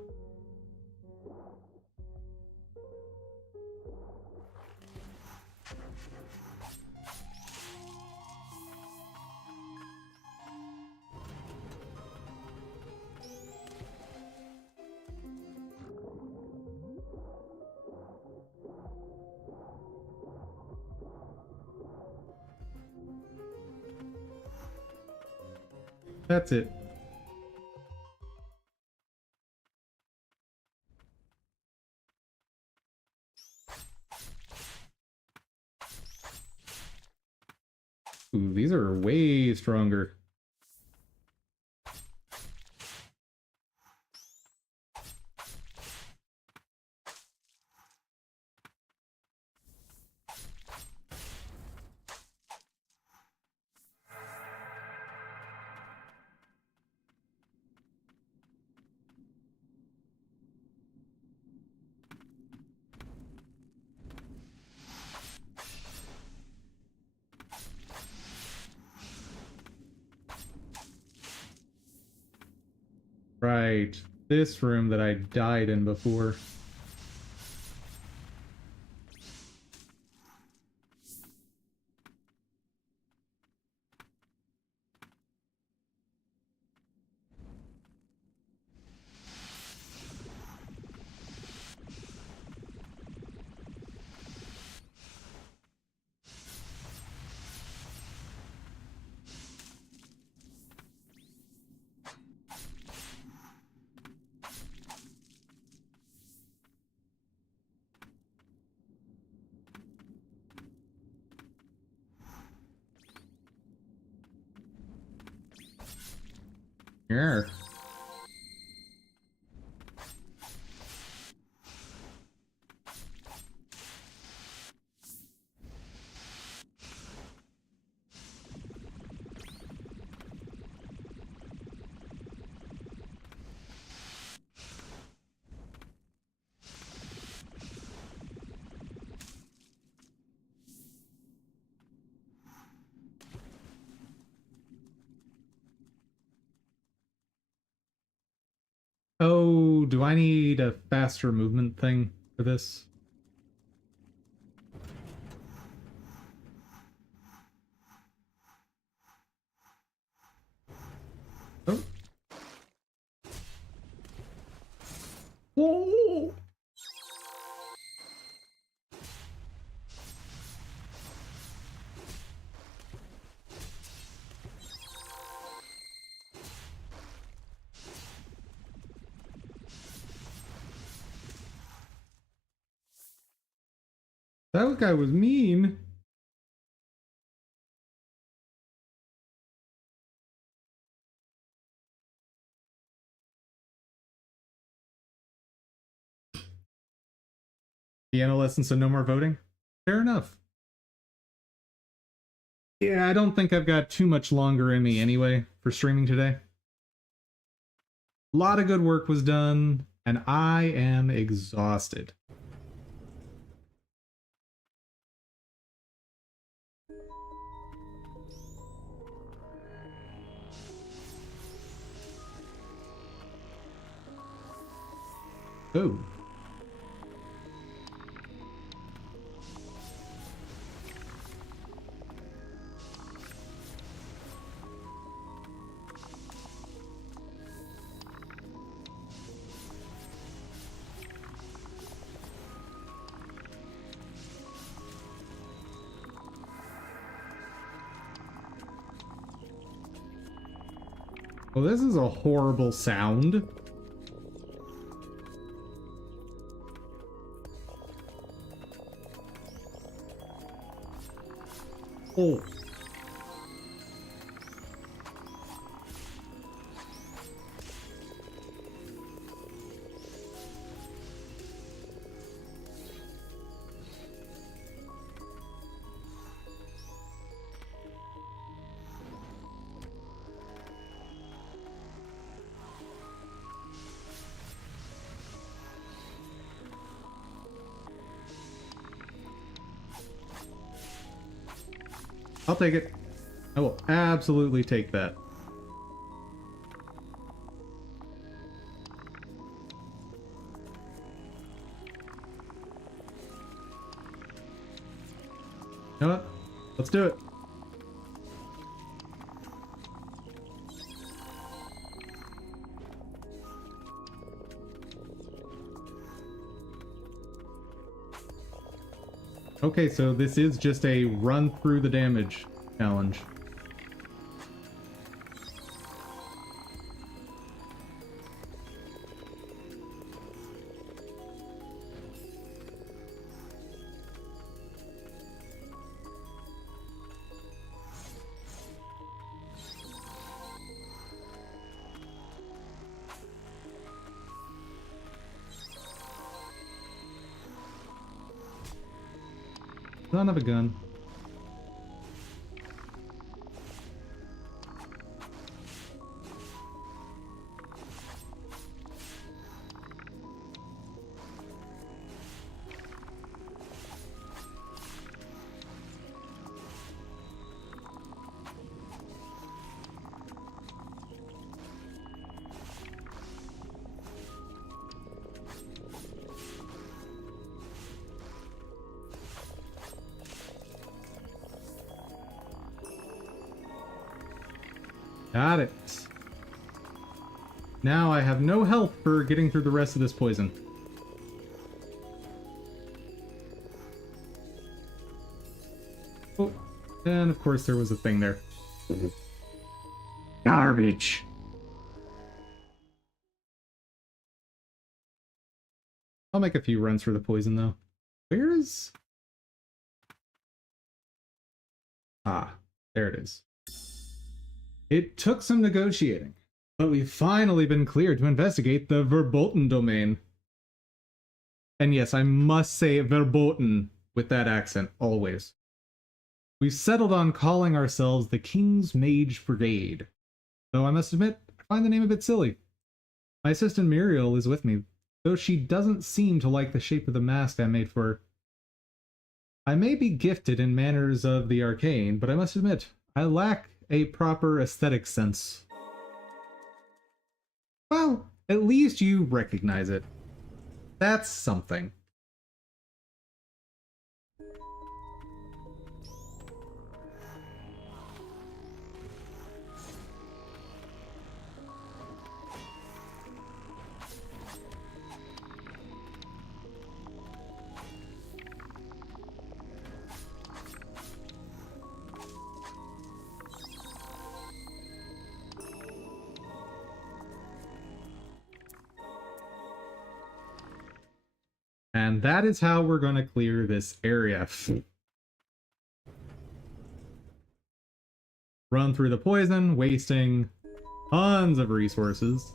That's it. Ooh, these are way stronger. Right. This room that I died in before. Yeah. Oh, do I need a faster movement thing for this? Oh. Oh. That guy was mean. Piano lesson, so no more voting? Fair enough. Yeah, I don't think I've got too much longer in me anyway for streaming today. A lot of good work was done, and I am exhausted. Oh. Well, this is a horrible sound. Oh. I'll take it. I will absolutely take that. You know what? Let's do it. Okay, so this is just a run through the damage challenge. Son of a gun. Got it. Now I have no help for getting through the rest of this poison. Oh, and of course there was a thing there. Garbage. I'll make a few runs for the poison though. Where's... Ah, there it is. It took some negotiating, but we've finally been cleared to investigate the Verboten domain. And yes, I must say Verboten with that accent, always. We've settled on calling ourselves the King's Mage Brigade. Though I must admit, I find the name a bit silly. My assistant Muriel is with me, though she doesn't seem to like the shape of the mask I made for her. I may be gifted in manners of the arcane, but I must admit, I lack a proper aesthetic sense. Well, at least you recognize it. That's something. And that is how we're going to clear this area. Run through the poison, wasting tons of resources.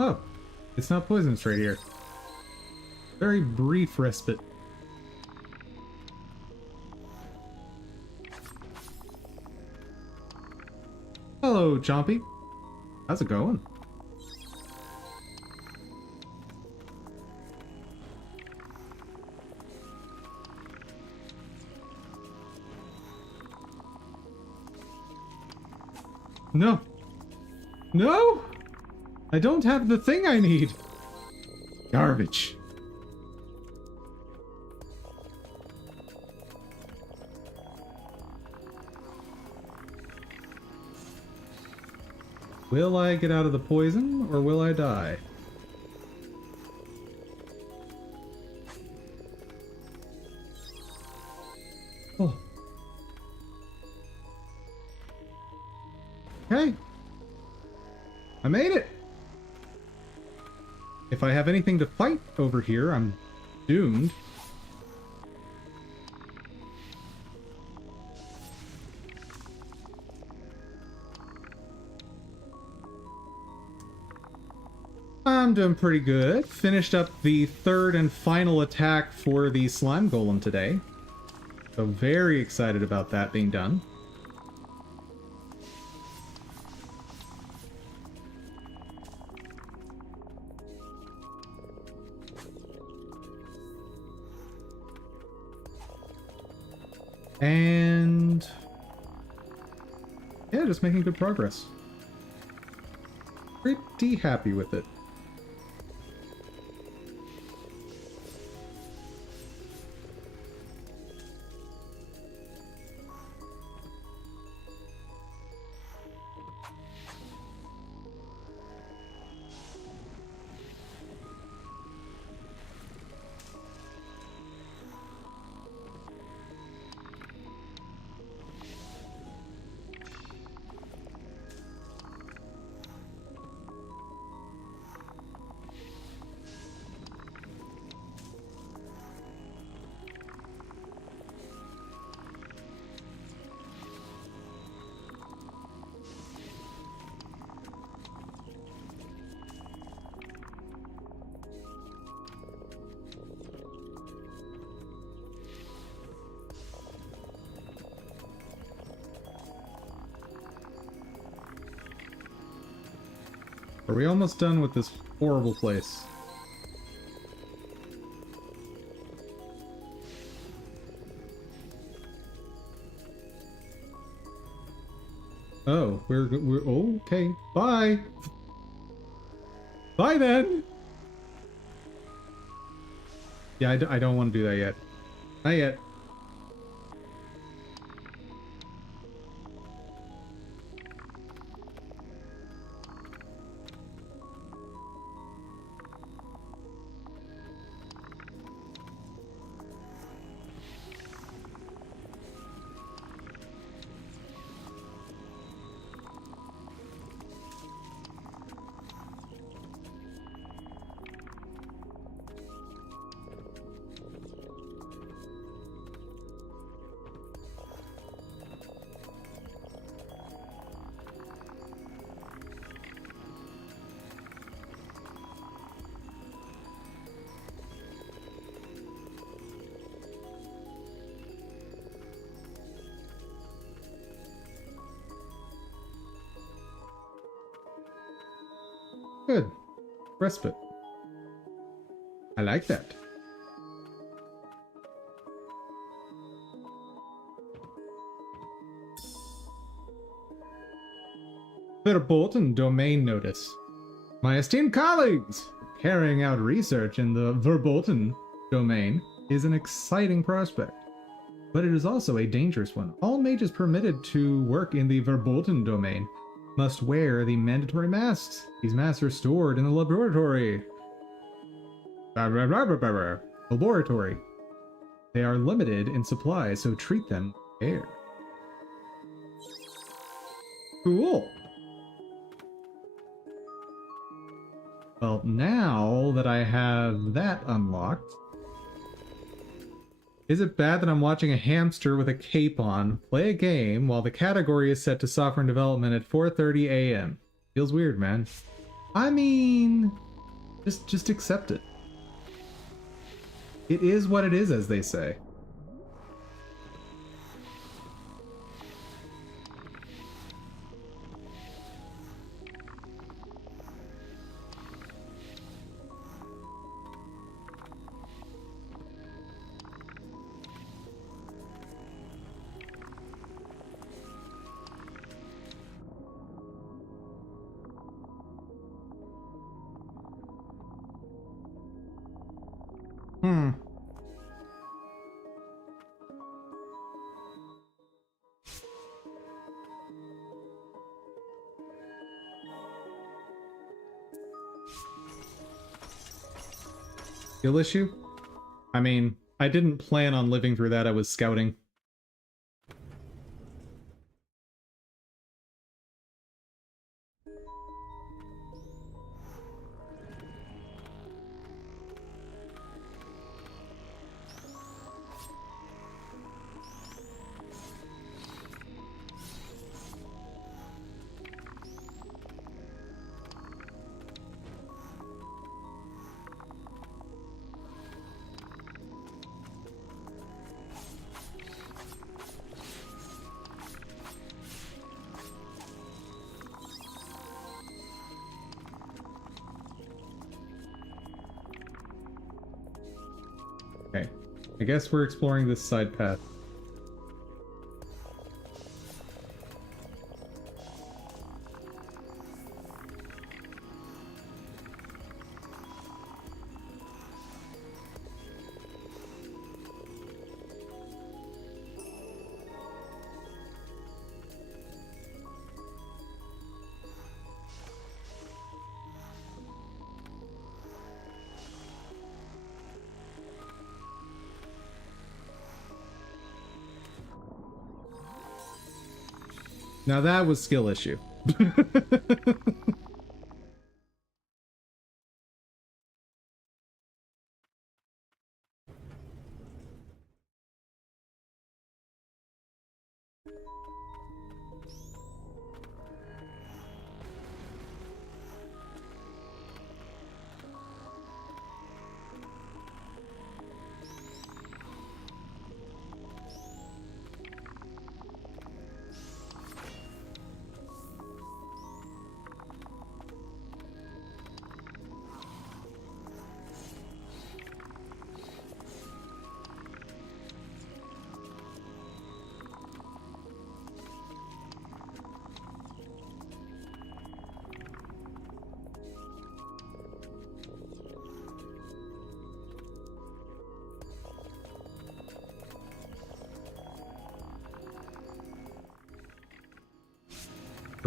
Oh, it's not poisonous right here. Very brief respite. Hello, Chompy. How's it going? No. No! I don't have the thing I need. Garbage. Will I get out of the poison, or will I die? Oh. Okay. I made it! If I have anything to fight over here, I'm doomed. I'm doing pretty good. Finished up the third and final attack for the slime golem today. So very excited about that being done. And yeah, just making good progress. Pretty happy with it. Are we almost done with this horrible place? Oh, we're oh, okay. Bye. Bye then. Yeah, I don't want to do that yet. Not yet. Good. Respite. I like that. Verboten domain notice. My esteemed colleagues! Carrying out research in the verboten domain is an exciting prospect, but it is also a dangerous one. All mages permitted to work in the verboten domain must wear the mandatory masks. These masks are stored in the laboratory. Laboratory. They are limited in supply, so treat them with care. Cool. Well, now that I have that unlocked, is it bad that I'm watching a hamster with a cape on play a game while the category is set to software and development at 4:30 a.m.? Feels weird, man. I mean, just accept it. It is what it is, as they say. Skill issue? I mean, I didn't plan on living through that. I was scouting. Okay, I guess we're exploring this side path. Now that was skill issue.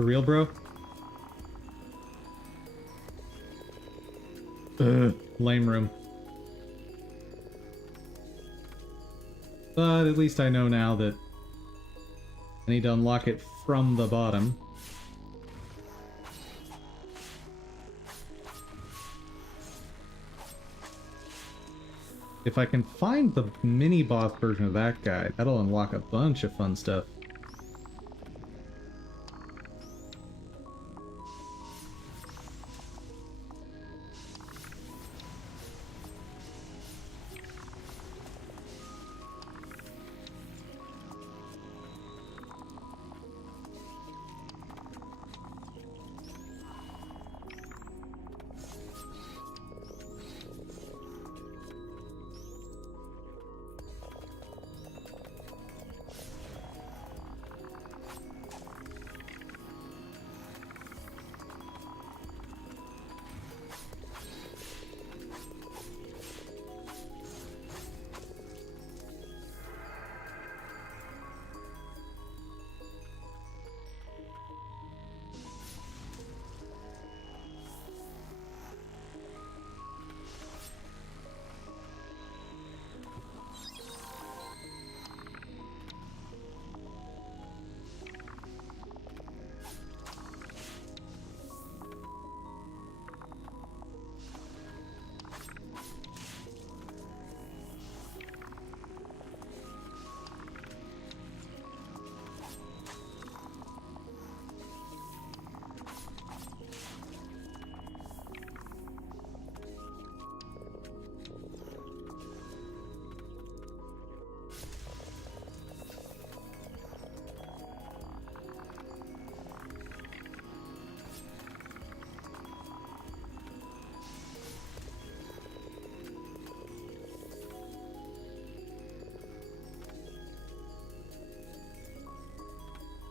For real, bro? Lame room. But at least I know now that I need to unlock it from the bottom. If I can find the mini-boss version of that guy, that'll unlock a bunch of fun stuff.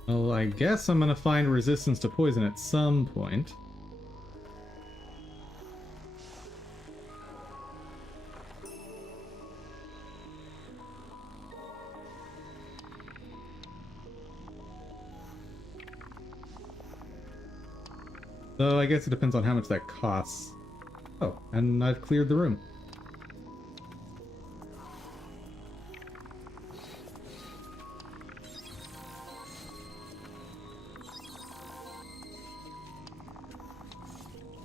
Well, I guess I'm gonna find resistance to poison at some point. So I guess it depends on how much that costs. Oh, and I've cleared the room.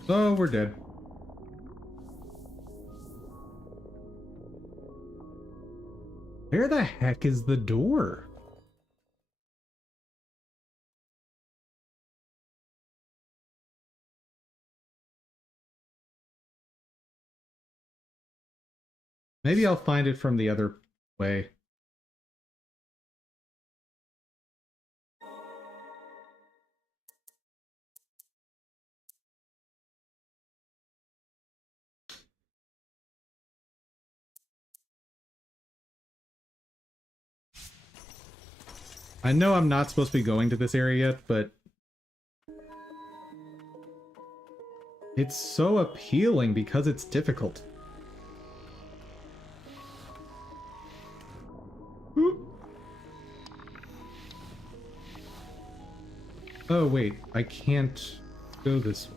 So we're dead. Where the heck is the door? Maybe I'll find it from the other way. I know I'm not supposed to be going to this area yet, but it's so appealing because it's difficult. Oh wait, I can't go this way.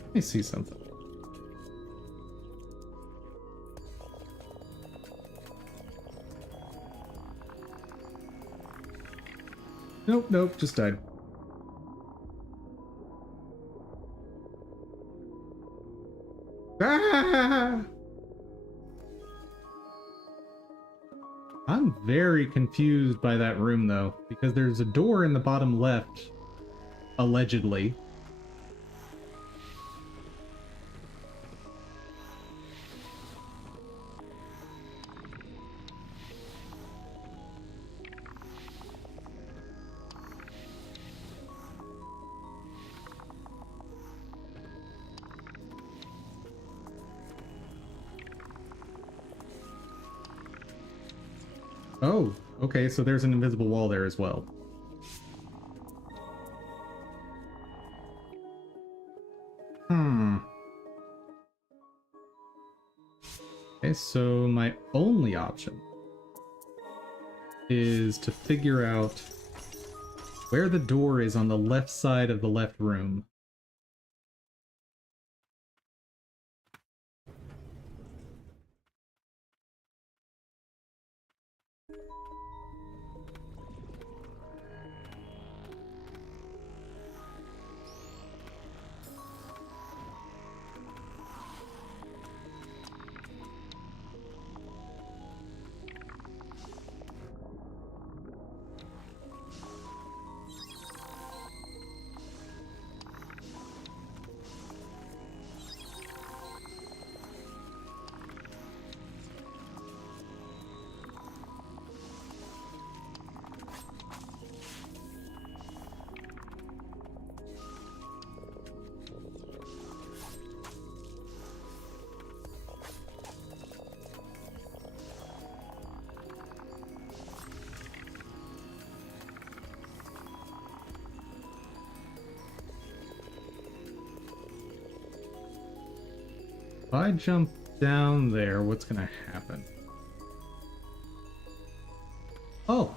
Let me see something. Nope, nope, just died. Ah! I'm very confused by that room though, because there's a door in the bottom left, allegedly. Oh, Okay, so there's an invisible wall there as well. Okay, so my only option is to figure out where the door is on the left side of the left room. If I jump down there, what's gonna happen? Oh!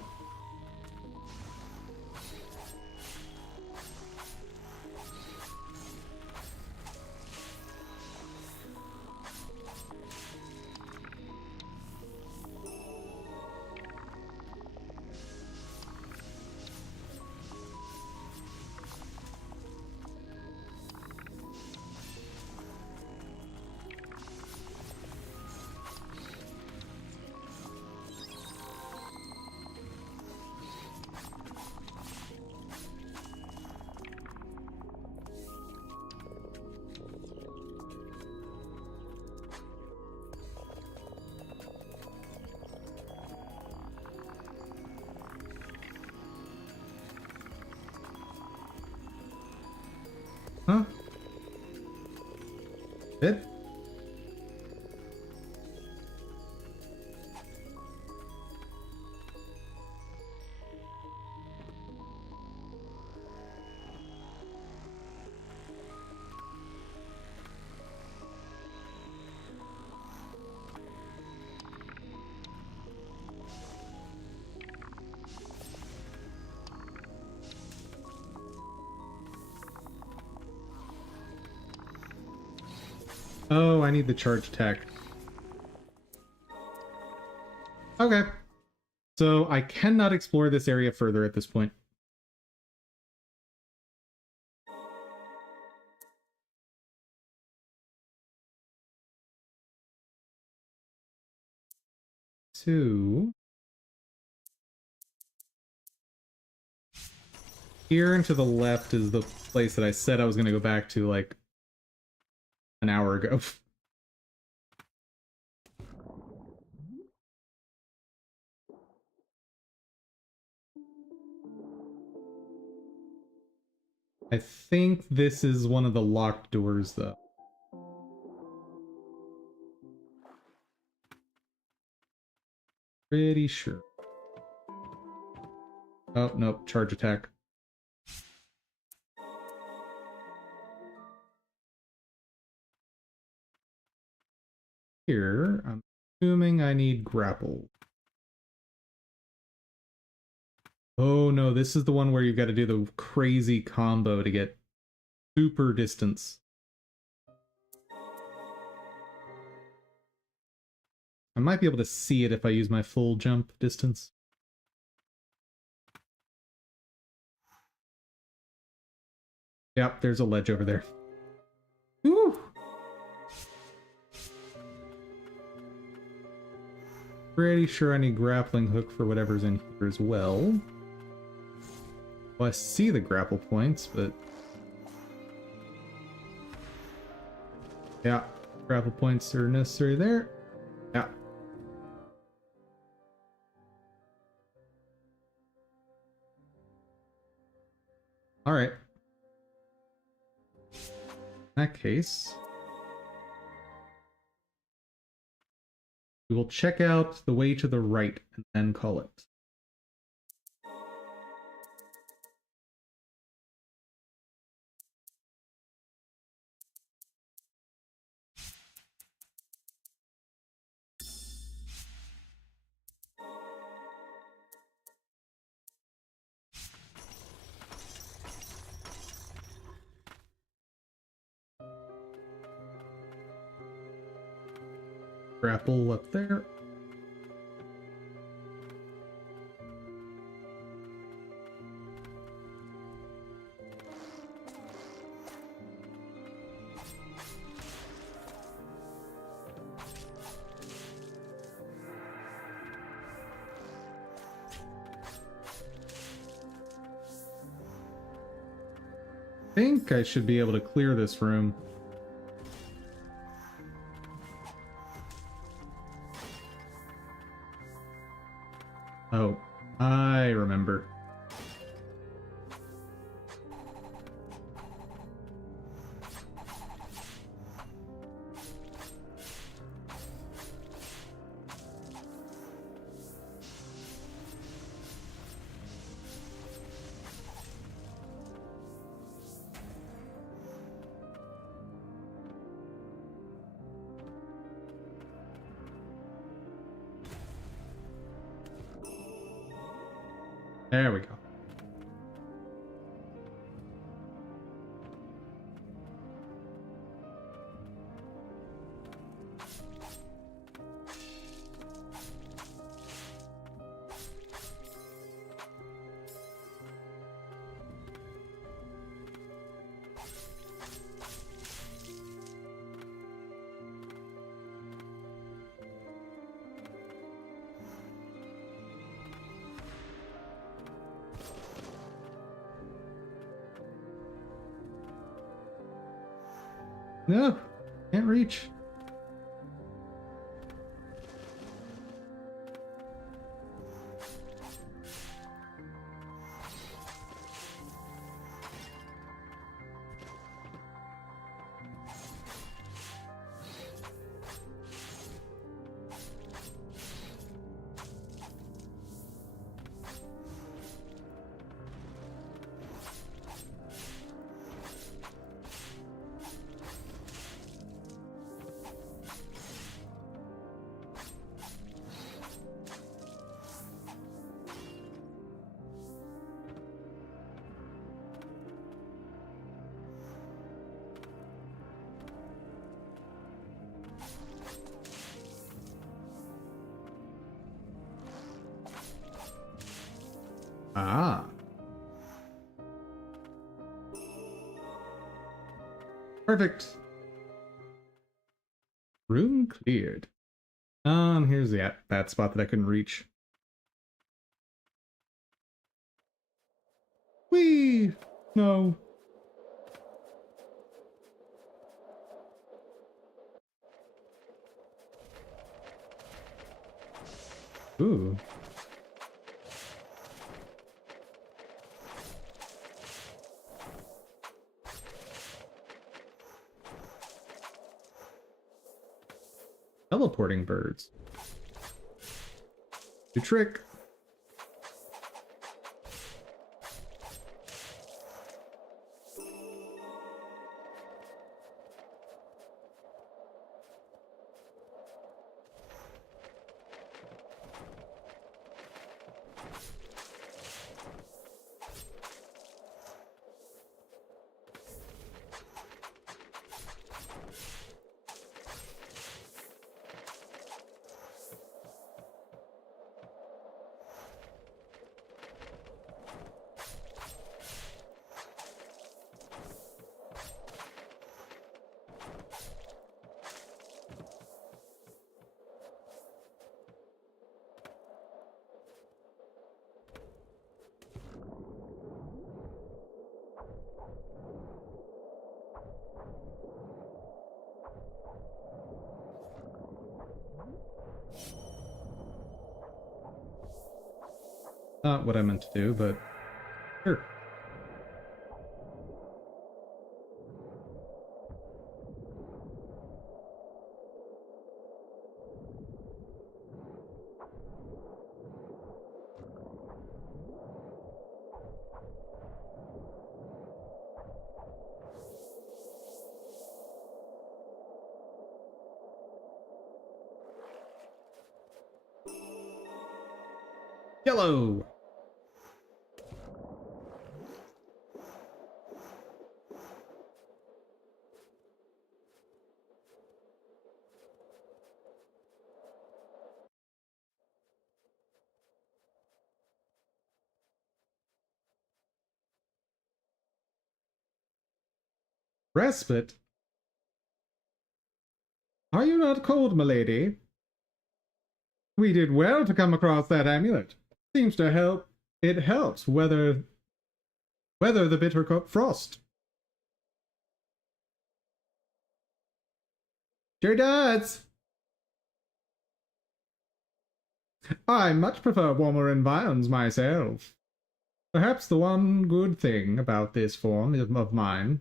Huh? It? Oh, I need the charge tech. Okay. So I cannot explore this area further at this point. So here and to the left is the place that I said I was going to go back to like an hour ago. I think this is one of the locked doors, though. Pretty sure. Oh, nope, charge attack. Here, I'm assuming I need grapple. Oh no, this is the one where you got to do the crazy combo to get super distance. I might be able to see it if I use my full jump distance. Yep, there's a ledge over there. Woo! Pretty sure I need grappling hook for whatever's in here as well. Well, I see the grapple points, but... yeah, grapple points are necessary there. Yeah. Alright. In that case... we will check out the way to the right and then call it. grapple up there. I think I should be able to clear this room. Oh, I remember. There we go. No, can't reach. Ah. Perfect. Room cleared. Here's that spot that I couldn't reach. Whee! No. Ooh. Teleporting birds. Good trick. Not what I meant to do, but sure. Yellow. Respite? Are you not cold, milady? We did well to come across that amulet. Seems to help. It helps weather the bitter frost. Sure does. I much prefer warmer environs myself. Perhaps the one good thing about this form of mine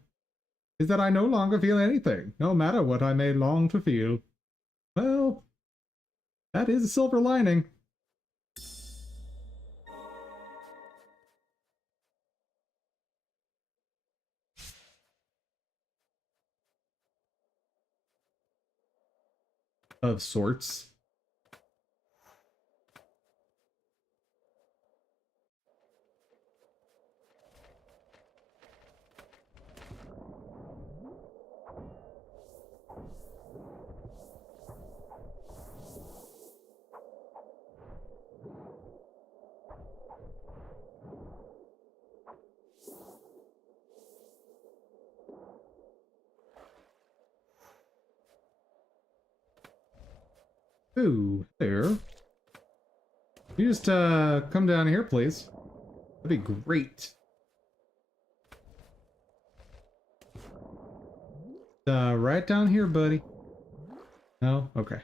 is that I no longer feel anything, no matter what I may long to feel. Well, that is a silver lining. Of sorts. Ooh, there. You just come down here, please. That'd be great. Right down here, buddy. No? Okay.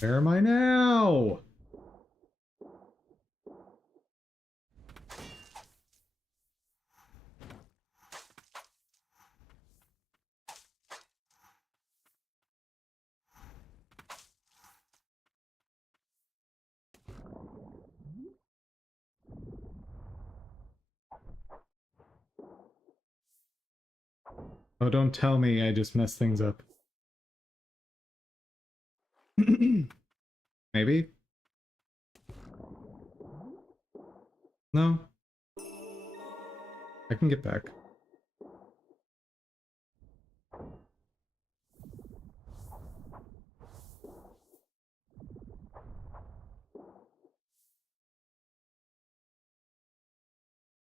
Where am I now? Oh, don't tell me I just messed things up. Maybe? No? I can get back.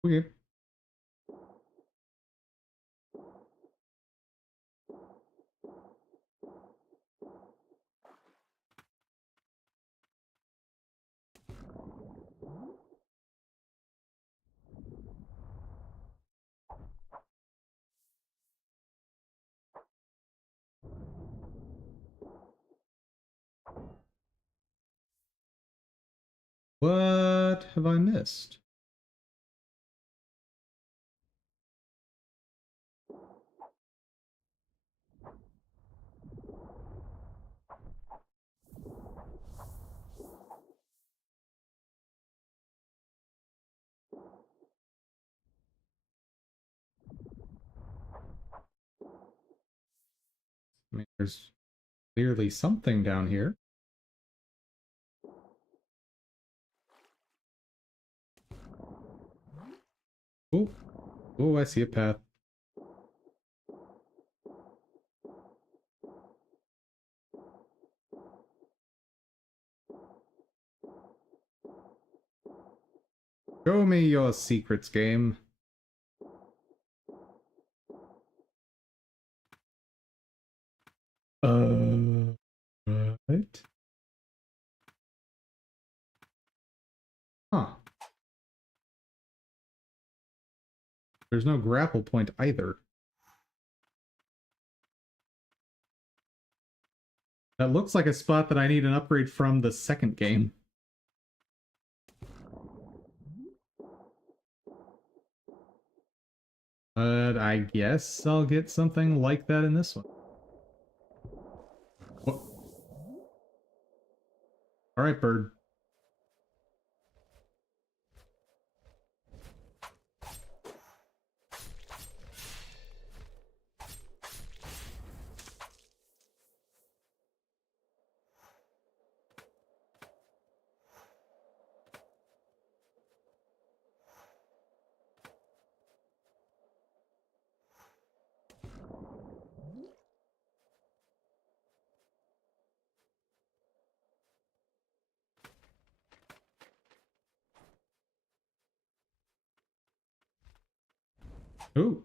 Okay. What have I missed? I mean, there's clearly something down here. Oh, oh, I see a path. Show me your secrets, game. Right? Huh. There's no grapple point either. That looks like a spot that I need an upgrade from the second game. But I guess I'll get something like that in this one. What? Alright, bird. Oh.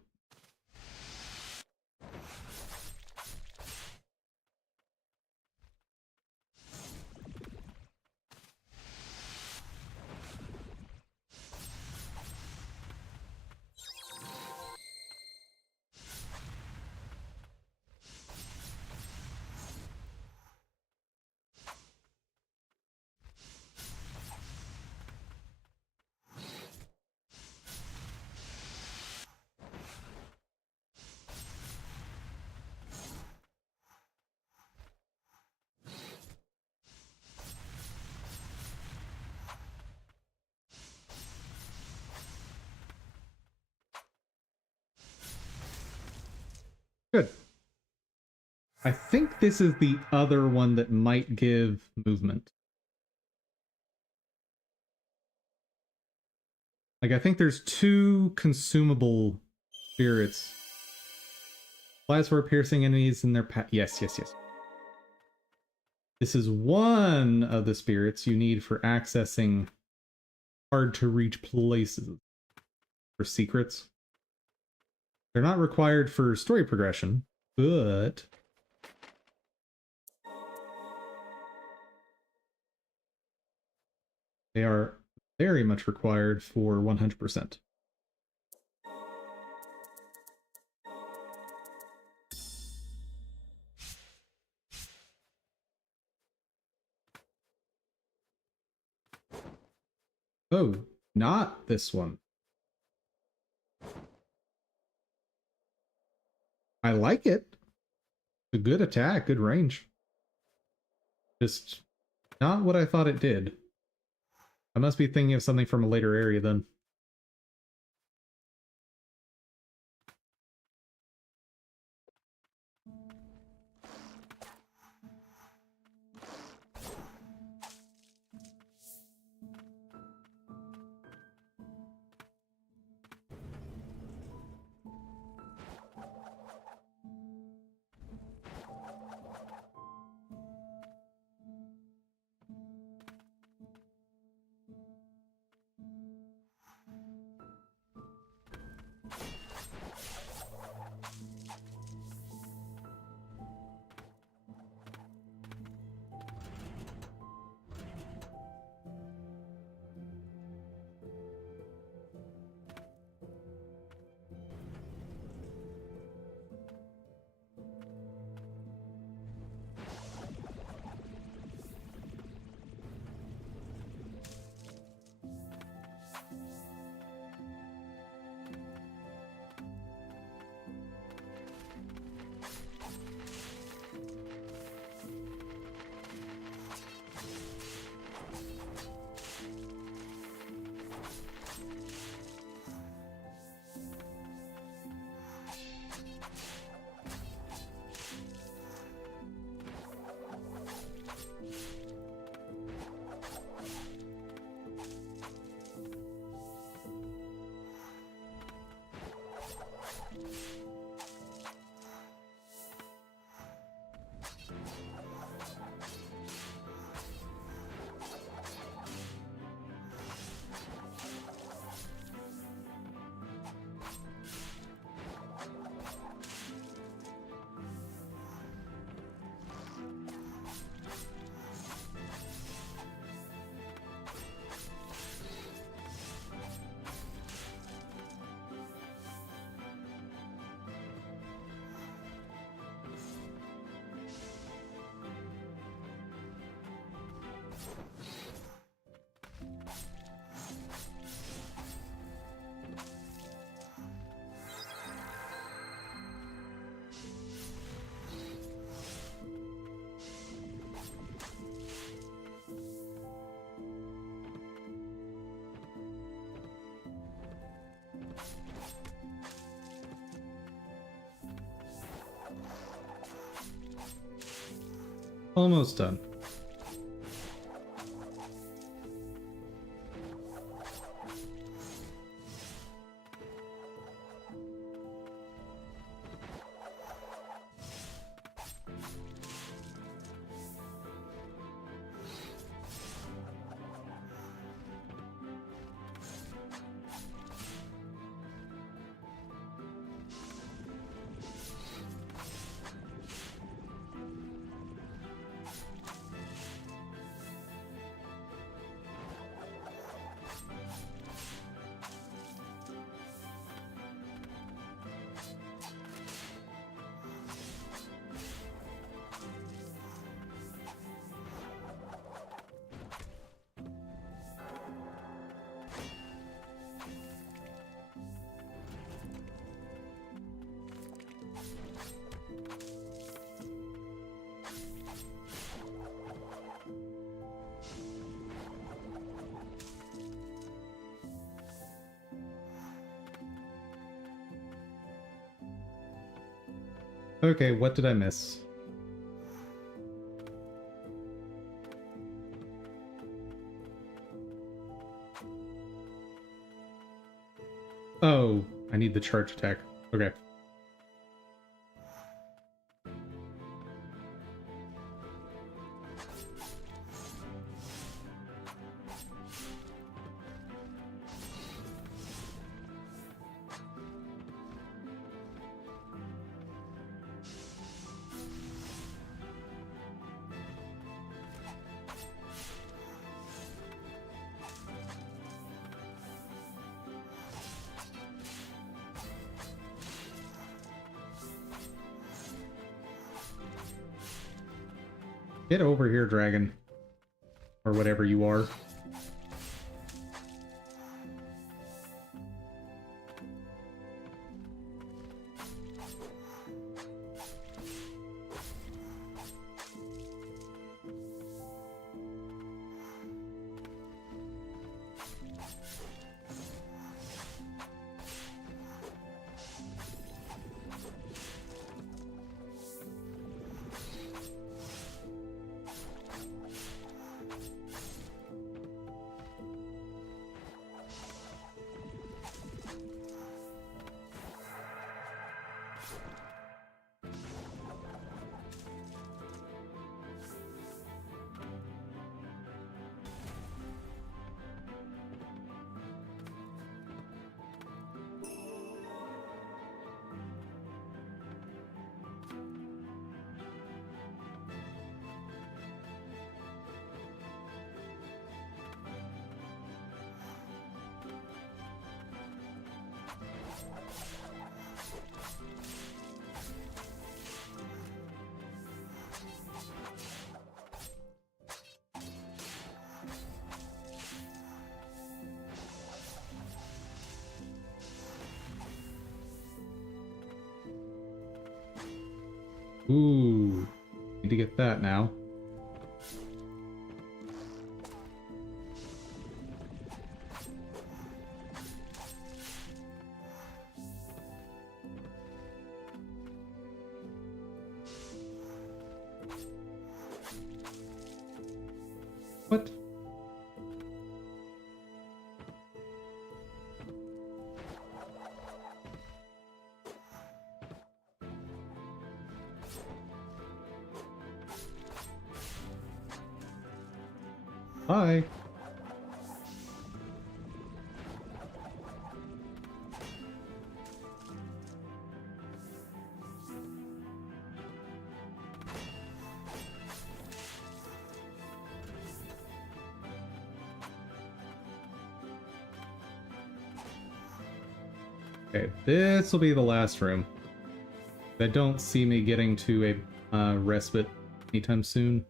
Good. I think this is the other one that might give movement. Like, I think there's two consumable spirits. Flies for piercing enemies in their path. Yes, yes, yes. This is one of the spirits you need for accessing hard to reach places for secrets. They're not required for story progression, but they are very much required for 100%. Oh, not this one. I like it. A good attack, good range. Just not what I thought it did. I must be thinking of something from a later area then. Almost done. Okay, what did I miss? Oh, I need the charge attack. Okay. Get over here, dragon. Or whatever you are. Ooh, need to get that now. What? Hi. Okay, this will be the last room. I don't see me getting to a respite anytime soon.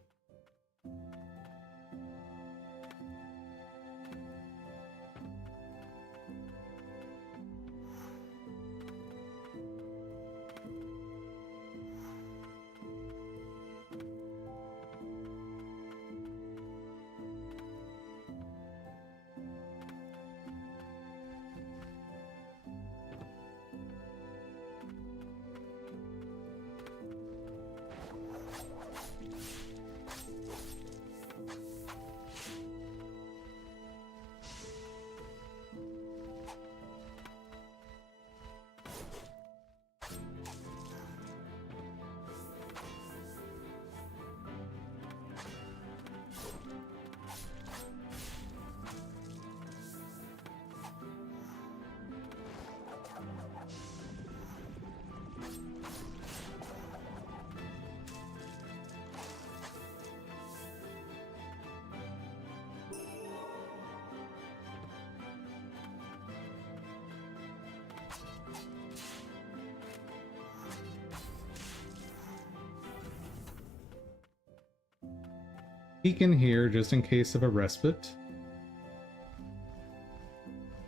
Peek in here just in case of a respite.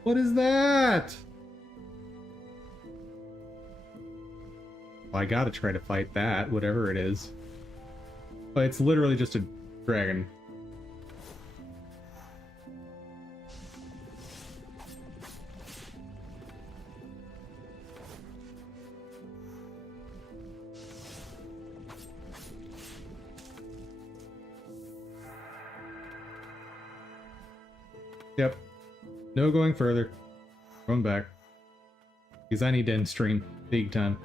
What is that? Well, I gotta try to fight that, whatever it is. But it's literally just a dragon. Yep. No going further. Going back. Because I need to end stream big time.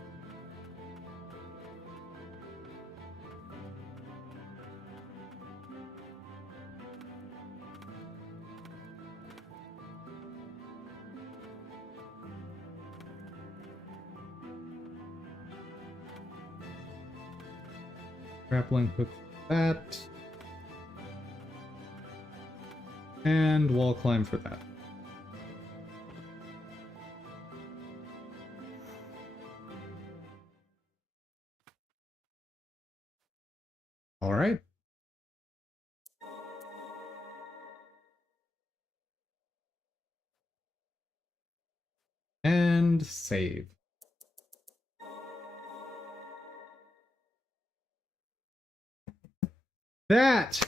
Grappling hook for that. And wall climb for that. All right. And save. That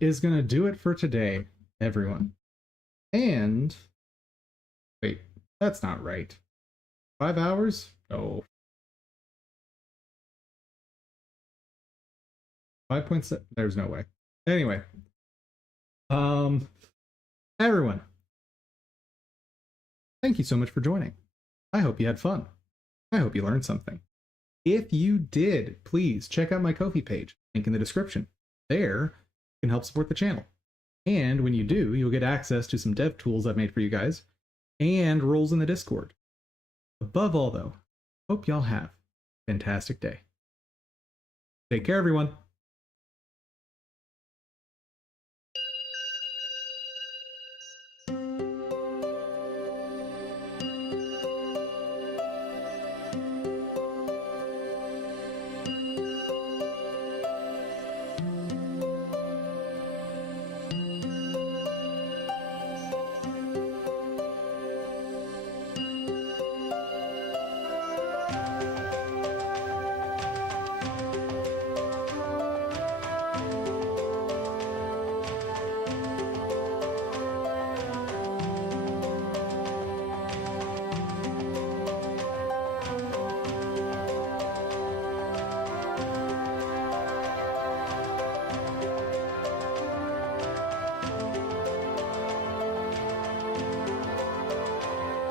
is going to do it for today, everyone. And wait, that's not right. 5 hours? No. 5.7. There's no way. Anyway, everyone, thank you so much for joining. I hope you had fun. I hope you learned something. If you did, please check out my Ko-fi page, link in the description. There, you can help support the channel. And when you do, you'll get access to some dev tools I've made for you guys, and roles in the Discord. Above all, though, hope y'all have a fantastic day. Take care, everyone.